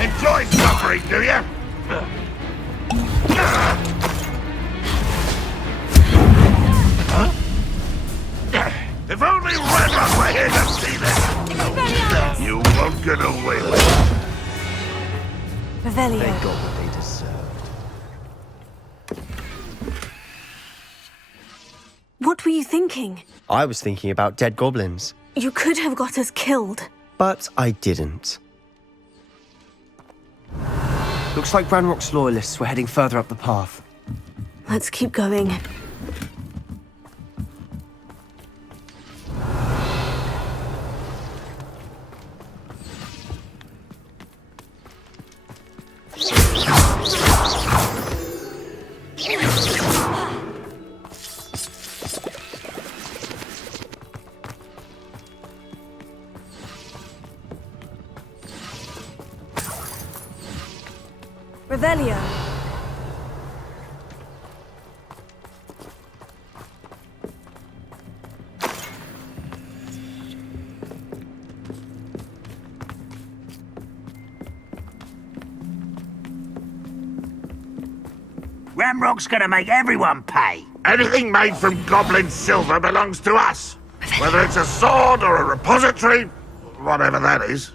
Enjoy suffering, do you? Huh? If only Redlock were here to see this! You won't get away with it. Revelio. They got what they deserved. What were you thinking? I was thinking about dead goblins. You could have got us killed. But I didn't. Looks like Ranrock's loyalists were heading further up the path. Let's keep going. Revelio. Ramrock's gonna make everyone pay. Anything made from goblin silver belongs to us. Whether it's a sword or a repository, whatever that is.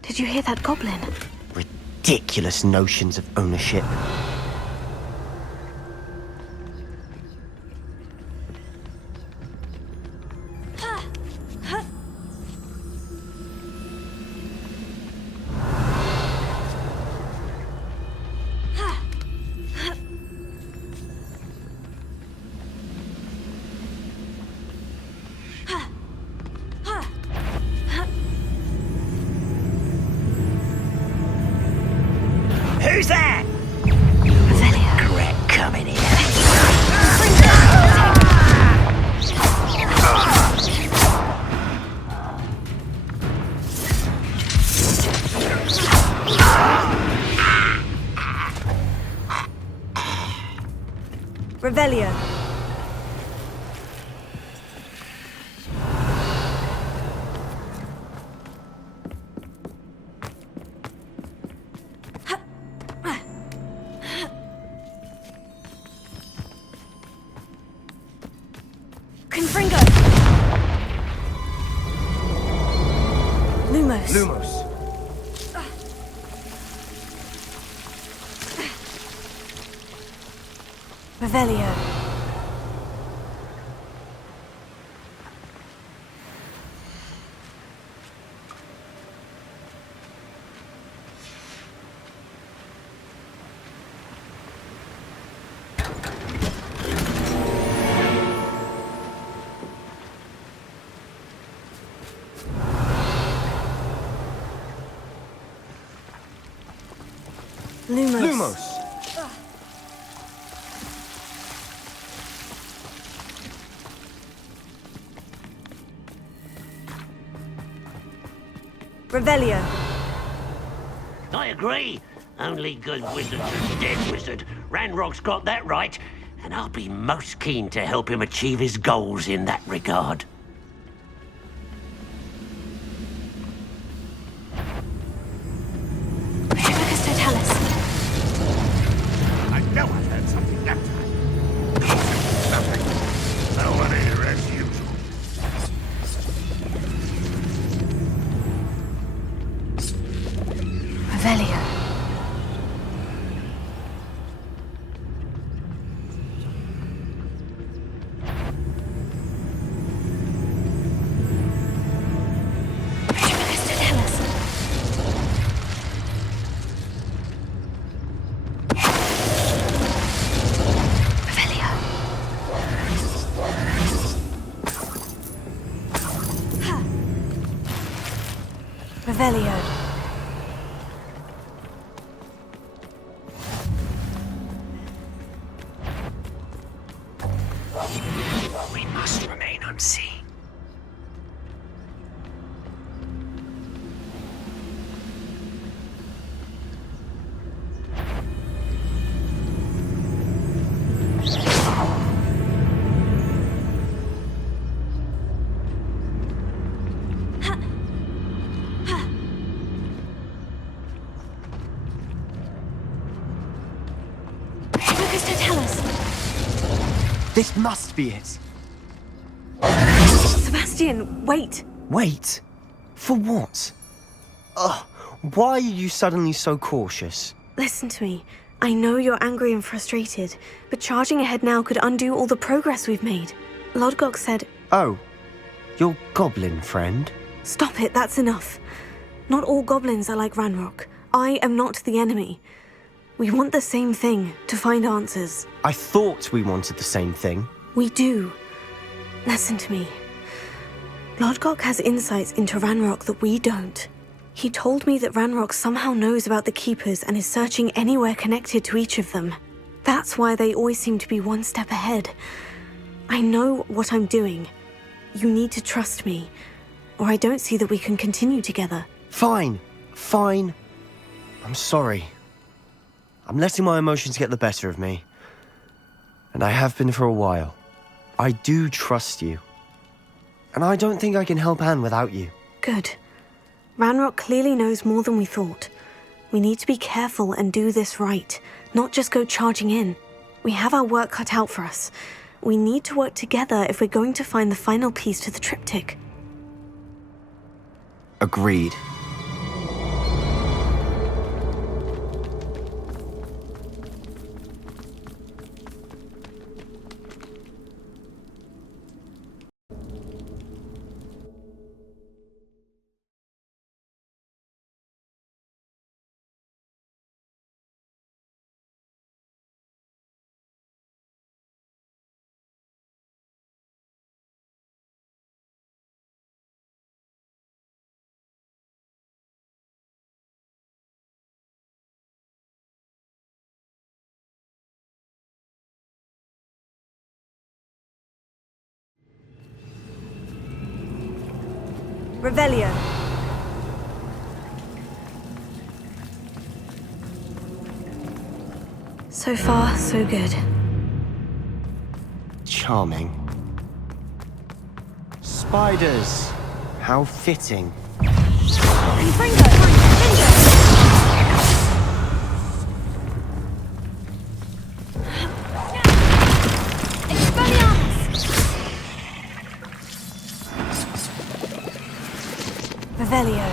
Did you hear that goblin? Ridiculous notions of ownership. Who's that? Regret coming here. Revelio. Confringo. Lumos. Lumos. Revelio. Lumos. Lumos. Revelio. I agree. Only good wizards are dead wizard. Ranrock's got that right, and I'll be most keen to help him achieve his goals in that regard. Revelio. Revelio. We must remain unseen. This must be it. Sebastian, wait. Wait? For what? Ugh, why are you suddenly so cautious? Listen to me. I know you're angry and frustrated, but charging ahead now could undo all the progress we've made. Lodgok said... Oh, your goblin friend? Stop it, that's enough. Not all goblins are like Ranrock. I am not the enemy. We want the same thing, to find answers. I thought we wanted the same thing. We do. Listen to me. Lodgok has insights into Ranrock that we don't. He told me that Ranrock somehow knows about the Keepers and is searching anywhere connected to each of them. That's why they always seem to be one step ahead. I know what I'm doing. You need to trust me, or I don't see that we can continue together. Fine. I'm sorry. I'm letting my emotions get the better of me. And I have been for a while. I do trust you. And I don't think I can help Anne without you. Good. Ranrock clearly knows more than we thought. We need to be careful and do this right, not just go charging in. We have our work cut out for us. We need to work together if we're going to find the final piece to the triptych. Agreed. Revelio. So far, so good. Charming. Spiders! How fitting. Revelio.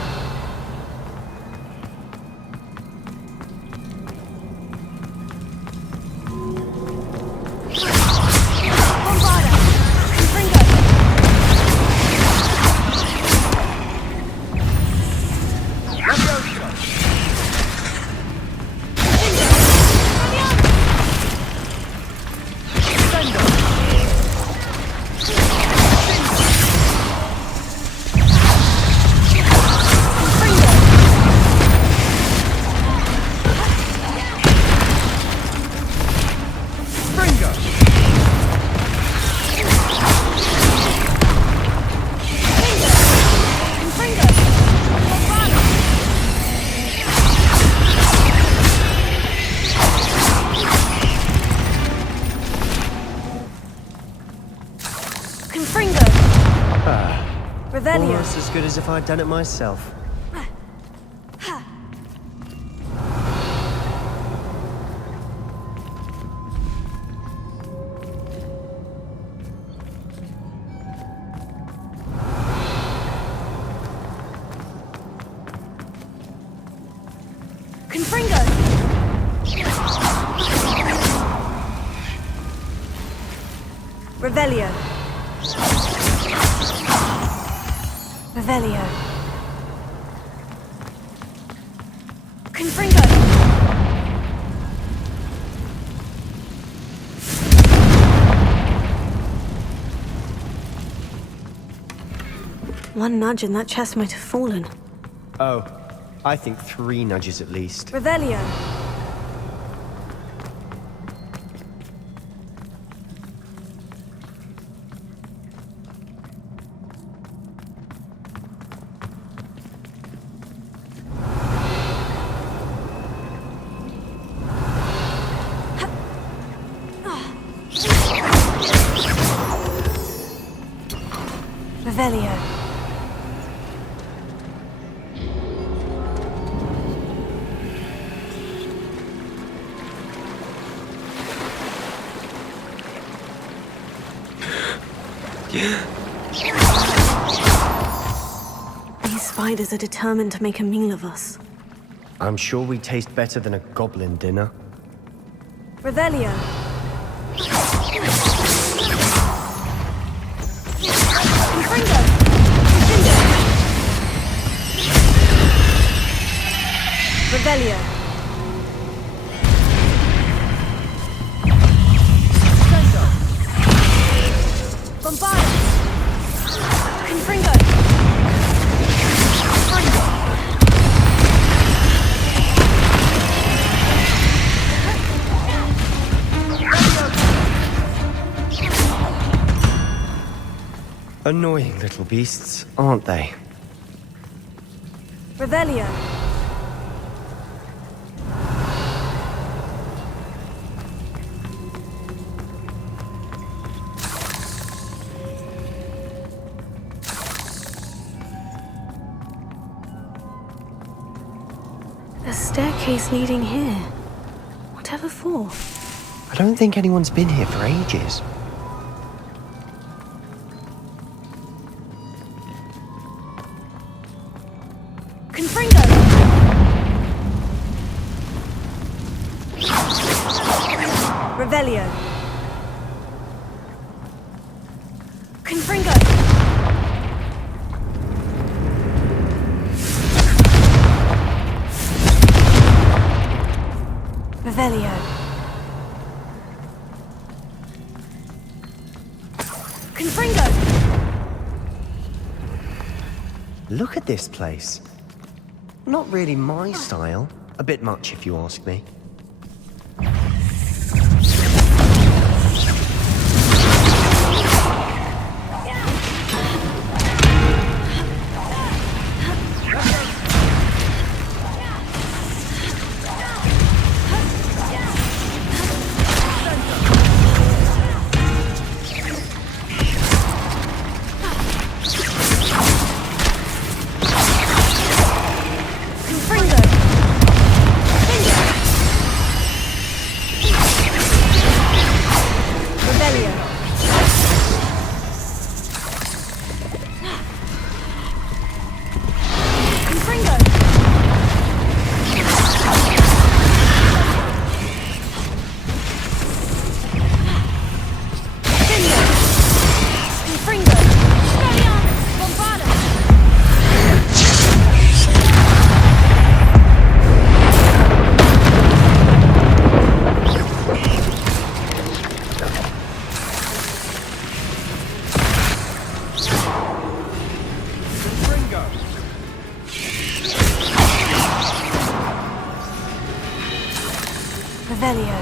Revelio. Almost as good as if I'd done it myself. Confringo! Revelio. Revelio. Confringo! One nudge and that chest might have fallen. Oh, I think 3 nudges at least. Revelio. Revelio. These spiders are determined to make a meal of us. I'm sure we taste better than a goblin dinner. Revelio. Confringo. Revelio. Bombard. Confringo. Annoying little beasts, aren't they? Revelio. A staircase leading here. Whatever for? I don't think anyone's been here for ages. Confringo! Revelio. Confringo! Revelio. Confringo! Look at this place. Not really my style. A bit much, if you ask me. Revelio.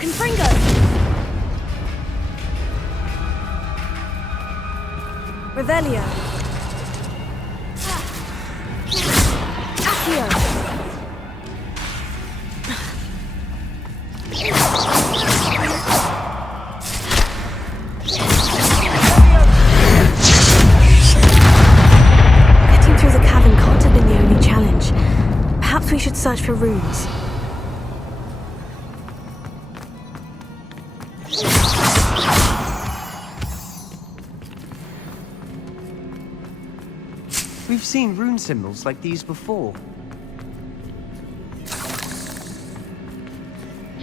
Confringo! Revelio. Accio. Getting through the cavern can't have been the only challenge. Perhaps we should search for runes. We've seen rune symbols like these before.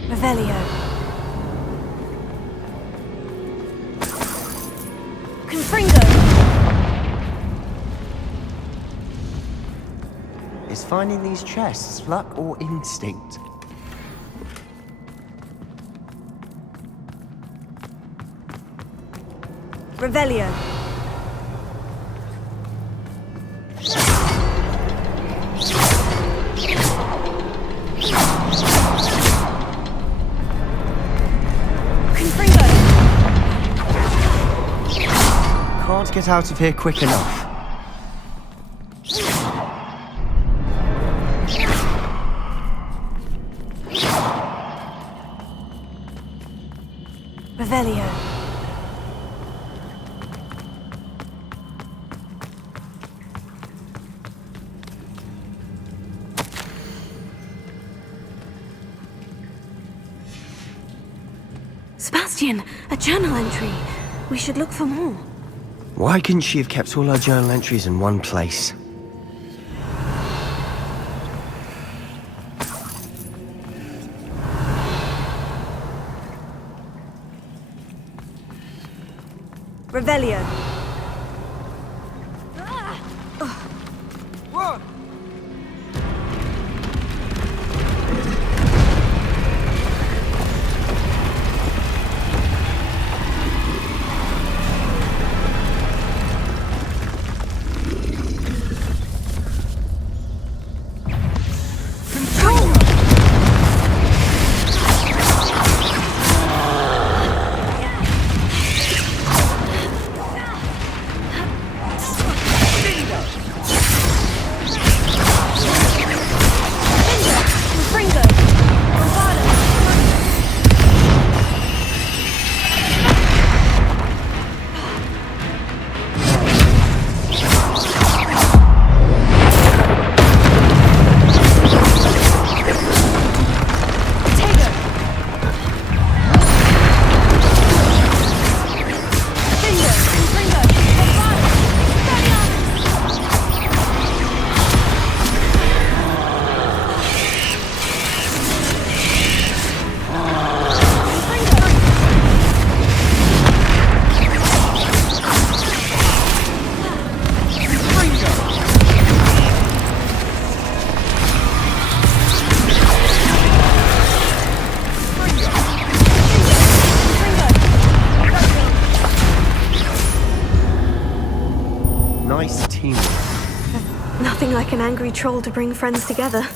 Revelio. Confringo. Is finding these chests luck or instinct? Revelio. Confringo. Can't get out of here quick enough. Revelio. Sebastian, a journal entry. We should look for more. Why couldn't she have kept all her journal entries in one place? Revelio. Nice teamwork. Nothing like an angry troll to bring friends together.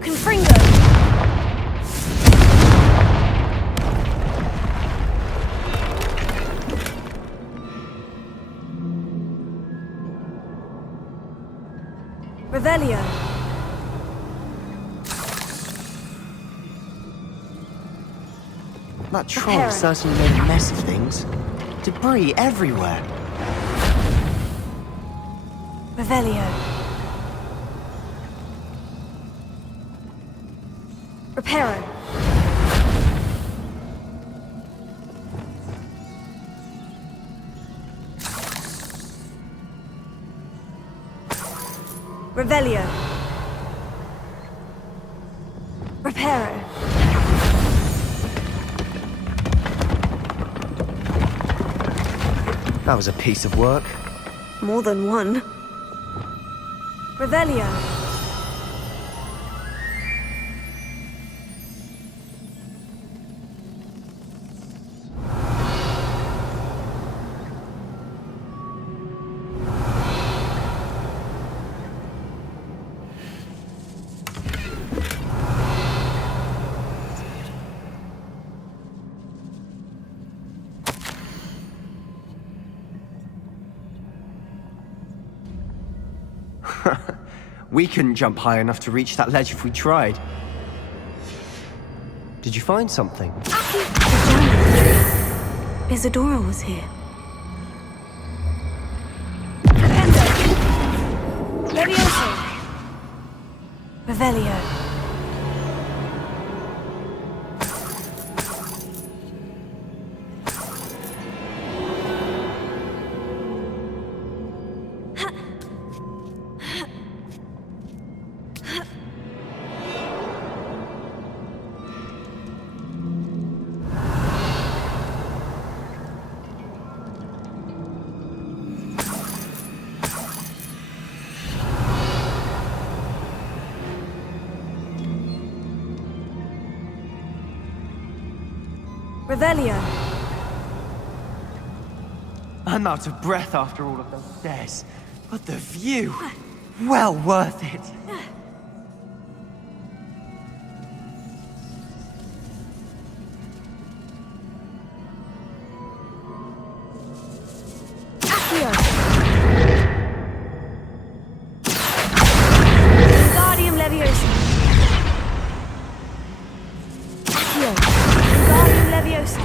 Confringo! Revelio. That troll certainly made a mess of things. Debris everywhere. Revelio. Reparo. Revelio. Reparo. That was a piece of work. More than one. Revelio. We couldn't jump high enough to reach that ledge if we tried. Did you find something? Isadora was here. Levioso. Revelio. Revelio. I'm out of breath after all of those stairs. But the view, well worth it. Accio. Wingardium Leviosa. Accio. Wingardium Leviosa.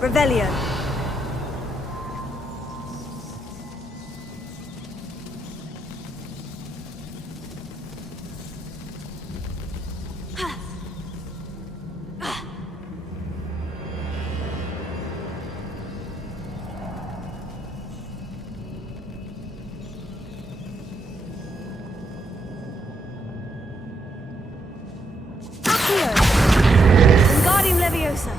Revelio. Accio. Wingardium Leviosa.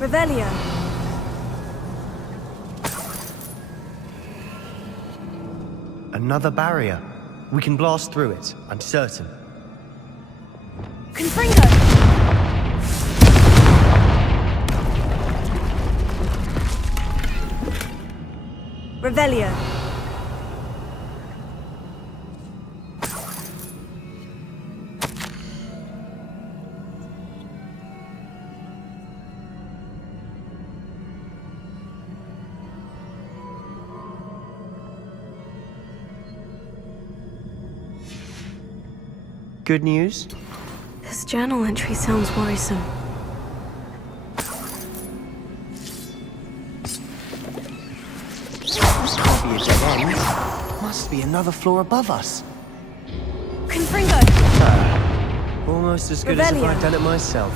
Revelio. Another barrier. We can blast through it, I'm certain. Confringo. Revelio. Good news? This journal entry sounds worrisome. This can't be a dead end. Must be another floor above us. Confringo. Almost as good as if I'd done it myself.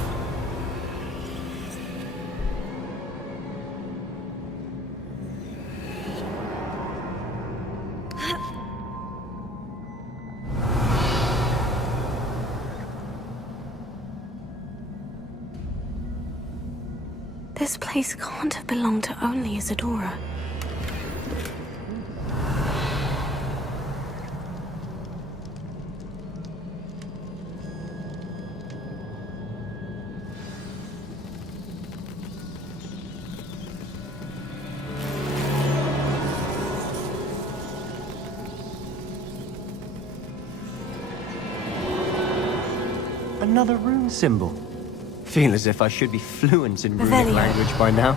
This place can't have belonged to only Isadora. Another rune symbol. Feel as if I should be fluent in runic Revelio. language by now.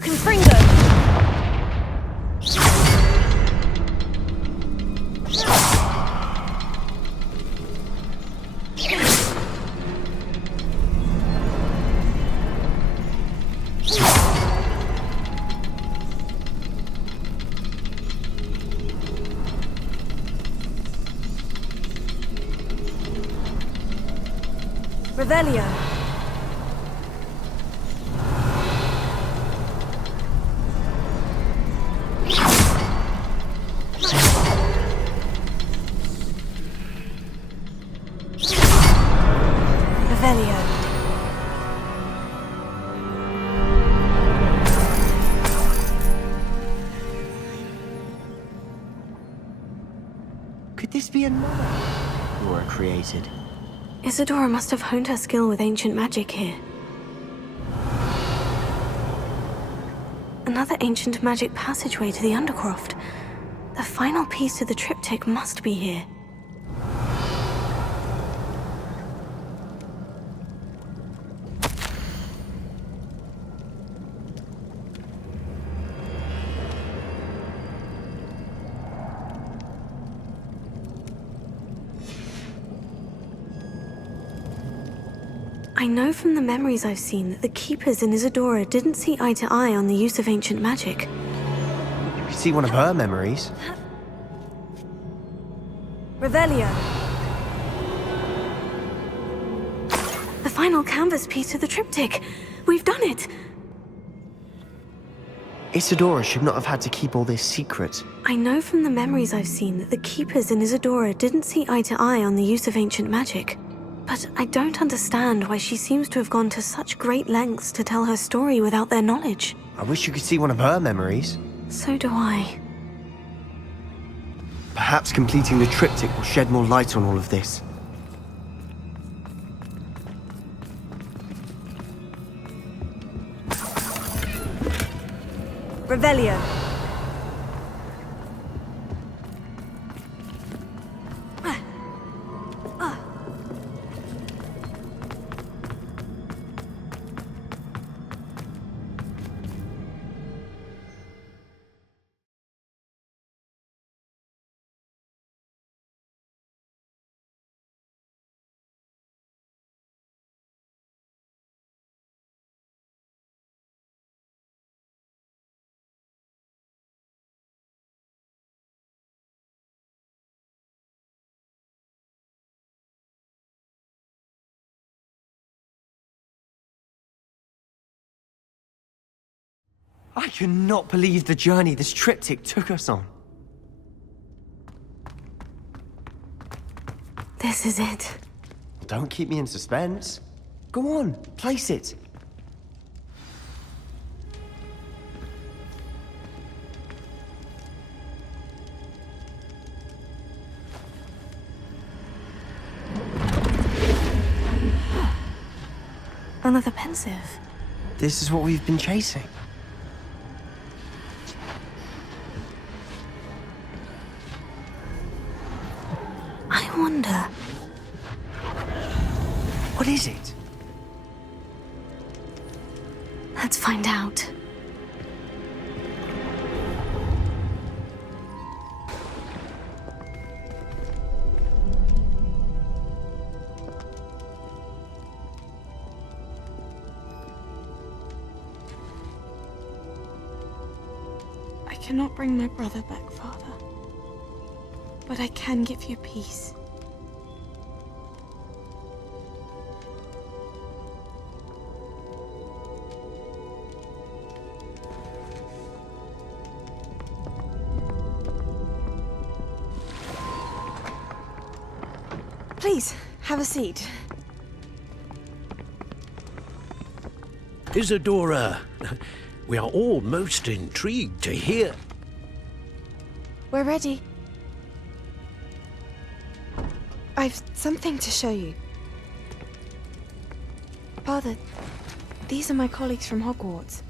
Confringo. Revelio. Revelio. Could this be another Laura created? Isadora must have honed her skill with ancient magic here. Another ancient magic passageway to the Undercroft. The final piece to the triptych must be here. I know from the memories I've seen that the Keepers in Isadora didn't see eye to eye on the use of ancient magic. We see one of her memories. Revelio. The final canvas piece of the triptych. We've done it. Isadora should not have had to keep all this secret. I know from the memories I've seen that the Keepers and Isadora didn't see eye to eye on the use of ancient magic. But I don't understand why she seems to have gone to such great lengths to tell her story without their knowledge. I wish you could see one of her memories. So do I. Perhaps completing the triptych will shed more light on all of this. Revelio. I cannot believe the journey this triptych took us on. This is it. Don't keep me in suspense. Go on, place it. Another pensive. This is what we've been chasing. I wonder... What is it? Let's find out. I cannot bring my brother back, Father. But I can give you peace. Please, have a seat. Isadora, we are all most intrigued to hear. We're ready. I've something to show you. Father, these are my colleagues from Hogwarts.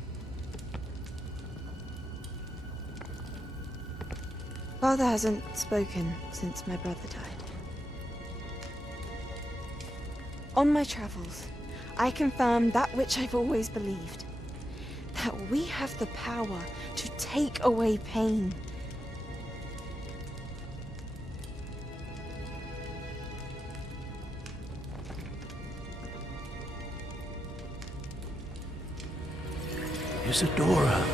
Father hasn't spoken since my brother died. On my travels, I confirmed that which I've always believed. That we have the power to take away pain. Isadora.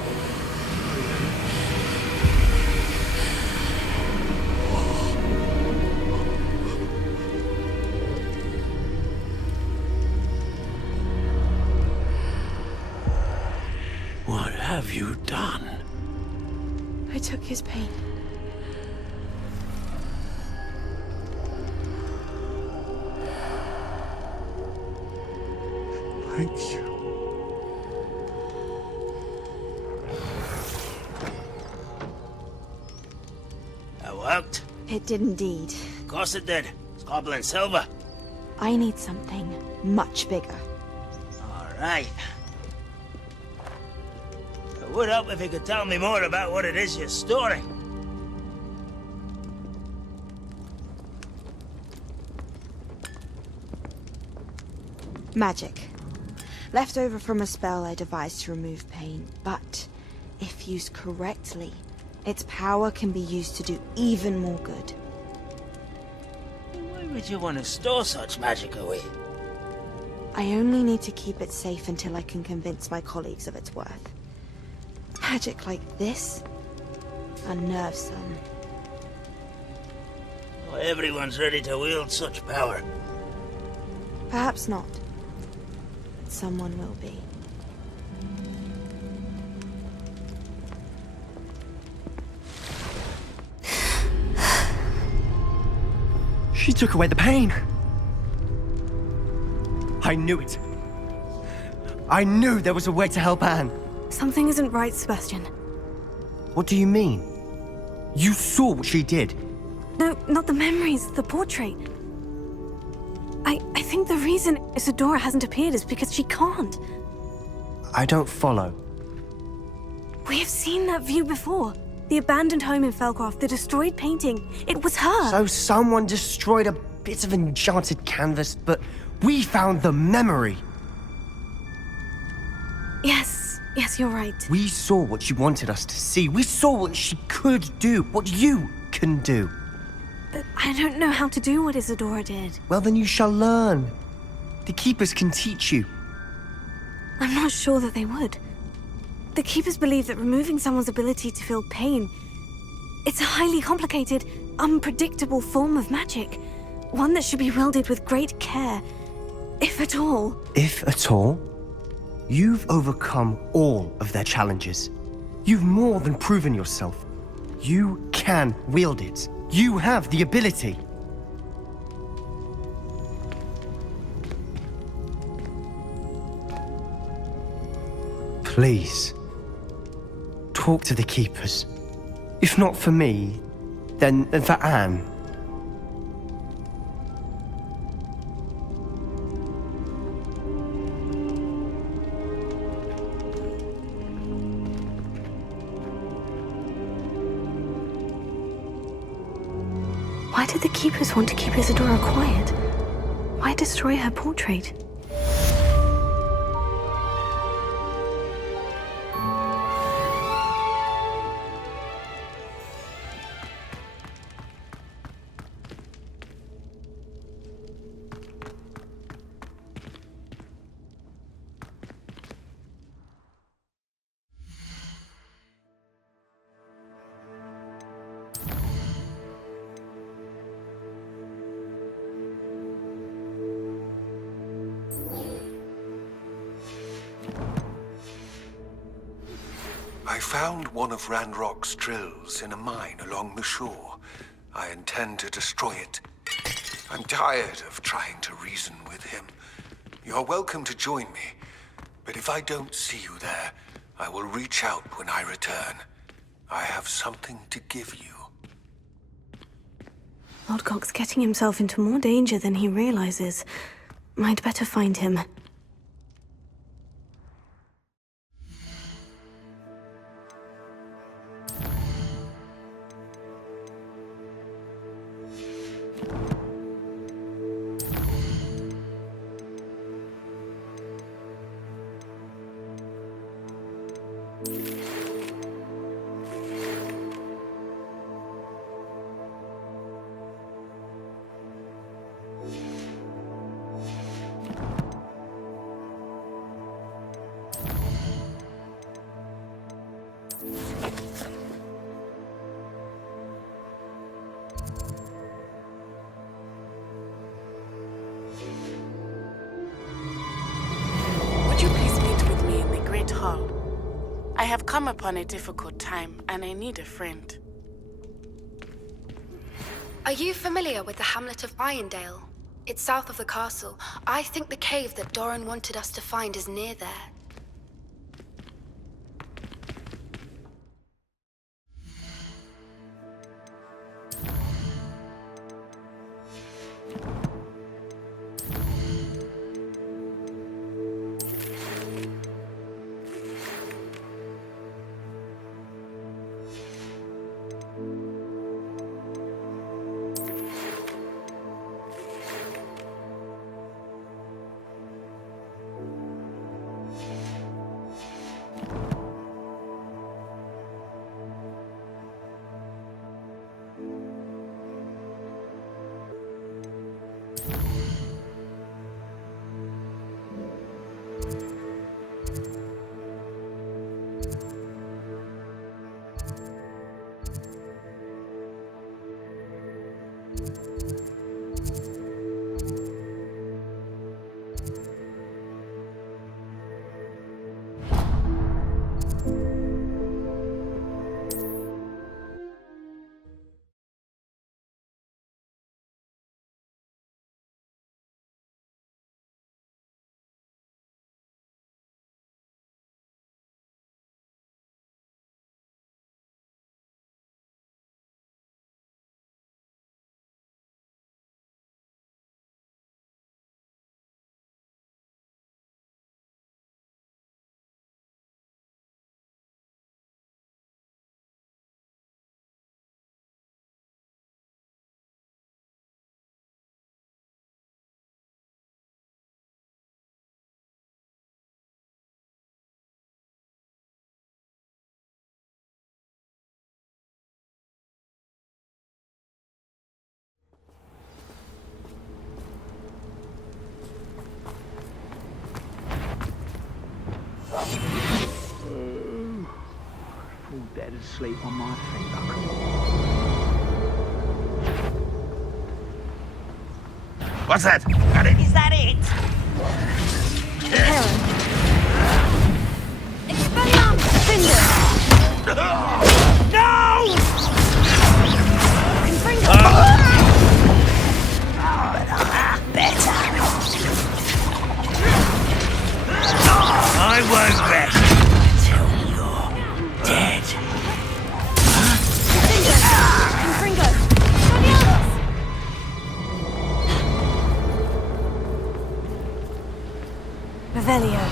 What have you done? I took his pain. Thank you. That worked? It did indeed. Of course it did. It's goblin silver. I need something much bigger. All right. It would help if you could tell me more about what it is you're storing. Magic. Left over from a spell I devised to remove pain, but if used correctly, its power can be used to do even more good. Why would you want to store such magic away? I only need to keep it safe until I can convince my colleagues of its worth. Magic like this unnerves them. everyone's ready to wield such power. Perhaps not. But someone will be. She took away the pain. I knew it. I knew there was a way to help Anne. Something isn't right, Sebastian. What do you mean? You saw what she did. No, not the memories, the portrait. I think the reason Isadora hasn't appeared is because she can't. I don't follow. We have seen that view before. The abandoned home in Felcroft, the destroyed painting. It was her. So someone destroyed a bit of enchanted canvas, but we found the memory. Yes, you're right. We saw what she wanted us to see. We saw what she could do, what you can do. But I don't know how to do what Isadora did. Well, then you shall learn. The Keepers can teach you. I'm not sure that they would. The Keepers believe that removing someone's ability to feel pain, it's a highly complicated, unpredictable form of magic. One that should be wielded with great care, if at all. If at all? You've overcome all of their challenges. You've more than proven yourself. You can wield it. You have the ability. Please, talk to the Keepers. If not for me, then for Anne. Why did the Keepers want to keep Isadora quiet? Why destroy her portrait? I found one of Ranrock's drills in a mine along the shore. I intend to destroy it. I'm tired of trying to reason with him. You're welcome to join me, but if I don't see you there, I will reach out when I return. I have something to give you. Lodgok's getting himself into more danger than he realizes. I'd better find him. I have come upon a difficult time, and I need a friend. Are you familiar with the hamlet of Irondale? It's south of the castle. I think the cave that Doran wanted us to find is near there. better to sleep on my feet, Uncle. What's that? Got it? Is that it? Expelliarmus! Cinder! No! Confringo! Better. I won't rest until you're dead. Confringo! Expelliarmus! Revelio.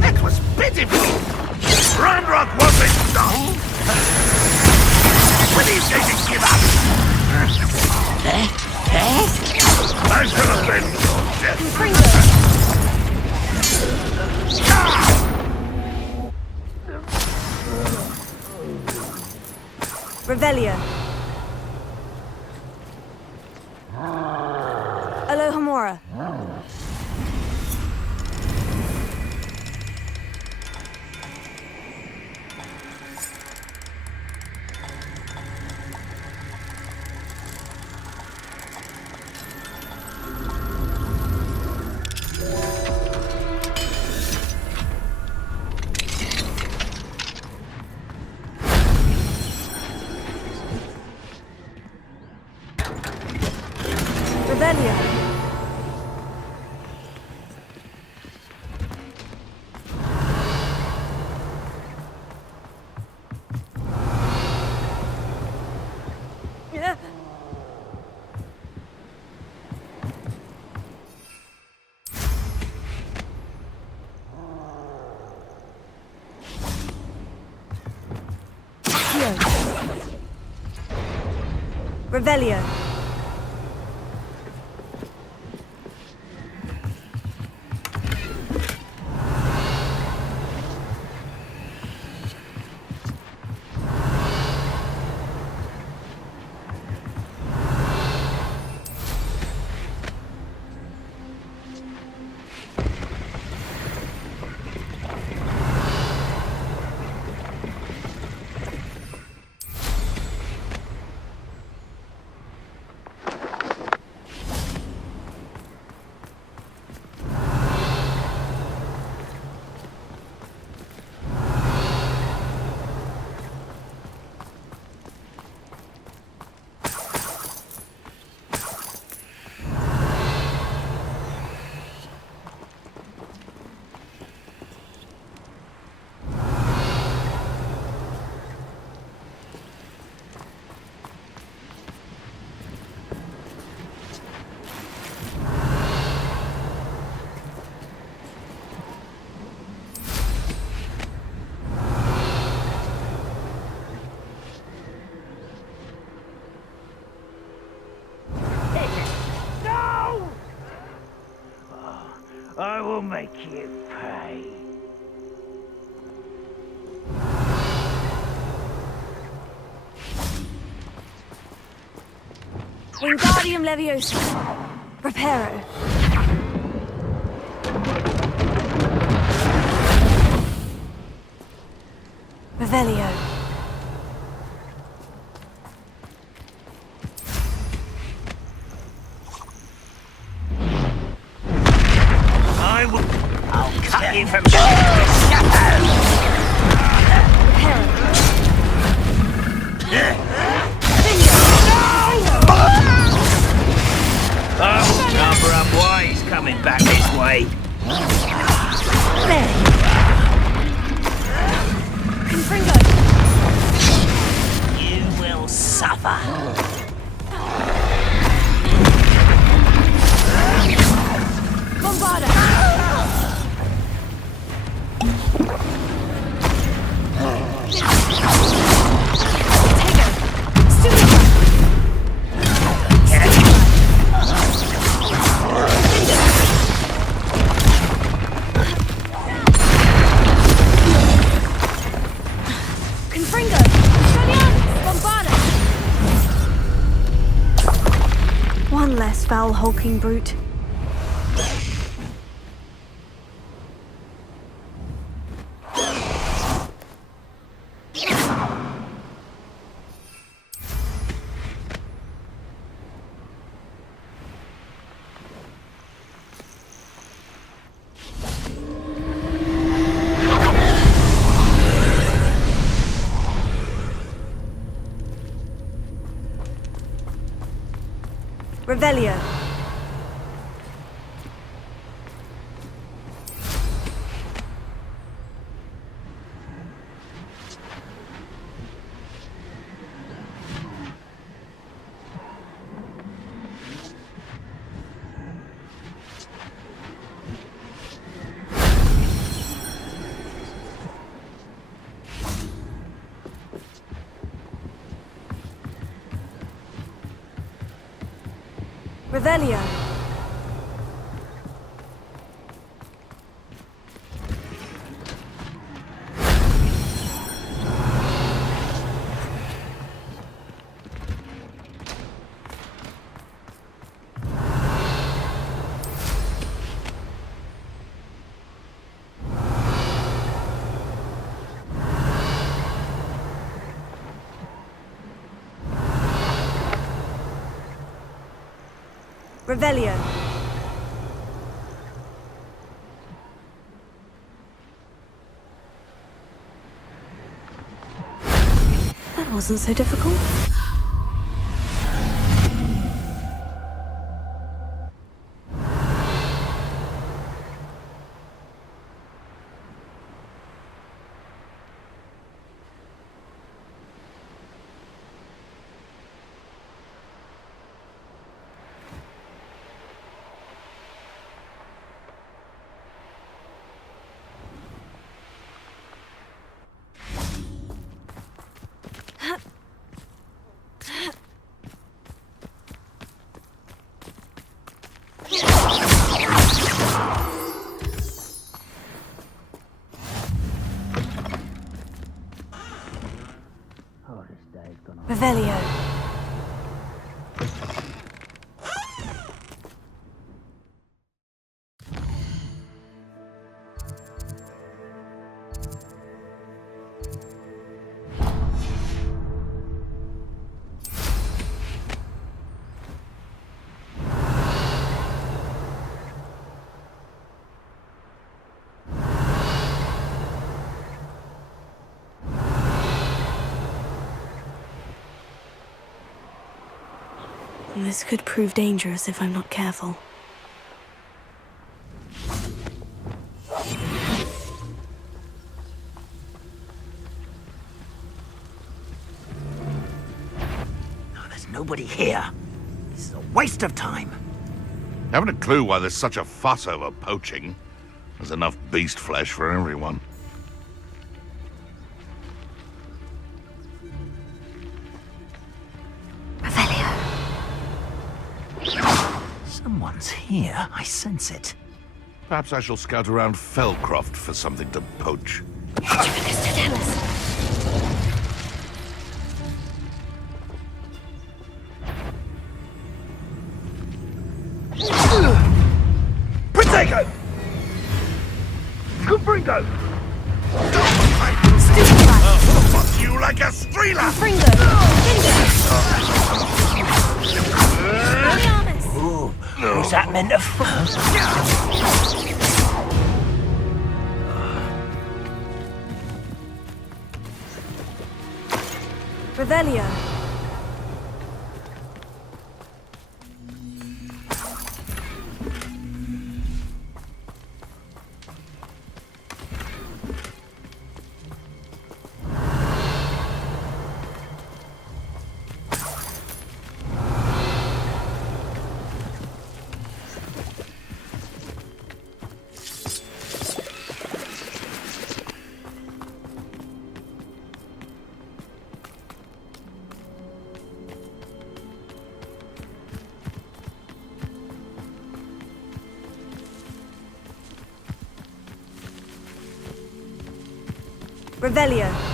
That was pitiful! Ranrock wasn't done! When are you going to give up? I should have been your death. Revelio. Alohomora. Revelio. Revelio. I will make you pay. Wingardium Leviosa. Reparo. Revelio. I'll cut you from shadow. Oh, number up wise coming back this way. There Confringo. You will suffer. Bombarda. One less foul hulking brute. Revelio. Revelio. Revelio. That wasn't so difficult. Revelio. This could prove dangerous if I'm not careful. There's nobody here. This is a waste of time. Haven't a clue why there's such a fuss over poaching. There's enough beast flesh for everyone. Someone's here. I sense it. Perhaps I shall scout around Felcroft for something to poach. Protego! Confringo! I'll fuck you like a streeler! Who's that meant to Revelio. Revelio.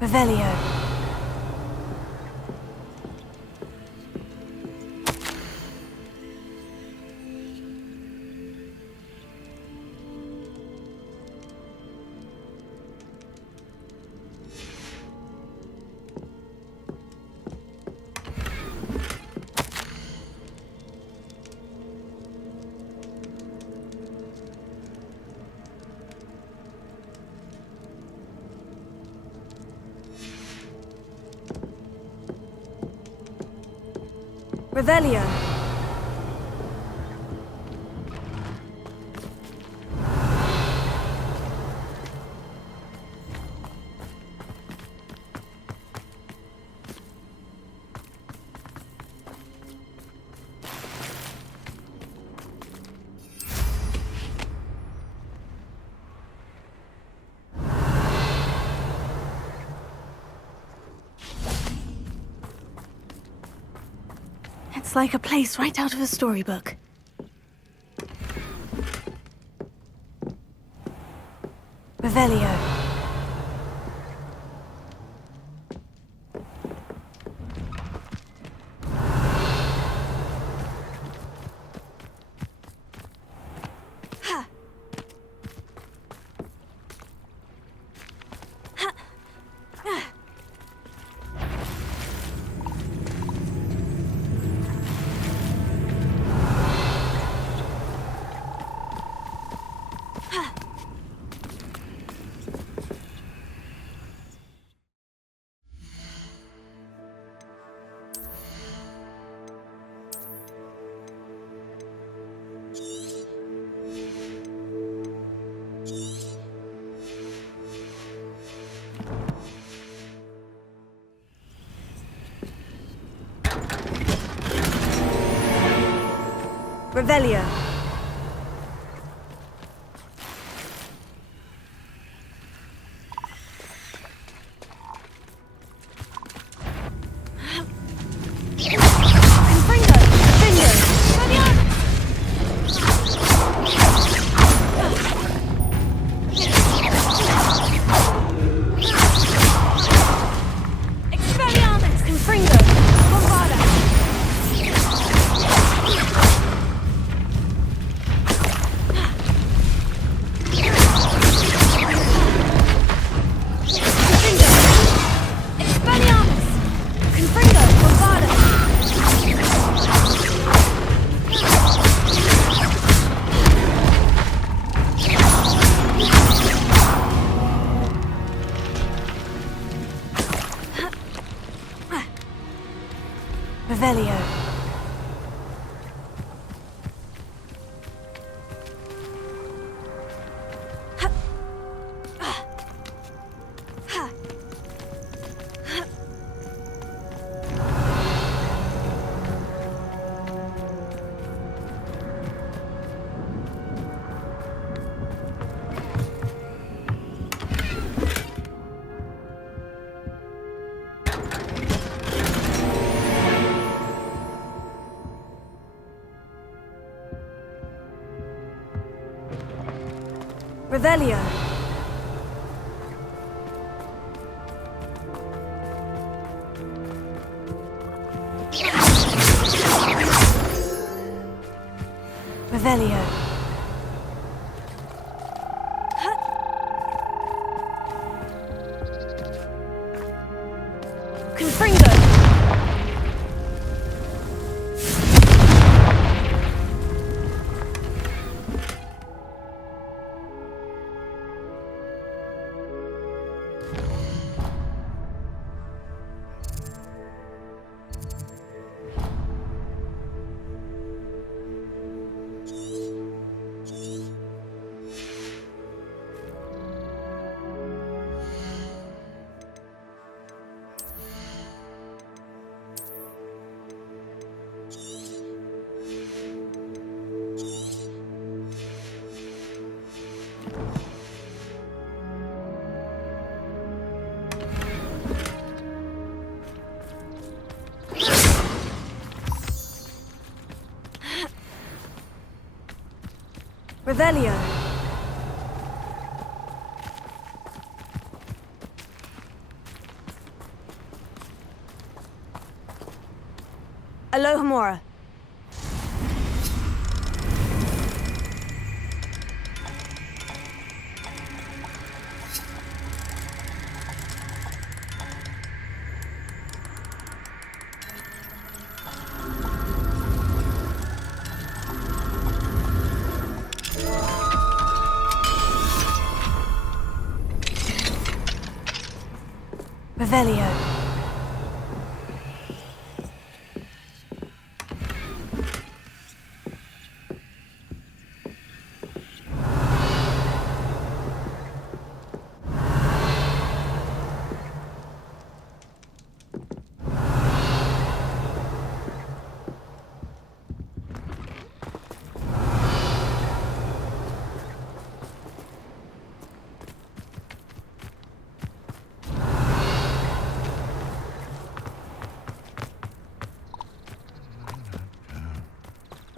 Revelio. Revelio. It's like a place right out of a storybook. Revelio. Revelio. Revelio. Revelio. Revelio. Confringo. Revelio. Alohomora. Revelio.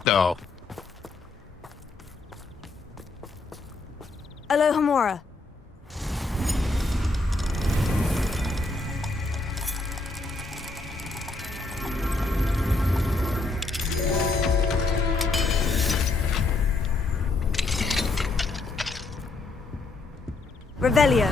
No. Alohomora. Revelio.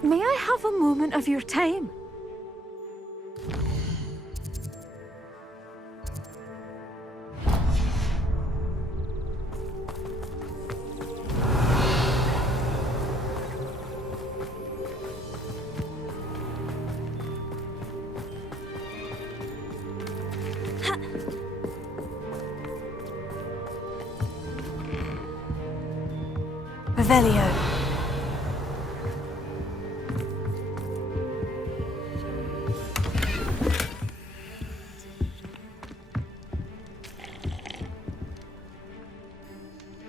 May I have a moment of your time? Revelio.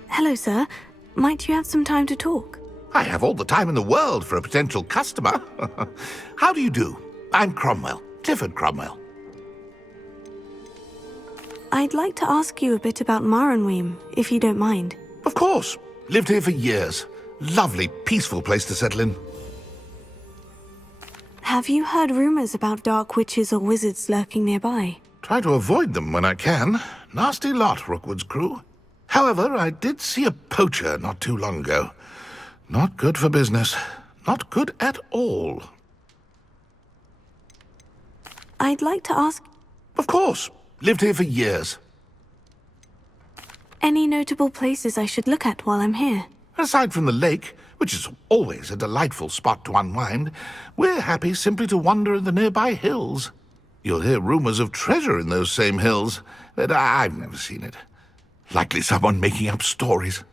Hello, sir. Might you have some time to talk? I have all the time in the world for a potential customer. How do you do? I'm Cromwell, Clifford Cromwell. I'd like to ask you a bit about Maranweem, if you don't mind. Of course. Lived here for years. Lovely, peaceful place to settle in. Have you heard rumors about dark witches or wizards lurking nearby? Try to avoid them when I can. Nasty lot, Rookwood's crew. However, I did see a poacher not too long ago. Not good for business. Not good at all. I'd like to ask... Of course. Lived here for years. Any notable places I should look at while I'm here? Aside from the lake, which is always a delightful spot to unwind, we're happy simply to wander in the nearby hills. You'll hear rumors of treasure in those same hills, but I've never seen it. Likely someone making up stories.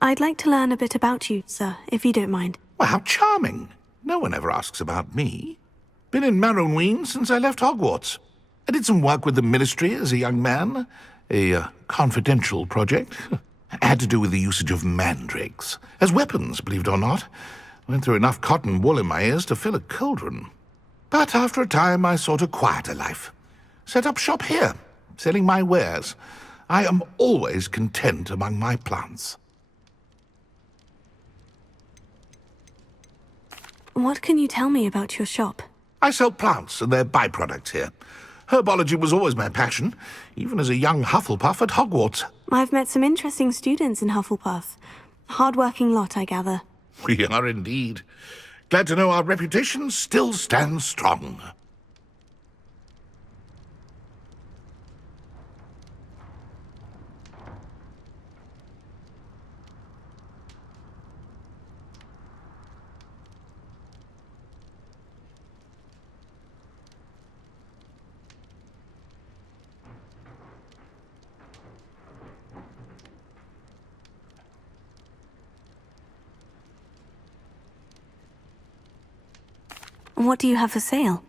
I'd like to learn a bit about you, sir, if you don't mind. Well, how charming. No one ever asks about me. Been in Maranweem since I left Hogwarts. I did some work with the Ministry as a young man. A confidential project. Had to do with the usage of mandrakes. As weapons, believe it or not. Went through enough cotton wool in my ears to fill a cauldron. But after a time, I sought a quieter life. Set up shop here, selling my wares. I am always content among my plants. What can you tell me about your shop? I sell plants and their byproducts here. Herbology was always my passion, even as a young Hufflepuff at Hogwarts. I've met some interesting students in Hufflepuff. Hard-working lot, I gather. We are indeed. Glad to know our reputation still stands strong. What do you have for sale?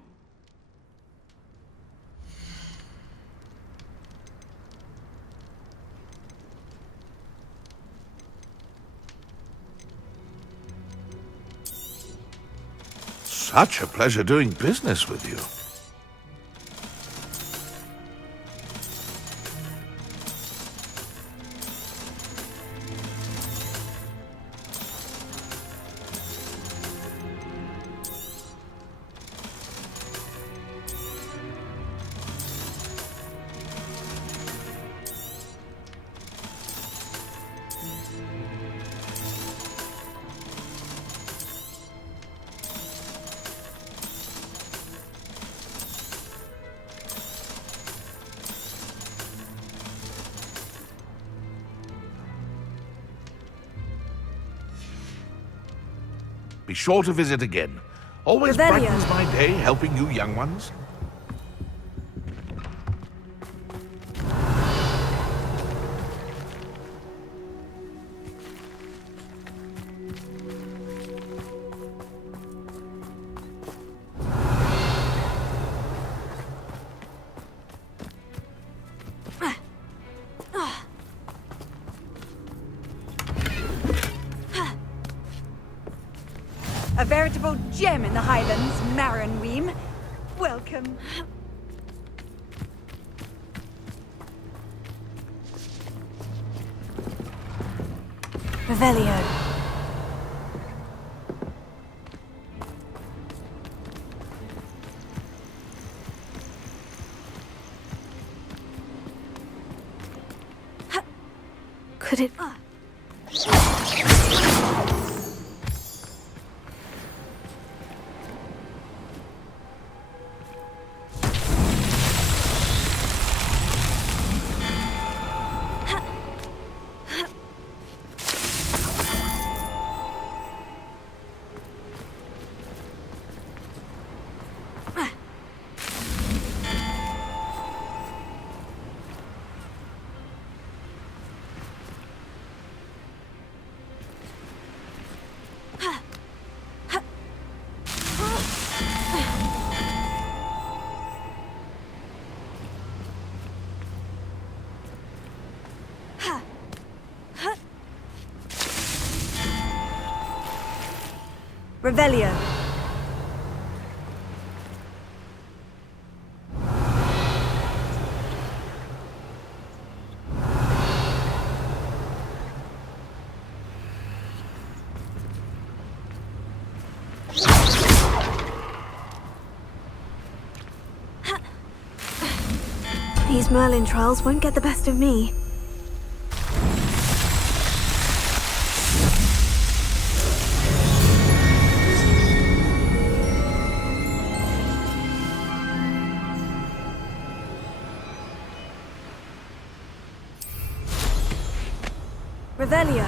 Such a pleasure doing business with you. Be sure to visit again. Always Revelio. brightens my day helping you young ones. A veritable gem in the Highlands, Maranweem. Welcome. Revelio. Could it... Revelio. These Merlin trials won't get the best of me. Revelio.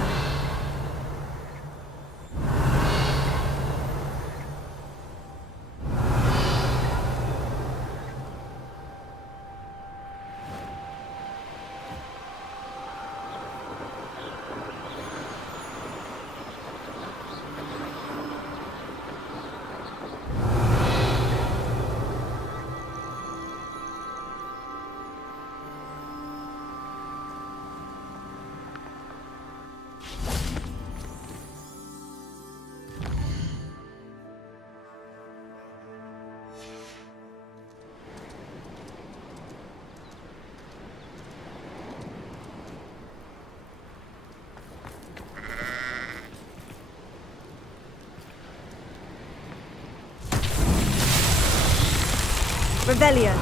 Revelio.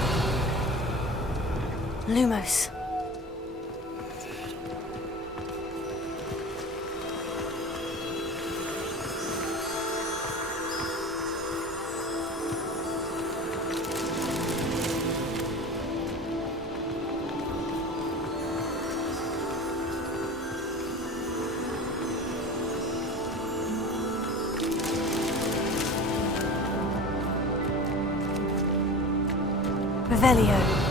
Lumos. Revelio.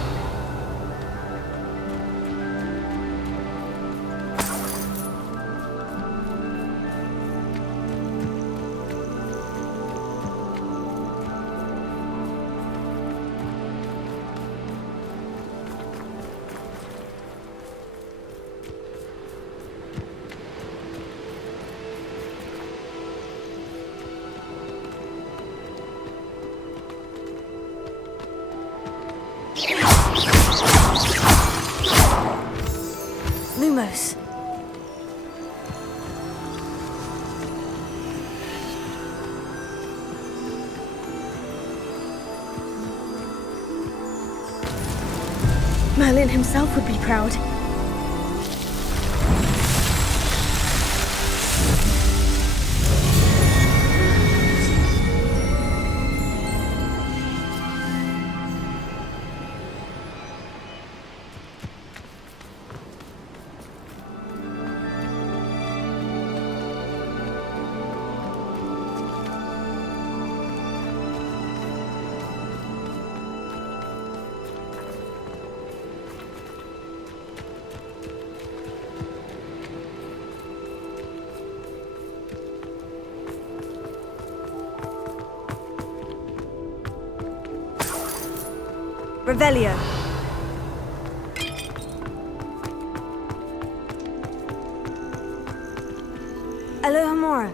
Lumos. Merlin himself would be proud. Revelio. Alohomora.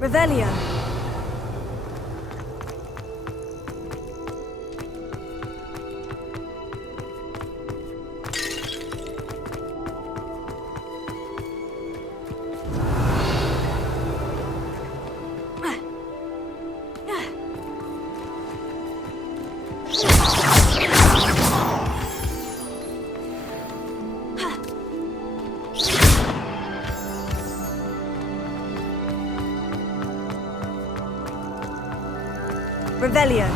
Revelio. Revelio.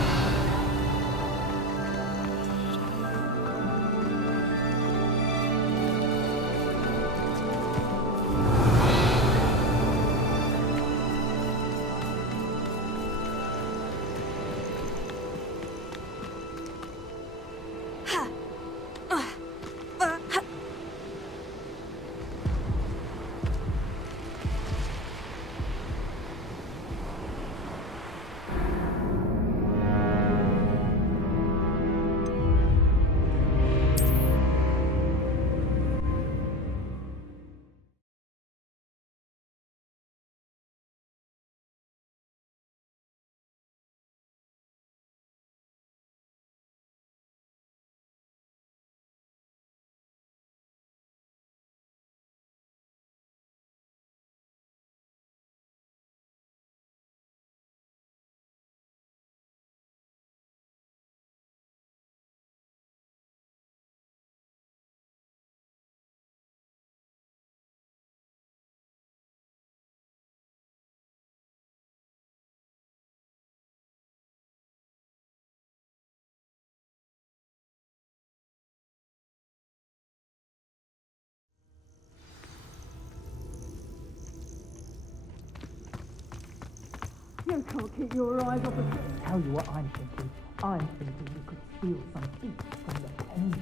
You can't keep your eyes off the... Tell you what I'm thinking. I'm thinking you could steal some peace from the pen.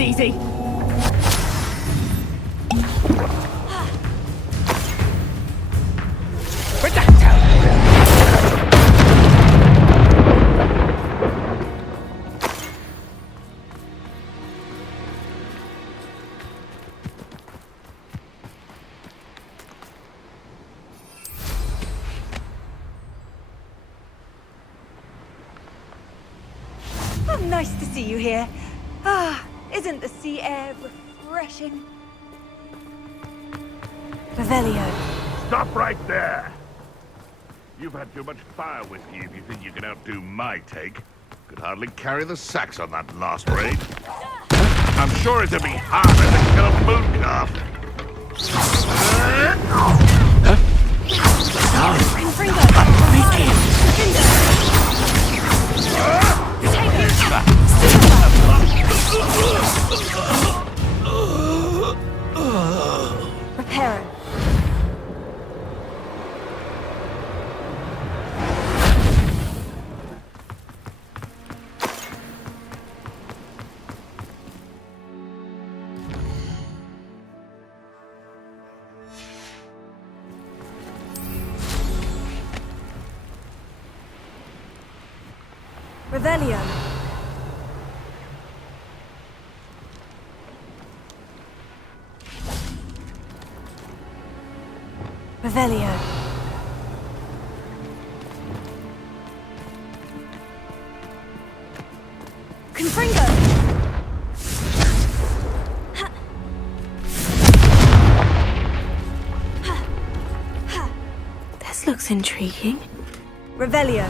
Easy. Oh, nice to see you here. Ah, isn't the sea air refreshing? Revelio. Stop right there. You've had too much fire whiskey if you think you can outdo my take. Could hardly carry the sacks on that last raid. I'm sure it'd be harder to kill a moon calf. Repair. Revelio. Revelio. Confringo. This looks intriguing. Revelio.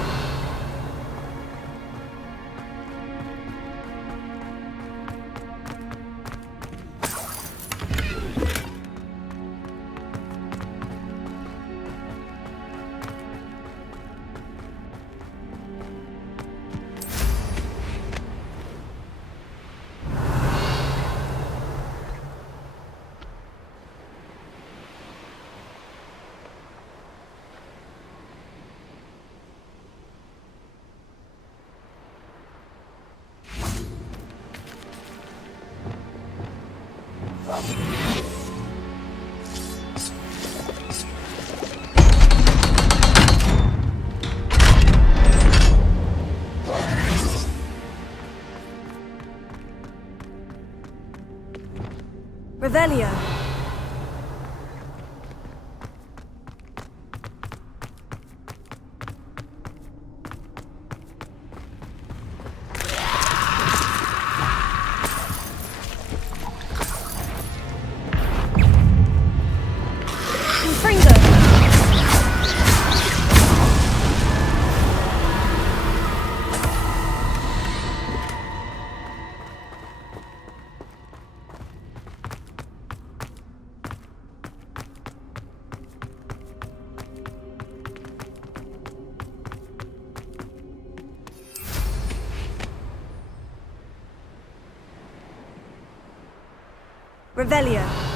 Revelio. Revelio.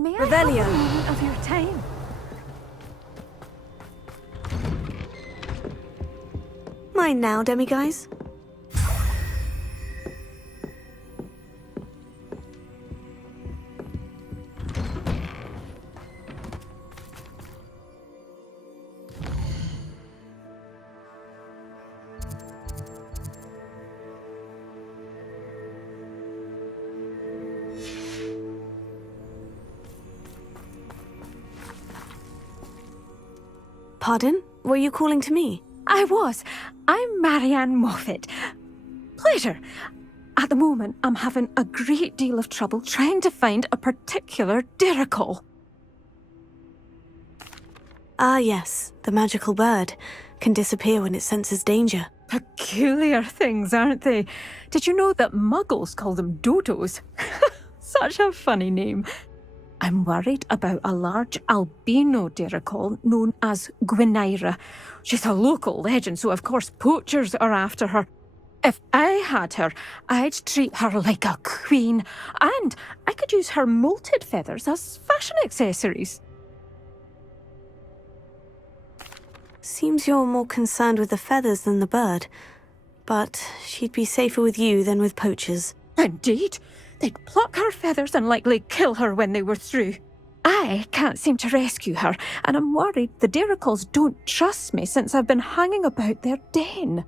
May I Revelio. have a moment of your time? Mine now, demiguise. Pardon? Were you calling to me? I was. I'm Marianne Moffat. Pleasure. At the moment, I'm having a great deal of trouble trying to find a particular dirical. Ah, yes. The magical bird can disappear when it senses danger. Peculiar things, aren't they? Did you know that muggles call them dodos? Such a funny name. I'm worried about a large albino dirical known as Gwynaira. She's a local legend, so of course poachers are after her. If I had her, I'd treat her like a queen, and I could use her molted feathers as fashion accessories. Seems you're more concerned with the feathers than the bird. But she'd be safer with you than with poachers. Indeed. They'd pluck her feathers and likely kill her when they were through. I can't seem to rescue her, and I'm worried the Diricals don't trust me since I've been hanging about their den.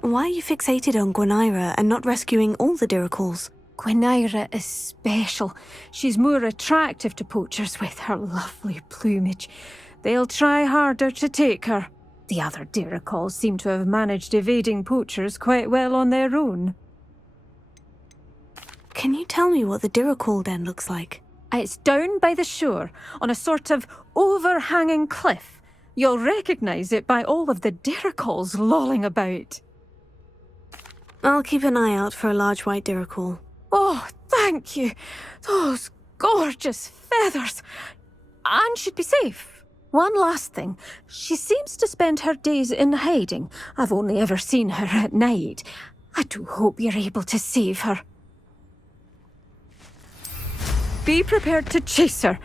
Why are you fixated on Gwynaira and not rescuing all the Diricals? Gwynaira is special. She's more attractive to poachers with her lovely plumage. They'll try harder to take her. The other Diricals seem to have managed evading poachers quite well on their own. Can you tell me what the Dirical den looks like? It's down by the shore, on a sort of overhanging cliff. You'll recognise it by all of the Diricals lolling about. I'll keep an eye out for a large white Dirical. Oh, thank you. Those gorgeous feathers. And she'd be safe. One last thing. She seems to spend her days in hiding. I've only ever seen her at night. I do hope you're able to save her. Be prepared to chase her.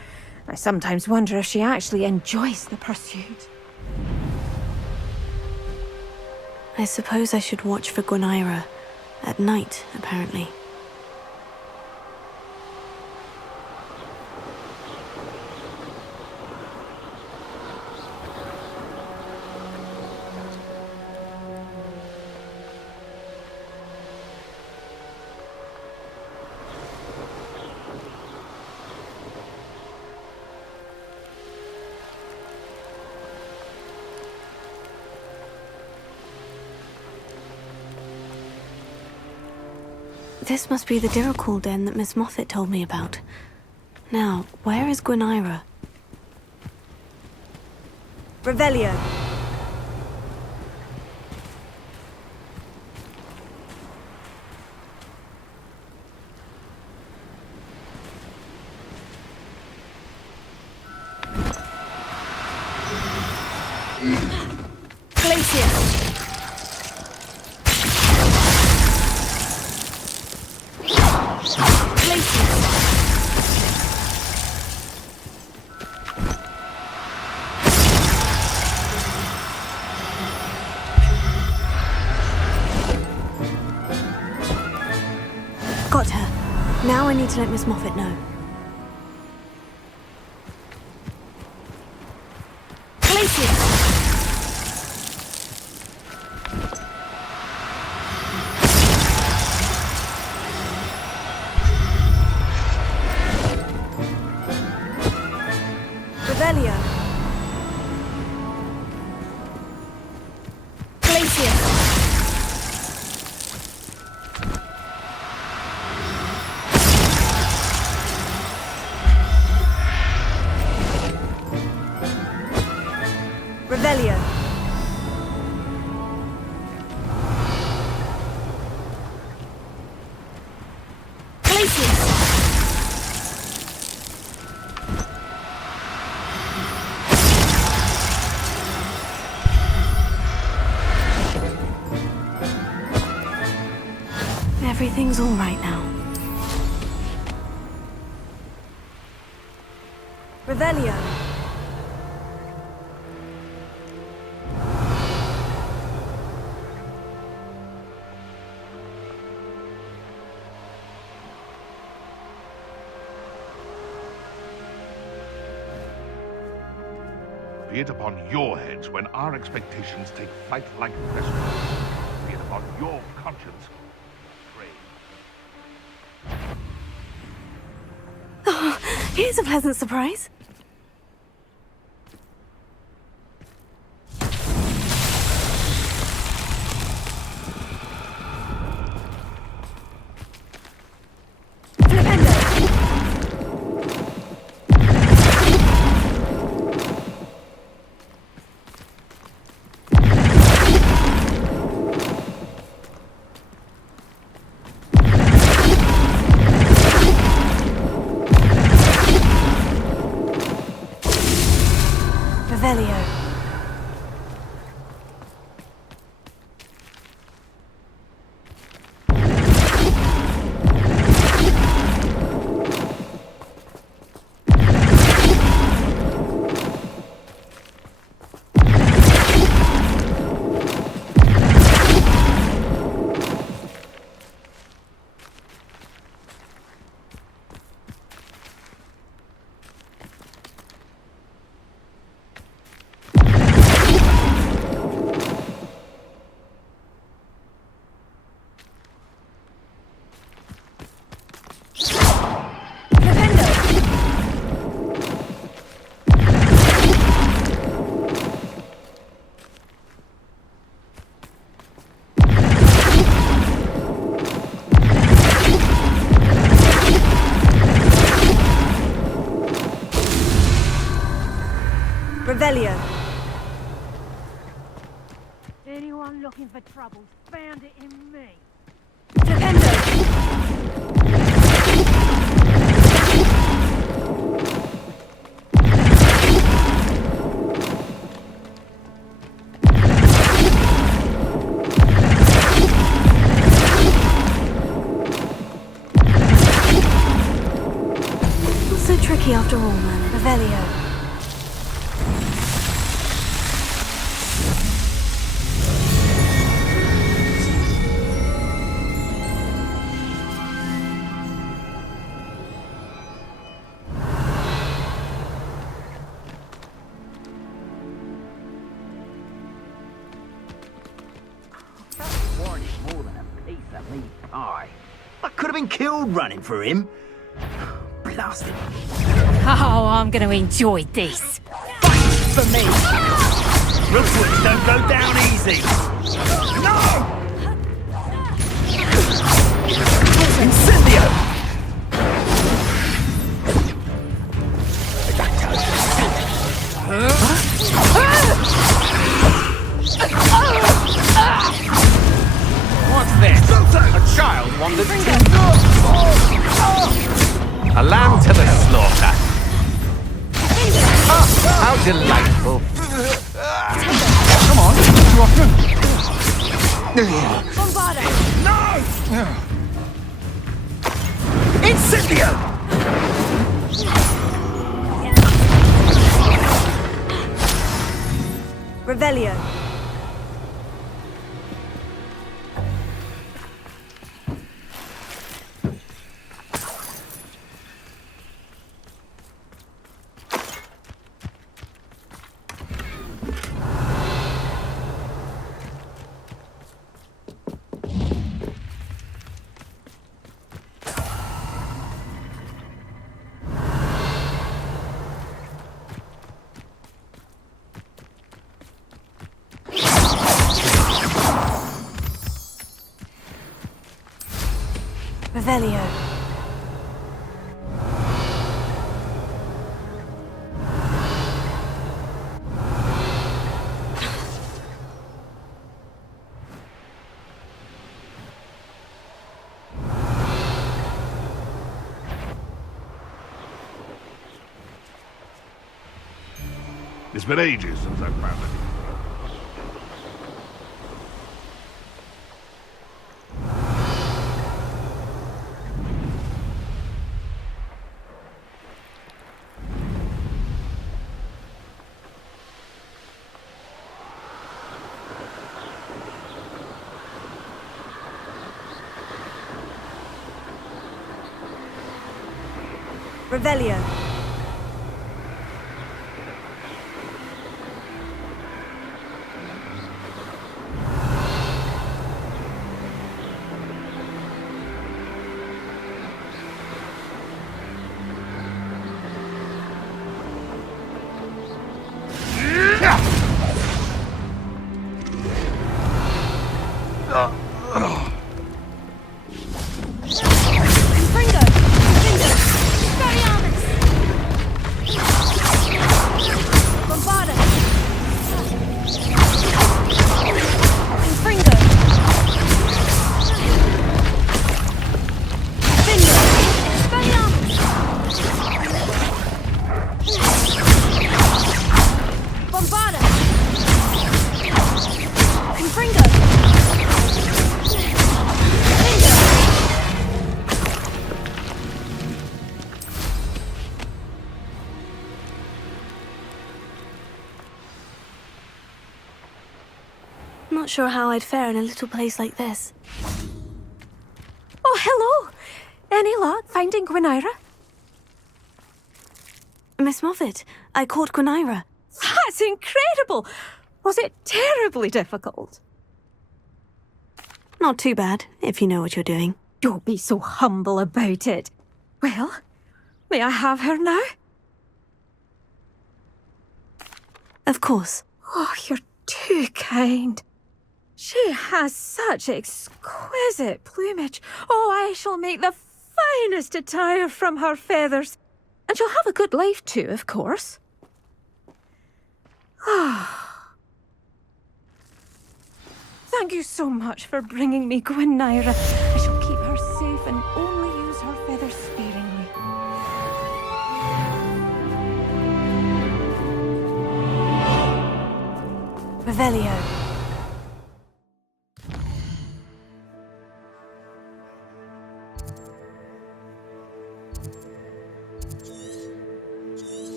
I sometimes wonder if she actually enjoys the pursuit. I suppose I should watch for Gwynaira. At night, apparently. This must be the Dirical den that Miss Moffat told me about. Now, where is Gwynaira? Revelio. Got her. Now I need to let Miss Moffat know. Revelio. Revelio. Everything's all right now. Revelio. Be it upon your heads when our expectations take flight like crestfalls. Be it upon your conscience. Oh, here's a pleasant surprise. Revelio. Anyone looking for trouble found it in me. Not so tricky after all, Merlin. Revelio. I could have been killed running for him. Blasted. Oh, I'm going to enjoy this. For me. Rookwoods don't go down easy. No! Incendio! What's this? A child wandered a lamb to the slaughter. Oh, how delightful. Come on, Bombarda! No! Incendio! Revelio. Revelio. It's been ages since I've found it. Revelio. Not sure how I'd fare in a little place like this. Oh, hello! Any luck finding Gwynaira? Miss Moffat, I caught Gwynaira. That's incredible! Was it terribly difficult? Not too bad, if you know what you're doing. Don't be so humble about it. Well, may I have her now? Of course. Oh, you're too kind. She has such exquisite plumage. Oh, I shall make the finest attire from her feathers. And she'll have a good life too, of course. Thank you so much for bringing me Gwynaira. I shall keep her safe and only use her feathers sparingly. Revelio.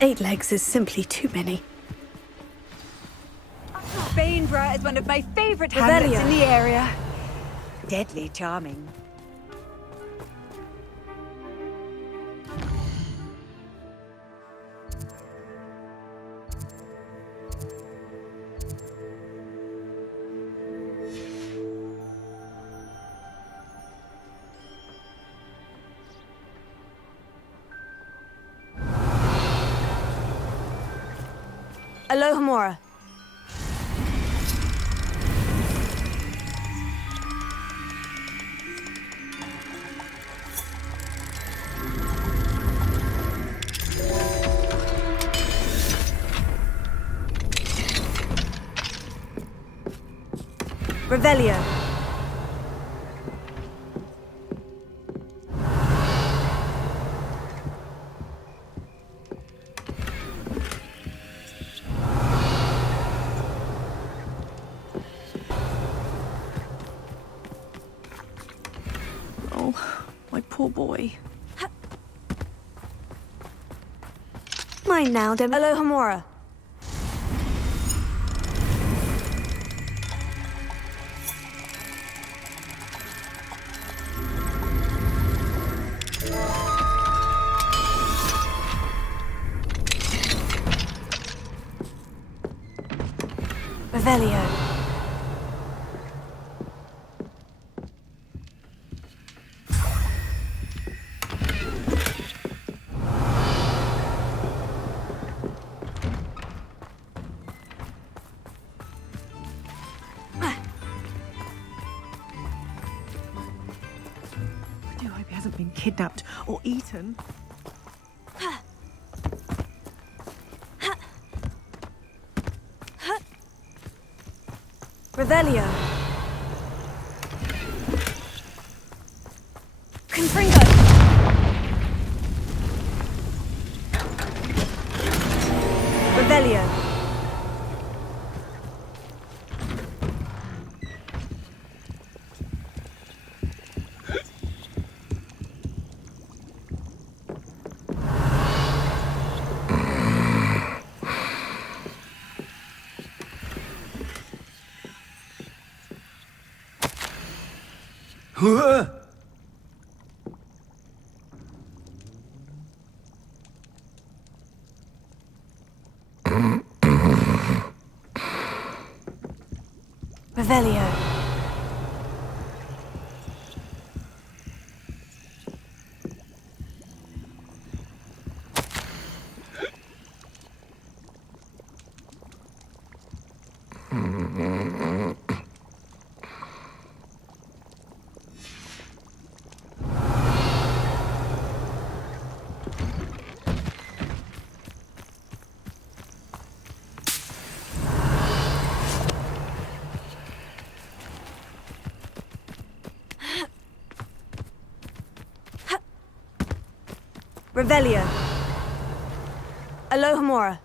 Eight legs is simply too many. Bainborough is one of my favourite hamlets in the area. Deadly charming. Alohomora. Revelio. poor boy. Mine now, Alohomora. Revelio. I do hope he hasn't been kidnapped or eaten. Revelio. Confringo. Revelio. Revelio. Revelio. Alohomora.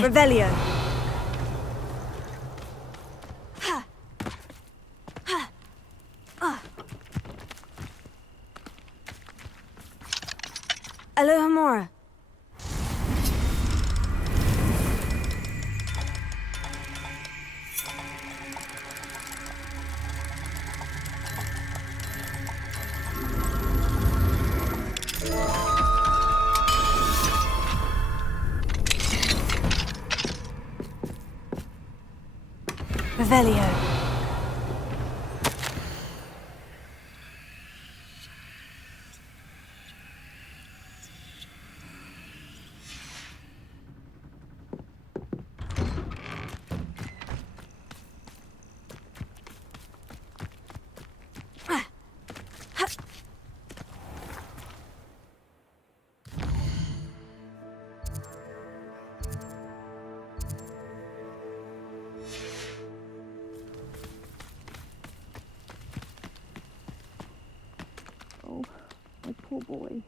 Revelio. Alohomora. Revelio. Oh, my poor boy.